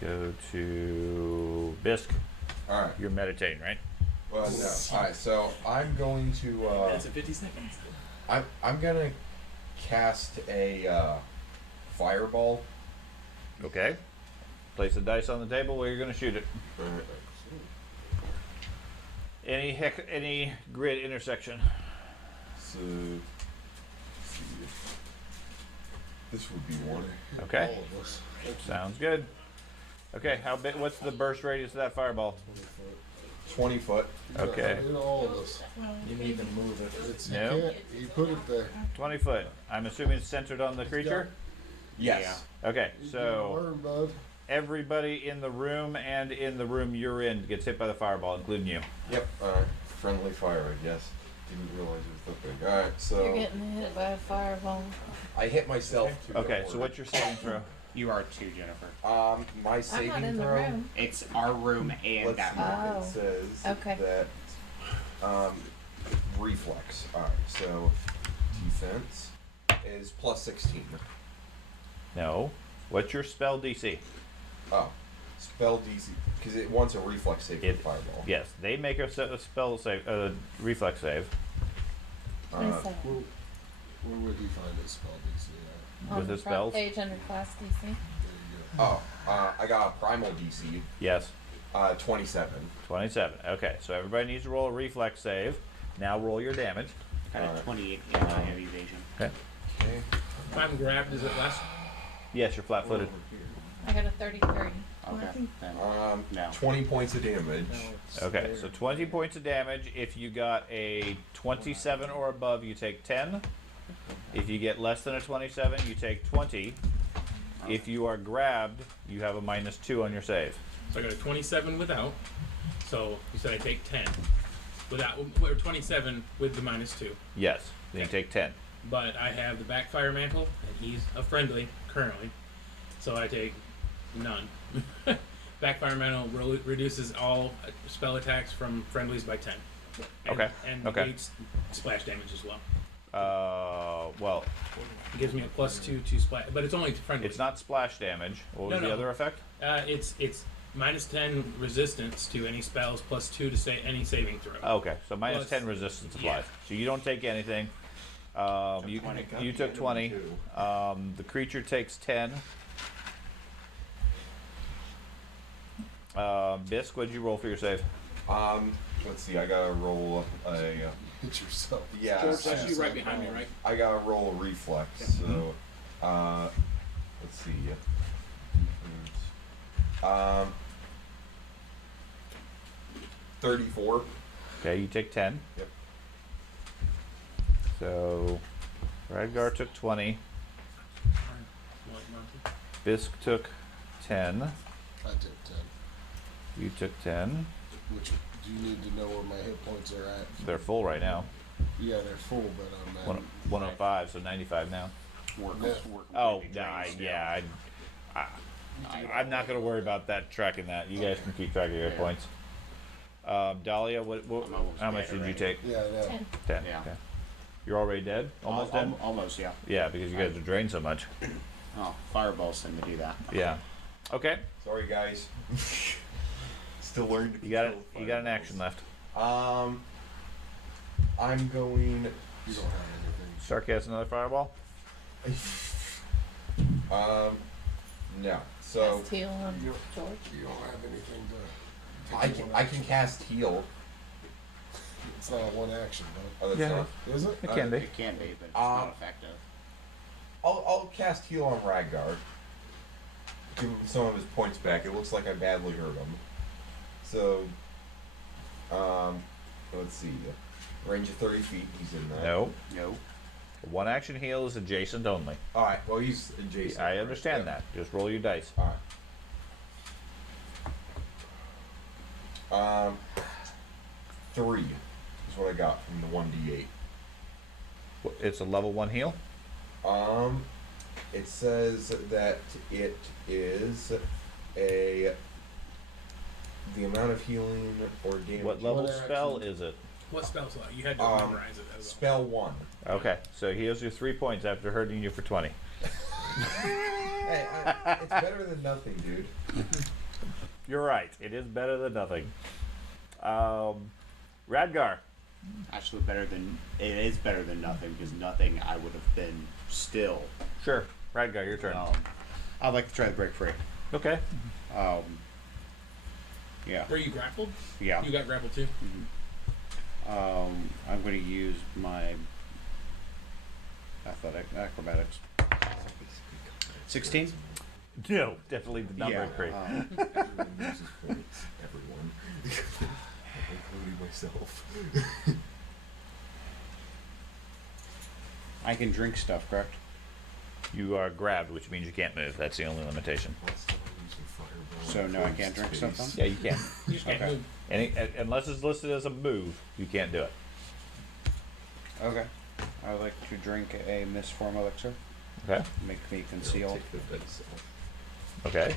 Go to Bisque. Alright. You're meditating, right? Well, no. Alright, so I'm going to, That's in 50 seconds. I'm gonna cast a, fireball. Okay. Place the dice on the table where you're going to shoot it. Any grid intersection. So, let's see. This would be one. Okay. All of us. Sounds good. Okay, how big? What's the burst radius of that fireball? 20 foot. 20 foot. Okay. In all of this. Well, You need to move it. It's, No. you can't, you put it there. 20 foot. I'm assuming it's centered on the creature? Yes. Okay, You so learn, bud. everybody in the room and in the room you're in gets hit by the fireball, including you. Yep. Friendly fire, I guess. Didn't realize it was that big. Alright, You're so getting hit by a fireball. I hit myself too. Okay, so what's your saving throw? You are too, Jennifer. My I'm saving not in the throw. room. It's our room and Let's that see. room. Oh. It says Okay. that reflex. Alright, so defense is plus 16. No. What's your spell DC? Oh, spell DC because it wants a reflex save for fireball. Yes, they make a spell save, reflex save. 27. Where would he find his spell DC at? On with the his front spells? page under class DC. There you Oh, I got a primal DC, Yes, 27. 27. Okay, so everybody needs to roll a reflex save. Now roll your damage. Got a 28 and I have evasion. Okay. Okay. If I'm grabbed, is it less? Yes, you're flat-footed. I got a 33. Okay. Then, no. 20 points of damage. go. Now it's Okay, there. so 20 points of damage. If you got a 27 or above, you take 10. If you get less than a 27, you take 20. If you are grabbed, you have a -2 on your save. So I got a 27 without. So you said I take 10. Without, or 27 with the -2. Yes, then you take 10. But I have the backfire mantle, and he's a friendly currently. So I take none. Backfire mantle reduces all spell attacks from friendlies by 10. And, Okay, And okay. negates splash damage as well. Well, It gives me a +2 to splash, but it's only to friendly. it's not splash damage. What was No, the no. other effect? It's -10 resistance to any spells, +2 to say any saving throw. Okay, so Plus- -10 resistance yeah. applies. So you don't take anything. You 20. you took 20. The creature takes 10. Bisque, what'd you roll for your save? Let's see. I gotta roll a. Hit yourself. Yeah. George, that's you right behind me, right? I gotta roll a reflex. So, let's see. Defense. 34. Okay, you take 10. Yep. So, Radgar took 20. Bisque took 10. I took 10. You took 10. Which, do you need to know where my hit points are at? They're full right now. Yeah, they're full, but I'm at. 105, so 95 now. Work. Yeah. Work Oh, completely nah, drained still. yeah. I'm not going to worry about that, tracking that. You guys can keep track of your Yeah. points. Dahlia, what I'm almost how much dead did you already. take? Yeah, yeah. 10. 10. Yeah. Okay. You're already dead? Almost dead? Almost, yeah. Yeah, because you guys are drained so much. Oh, fireballs tend to do that. Yeah. Okay. Sorry, guys. Still learning to You got it. control You got an fireballs. action left. I'm going. You don't have anything. Shark has another fireball. No. So Cast heal on You George. you don't have anything to. I can cast heal. It's not a one action, Oh, that's Yeah. not. though. Is it? It can be. It can be, but it's Um, not effective. I'll cast heal on Radgar. Give him some of his points back. It looks like I badly hurt him. So, let's see. Range of 30 feet. He's in that. No. No. One action heal is adjacent only. All right. Well, he's adjacent. I understand that. Just roll your dice. All right. 3 is what I got from the 1d8. It's a level 1 heal. It says that it is the amount of healing or damage. What level One spell action. is it? What spell slot? You had to memorize it as well. Spell 1. Okay, so he heals you 3 points after hurting you for 20. Hey, it's better than nothing, dude. You're right. It is better than nothing. Radgar. Actually, it is better than nothing because nothing I would have been still. Sure. Radgar, your turn. I'd like to try to break free. Okay. Yeah. Were you grappled? Yeah. You got grappled too? I'm going to use my acrobatics. 16? No, definitely the number Yeah. of 3. Everyone uses points. Everyone. myself. I can drink stuff, correct? You are grabbed, which means you can't move. That's the only limitation. Last time I used a fireball, So no, I closed can't drink space. stuff Yeah, you can. You just can't Okay. move. Unless it's listed as a move, you can't do it. Okay. I would like to drink a misform elixir. Okay. Make me Here, I'll conceal. take the dice off. Okay.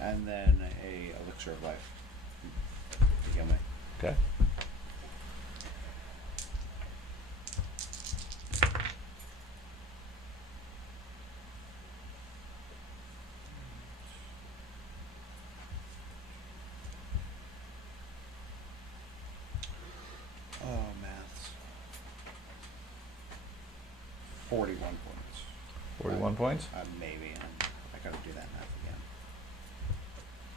And then a elixir of life. To heal me. Okay. Oh, maths. 41 points. 41 points. Maybe. I gotta do that math again.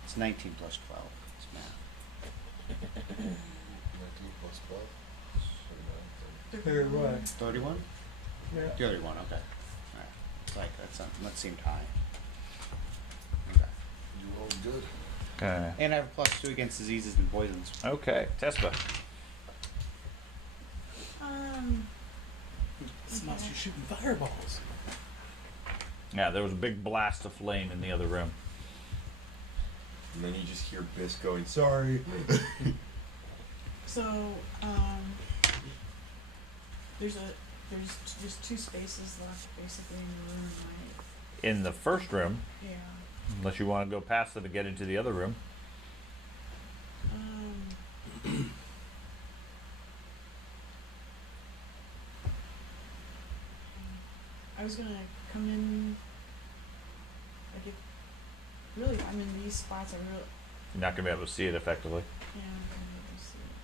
It's 19 plus 12. It's math. 19 plus 12. 39, 30. 31? Yeah. 31, okay. Alright. It's like, that seemed high. Okay. You rolled good. Okay. And I have a +2 against diseases and poisons. Okay. Tespa. Somebody's shooting fireballs. Yeah, there was a big blast of flame in the other room. And then you just hear Biss going, sorry. So, there's just 2 spaces left basically in the room, right? In the first room, Yeah. unless you want to go past them and get into the other room. I was gonna come in, like if, really, I'm in these spots, I really, You're not going to be able to see it effectively. yeah, I'm gonna be able to see it.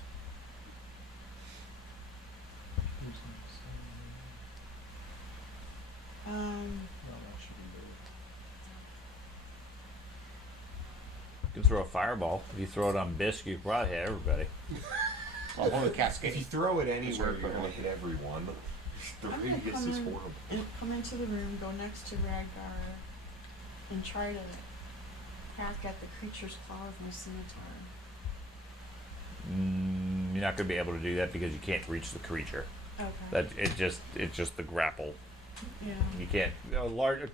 You can throw a fireball. If you throw it on Bisque, you probably hit everybody. Well, hold the If cascade. you throw it anywhere, Sorry, you're go gonna on. hit everyone. The I'm gonna radius come is in horrible. and come into the room, go next to Radgar, and try to hack at the creature's claw with my scimitar. You're not going to be able to do that because you can't reach the creature. Okay. It's just the grapple. Yeah. You can't. Large.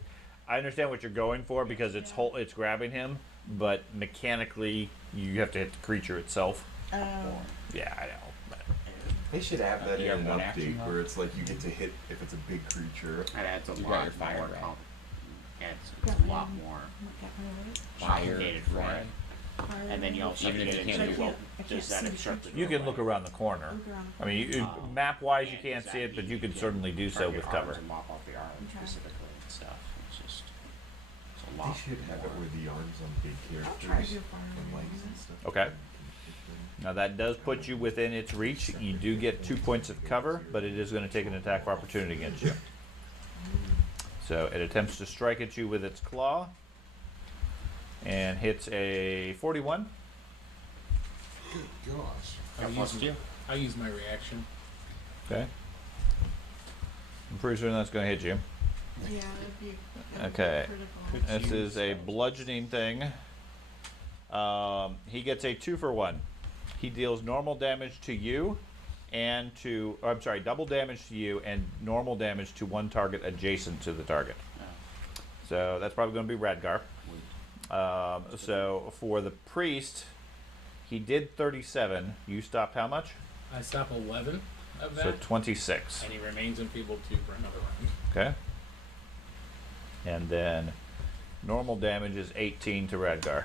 I understand what you're going for because it's Yeah. it's grabbing him, but mechanically you have to hit the creature itself. Yeah, I know. But They should have that You in have an one action, update though? where it's like you get to hit if it's a big creature. And adds a You got lot your fire more red. adds Got a my- lot more Got my what? complicated for red. it. And then you also Even if get you into can't do well, both. I can't does that see the obstruct the you can doorway? look around the corner. Look around. I mean, map wise, you can't see it, but you could certainly do so target with arms cover. and mop off the arm Okay. specifically and stuff. It's just it's a They lot. should have it more. with the arms on big I'll characters try to do and fire. legs and stuff. Okay. Now that does put you within its reach. You do get 2 points of cover, but it is going to take an attack of opportunity against you. So it attempts to strike at you with its claw and hits a 41. Good gosh. I'll use my reaction. Okay. I'm pretty sure that's going to hit you. Yeah, that'd be Okay. critical. This is a bludgeoning thing. He gets a 2-for-1. He deals normal damage to you and to, I'm sorry, double damage to you and normal damage to one target adjacent to the target. So that's probably going to be Radgar. So for the priest, he did 37. You stopped how much? I stop 11 of that, So 26. and he remains enfeebled 2 for another round. Okay. And then normal damage is 18 to Radgar.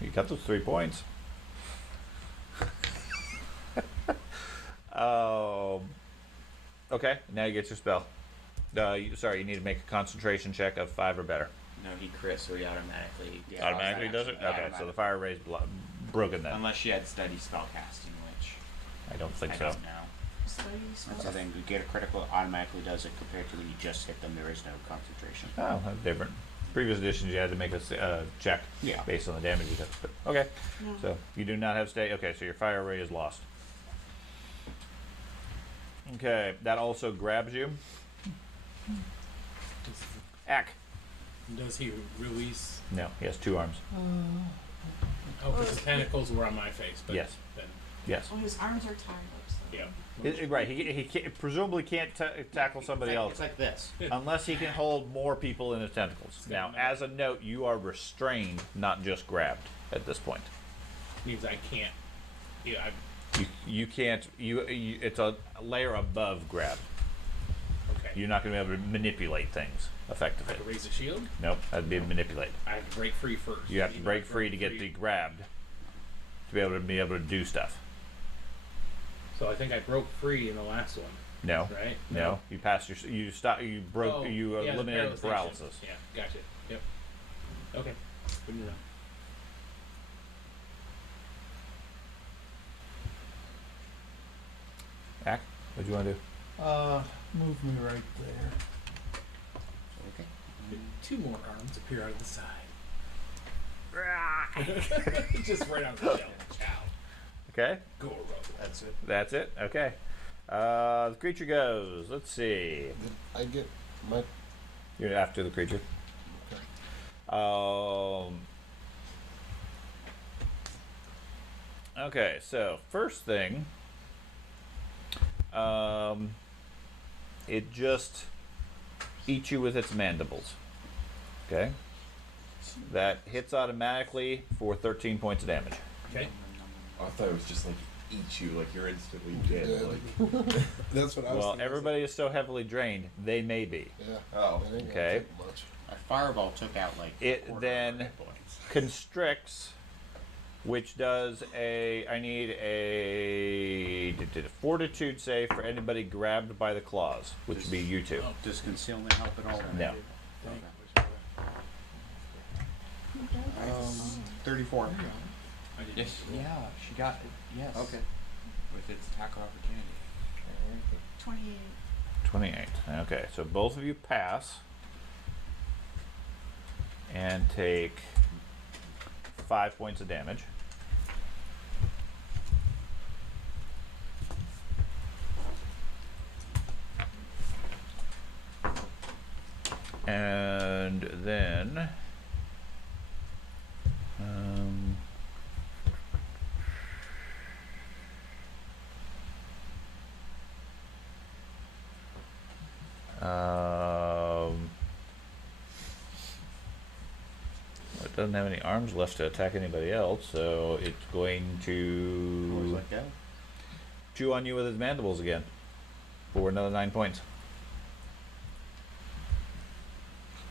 You got those 3 points. Okay, now you get your spell. Sorry, you need to make a concentration check of 5 or better. No, he crits, so he automatically Automatically does it? Okay, so the fire ray's broken then. Unless she had steady spellcasting, which I don't think I so. don't know. Study That's the thing. You get a critical, it automatically does it compared to when you just hit them. There is no concentration. Oh, that's different. Previous editions, you had to make a check Yeah. based on the damage you took. But, okay, No. so you do not have stay. Okay, so your fire ray is lost. Okay, that also grabs you. Ack. Does he release? No, he has 2 arms. Oh, because the tentacles were on my face. But Yes. Then, Yes. Well, his arms are tied up, so. yeah. Right. He presumably can't tackle somebody else It's like this. unless he can hold more people in his tentacles. Now, as a note, you are restrained, not just grabbed at this point. Means I can't. Yeah. You can't. It's a layer above grab. Okay. You're not going to be able to manipulate things I effectively. have to raise the shield. Nope, that'd be manipulate. I have to break free first. You have to break free to get the grabbed to be able to do stuff. So I think I broke free in the last one. No, Right? no, you passed your. You stop. You broke. Oh, you yeah, the eliminated the paralyzation. paralysis. Yeah, gotcha. Yep. Okay. Good to know. Ack, what do you want to do? Move me right there. Okay. Two more arms appear out of the side. Just right out of the shell. Chow. Okay, Goro. That's it. that's it. Okay, the creature goes. Let's see. Did I get my. You're after the creature. Okay, so first thing, it just eats you with its mandibles. Okay, that hits automatically for 13 points of damage. Okay. I thought it was just like eat you, like you're instantly dead. Dead. Like, That's what I was Well, thinking. everybody is so heavily drained, they may be. Yeah. oh, It ain't gonna Okay. take much. My fireball took out like. It quarter of then my hit points. constricts, which does I need a fortitude save for anybody grabbed by the claws, which would be you two. Does concealment help at all? No. 34. I didn't Yes. Yeah, she got it. Yes. Okay. With its tackle opportunity. 28. 28. Okay, so both of you pass and take 5 points of damage. And then it doesn't have any arms left to attack anybody else, so it's going Where's to that go? chew on you with its mandibles again for another 9 points.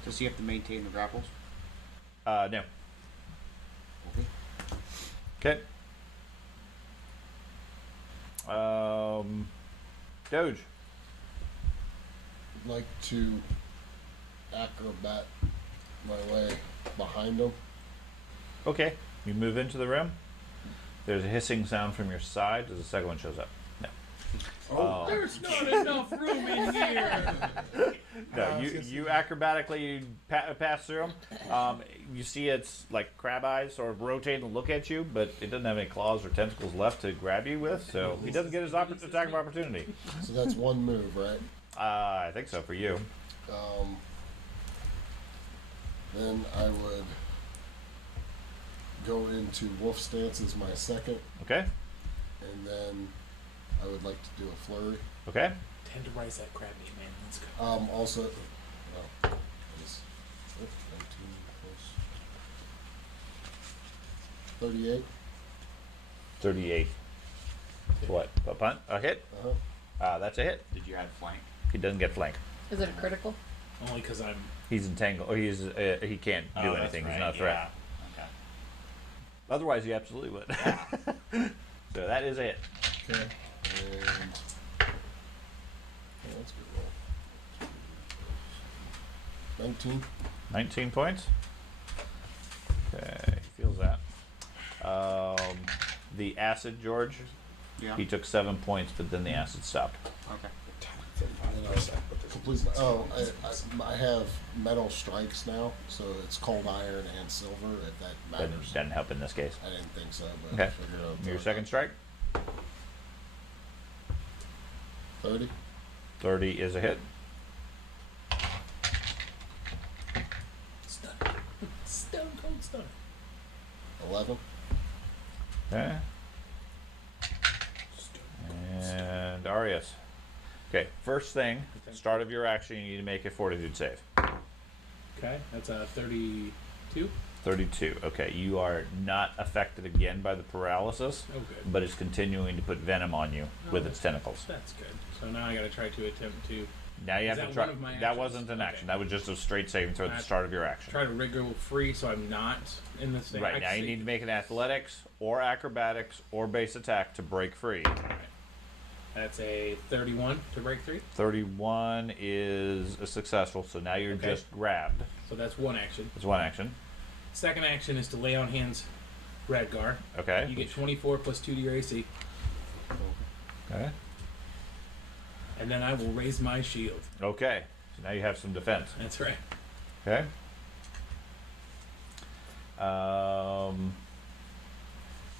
Does he have to maintain the grapples? No. Okay. Okay. Doge. I'd like to acrobat my way behind him. Okay. You move into the room. There's a hissing sound from your side as the second one shows up. No. Oh, There's not enough room in here. No, you acrobatically pass through them. You see it's like crab eyes sort of rotate and look at you, but it doesn't have any claws or tentacles left to grab you with, so he doesn't get his attack of opportunity. So that's one move, right? I think so for you. Then I would go into wolf stance as my second, Okay. and then I would like to do a flurry. Okay. Tenderize that crab meat, man. Let's go. Also, is 19 plus 38. 38. What? A punt? A hit? Uh-huh. That's a hit. Did you add flank? He doesn't get flank. Is it a critical? Only because I'm. He's entangled. He can't do that's anything. He's right, not a threat. Yeah. Okay. Otherwise, he absolutely would. So that is a hit. Okay. And that's a good roll. 19. 19 points. Okay, he feels that. The acid, George. Yeah. He took 7 points, but then the acid stopped. Okay. Please. Oh, I have metal strikes now, so it's cold iron and silver. If that That matters. doesn't help in this case. I didn't think so, but Okay. I figured I'd Your throw second it strike. out. 30. 30 is a hit. Stun. Stone cold stun. 11. Okay. And Arius. Okay, first thing, start of your action, you need to make a fortitude save. Okay, that's a 32. 32. Okay, you are not affected again by the paralysis, Oh, good. but it's continuing to put venom on you with its tentacles. That's good. So now I gotta try to attempt to Now you Is have to that try. one of my That actions? wasn't an Okay. action. That was just a straight saving throw at the Alright. start of your action. try to wriggle free so I'm not in this thing. Right now, you need to make an athletics or acrobatics or base attack to break free. Alright. That's a 31 to break free. 31 is a successful, so now you're Okay. just grabbed. So that's one action. It's one action. Second action is to lay on hands Radgar. Okay. You get 24 plus 2 to your AC. Okay. And then I will raise my shield. Okay. So now you have some defense. That's right. Okay.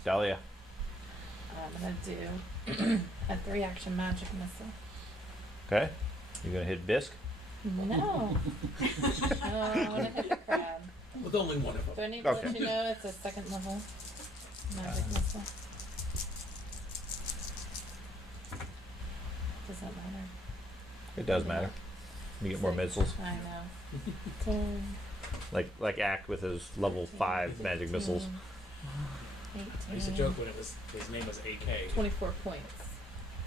Dahlia. I'm gonna do a 3-action magic missile. Okay. You're gonna hit Bisque. No. No, I wanna hit the crab. With only one of them. Do I need to Okay. let you know it's a second level magic missile? Does that matter? It does matter. You get more missiles. I know. 10, Like Ack with his level 5 magic missiles. 18, I used to joke when his name was AK. 24 points.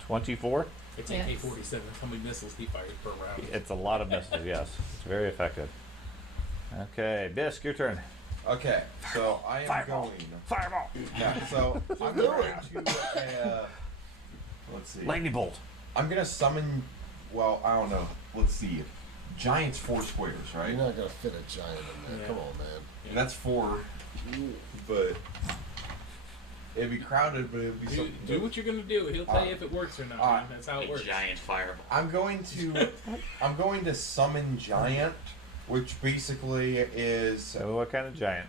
24? It's Yes. AK-47. How many missiles he fires per round? It's a lot of missiles, yes. It's very effective. Okay, Bisque, your turn. Okay, so I am Fireball. going. Fireball! Yeah, so I'm going to. Let's see. Lightning bolt. I'm gonna summon. Well, I don't know. Let's see. Giant's 4 squares, right? You're not gonna fit a giant in there. Yeah. Come on, man. That's 4, but it'd be crowded. But it'd be Do something. what you're gonna do. He'll tell you if it works or not. Man. That's how it A works. giant fireball. I'm going to summon Giant, which basically is. So what kind of giant?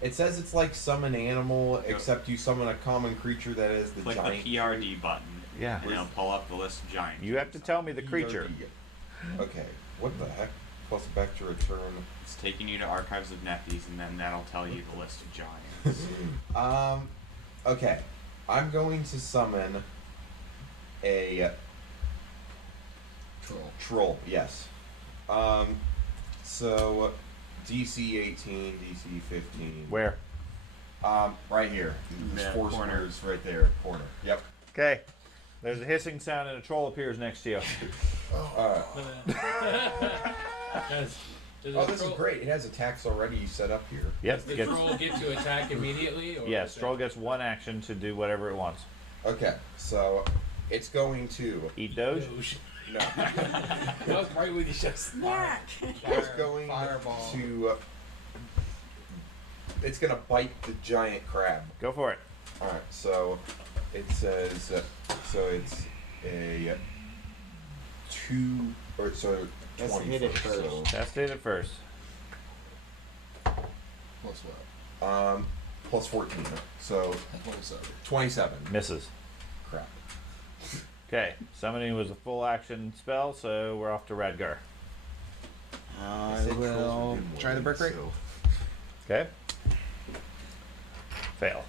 It says it's like summon animal, except you summon a common creature that is the Click giant. the PRD button. Yeah. And it'll pull up the list of giants. You have to tell me the creature. Okay, what the heck? Plus back to return. It's taking you to Archives of Nephies, and then that'll tell you the list of giants. Okay. I'm going to summon a troll, yes. So DC 18, DC 15. Where? Right here. There's Yeah, 4 corner. squares right there, corner. Yep. Okay. There's a hissing sound and a troll appears next to you. Alright. Does Oh, the this is troll- great. It has attacks already set up here. Yep. Does the Gets, troll get to attack immediately? Or yes, is that- troll gets 1 action to do whatever it wants. Okay, so it's going to. Eat Doge? Doge. No. That was right when you just Snack. It's going Fireball. to. It's gonna bite the giant crab. Go for it. Alright, so it says. So it's a 2. Or so Let's 20 hit it first, first. Test it first. Plus what? plus 14. So 27. 27. Misses. Crap. Okay. Summoning was a full action spell, so we're off to Radgar. I said trolls are will dim try the witted, break rate. so- Okay. Fail.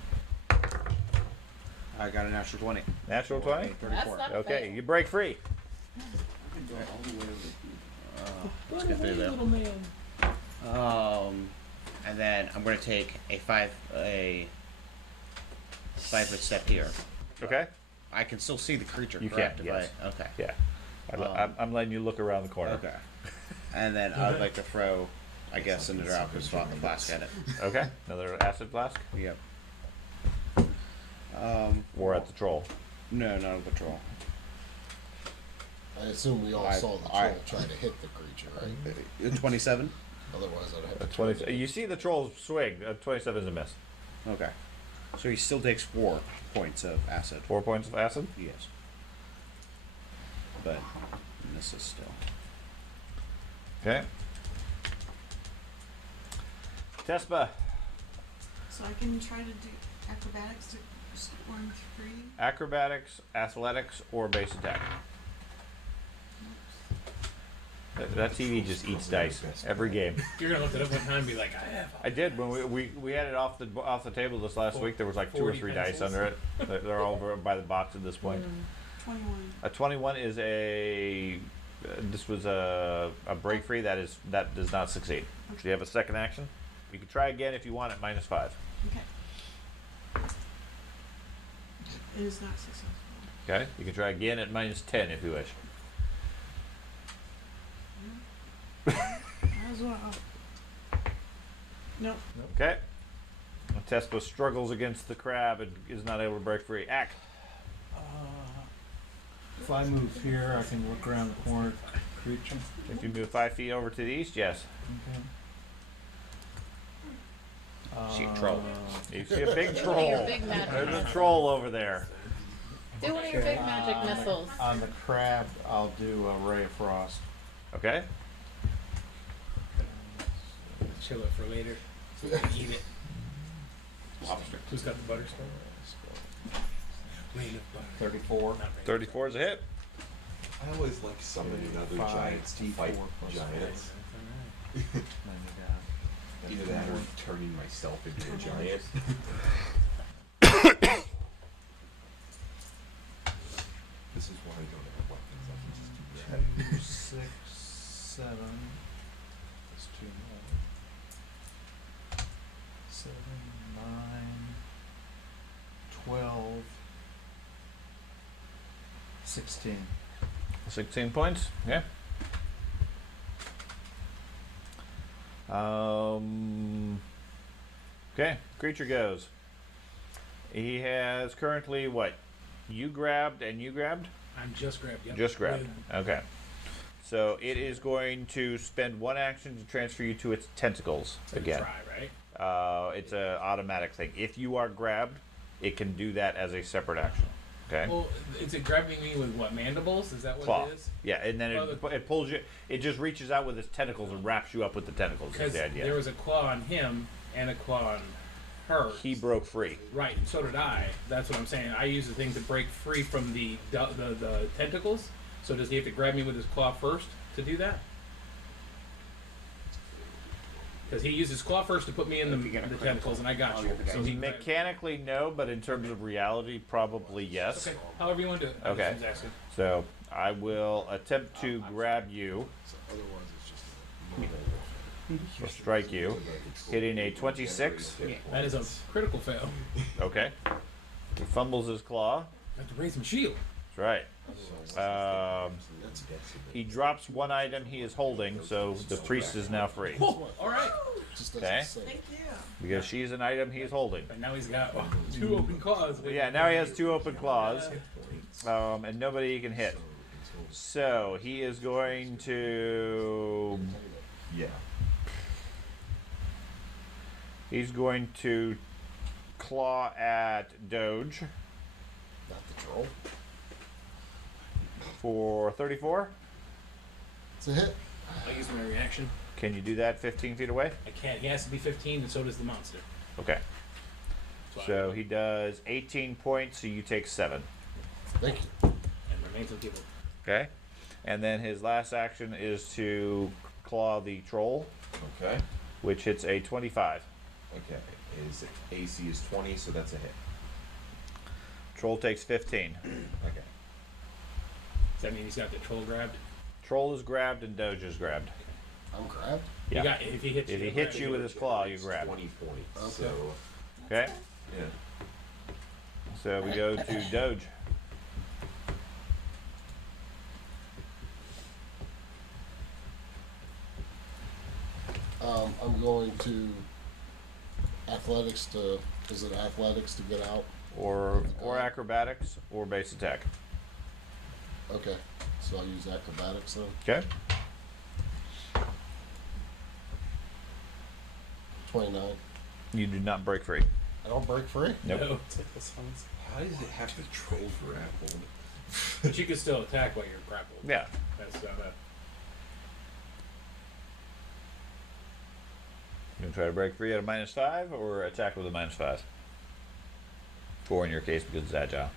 I got a natural 20. Natural 20? 34. That's not Okay, fair. you break free. Let's get through Little man. that. And then I'm going to take a 5-foot step here. Okay? I can still see the creature, You correct? can, If yes. Okay. Yeah. Um, I'm letting you look around the corner. Okay. And then I'd like to throw, I guess, another alchemy flask at it. Okay. Another acid flask? Yep. Or at the troll. No, not a patrol. I assume we all I- saw the I- troll try to hit the creature, right? 27? Otherwise, I'd have A to. 20, you see the troll swing. 27 is a miss. Okay. So he still takes 4 points of acid. 4 points of acid? Yes. But misses still. Okay. Tespa. So I can try to do acrobatics to scoring 3. Acrobatics, athletics, or base attack. That TV just eats dice every game. You're gonna look it up one time and be like, I have. I did when we had it off the table this last week. There was like 2 or 3 dice pencils. under it. They're all over by the box at this point. 21. A 21 is this was a break free. That does not succeed. So you have a second action. You can try again if you want at -5. Okay. It is not successful. Okay. You can try again at -10 if you wish. As well. Nope. Okay. Tespa struggles against the crab and is not able to break free. Ack. If I move here, I can look around the corner, creature. If you move 5 feet over to the east, yes. Okay. See a troll. You see a big Your troll. big magic There's a missile. troll over there. Do one of your big magic missiles. On the crab, I'll do a ray of frost. Okay. Chill it for later. So we can eat it. Lobster. Who's got the butter stuff? Rain of butter. 34. Not rain. 34 is a hit. I always like summoning other 5, giants to fight D4 plus giants. That's Either that or turning myself into a giant. This is why I don't have weapons. I can just do that. 2, 6, 7. That's 2 more. 7, 9, 12, 16. 16 points. Yeah. Okay. Creature goes. He has currently what? You grabbed and you grabbed? I'm just grabbed. Yep. Just grabbed. With- Okay. So it is going to spend 1 action to transfer you to its tentacles again. Try, right? It's an automatic thing. If you are grabbed, it can do that as a separate action. Okay. Well, is it grabbing me with what, mandibles? Is that what Claw. it is? Yeah, and then it pulls you. It just reaches out with its tentacles and wraps you up with the tentacles. Is Because the idea. there was a claw on him and a claw on her. He broke free. Right, and so did I. That's what I'm saying. I use the thing to break free from the tentacles. So does he have to grab me with his claw first to do that? Because he used his claw first to put me in the tentacles, and I got you. So he Mechanically, no, but in terms of reality, probably yes. Okay, however you want to do it. I Okay. was asking. So I will attempt to grab you, So otherwise, it's just or strike you, hitting a 26. That is a critical fail. Okay. He fumbles his claw. I have to raise my shield. That's right. He drops 1 item he is holding, so the priest is now free. Oh, all right. just Okay. doesn't say. Thank you. Because she's an item he is holding. But now he's got 2 open claws. Yeah, now he has 2 open claws, and nobody he can hit. So he is going to. Yeah. He's going to claw at Doge Not the troll. for 34. It's a hit. I'll use my reaction. Can you do that 15 feet away? I can't. He has to be 15, and so does the monster. Okay. That's why So he does 18 points, so you take 7. Thank you. and my mental people. Okay. And then his last action is to claw the troll, Okay. which hits a 25. Okay. His AC is 20, so that's a hit. Troll takes 15. Okay. Does that mean he's got the troll grabbed? Troll is grabbed and Doge is grabbed. I'm grabbed. Yeah. You got, if he hits If you, he he'll hits grab you with his claw, you grab. 20 points. Okay. So, Okay. yeah. So we go to Doge. I'm going to athletics to. Is it athletics to get out? Or acrobatics or base attack. Okay. So I'll use acrobatics then. Okay. 29. You do not break free. I don't break free. Nope. No. How does it have the troll grappled? But you can still attack while you're grappled. Yeah. That's You gonna try to break free at a -5 or attack with a -5? 4 in your case because it's agile.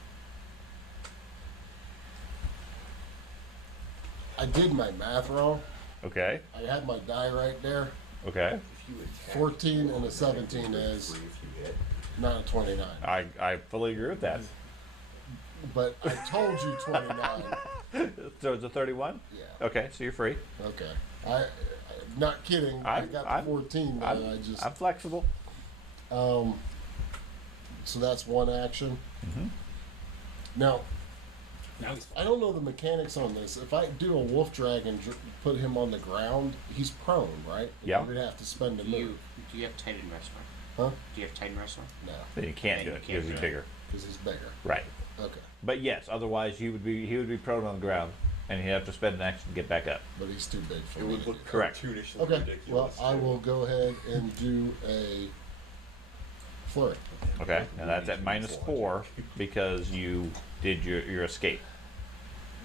I did my math wrong. Okay. I had my die right there. Okay. 14 and a 17 is not a 29. I fully agree with that. But I told you 29. So it's a 31? Yeah. Okay, so you're free. Okay. I not kidding. I got the 14, but I just. I'm flexible. So that's one action. Mm-hmm. Now, Now he's I don't know the mechanics on this. If I do a wolf drag and put him on the ground, he's prone, right? Yeah. We'd have to spend a Do move. you have Titan Wrestler? Huh? Do you have Titan Wrestler? No, Then you can't Then do you it can't because he's do it. bigger. because he's bigger. Right. Okay. But yes, otherwise he would be prone on the ground, and he'd have to spend an action to get back up. But he's too big for It me. would look Correct. cartoonishly Okay. ridiculous. Well, I will go ahead and do a flurry. Okay, and that's at -4 because you did your escape.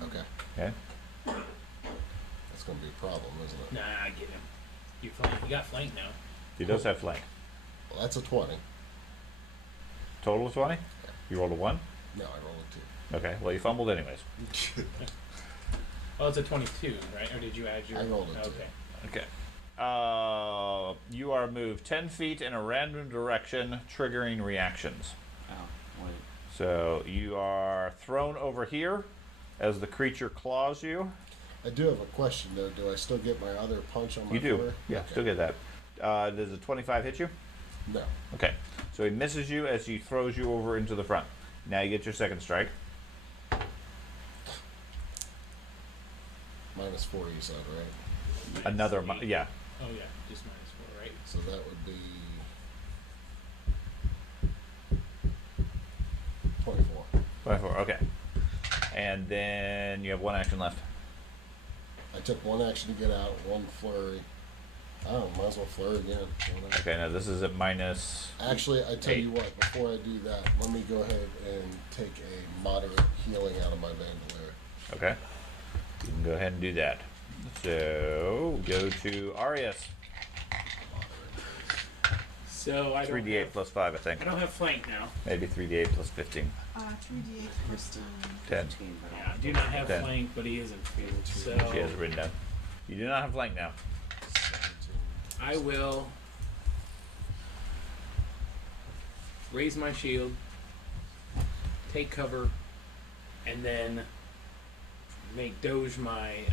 Okay. Okay. That's going to be a problem, isn't it? Nah, I get him. You got flank now. He does have flank. Well, that's a 20. Total of 20. You rolled a 1. No, I rolled a 2. Okay. Well, you fumbled anyways. Well, it's a 22, right? Or did you add your? I rolled a 2. Okay. Okay. You are moved 10 feet in a random direction, triggering reactions. Oh, wait. So you are thrown over here as the creature claws you. I do have a question, though. Do I still get my other punch on my You do. flurry? Yeah, Okay. still get that. Does a 25 hit you? No. Okay. So he misses you as he throws you over into the front. Now you get your second strike. -4, you said, right? Another, yeah. Oh yeah, just -4, right? So that would be 24. 24, okay. And then you have one action left. I took one action to get out, one flurry. Oh, might as well flurry again. Why not? Okay, now this is at -. Actually, I tell 8. you what, before I do that, let me go ahead and take a moderate healing out of my bandolier. Okay. You can go ahead and do that. So go to Arius. So I don't 3d8 have, plus 5, I think. I don't have flank now. Maybe 3d8 plus 15. 3d8 plus 10. Yeah, I do not have Okay. flank, but he is in field. So She has it written down. You do not have flank now. 17. I will raise my shield, take cover, and then make Doge my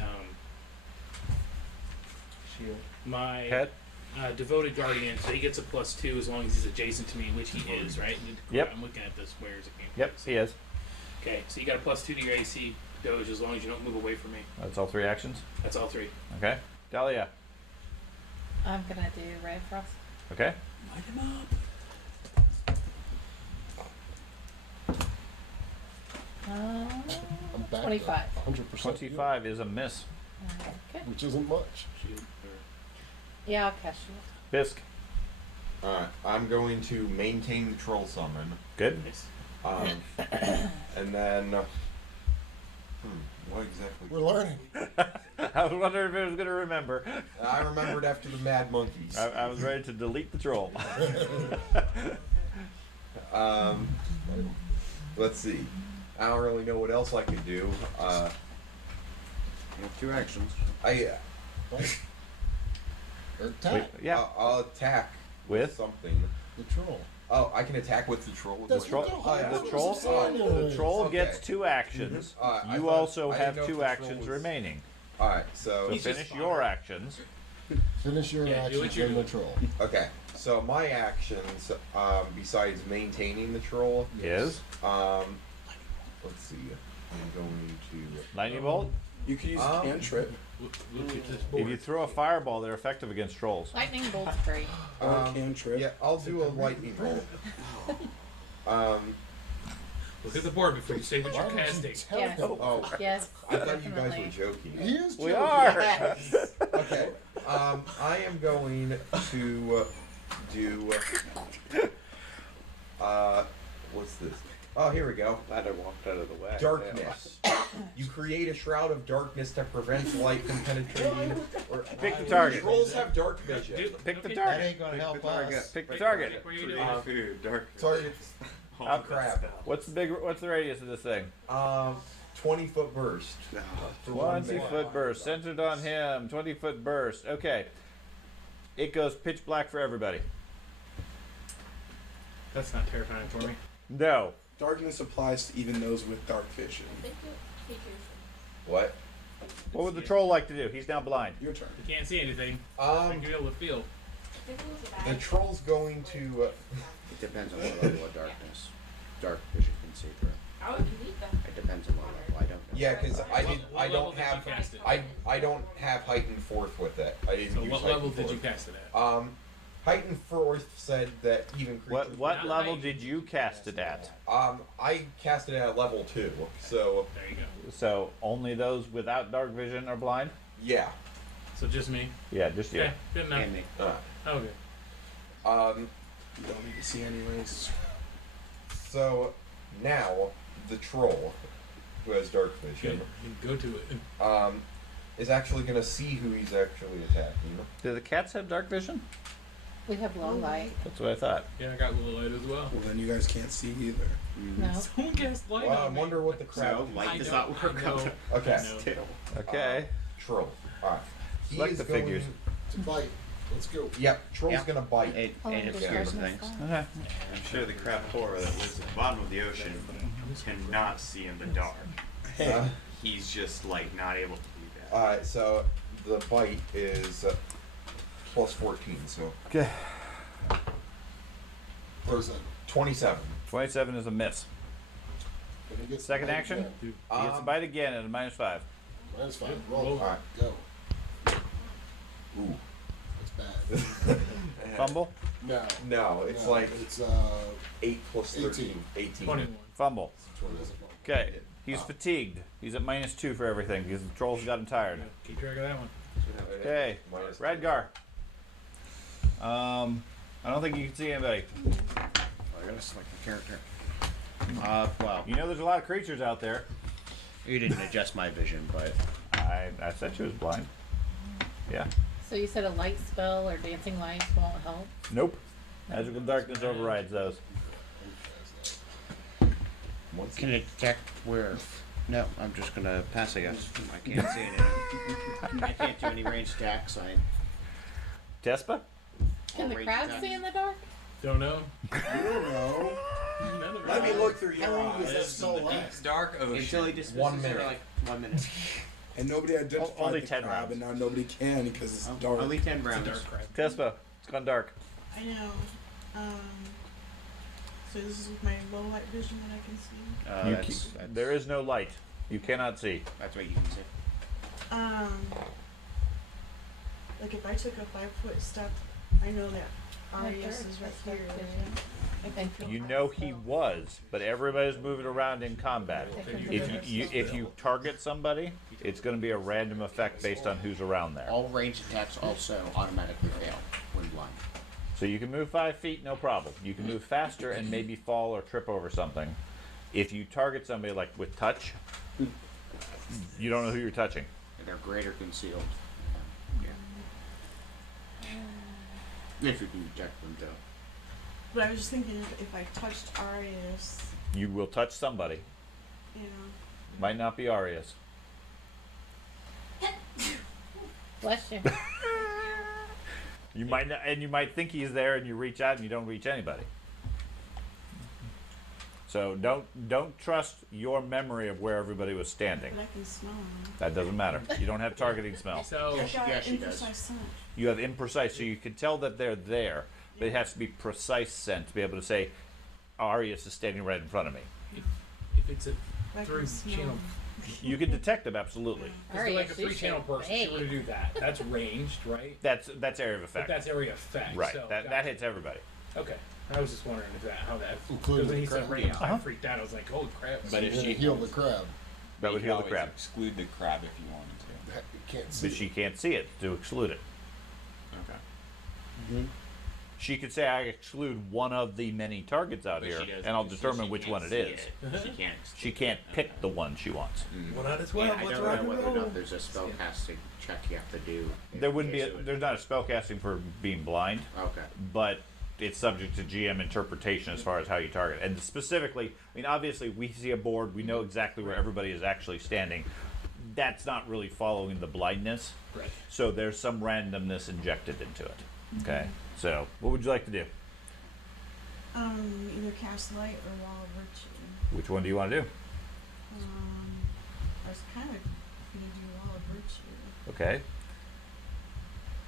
Shield. my Head? devoted guardian. So he gets a +2 as long as he's adjacent to me, which he is, right? Yep. I'm looking at the squares. I can't Yep, see. he is. Okay, so you got a +2 to your AC, Doge, as long as you don't move away from me. That's all 3 actions. That's all 3. Okay. Dahlia. I'm gonna do Ray of Frost. Okay. Light him up. I'm back 25. 100%. 25 is a miss. Okay. Which isn't much. Shield. Yeah, I'll cast shield. Fisk. Alright, I'm going to maintain the troll summon. Good. Nice. And then. What exactly? We're learning. I was wondering if it was going to remember. I remembered after the Mad Monkeys. I was ready to delete the troll. Let's see. I don't really know what else I could do. You have 2 actions. Or attack. Wait, yeah. I'll attack With? something. The troll. Oh, I can attack with the troll. That's Troll, what the whole the purpose troll, of saying it. the troll Okay. gets 2 actions. I You thought- also I didn't have know if 2 the troll actions was- remaining. Alright, so. So finish your actions. Finish your Yeah, do action, what you then the do. troll. Okay, so my actions, besides maintaining the troll, Is let's see. I'm going to. lightning bolt. You could use cantrip. Look at this If board. you throw a fireball, they're effective against trolls. Lightning bolt's great. Or cantrip. Yeah, I'll do a lightning bolt. Look at the board before you say what you're Why did you casting. tell Yes. him? Oh, Yes. I thought you guys definitely. were joking. He is We joking. are. Okay, I am going to do. What's this? Oh, here we go. Glad I walked out of the way. Darkness. You create a shroud of darkness that prevents light from penetrating. Or Pick the target. Trolls have dark vision. Pick the Okay. That target. ain't gonna help us. Pick the target. What are you doing? Food, dark. Targets. Oh crap. What's the radius of this thing? 20-foot burst. For one 20 minute. foot burst, centered on him. 20-foot burst. Okay. It goes pitch black for everybody. That's not terrifying for me. No. Darkness applies to even those with dark vision. What? What would the troll like to do? He's now blind. Your turn. You can't see anything. I can be able to feel. The troll's going to. It depends on what level of darkness. Dark vision can see through. It depends on what level. I don't know. Yeah, because I What level don't did have you cast it? I don't have heightened fourth with it. I didn't So use what heightened level did you fourth. cast it at? Heightened fourth said that even creatures. What Not level heightened. did you cast it at? I cast it at level 2, so There you go. So only those without dark vision are blind? yeah. So just me. Yeah, just you. Okay, good enough. And me. Okay. You don't need to see anyways. So now the troll, who has dark vision, Good. Go to it. is actually going to see who he's actually attacking. Do the cats have dark vision? We have low light. That's what I thought. Yeah, I got a little light as well. Well, then you guys can't see either. No. Someone cast light Well, I on me. wonder what the crowd. So, light I does know, not work I know, on Okay. I know. Still. Okay. Troll. Alright. He Select is the going- figures. To bite. Let's go. Yep, Troll's Yep. gonna bite. It, Oh, and and it's there's weird darkness things. gone. Okay. I'm sure the crapora that lives at the bottom of the ocean cannot see in the dark. Uh, He's just like not able to do that. Alright, so the bite is plus 14, so Okay. What is that? 27. 27 is a miss. When he gets Second bite action? again, He gets a bite again at a -5. Minus 5. Roll. Roll. Alright. Go. Ooh. It's bad. Fumble? No. No, it's no, like It's 8 plus 13. 18. 21. Fumble. 20 doesn't roll. Okay. He's fatigued. He's at -2 for everything because the trolls got him tired. Keep track of that one. Okay. Minus Radgar. I don't think you can see anybody. I gotta select the character. Well, You know there's a lot of creatures out there. you didn't adjust my vision, but I said she was blind. Yeah. So you said a light spell or dancing lights won't help? Nope. Magical darkness overrides those. can it detect where? No, I'm just gonna pass. I guess I can't see anything. I can't do any ranged attacks. Tespa? Can the range crowd attacks. see in the dark? Don't know. You don't know. None of Let me it. look through your How long does eyes. that spell Deep last? dark ocean. Until he dismisses 1 it, minute. or like 1 minute. And nobody identified Only the 10 crab, rounds. and now nobody can because it's Oh, dark. only 10 It's a rounds. dark crab. Tespa. It's gone dark. I know. So this is with my low light vision that I can see. You That's there is no light. You cannot see. That's what you can see. Like if I took a 5-foot step, I know that Arius is right here. Right? You know he was, but everybody's moving around in combat. If you target somebody, it's going to be a random effect based on who's around there. All ranged attacks also automatically fail when blind. So you can move 5 feet, no problem. You can move faster and maybe fall or trip over something. If you target somebody like with touch, you don't know who you're touching. And they're greater concealed. Yeah. If you can detect them, though. But I was just thinking if I touched Arius, You will touch somebody. you know. Might not be Arius. Bless you. You might not, and you might think he's there, and you reach out and you don't reach anybody. So don't trust your memory of where everybody was standing. But I can smell them. That doesn't matter. You don't have targeting smell. So, I got she does. imprecise scent. You have imprecise, so you can tell that they're there, but it has to be precise scent to be able to say, Arius is standing right in front of me. if it's a I through can smell channel, them. You can detect them absolutely. if they're like a 3-channel person, if you were to do that, that's ranged, right? That's area of But effect. that's area effect. Right. So, That hits everybody. Okay. I was just wondering if that how that. Including Because when he the said crab. ranged, Uh-huh. I freaked out. I was like, holy crap. But You're if gonna she heal the crab. That would you heal the could crab. always exclude the crab if you wanted to. You can't see. But she can't see it to exclude it. Okay. She could say, I exclude one of the many targets out But here, she doesn't- and I'll so determine she which can't one it see is. She can't. She can't pick the one she wants. Well, not as Yeah, well. I Let's don't rock know and whether or roll. not there's a spellcasting check you have to do. There wouldn't be. Okay, so it- There's not a spell casting for being blind, Okay. but it's subject to GM interpretation as far as how you target. And specifically, I mean, obviously, we see a board, we know exactly where everybody is actually standing. That's not really following the blindness. Right. So there's some randomness injected into it. Okay. So, what would you like to do? Either cast light or wall of virtue. Which one do you want to do? I was kind of gonna do wall of virtue. Okay.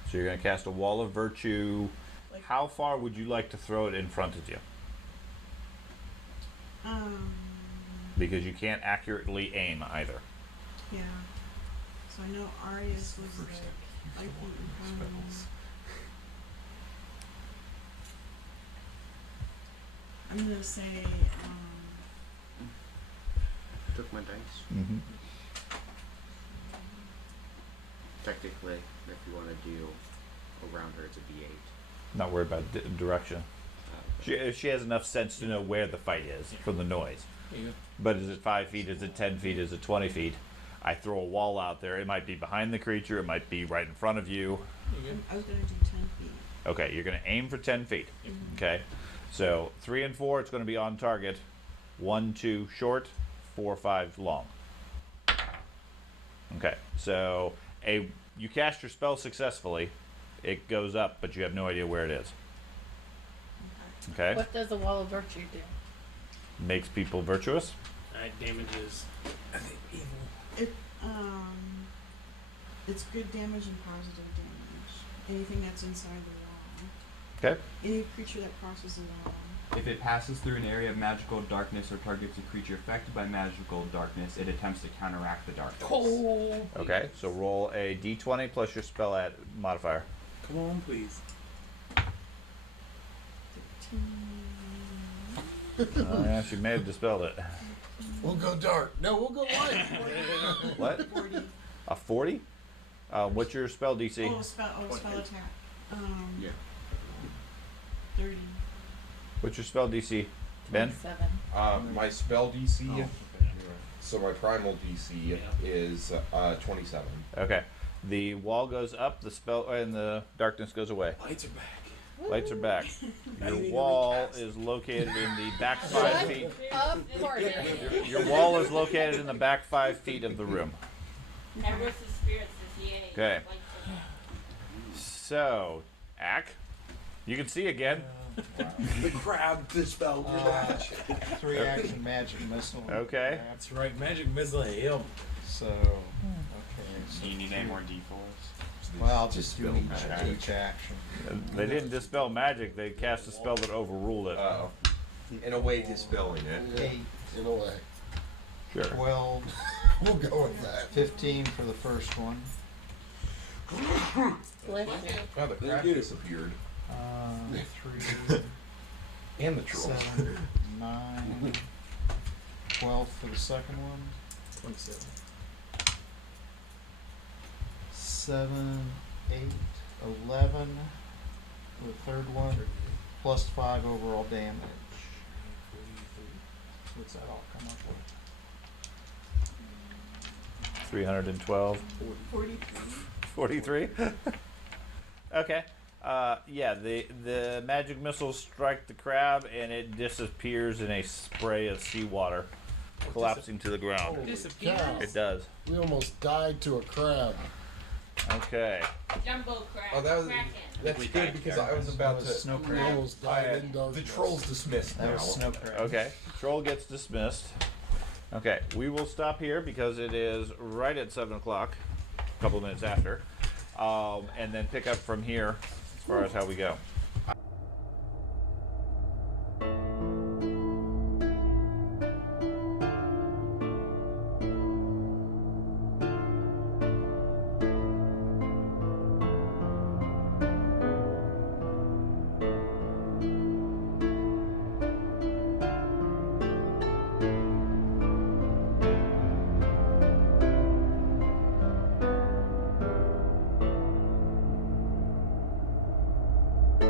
So you're going to cast a wall of virtue. Like- How far would you like to throw it in front of you? Because you can't accurately aim either. Yeah. So I know Arius was like lightning and I'm gonna say Took my dice. Mm-hmm. Technically, if you want to do around her, it's a D8. Not worried about direction. She has enough sense to know where the fight is from the noise. There you go. But is it 5 feet? Is it 10 feet? Is it 20 feet? I throw a wall out there. It might be behind the creature. It might be right in front of you. There you I was gonna do 10 feet. Okay, you're going to aim for 10 feet. Okay. So 3 and 4, it's going to be on target. 1, 2 short, 4, 5 long. Okay, so you cast your spell successfully. It goes up, but you have no idea where it is. Okay? What does a wall of virtue do? Makes people virtuous. It damages. I think evil. It it's good damage and positive damage. Anything that's inside the wall. Okay. Any creature that crosses the wall. If it passes through an area of magical darkness or targets a creature affected by magical darkness, it attempts to counteract the darkness. Okay, so roll a d20 plus your spell modifier. Come on, please. 15. Yeah, she may have dispelled it. We'll go dark. No, we'll go light. What? 40. A 40? What's your spell DC? Spell attack. Yeah. 30. What's your spell DC, Ben? 7. My spell DC, Oh. so my primal DC is 27. Okay. The wall goes up, the spell and the darkness goes away. Lights are back. Lights are back. Now you Your need to wall recast. is located in the back 5 feet. Up, Courtney. Your wall is located in the back 5 feet of the room. Everest spirits is yay. Okay. So, Ack, you can see again. The crab dispelled your magic. 3 action magic missile. Okay. That's right. Magic missile him. So, okay. So Do you need any more D4s? well, I'll just do Dispel each magic. action. They didn't dispel magic, they cast a spell that overruled it. Uh-oh. In a way, dispelling it. 8, In a way. Sure. 12, We'll go with that. 15 for the first one. Bless you. Oh, the crab disappeared. 3, And the troll. 7, 9, 12 for the second one. 27. 7, 8, 11 for the third one. Plus 5 overall damage. What's that all come up with? 312. 43. 43? Okay. Yeah, the magic missiles strike the crab and it disappears in a spray of seawater, collapsing to the ground. Disappears. Cow. It does. We almost died to a crab. Okay. Jumbo crab. Oh, that was Kraken. that's We good died because there. I was about That was to. snow We crab. almost died in The darkness. troll's dismissed That now. was snow crab. Okay. Troll gets dismissed. Okay, we will stop here because it is right at 7 o'clock, a couple of minutes after, and then pick up from here as far as how we go.